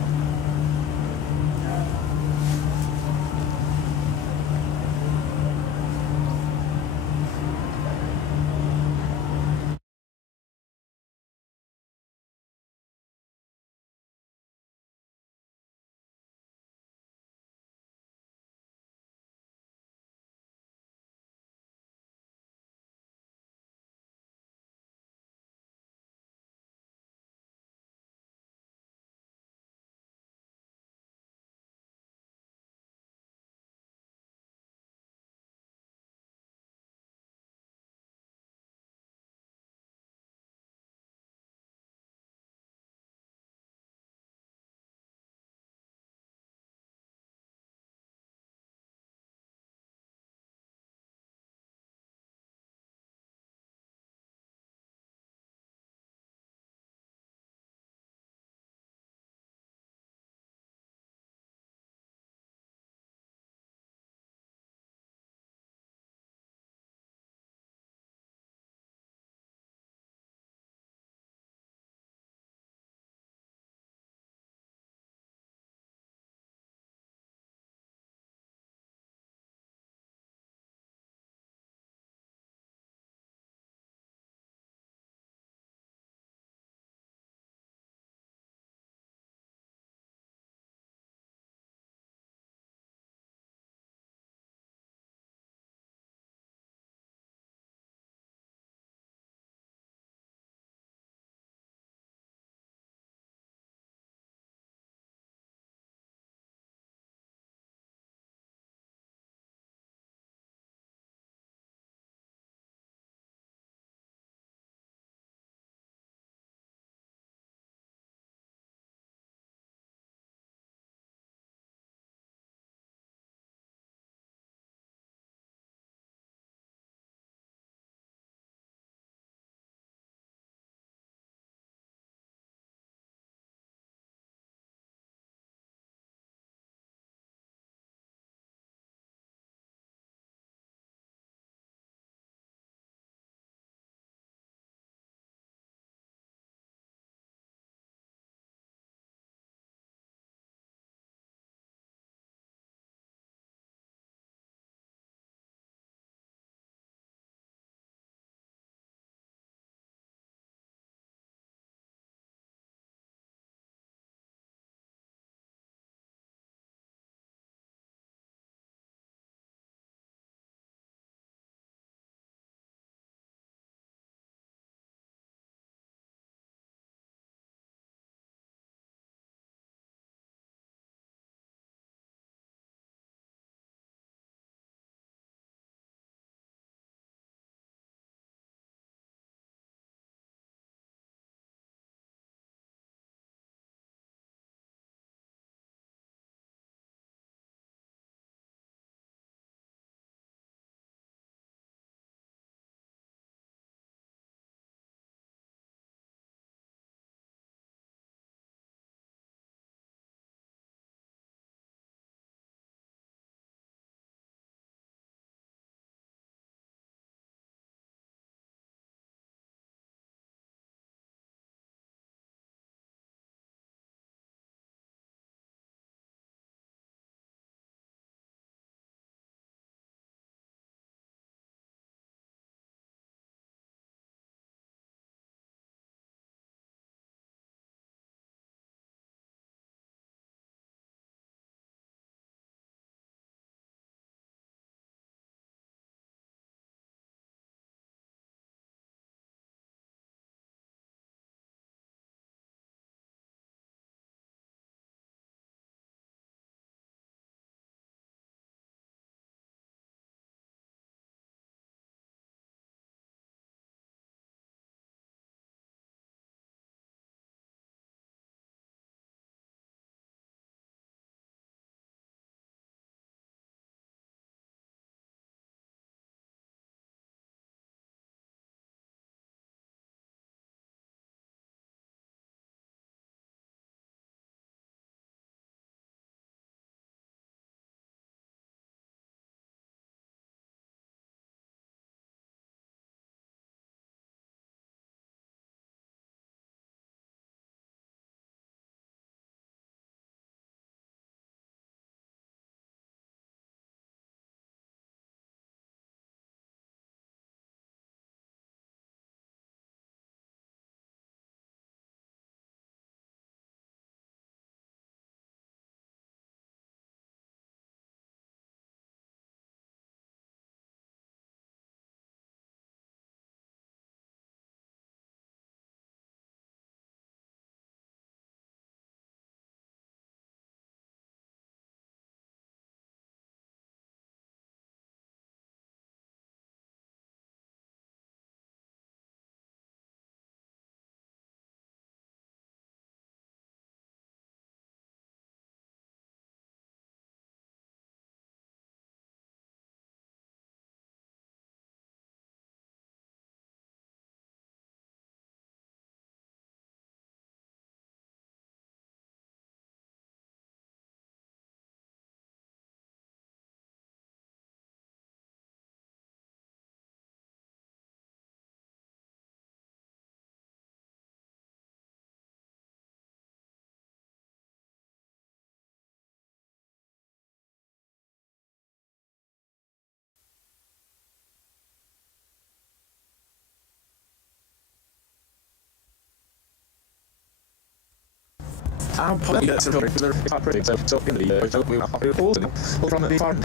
I'm probably it's pretty so in the so we have to pause and from the farm.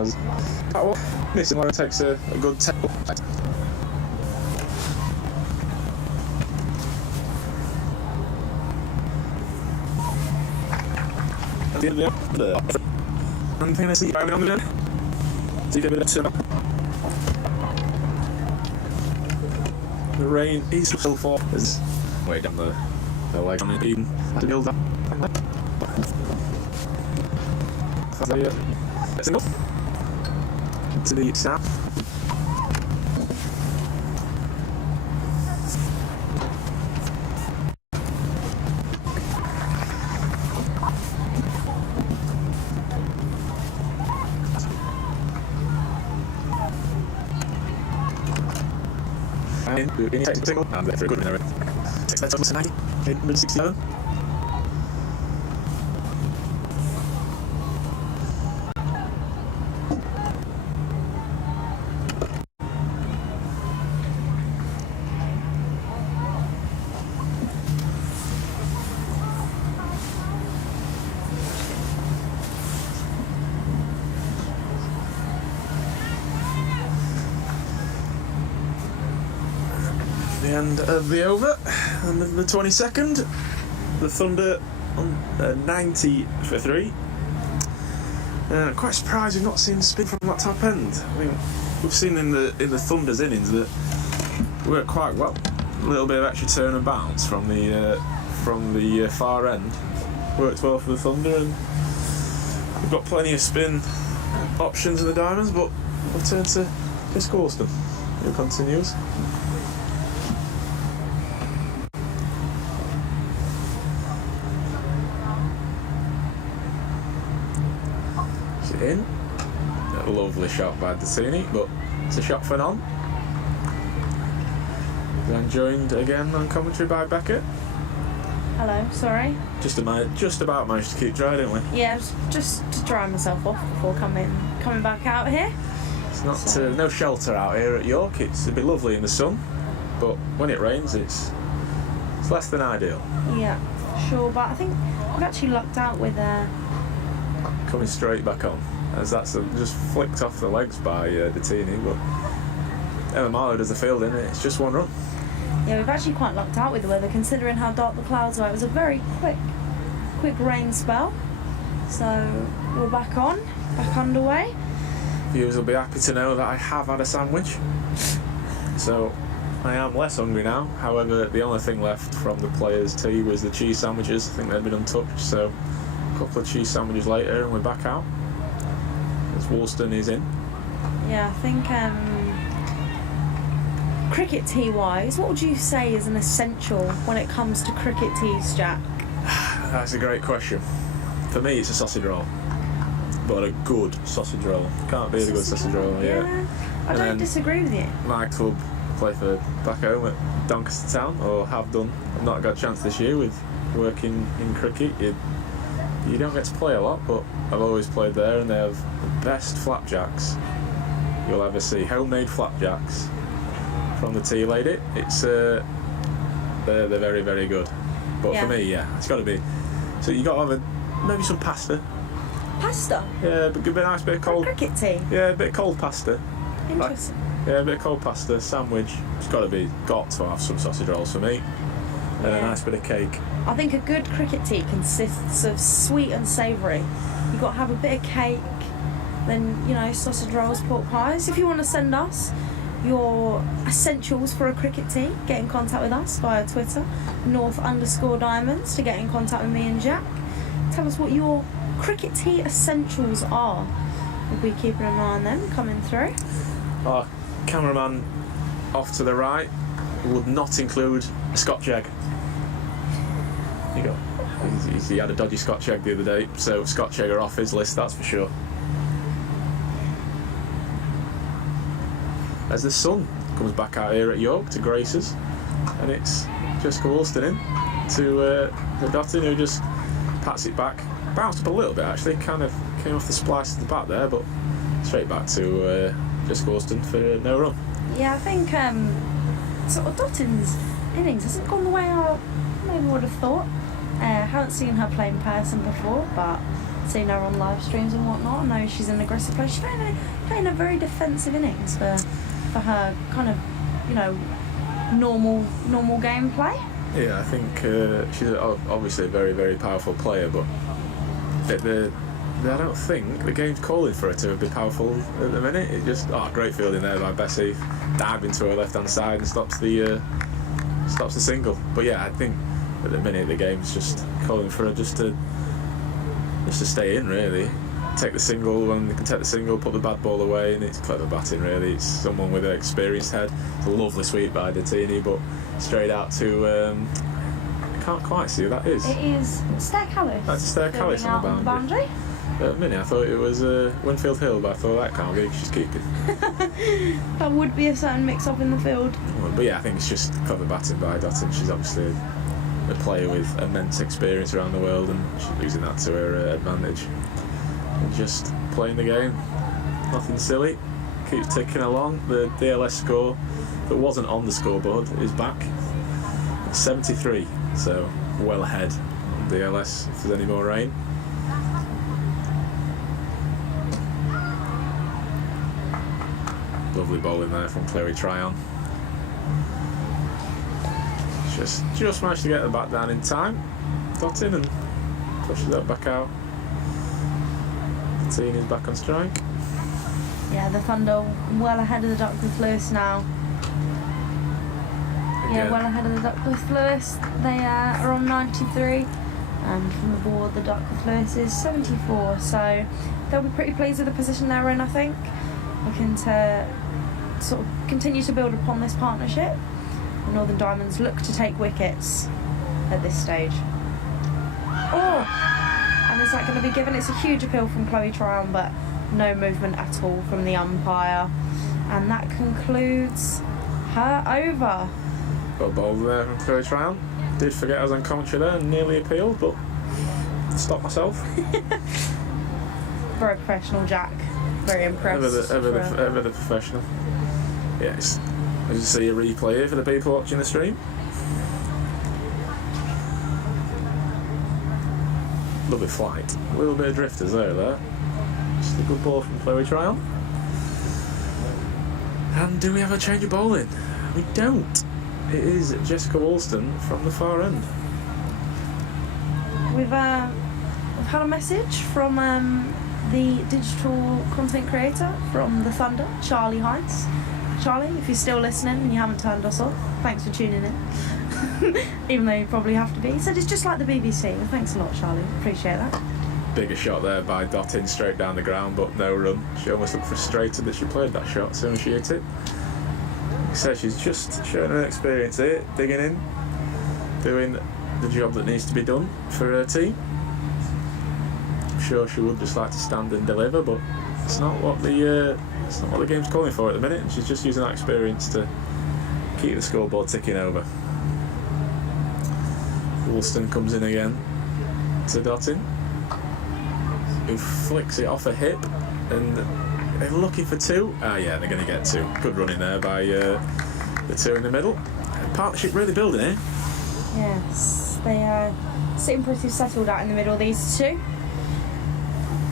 This one takes a good tackle. I'm going to see I'm going to see a bit of cinema. The rain is still falling. Is way down the leg on the beam to build up. Single to the south. Any single and they're very good in their 690, 867. The end of the over, and the 22nd, the Thunder on 90 for 3. Quite surprised we've not seen spin from that top end. I mean, we've seen in the Thunder's innings that worked quite well. A little bit of extra turn and bounce from the far end worked well for the Thunder, and we've got plenty of spin options in the Diamonds. But we'll turn to Chris Gorston, who continues. In. A lovely shot by Dattini, but it's a shot for none. Then joined again on commentary by Beckett. Hello, sorry. Just about managed to keep dry, didn't we? Yeah, just to dry myself off before coming back out here. It's not no shelter out here at York. It'd be lovely in the sun, but when it rains, it's less than ideal. Yeah, sure, but I think we've actually lucked out with coming straight back on, as that's just flicked off the legs by Dattini, but Emma Marlowe does the fielding, and it's just one run. Yeah, we've actually quite lucked out with the weather, considering how dark the clouds were. It was a very quick rain spell, so we're back underway. Viewers will be happy to know that I have had a sandwich, so I am less hungry now. However, the only thing left from the players' tea was the cheese sandwiches. I think they'd been untouched, so a couple of cheese sandwiches later and we're back out as Woolston is in. Yeah, I think cricket tea wise, what would you say is an essential when it comes to cricket teas, Jack? That's a great question. For me it's a sausage roll, but a good sausage roll. Can't beat a good sausage roll. Yeah. I don't disagree with you. My club play for back home at Doncaster Town, or have done. I've not got a chance this year with working in cricket. You don't get to play a lot, but I've always played there, and they have the best flapjacks you'll ever see. Homemade flapjacks from the tea lady. It's they're very, very good. But for me, yeah, it's got to be. So you got to have maybe some pasta. Pasta? Yeah, but give it a nice bit of cold. Cricket tea? Yeah, a bit of cold pasta. Interesting. Yeah, a bit of cold pasta, sandwich. It's got to have some sausage rolls for me, and a nice bit of cake. I think a good cricket tea consists of sweet and savoury. You've got to have a bit of cake, then, sausage rolls, pork pies. If you want to send us your essentials for a cricket tea, get in contact with us via Twitter, North_Diamonds, to get in contact with me and Jack. Tell us what your cricket tea essentials are. We'll be keeping an eye on them coming through. Our cameraman off to the right would not include a Scotch egg. He had a dodgy Scotch egg the other day, so Scotch egg are off his list, that's for sure. As the sun comes back out here at York to grace us, and it's Jessica Woolston in to the Dottin, who just pats it back. Bounced up a little bit actually, kind of came off the splice at the back there, but straight back to Jessica Woolston for no run. Yeah, I think sort of Dottin's innings hasn't gone the way I maybe would have thought. Haven't seen her play in person before, but seen her on live streams and whatnot. I know she's an aggressive player. She's playing a very defensive innings for her kind of, you know, normal gameplay. Yeah, I think she's obviously a very, very powerful player, but I don't think the game's calling for her to be powerful at the minute. It just great fielding there by Bessie, diving to her left hand side and stops the single. But yeah, I think at the minute the game's just calling for her just to stay in, really. Take the single when they can take the single, put the bad ball away, and it's clever batting, really. It's someone with an experienced head. It's a lovely sweep by Datini, but straight out to I can't quite see who that is. It is Stair Callis. That's Stair Callis on the boundary. At a minute I thought it was Winfield Hill, but I thought that can't be, she's keeping. That would be a certain mix-up in the field. But yeah, I think it's just clever batting by Dottin. She's obviously a player with immense experience around the world, and she's using that to her advantage. And just playing the game, nothing silly, keeps ticking along. The DLS score that wasn't on the scoreboard is back. It's 73, so well ahead on DLS if there's any more rain. Lovely bowling there from Chloe Tryon. Just managed to get the bat down in time. Dottin and pushes that back out. The team is back on strike. Yeah, the Thunder well ahead of the Duckworth Lewis now. Yeah, well ahead of the Duckworth Lewis. They are on 93, and from the board the Duckworth Lewis is 74. So they'll be pretty pleased with the position they're in, I think. Looking to sort of continue to build upon this partnership. The Northern Diamonds look to take wickets at this stage. And is that going to be given? It's a huge appeal from Chloe Tryon, but no movement at all from the umpire. And that concludes her over. Got a bowl there from Chloe Tryon. Did forget I was on commentary there and nearly appealed, but stopped myself. Very professional, Jack. Very impressed. Ever the professional. Yes. I just see a replay here for the people watching the stream. Lovely flight. A little bit of drifters there. Just a good ball from Chloe Tryon. And do we have a change of bowling? We don't. It is Jessica Walston from the far end. We've had a message from the digital content creator from the Thunder, Charlie Hines. Charlie, if you're still listening and you haven't turned us off, thanks for tuning in. Even though you probably have to be. He said it's just like the BBC. Well, thanks a lot, Charlie. Appreciate that. Bigger shot there by Dottin straight down the ground, but no run. She almost looked frustrated that she played that shot as soon as she hit it. Like I said, she's just showing her experience here, digging in, doing the job that needs to be done for her team. I'm sure she would just like to stand and deliver, but it's not what the game's calling for at the minute, and she's just using that experience to keep the scoreboard ticking over. Woolston comes in again to Dottin, who flicks it off a hip, and they're looking for two. Yeah, they're going to get two. Good running there by the two in the middle. Partnership really building here. Yes, they are sitting pretty settled out in the middle, these two.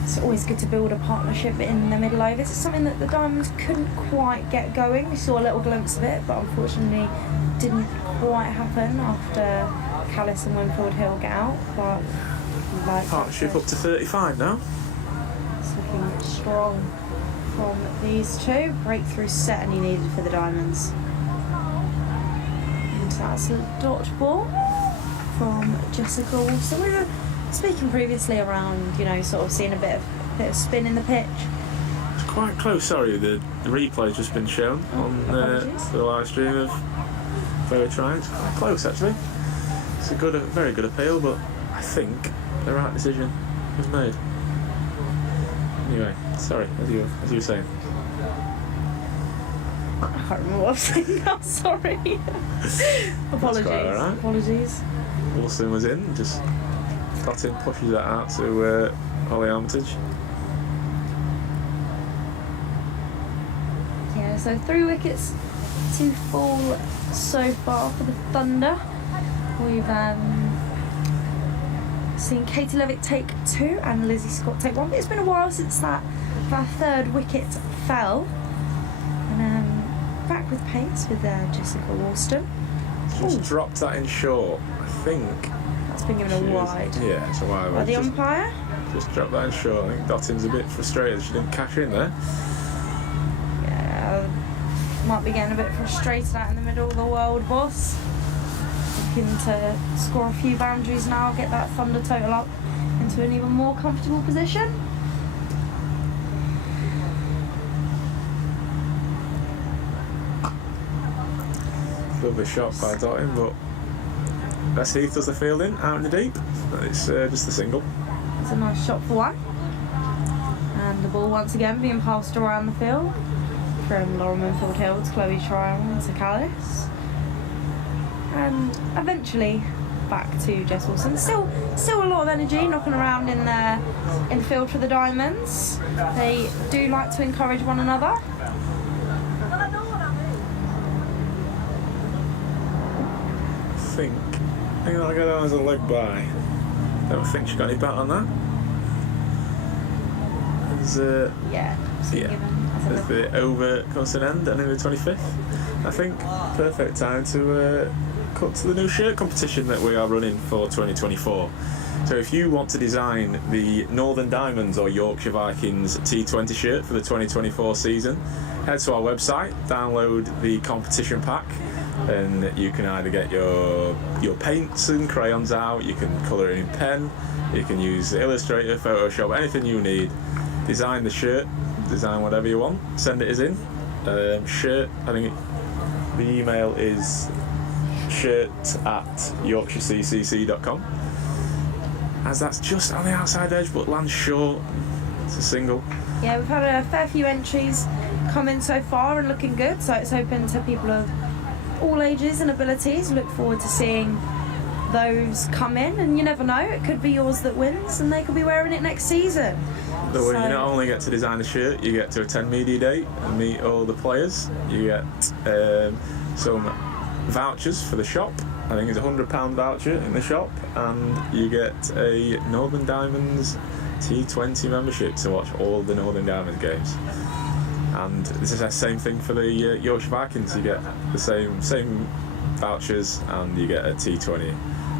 It's always good to build a partnership in the middle overs. It's something that the Diamonds couldn't quite get going. We saw a little glimpse of it, but unfortunately didn't quite happen after Callis and Winfield Hill get out. But partnership up to 35 now. It's looking strong from these two. Breakthrough certainly needed for the Diamonds. And that's a dot ball from Jessica Wilson. We were speaking previously around, sort of seeing a bit of spin in the pitch. It's quite close, sorry, the replay's just been shown on the live stream of Chloe Tryon. It's quite close actually. It's a very good appeal, but I think the right decision was made. Anyway, sorry, as you were saying. I can't remember what I was saying now, sorry. Apologies. Right. Apologies. Wilson was in, just Dottin pushes that out to Holly Armitage. Yeah, so 3 wickets to fall so far for the Thunder. We've seen Katie Levitt take 2 and Lizzie Scott take 1. But it's been a while since that third wicket fell. And back with pace with Jessica Worston. Just dropped that in short, I think. That's been given a wide. Yeah, it's a wide. By the umpire. Just dropped that in short. I think Dottin's a bit frustrated she didn't cash in there. Yeah, might be getting a bit frustrated out in the middle of the world, boss. Looking to score a few boundaries now, get that Thunder total up into an even more comfortable position. Lovely shot by Dottin, but Bess Heath does the fielding out in the deep. It's just a single. It's a nice shot for 1. And the ball once again being passed around the field from Laura Munfield Hill to Chloe Tryon to Callis. And eventually back to Jess Wilson. Still a lot of energy knocking around in the field for the Diamonds. They do like to encourage one another. I think I'll go down as a leg by. Don't think she got any bat on that. As the over comes to an end, and in the 25th, I think perfect time to cut to the new shirt competition that we are running for 2024. So if you want to design the Northern Diamonds or Yorkshire Vikings T20 shirt for the 2024 season, head to our website, download the competition pack, and you can either get your paints and crayons out, you can colour it in pen, you can use Illustrator, Photoshop, anything you need. Design the shirt, design whatever you want, send it as in. Shirt, I think the email is shirt@yorkshirecccc.com, as that's just on the outside edge but lands short. It's a single. Yeah, we've had a fair few entries come in so far and looking good, so it's open to people of all ages and abilities. Look forward to seeing those come in, and you never know, it could be yours that wins and they could be wearing it next season. You not only get to design the shirt, you get to attend media day and meet all the players. You get some vouchers for the shop. I think it's a £100 voucher in the shop, and you get a Northern Diamonds T20 membership to watch all the Northern Diamonds games. And this is the same thing for the Yorkshire Vikings. You get the same vouchers, and you get a T20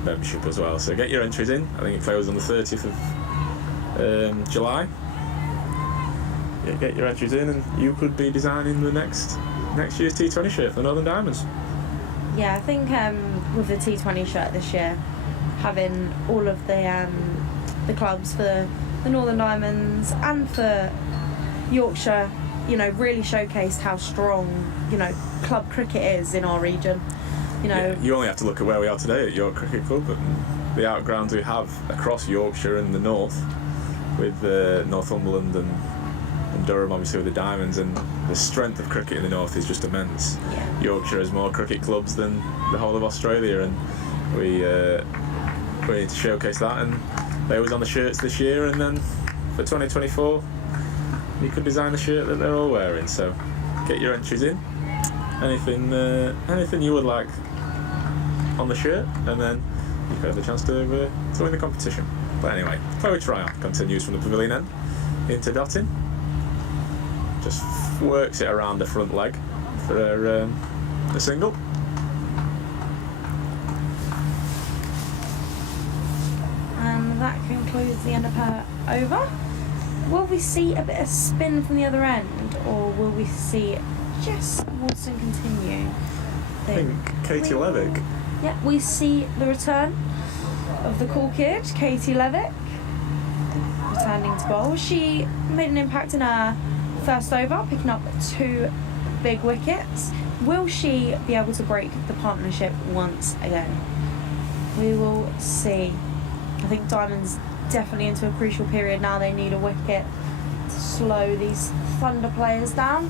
membership as well. So get your entries in. I think it closes on the 30th of July. Yeah, get your entries in, and you could be designing the next year's T20 shirt for the Northern Diamonds. Yeah, I think with the T20 shirt this year, having all of the clubs for the Northern Diamonds and for Yorkshire, really showcased how strong, club cricket is in our region. You only have to look at where we are today at York Cricket Club and the outgrounds we have across Yorkshire and the north, with Northumberland and Durham, obviously, with the Diamonds, and the strength of cricket in the north is just immense. Yeah. Yorkshire has more cricket clubs than the whole of Australia, and we need to showcase that, and they was on the shirts this year, and then for 2024 you can design the shirt that they're all wearing. So get your entries in, anything you would like on the shirt, and then you can have the chance to win the competition. But anyway, Chloe Tryon continues from the pavilion end into Dottin. Just works it around the front leg for a single. And that concludes the end of her over. Will we see a bit of spin from the other end, or will we see Jess Wilson continue? I think Katie Levick. Yeah, we see the return of the cool kid, Katie Levick, returning to bowl. She made an impact in her first over, picking up 2 big wickets. Will she be able to break the partnership once again? We will see. I think Diamond's definitely into a crucial period now. They need a wicket to slow these Thunder players down.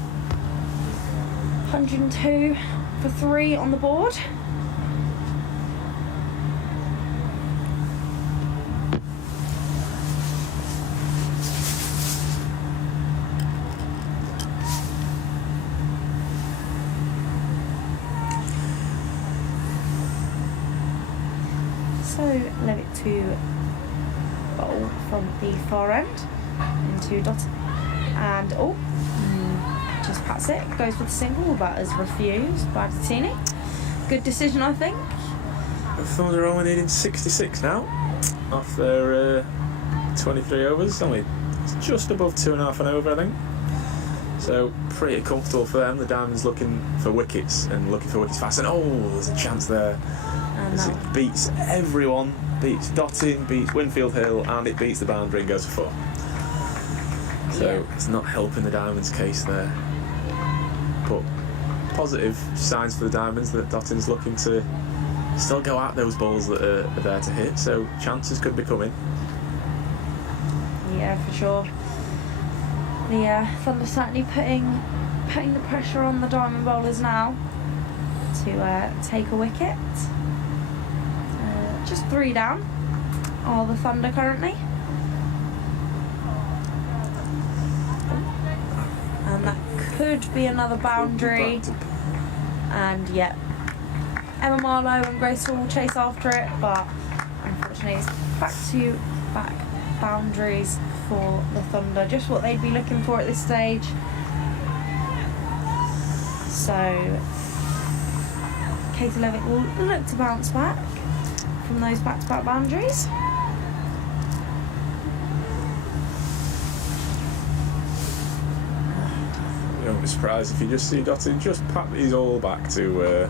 102 for 3 on the board. So Levitt to ball from the far end into Dottin. And just pats it, goes for the single, but is refused by Dottini. Good decision, I think. The Thunder are only needing 66 now off their 23 overs, only just above 2.5 and over, I think. So pretty comfortable for them. The Diamonds looking for wickets and looking for wickets fast. And there's a chance there. As it beats everyone, beats Dottin, beats Winfield Hill, and it beats the boundary and goes for 4. So it's not helping the Diamonds' case there. But positive signs for the Diamonds that Dottin's looking to still go at those balls that are there to hit. So chances could be coming. Yeah, for sure. The Thunder certainly putting the pressure on the Diamond bowlers now to take a wicket. Just 3 down are the Thunder currently. And that could be another boundary. And Emma Marlowe and Grace Hall will chase after it, but unfortunately it's back boundaries for the Thunder, just what they'd be looking for at this stage. So Katie Levitt will look to bounce back from those back-to-back boundaries. You won't be surprised if you just see Dottin just pat these all back to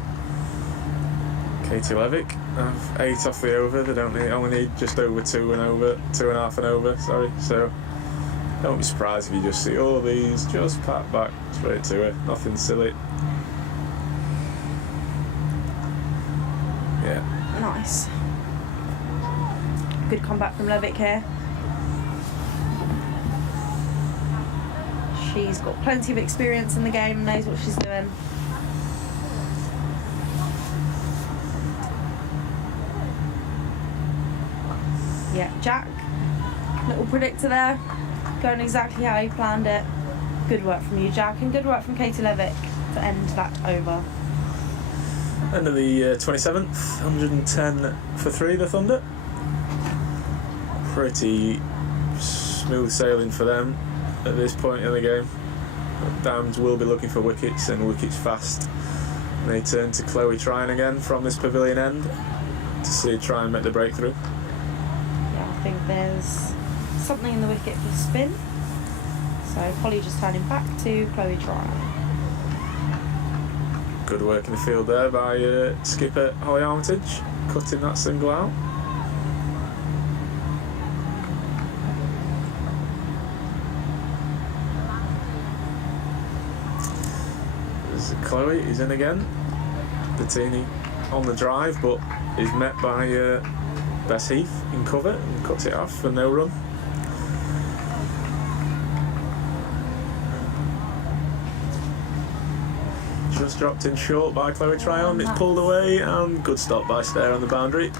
Katie Levick. Have 8 off the over. They only need just over 2.5 and over. Sorry. So don't be surprised if you just see all these just pat back straight to her. Nothing silly. Yeah. Nice. Good comeback from Levick here. She's got plenty of experience in the game, knows what she's doing. Yeah, Jack, little predictor there, going exactly how he planned it. Good work from you, Jack, and good work from Katie Levick to end that over. End of the 27th, 110 for 3, the Thunder. Pretty smooth sailing for them at this point in the game. Diamonds will be looking for wickets, and wickets fast. And they turn to Chloe Tryon again from this pavilion end to try and make the breakthrough. Yeah, I think there's something in the wicket for spin. So Holly just turning back to Chloe Tryon. Good work in the field there by skipper Holly Armitage, cutting that single out. There's Chloe, he's in again. Bettini on the drive, but is met by Bess Heath in cover and cuts it off for no run. Just dropped in short by Chloe Tryon. It's pulled away, and good stop by Stair on the boundary.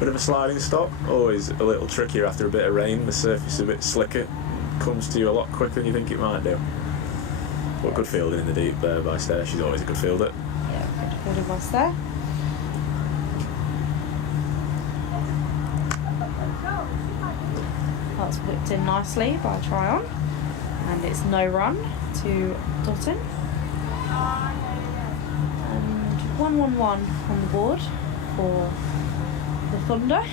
Bit of a sliding stop, always a little trickier after a bit of rain. The surface is a bit slicker, comes to you a lot quicker than you think it might do. But good fielding in the deep there by Stair. She's always a good fielder. Yeah, good fielding by Stair. That's whipped in nicely by Tryon, and it's no run to Dottin. And 1-1-1 on the board for the Thunder.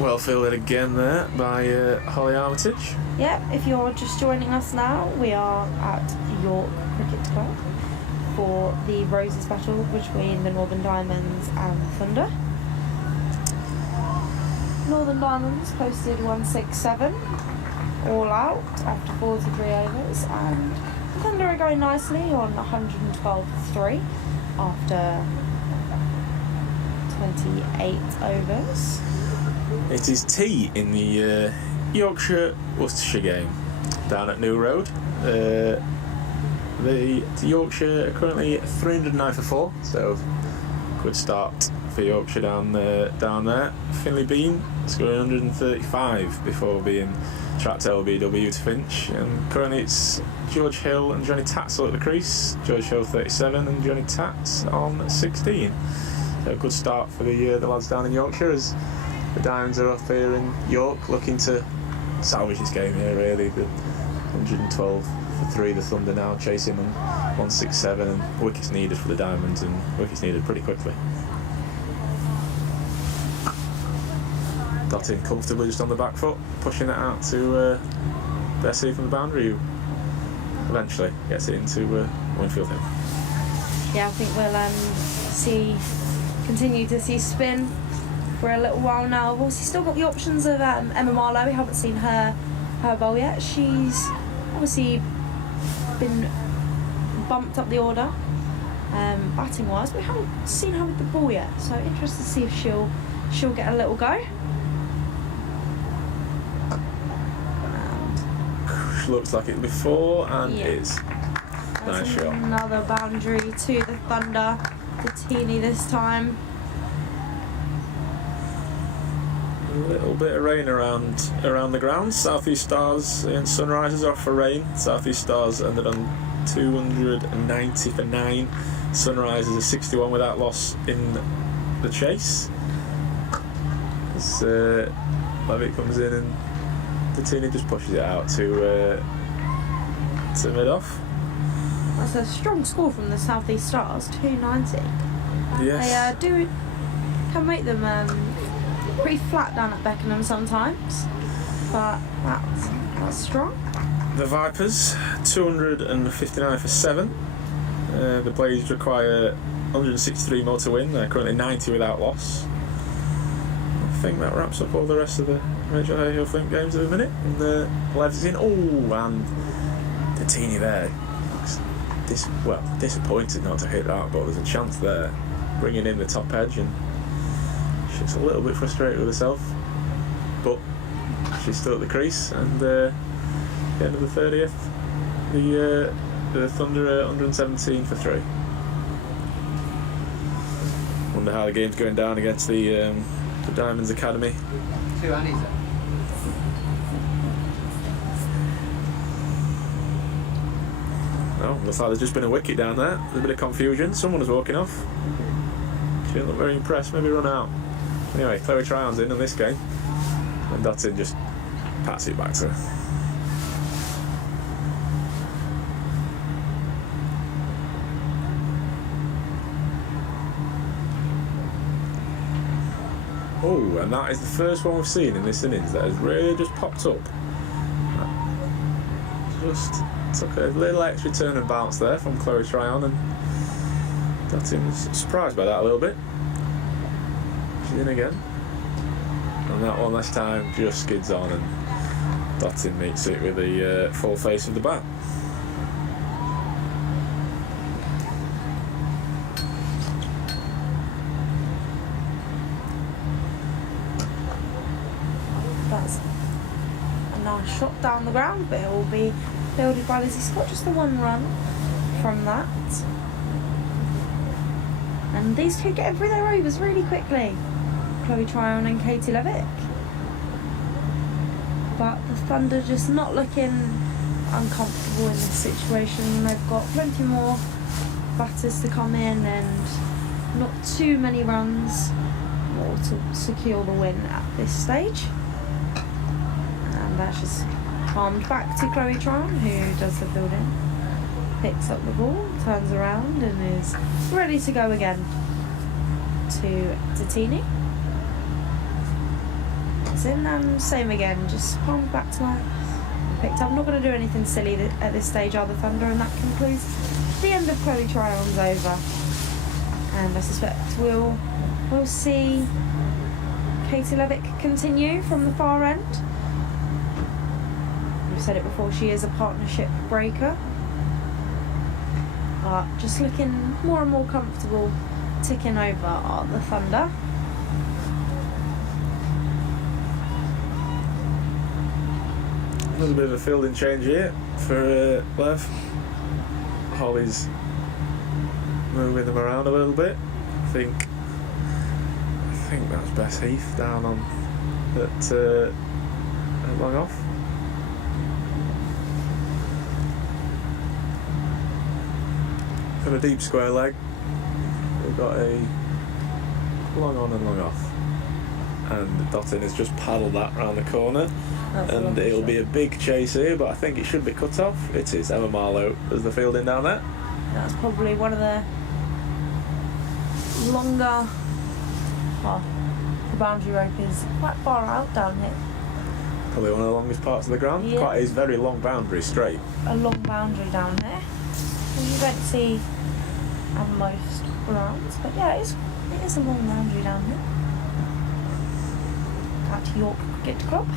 Well fielded again there by Holly Armitage. Yeah, if you're just joining us now, we are at York Cricket Club for the Roses battle between the Northern Diamonds and the Thunder. Northern Diamonds posted 167 all out after 43 overs, and the Thunder are going nicely on 112 for 3 after 28 overs. It is tea in the Yorkshire-Worcestershire game down at New Road. The Yorkshire are currently 309 for 4, so good start for Yorkshire down there. Finley Bean scoring 135 before being tracked LBW to Finch, and currently it's George Hill and Johnny Tatzel at the crease. George Hill 37 and Johnny Tats on 16. So a good start for the lads down in Yorkshire, as the Diamonds are up here in York looking to salvage this game here really. The 112 for 3, the Thunder now chasing them 167, and wickets needed for the Diamonds, and wickets needed pretty quickly. Dottin comfortably just on the back foot, pushing it out to Bessie from the boundary, who eventually gets it into Winfield Hill. Yeah, I think we'll continue to see spin for a little while now. We've also still got the options of Emma Marlowe. We haven't seen her bowl yet. She's obviously been bumped up the order batting wise, but we haven't seen her with the ball yet, so interested to see if she'll get a little go. Looks like it before, and it's nice shot. Another boundary to the Thunder, the Teeny this time. A little bit of rain around the grounds. Southeast Stars and Sunrisers off for rain. Southeast Stars ended on 290 for 9. Sunrisers are 61 without loss in the chase. As Levitt comes in and the Teeny just pushes it out to mid-off. That's a strong score from the Southeast Stars, 290. Yes. They can make them pretty flat down at Beckenham sometimes, but that's strong. The Vipers, 259 for 7. The Blades require 163 more to win. They're currently 90 without loss. I think that wraps up all the rest of the Rachael Heyhoe Flint games at the minute. And the Levs in. And the Teeny there. Disappointed not to hit that, but there's a chance there. Bringing in the top edge, and she's a little bit frustrated with herself. But she's still at the crease, and at the end of the 30th, the Thunder are 117 for 3. Wonder how the game's going down against the Diamonds Academy. 2 Annies. Oh, looks like there's just been a wicket down there. There's a bit of confusion. Someone was walking off. She didn't look very impressed. Maybe run out. Anyway, Chloe Tryon's in on this game, and Dottin just pats it back to her. Oh, and that is the first one we've seen in this innings that has really just popped up. Just took a little extra turn and bounce there from Chloe Tryon, and Dottin was surprised by that a little bit. She's in again. And that one this time just skids on, and Dottin meets it with the full face of the bat. That's a nice shot down the ground, but it will be fielded by Lizzie Scott. Just the one run from that. And these two getting through their overs really quickly. Chloe Tryon and Katie Levick. But the Thunder just not looking uncomfortable in this situation. They've got plenty more batters to come in and not too many runs more to secure the win at this stage. And that's just palmed back to Chloe Tryon, who does the fielding, picks up the ball, turns around and is ready to go again to Teeny. It's in and same again, just palmed back to her, picked up. I'm not going to do anything silly at this stage, are the Thunder, and that concludes the end of Chloe Tryon's over. And I suspect we'll see Katie Levick continue from the far end. We've said it before, she is a partnership breaker. But just looking more and more comfortable ticking over are the Thunder. A little bit of a fielding change here for Lev. Holly's moving them around a little bit. I think think that's Bess Heath down on at long off. Got a deep square leg. We've got a long on and long off. And Dottin has just paddled that round the corner. And it'll be a big chase here, but I think it should be cut off. It is. Emma Marlowe as the fielding down there. That's probably one of the longer. Oh, the boundary rope is quite far out down here. Probably one of the longest parts of the ground. Yeah. Quite a very long boundary straight. A long boundary down there. And you don't see on most grounds, but yeah, it is a long boundary down here. At York Cricket Club.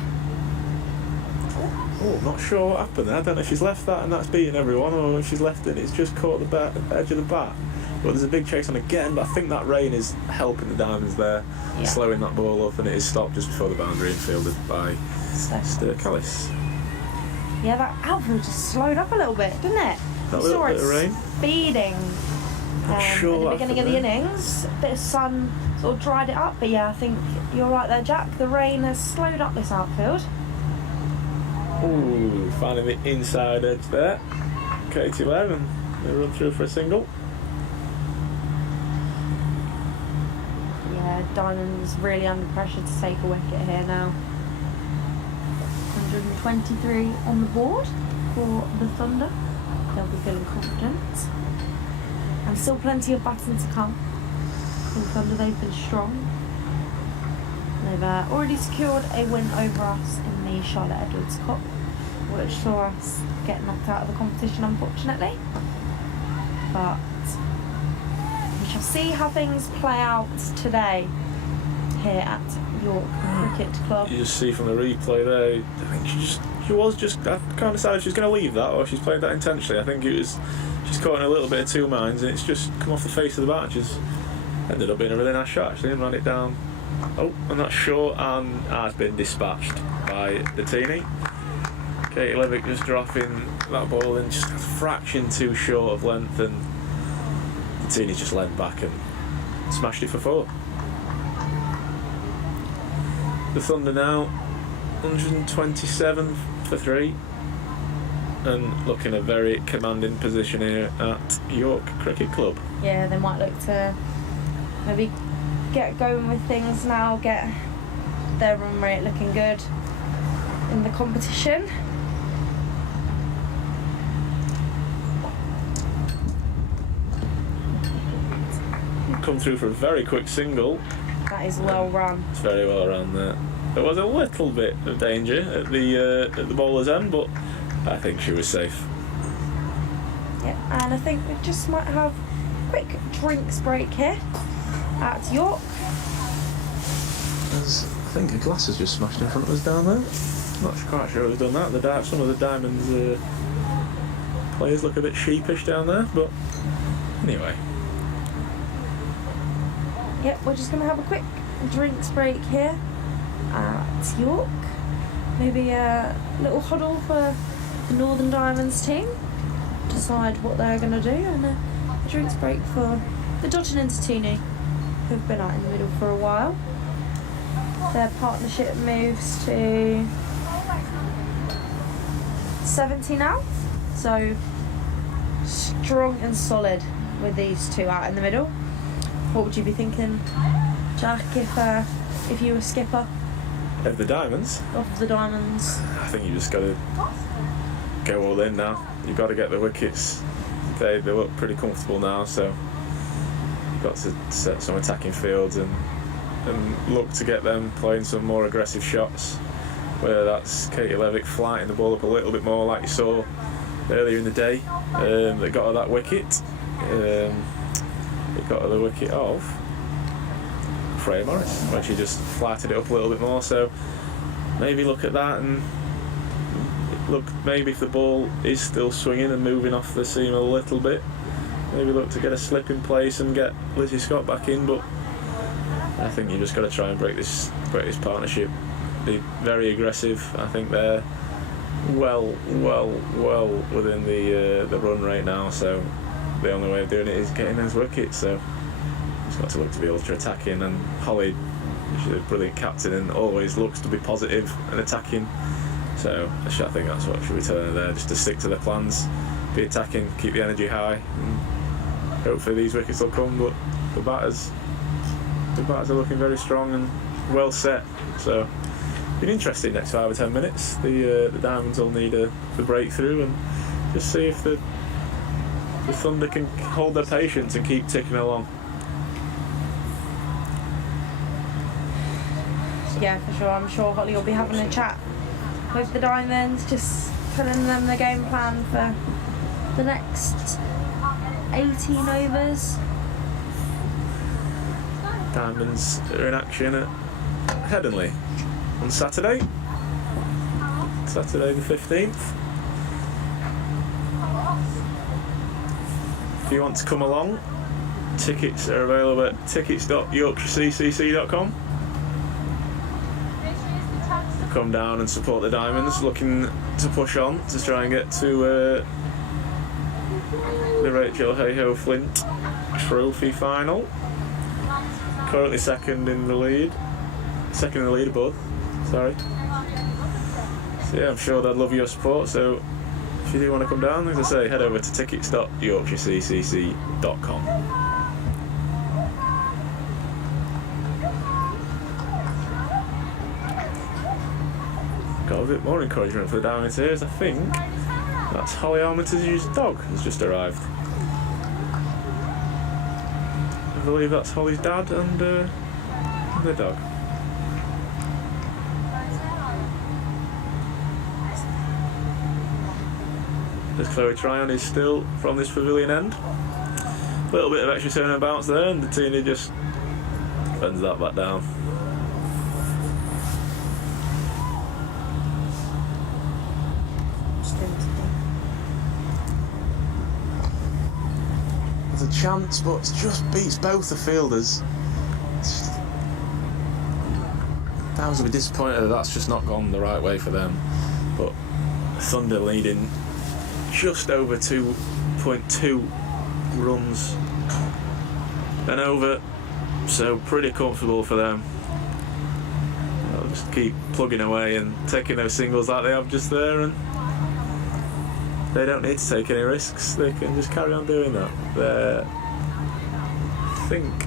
Oh, not sure what happened there. I don't know if she's left that and that's beating everyone, or if she's left it and it's just caught the edge of the bat. But there's a big chase on again, but I think that rain is helping the Diamonds there, slowing that ball up, and it is stopped just before the boundary and fielded by Sturkallis. Yeah, that outfield just slowed up a little bit, didn't it? That You little saw bit it of rain. speeding Sure at the what beginning of the happened there. innings. A bit of sun sort of dried it up, but yeah, I think you're right there, Jack. The rain has slowed up this outfield. Ooh, finding the inside edge there. Katie Webb, and they run through for a single. Yeah, Diamond's really under pressure to take a wicket here now. 123 on the board for the Thunder. They'll be feeling confident. And still plenty of batting to come. For the Thunder, they've been strong. They've already secured a win over us in the Charlotte Edwards Cup, which saw us get knocked out of the competition, unfortunately. But we shall see how things play out today here at York Cricket Club. You just see from the replay there, I think I can't decide if she's going to leave that or if she's played that intentionally. I think she's caught in a little bit of two minds, and it's just come off the face of the bat and she's ended up being a really nice shot actually, and ran it down. Oh, and that's short and has been dispatched by the Teenie. Katie Levick just dropping that ball in just a fraction too short of length, and the Teenie just leant back and smashed it for 4. The Thunder now 127 for 3 and looking a very commanding position here at York Cricket Club. Yeah, they might look to maybe get going with things now, get their run rate looking good in the competition. Come through for a very quick single. That is well run. It's very well run there. There was a little bit of danger at the bowler's end, but I think she was safe. Yeah, and I think we just might have a quick drinks break here at York. I think a glass has just smashed in front of us down there. Not quite sure who's done that. Some of the Diamonds players look a bit sheepish down there, but anyway. Yep, we're just going to have a quick drinks break here at York. Maybe a little huddle for the Northern Diamonds team. Decide what they're going to do, and a drinks break for the Dottin and Teenie, who've been out in the middle for a while. Their partnership moves to 70 now, so strong and solid with these two out in the middle. What would you be thinking, Jack, if you were skipper Of the Diamonds, of the Diamonds? I think you just got to go all in now. You've got to get the wickets. They look pretty comfortable now, so you've got to set some attacking fields and look to get them playing some more aggressive shots. Whether that's Katie Levick flighting the ball up a little bit more, like you saw earlier in the day, that got her that wicket. It got her the wicket of Freya Morris when she just flighted it up a little bit more. So maybe look at that and look, maybe if the ball is still swinging and moving off the seam a little bit, maybe look to get a slip in place and get Lizzie Scott back in. But I think you just got to try and break this partnership. Be very aggressive. I think they're well within the run rate now. So the only way of doing it is getting those wickets. So just got to look to be ultra attacking, and Holly She's a brilliant captain and always looks to be positive and attacking. So I think that's what she'll be telling her there, just to stick to their plans, be attacking, keep the energy high, and hopefully these wickets will come. But the batters are looking very strong and well set. So been interesting next 5 or 10 minutes. The Diamonds will need the breakthrough and just see if the Thunder can hold their patience and keep ticking along. Yeah, for sure. I'm sure Holly will be having a chat with the Diamonds, just telling them the game plan for the next 18 overs. Diamonds are in action at Headingley on Saturday the 15th. If you want to come along, tickets are available at tickets.yorkshirecccc.com. Come down and support the Diamonds, looking to push on to try and get to the Rachael Heyhoe Flint Trophy final. Currently second in the leaderboard. Sorry. So yeah, I'm sure they'd love your support. So if you do want to come down, as I say, head over to tickets.yorkshirecccc.com. Got a bit more encouragement for the Diamonds here, as I think that's Holly Armitage's dog has just arrived. I believe that's Holly's dad and the dog. As Chloe Tryon is still from this pavilion end. A little bit of extra turn and bounce there, and the Tina just bends that back down. There's a chance, but it just beats both the fielders. Downs will be disappointed that that's just not gone the right way for them. But Thunder leading just over 2.2 runs an over, so pretty comfortable for them. They'll just keep plugging away and taking those singles like they have just there, and they don't need to take any risks. They can just carry on doing that. I think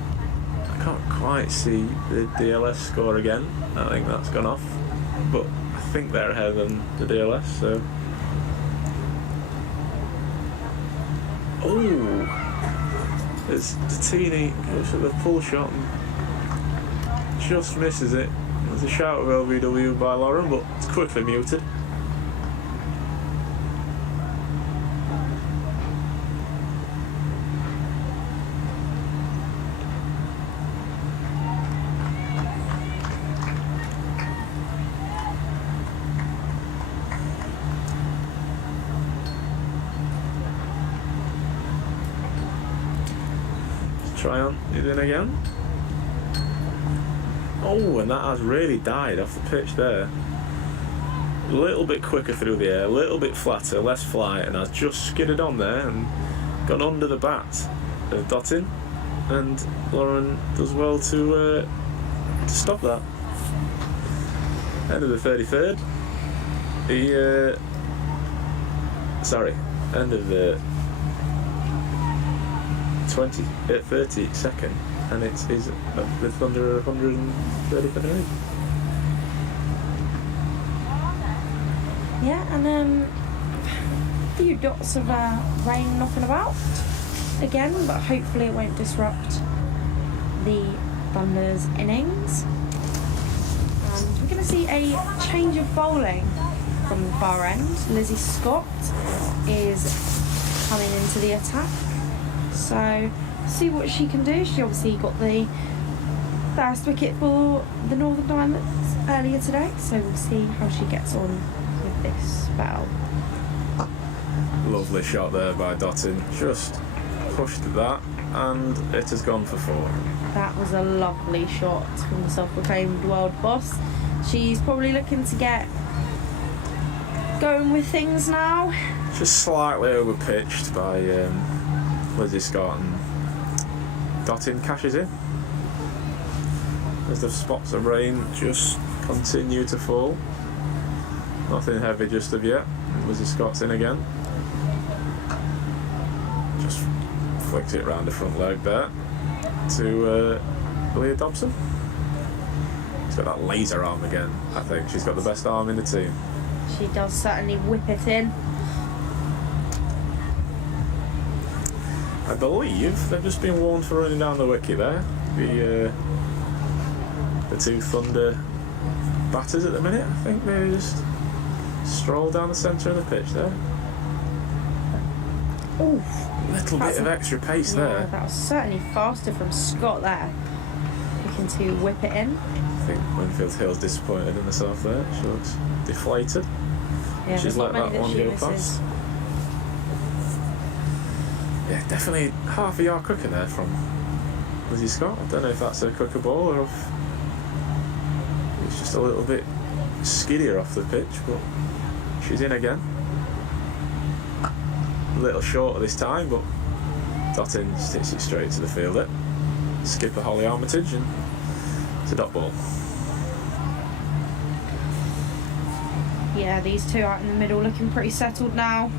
I can't quite see the DLS score again. I think that's gone off, but I think they're ahead than the DLS. So, oh, it's Tatini goes for the pull shot and just misses it. There's a shout of LBW by Lauren, but it's quickly muted. Tryon is in again. Oh, and that has really died off the pitch there. A little bit quicker through the air, a little bit flatter, less flight, and has just skidded on there and gone under the bat of Dottin. And Lauren does well to stop that. End of the 33rd. End of the 32nd, and it is the Thunder 130 for the night. Yeah, and a few dots of rain knocking about again, but hopefully it won't disrupt the Thunder's innings. And we're going to see a change of bowling from the far end. Lizzie Scott is coming into the attack. So, see what she can do. She obviously got the first wicket for the Northern Diamonds earlier today, so we'll see how she gets on with this spell. Lovely shot there by Dottin. Just pushed that, and it has gone for 4. That was a lovely shot from the self-proclaimed world boss. She's probably looking to get going with things now. Just slightly over-pitched by Lizzie Scott, and Dottin cashes in. as the spots of rain just continue to fall. Nothing heavy just of yet. Lizzie Scott's in again. Just flicks it round the front leg there to Leah Dobson. She's got that laser arm again, I think. She's got the best arm in the team. She does certainly whip it in. I believe they've just been warned for running down the wicket there. The two Thunder batters at the minute. I think they just stroll down the centre of the pitch there. Ooh, Little bit of extra pace there. That was certainly faster from Scott there. Looking to whip it in. I think Winfield Hill's disappointed in herself there. She looks deflated. Yeah, She's let that one go past. Yeah, definitely half a yard quicker there from Lizzie Scott. I don't know if that's a quicker ball or if it's just a little bit skiddier off the pitch, but she's in again. A little shorter this time, but Dottin sticks it straight to the fielder. Skipper Holly Armitage, and it's a dot ball. Yeah, these two out in the middle looking pretty settled now.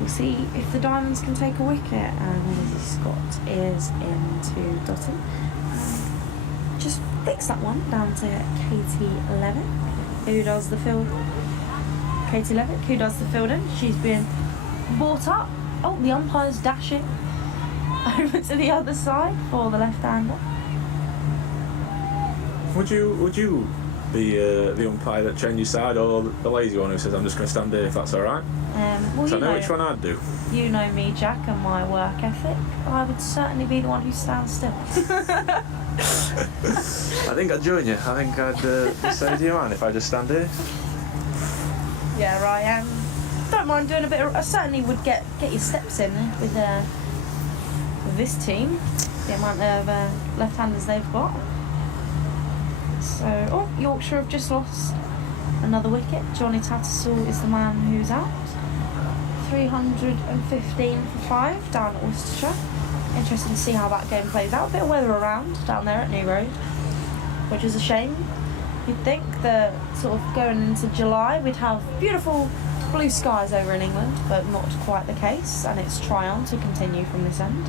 We'll see if the Diamonds can take a wicket, and Lizzie Scott is into Dottin. Just fix that one down to Katie Levick, who does the field. Katie Levick, who does the fielding. She's been brought up. Oh, the umpire's dashing over to the other side for the left-hander. Would you be the umpire that changes side, or the lazy one who says I'm just going to stand here if that's all right? Well, so I know which one I'd do. You know me, Jack, and my work ethic. I would certainly be the one who stands still. I think I'd join you. I think I'd say, do you mind if I just stand here? Yeah, right. Don't mind doing a bit of... I certainly would get your steps in with this team. The amount of left-handers they've got. So, Yorkshire have just lost another wicket. Johnny Tattersall is the man who's out. 315 for 5 down at Worcestershire. Interesting to see how that game plays out. A bit of weather around down there at New Road, which is a shame. You'd think that sort of going into July we'd have beautiful blue skies over in England, but not quite the case, and it's try on to continue from this end.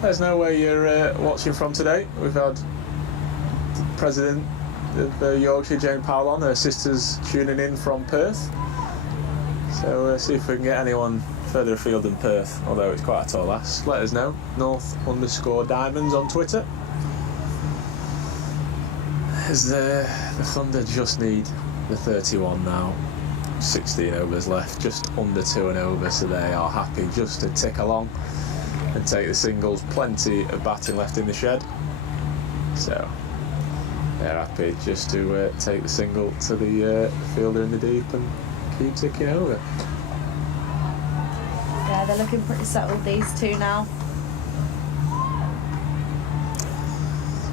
Let us know where you're watching from today. We've had the President of Yorkshire, Jane Powell, on. Her sister's tuning in from Perth. So see if we can get anyone further afield than Perth, although it's quite a tall ask. Let us know. North_Diamonds on Twitter. As the Thunder just need the 31 now. 16 overs left, just under 2 and over, so they are happy just to tick along and take the singles. Plenty of batting left in the shed, so they're happy just to take the single to the fielder in the deep and keep ticking over. Yeah, they're looking pretty settled, these two now.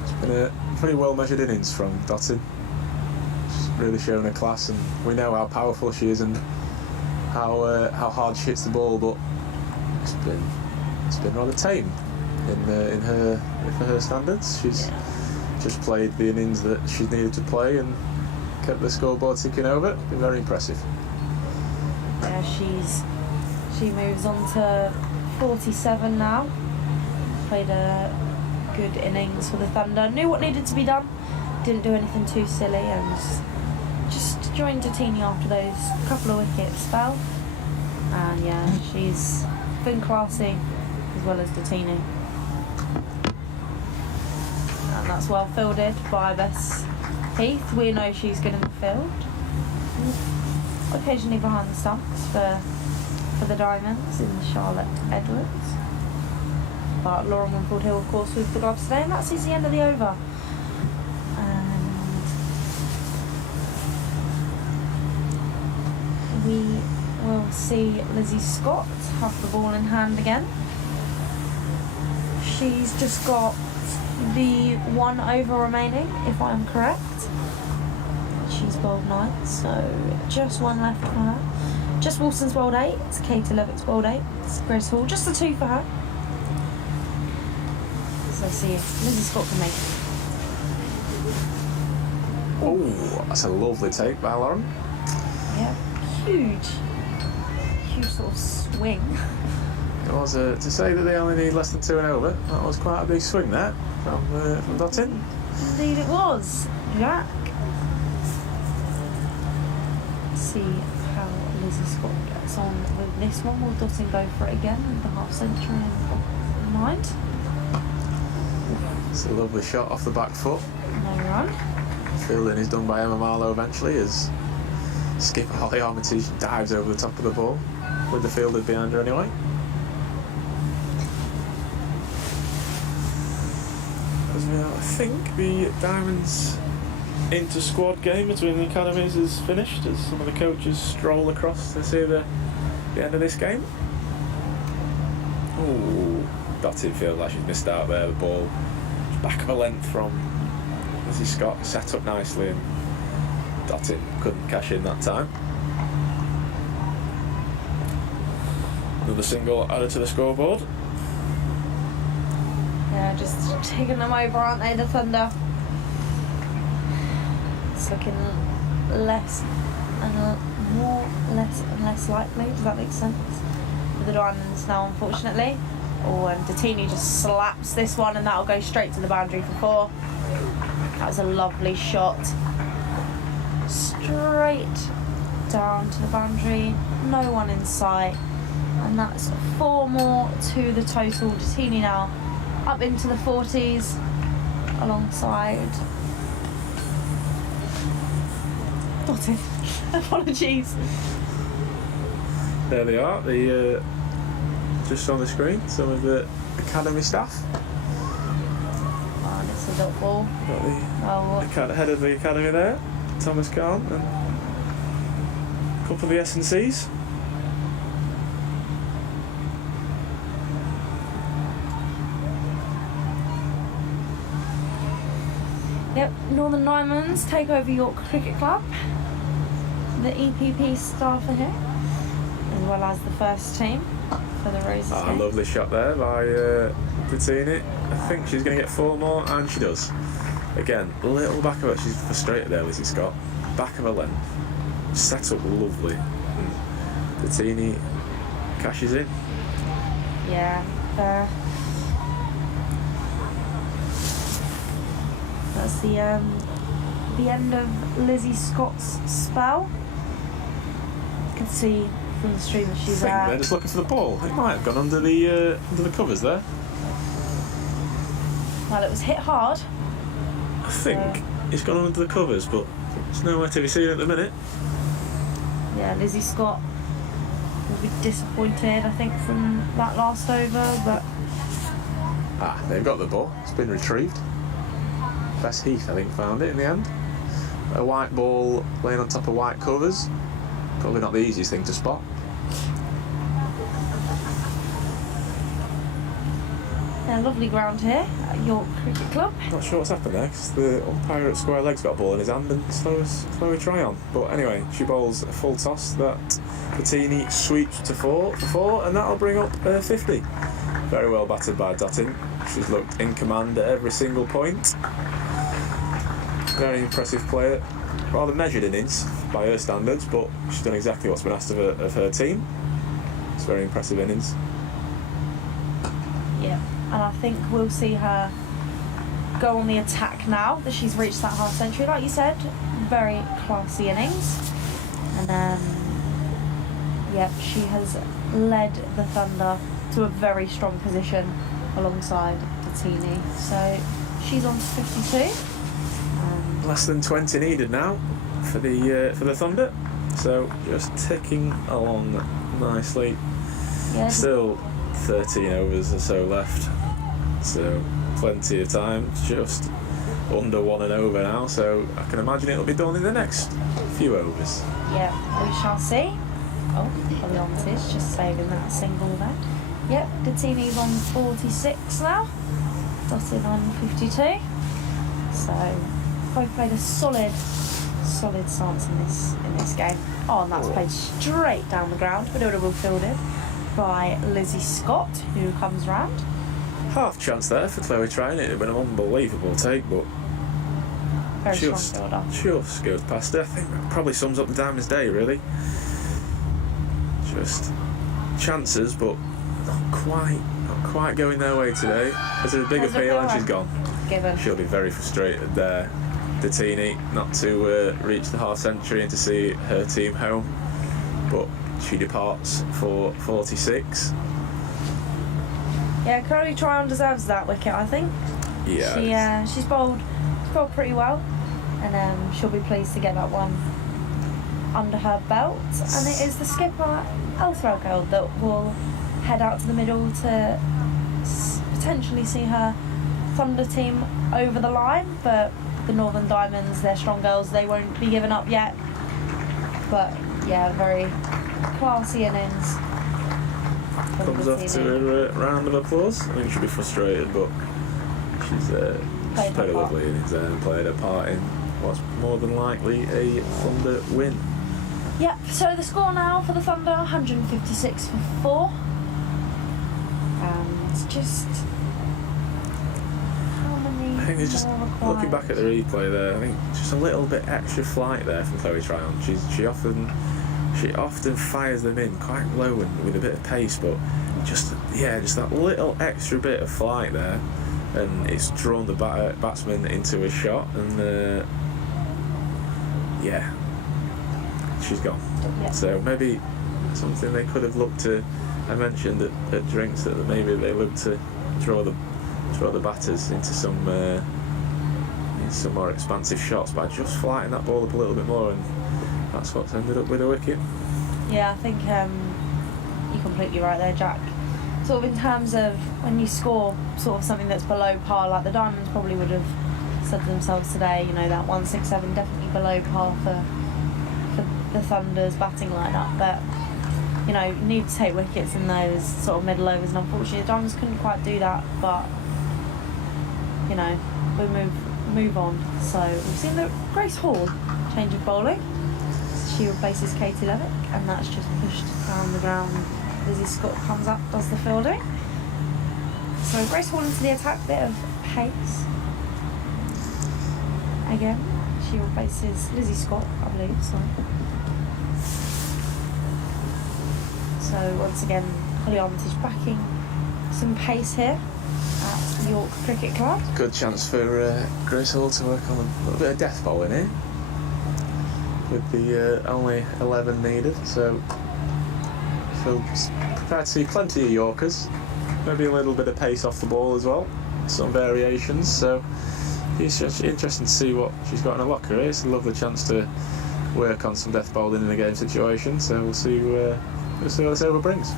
It's been a pretty well measured innings from Dottin. She's really shown her class, and we know how powerful she is and how hard she hits the ball, but it's been rather tame for her standards. She's just played the innings that she needed to play and kept the scoreboard ticking over. It's been very impressive. Yeah, she moves on to 47 now. Played a good innings for the Thunder. Knew what needed to be done. Didn't do anything too silly, and just joined Datini after those couple of wickets fell. And yeah, she's been classy as well as Datini. And that's well fielded by Bess Heath. We know she's good in the field. Occasionally behind the stumps for the Diamonds in Charlotte Edwards. But Lauren Winfield Hill, of course, with the gloves today, and that sees the end of the over. And we will see Lizzie Scott have the ball in hand again. She's just got the 1 over remaining, if I'm correct. She's bowled 9, so just one left for her. Just Wilson's World 8. It's Katie Levick's World 8. It's Grace Hall. Just the 2 for her. So see you. Lizzie Scott for me. Oh, that's a lovely take by Lauren. Yeah, huge sort of swing. It was to say that they only need less than 2 and over. That was quite a big swing there from Dottin. Indeed it was, Jack. Let's see how Lizzie Scott gets on with this one. Will Dottin go for it again with the half century in mind? It's a lovely shot off the back foot. No run. Fielding is done by Emma Marlowe eventually as skipper Holly Armitage dives over the top of the ball with the fielder behind her anyway. I think the Diamonds inter-squad game between the academies is finished as some of the coaches stroll across to see the end of this game. Oh, Dottin feels like she's missed out there. The ball back of a length from Lizzie Scott, set up nicely, and Dottin couldn't cash in that time. Another single added to the scoreboard. Yeah, just taking them over, aren't they, the Thunder? It's looking less and less likely. Does that make sense? For the Diamonds now, unfortunately. Oh, and Datini just slaps this one, and that'll go straight to the boundary for 4. That was a lovely shot. Straight down to the boundary. No one in sight. And that's 4 more to the total. Datini now up into the 40s alongside Dottin. Apologies. There they are, just on the screen, some of the academy staff. Oh, and it's a dot ball. Got the head of the academy there, Thomas Kahn, and a couple of the S&Cs. Yep, Northern Diamonds take over York Cricket Club. The EPP staff are here, as well as the first team for the Roses game. Lovely shot there by Datini. I think she's going to get 4 more, and she does. Again, little back of it. She's frustrated there, Lizzie Scott. Back of her length. Set up lovely. And Datini cashes in. Yeah, fair. That's the end of Lizzie Scott's spell. You can see from the stream that she's They're just looking for the ball. It might have gone under the covers there. Well, it was hit hard. I think it's gone under the covers, but it's nowhere to be seen at the minute. Yeah, Lizzie Scott will be disappointed, I think, from that last over, but They've got the ball. It's been retrieved. Bess Heath, I think, found it in the end. A white ball laying on top of white covers. Probably not the easiest thing to spot. yeah, lovely ground here at York Cricket Club. Not sure what's happened there, because the umpire at square leg's got a ball in his hand and slow try on. But anyway, she bowls a full toss that Bettini sweeps to 4 for 4, and that'll bring up 50. Very well battered by Dottin. She's looked in command at every single point. Very impressive player. Rather measured innings by her standards, but she's done exactly what's been asked of her team. It's a very impressive innings. Yeah, and I think we'll see her go on the attack now that she's reached that half century. Like you said, very classy innings. And she has led the Thunder to a very strong position alongside Bettini. So she's on to 52. Less than 20 needed now for the Thunder, so just ticking along nicely. Yeah, Still 13 overs or so left, so plenty of time. Just under 1 and over now, so I can imagine it'll be done in the next few overs. yeah, we shall see. Oh, Holly Armitage just saving that single there. Yep, Bettini's on 46 now. Dottin on 52. So both played a solid solid stance in this game. Oh, and that's played straight down the ground, but it will fielded by Lizzie Scott, who comes round. Half chance there for Chloe Tryon. It would have been an unbelievable take, but Very strong fielder. just goes past it. I think that probably sums up the Diamonds' day, really. Just chances, but not quite going their way today. There's a big appeal and she's gone. Given. She'll be very frustrated there, Dettini, not to reach the half century and to see her team home. But she departs for 46. Yeah, Chloe Tryon deserves that wicket, I think. Yeah. She's bowled pretty well, and she'll be pleased to get that one under her belt. And it is the skipper, Rachael, that will head out to the middle to potentially see her Thunder team over the line. But the Northern Diamonds, they're strong girls, they won't be given up yet. But yeah, very classy innings. Comes off to a round of applause. I think she'll be frustrated, but she's played a lovely innings there and played her part in what's more than likely a Thunder win. Yep, so the score now for the Thunder, 156 for 4. And just how many I think it's just required? looking back at the replay there. I think just a little bit extra flight there from Chloe Tryon. She often fires them in quite low and with a bit of pace, but just that little extra bit of flight there, and it's drawn the batsman into a shot, and she's gone. Yeah. So maybe something they could have looked to. I mentioned at drinks that maybe they looked to draw the batters into some more expansive shots by just flighting that ball up a little bit more, and that's what's ended up with a wicket. Yeah, I think you're completely right there, Jack. Sort of in terms of when you score sort of something that's below par, like the Diamonds probably would have said to themselves today, that 167 definitely below par for the Thunder's batting lineup. But you need to take wickets in those sort of middle overs, and unfortunately the Diamonds couldn't quite do that. But we move on. So we've seen the Grace Hall change of bowling. She replaces Katie Levick, and that's just pushed down the ground. Lizzie Scott comes up, does the fielding. So Grace Hall into the attack, bit of pace. Again, she replaces Lizzie Scott, I believe. So once again, Holly Armitage backing some pace here at York Cricket Club. Good chance for Grace Hall to work on a little bit of death bowling here, with the only 11 needed, so prepared to see plenty of Yorkers, maybe a little bit of pace off the ball as well, some variations, so it's just interesting to see what she's got in her locker here. It's a lovely chance to work on some death bowling in a game situation, so we'll see what this over brings.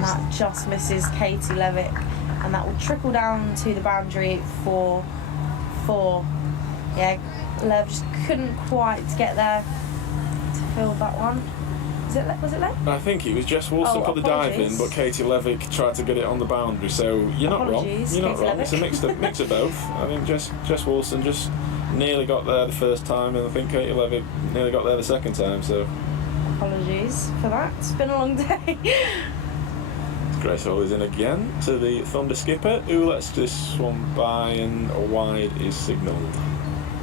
That just misses Katie Levick, and that will trickle down to the boundary for 4. Yeah, Lev just couldn't quite get there to field that one. Was it Lev? I think it was Jess Wilson put the dive in, but Katie Levick tried to get it on the boundary, so you're not wrong. You're not wrong. It's a mix of both. I think Jess Wilson just nearly got there the first time, and I think Katie Levick nearly got there the second time, so apologies for that. It's been a long day. Grace Hall is in again to the Thunder skipper, who lets this one by, and a wide is signalled.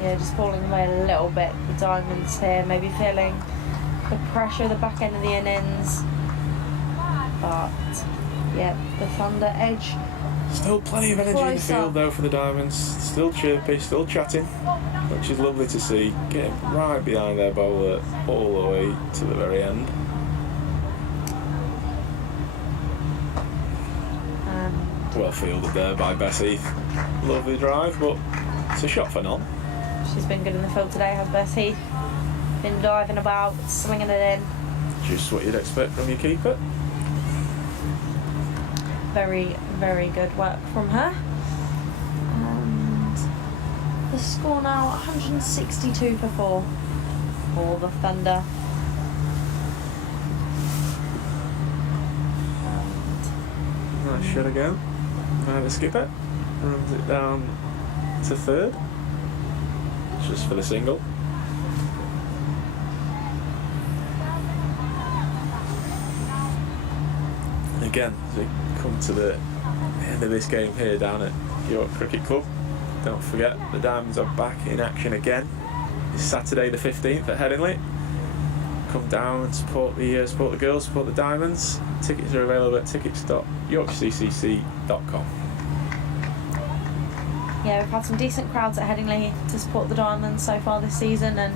Yeah, just falling away a little bit. The Diamonds here maybe feeling the pressure at the back end of the innings. But yeah, the Thunder edge. Still plenty of energy in the field though for the Diamonds. Still chirpy, still chatting, which is lovely to see. Getting right behind their bowler all the way to the very end. Well fielded there by Bess Heath. Lovely drive, but it's a shot for none. She's been good in the field today, has Bess Heath. Been diving about, swinging it in. Just what you'd expect from your keeper. Very, very good work from her. And the score now 162 for 4 for the Thunder. Nice shot again. Now the skipper runs it down to third, just for the single. And again, as we come to the end of this game here down at York Cricket Club, don't forget the Diamonds are back in action again. It's Saturday the 15th at Headingley. Come down and support the girls, support the Diamonds. Tickets are available at tickets.yorkshirecc.com. Yeah, we've had some decent crowds at Headingley to support the Diamonds so far this season, and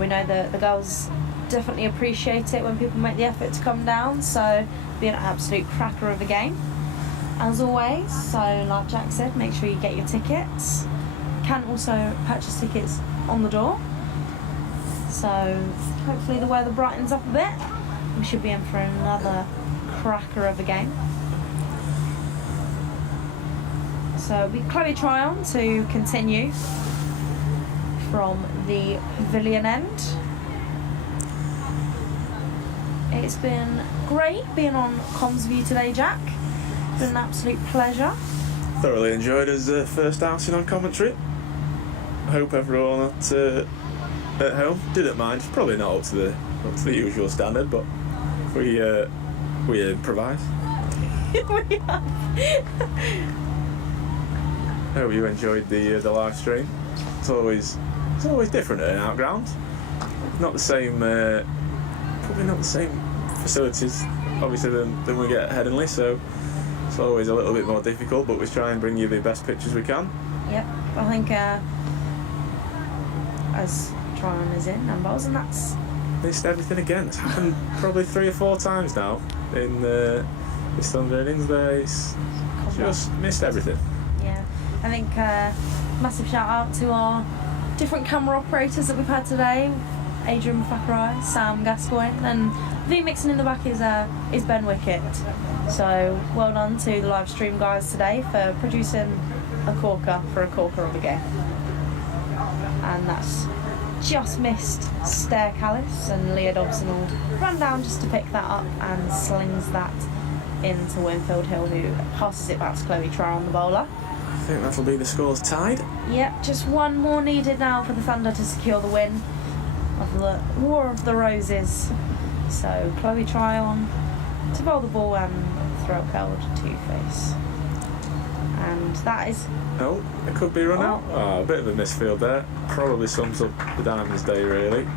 we know that the girls definitely appreciate it when people make the effort to come down, so it'll be an absolute cracker of a game as always. So like Jack said, make sure you get your tickets. You can also purchase tickets on the door, so hopefully the weather brightens up a bit. We should be in for another cracker of a game. So it'll be Chloe Tryon to continue from the pavilion end. It's been great being on Comms View today, Jack. It's been an absolute pleasure. Thoroughly enjoyed his first outing on commentary. I hope everyone at home didn't mind. Probably not up to the usual standard, but we improvised. We have. Hope you enjoyed the live stream. It's always different at an outground. Not the same, probably not the same facilities, obviously, than we get at Headingley. So it's always a little bit more difficult, but we try and bring you the best pictures we can. Yep, I think as Tryon is in numbers, and that's Missed everything again. It's happened probably 3 or 4 times now in this Thunder innings. There, it's just missed everything. yeah. I think massive shout out to our different camera operators that we've had today, Adrian Fakurai, Sam Gascoigne, and the mixing in the back is Ben Wickett. So well done to the live stream guys today for producing a corker for a corker of a game. And that's just missed Stair Callis, and Leah Dobson will run down just to pick that up and slings that into Winfield Hill, who passes it back to Chloe Tryon, the bowler. I think that'll be the scores tied. Yep, just one more needed now for the Thunder to secure the win of the War of the Roses. So Chloe Tryon to bowl the ball and throw curled Two-Face. And that is... Oh, it could be run out. Oh, a bit of a misfield there. Probably sums up the Diamonds' day, really.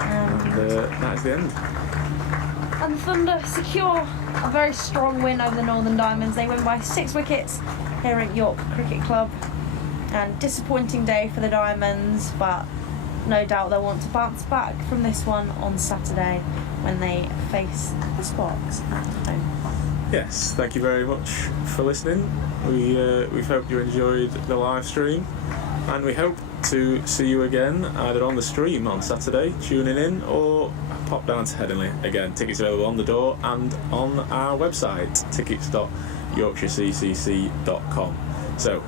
And that is the end. And the Thunder secure a very strong win over the Northern Diamonds. They win by 6 wickets here at York Cricket Club. And disappointing day for the Diamonds, but no doubt they'll want to bounce back from this one on Saturday when they face the Sparks at home. Yes, thank you very much for listening. We hope you enjoyed the live stream, and we hope to see you again either on the stream on Saturday, tuning in, or pop down to Headingley. Again, tickets available on the door and on our website, tickets.yorkshirecc.com. So,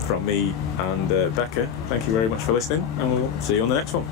from me and Becca, thank you very much for listening, and we'll see you on the next one.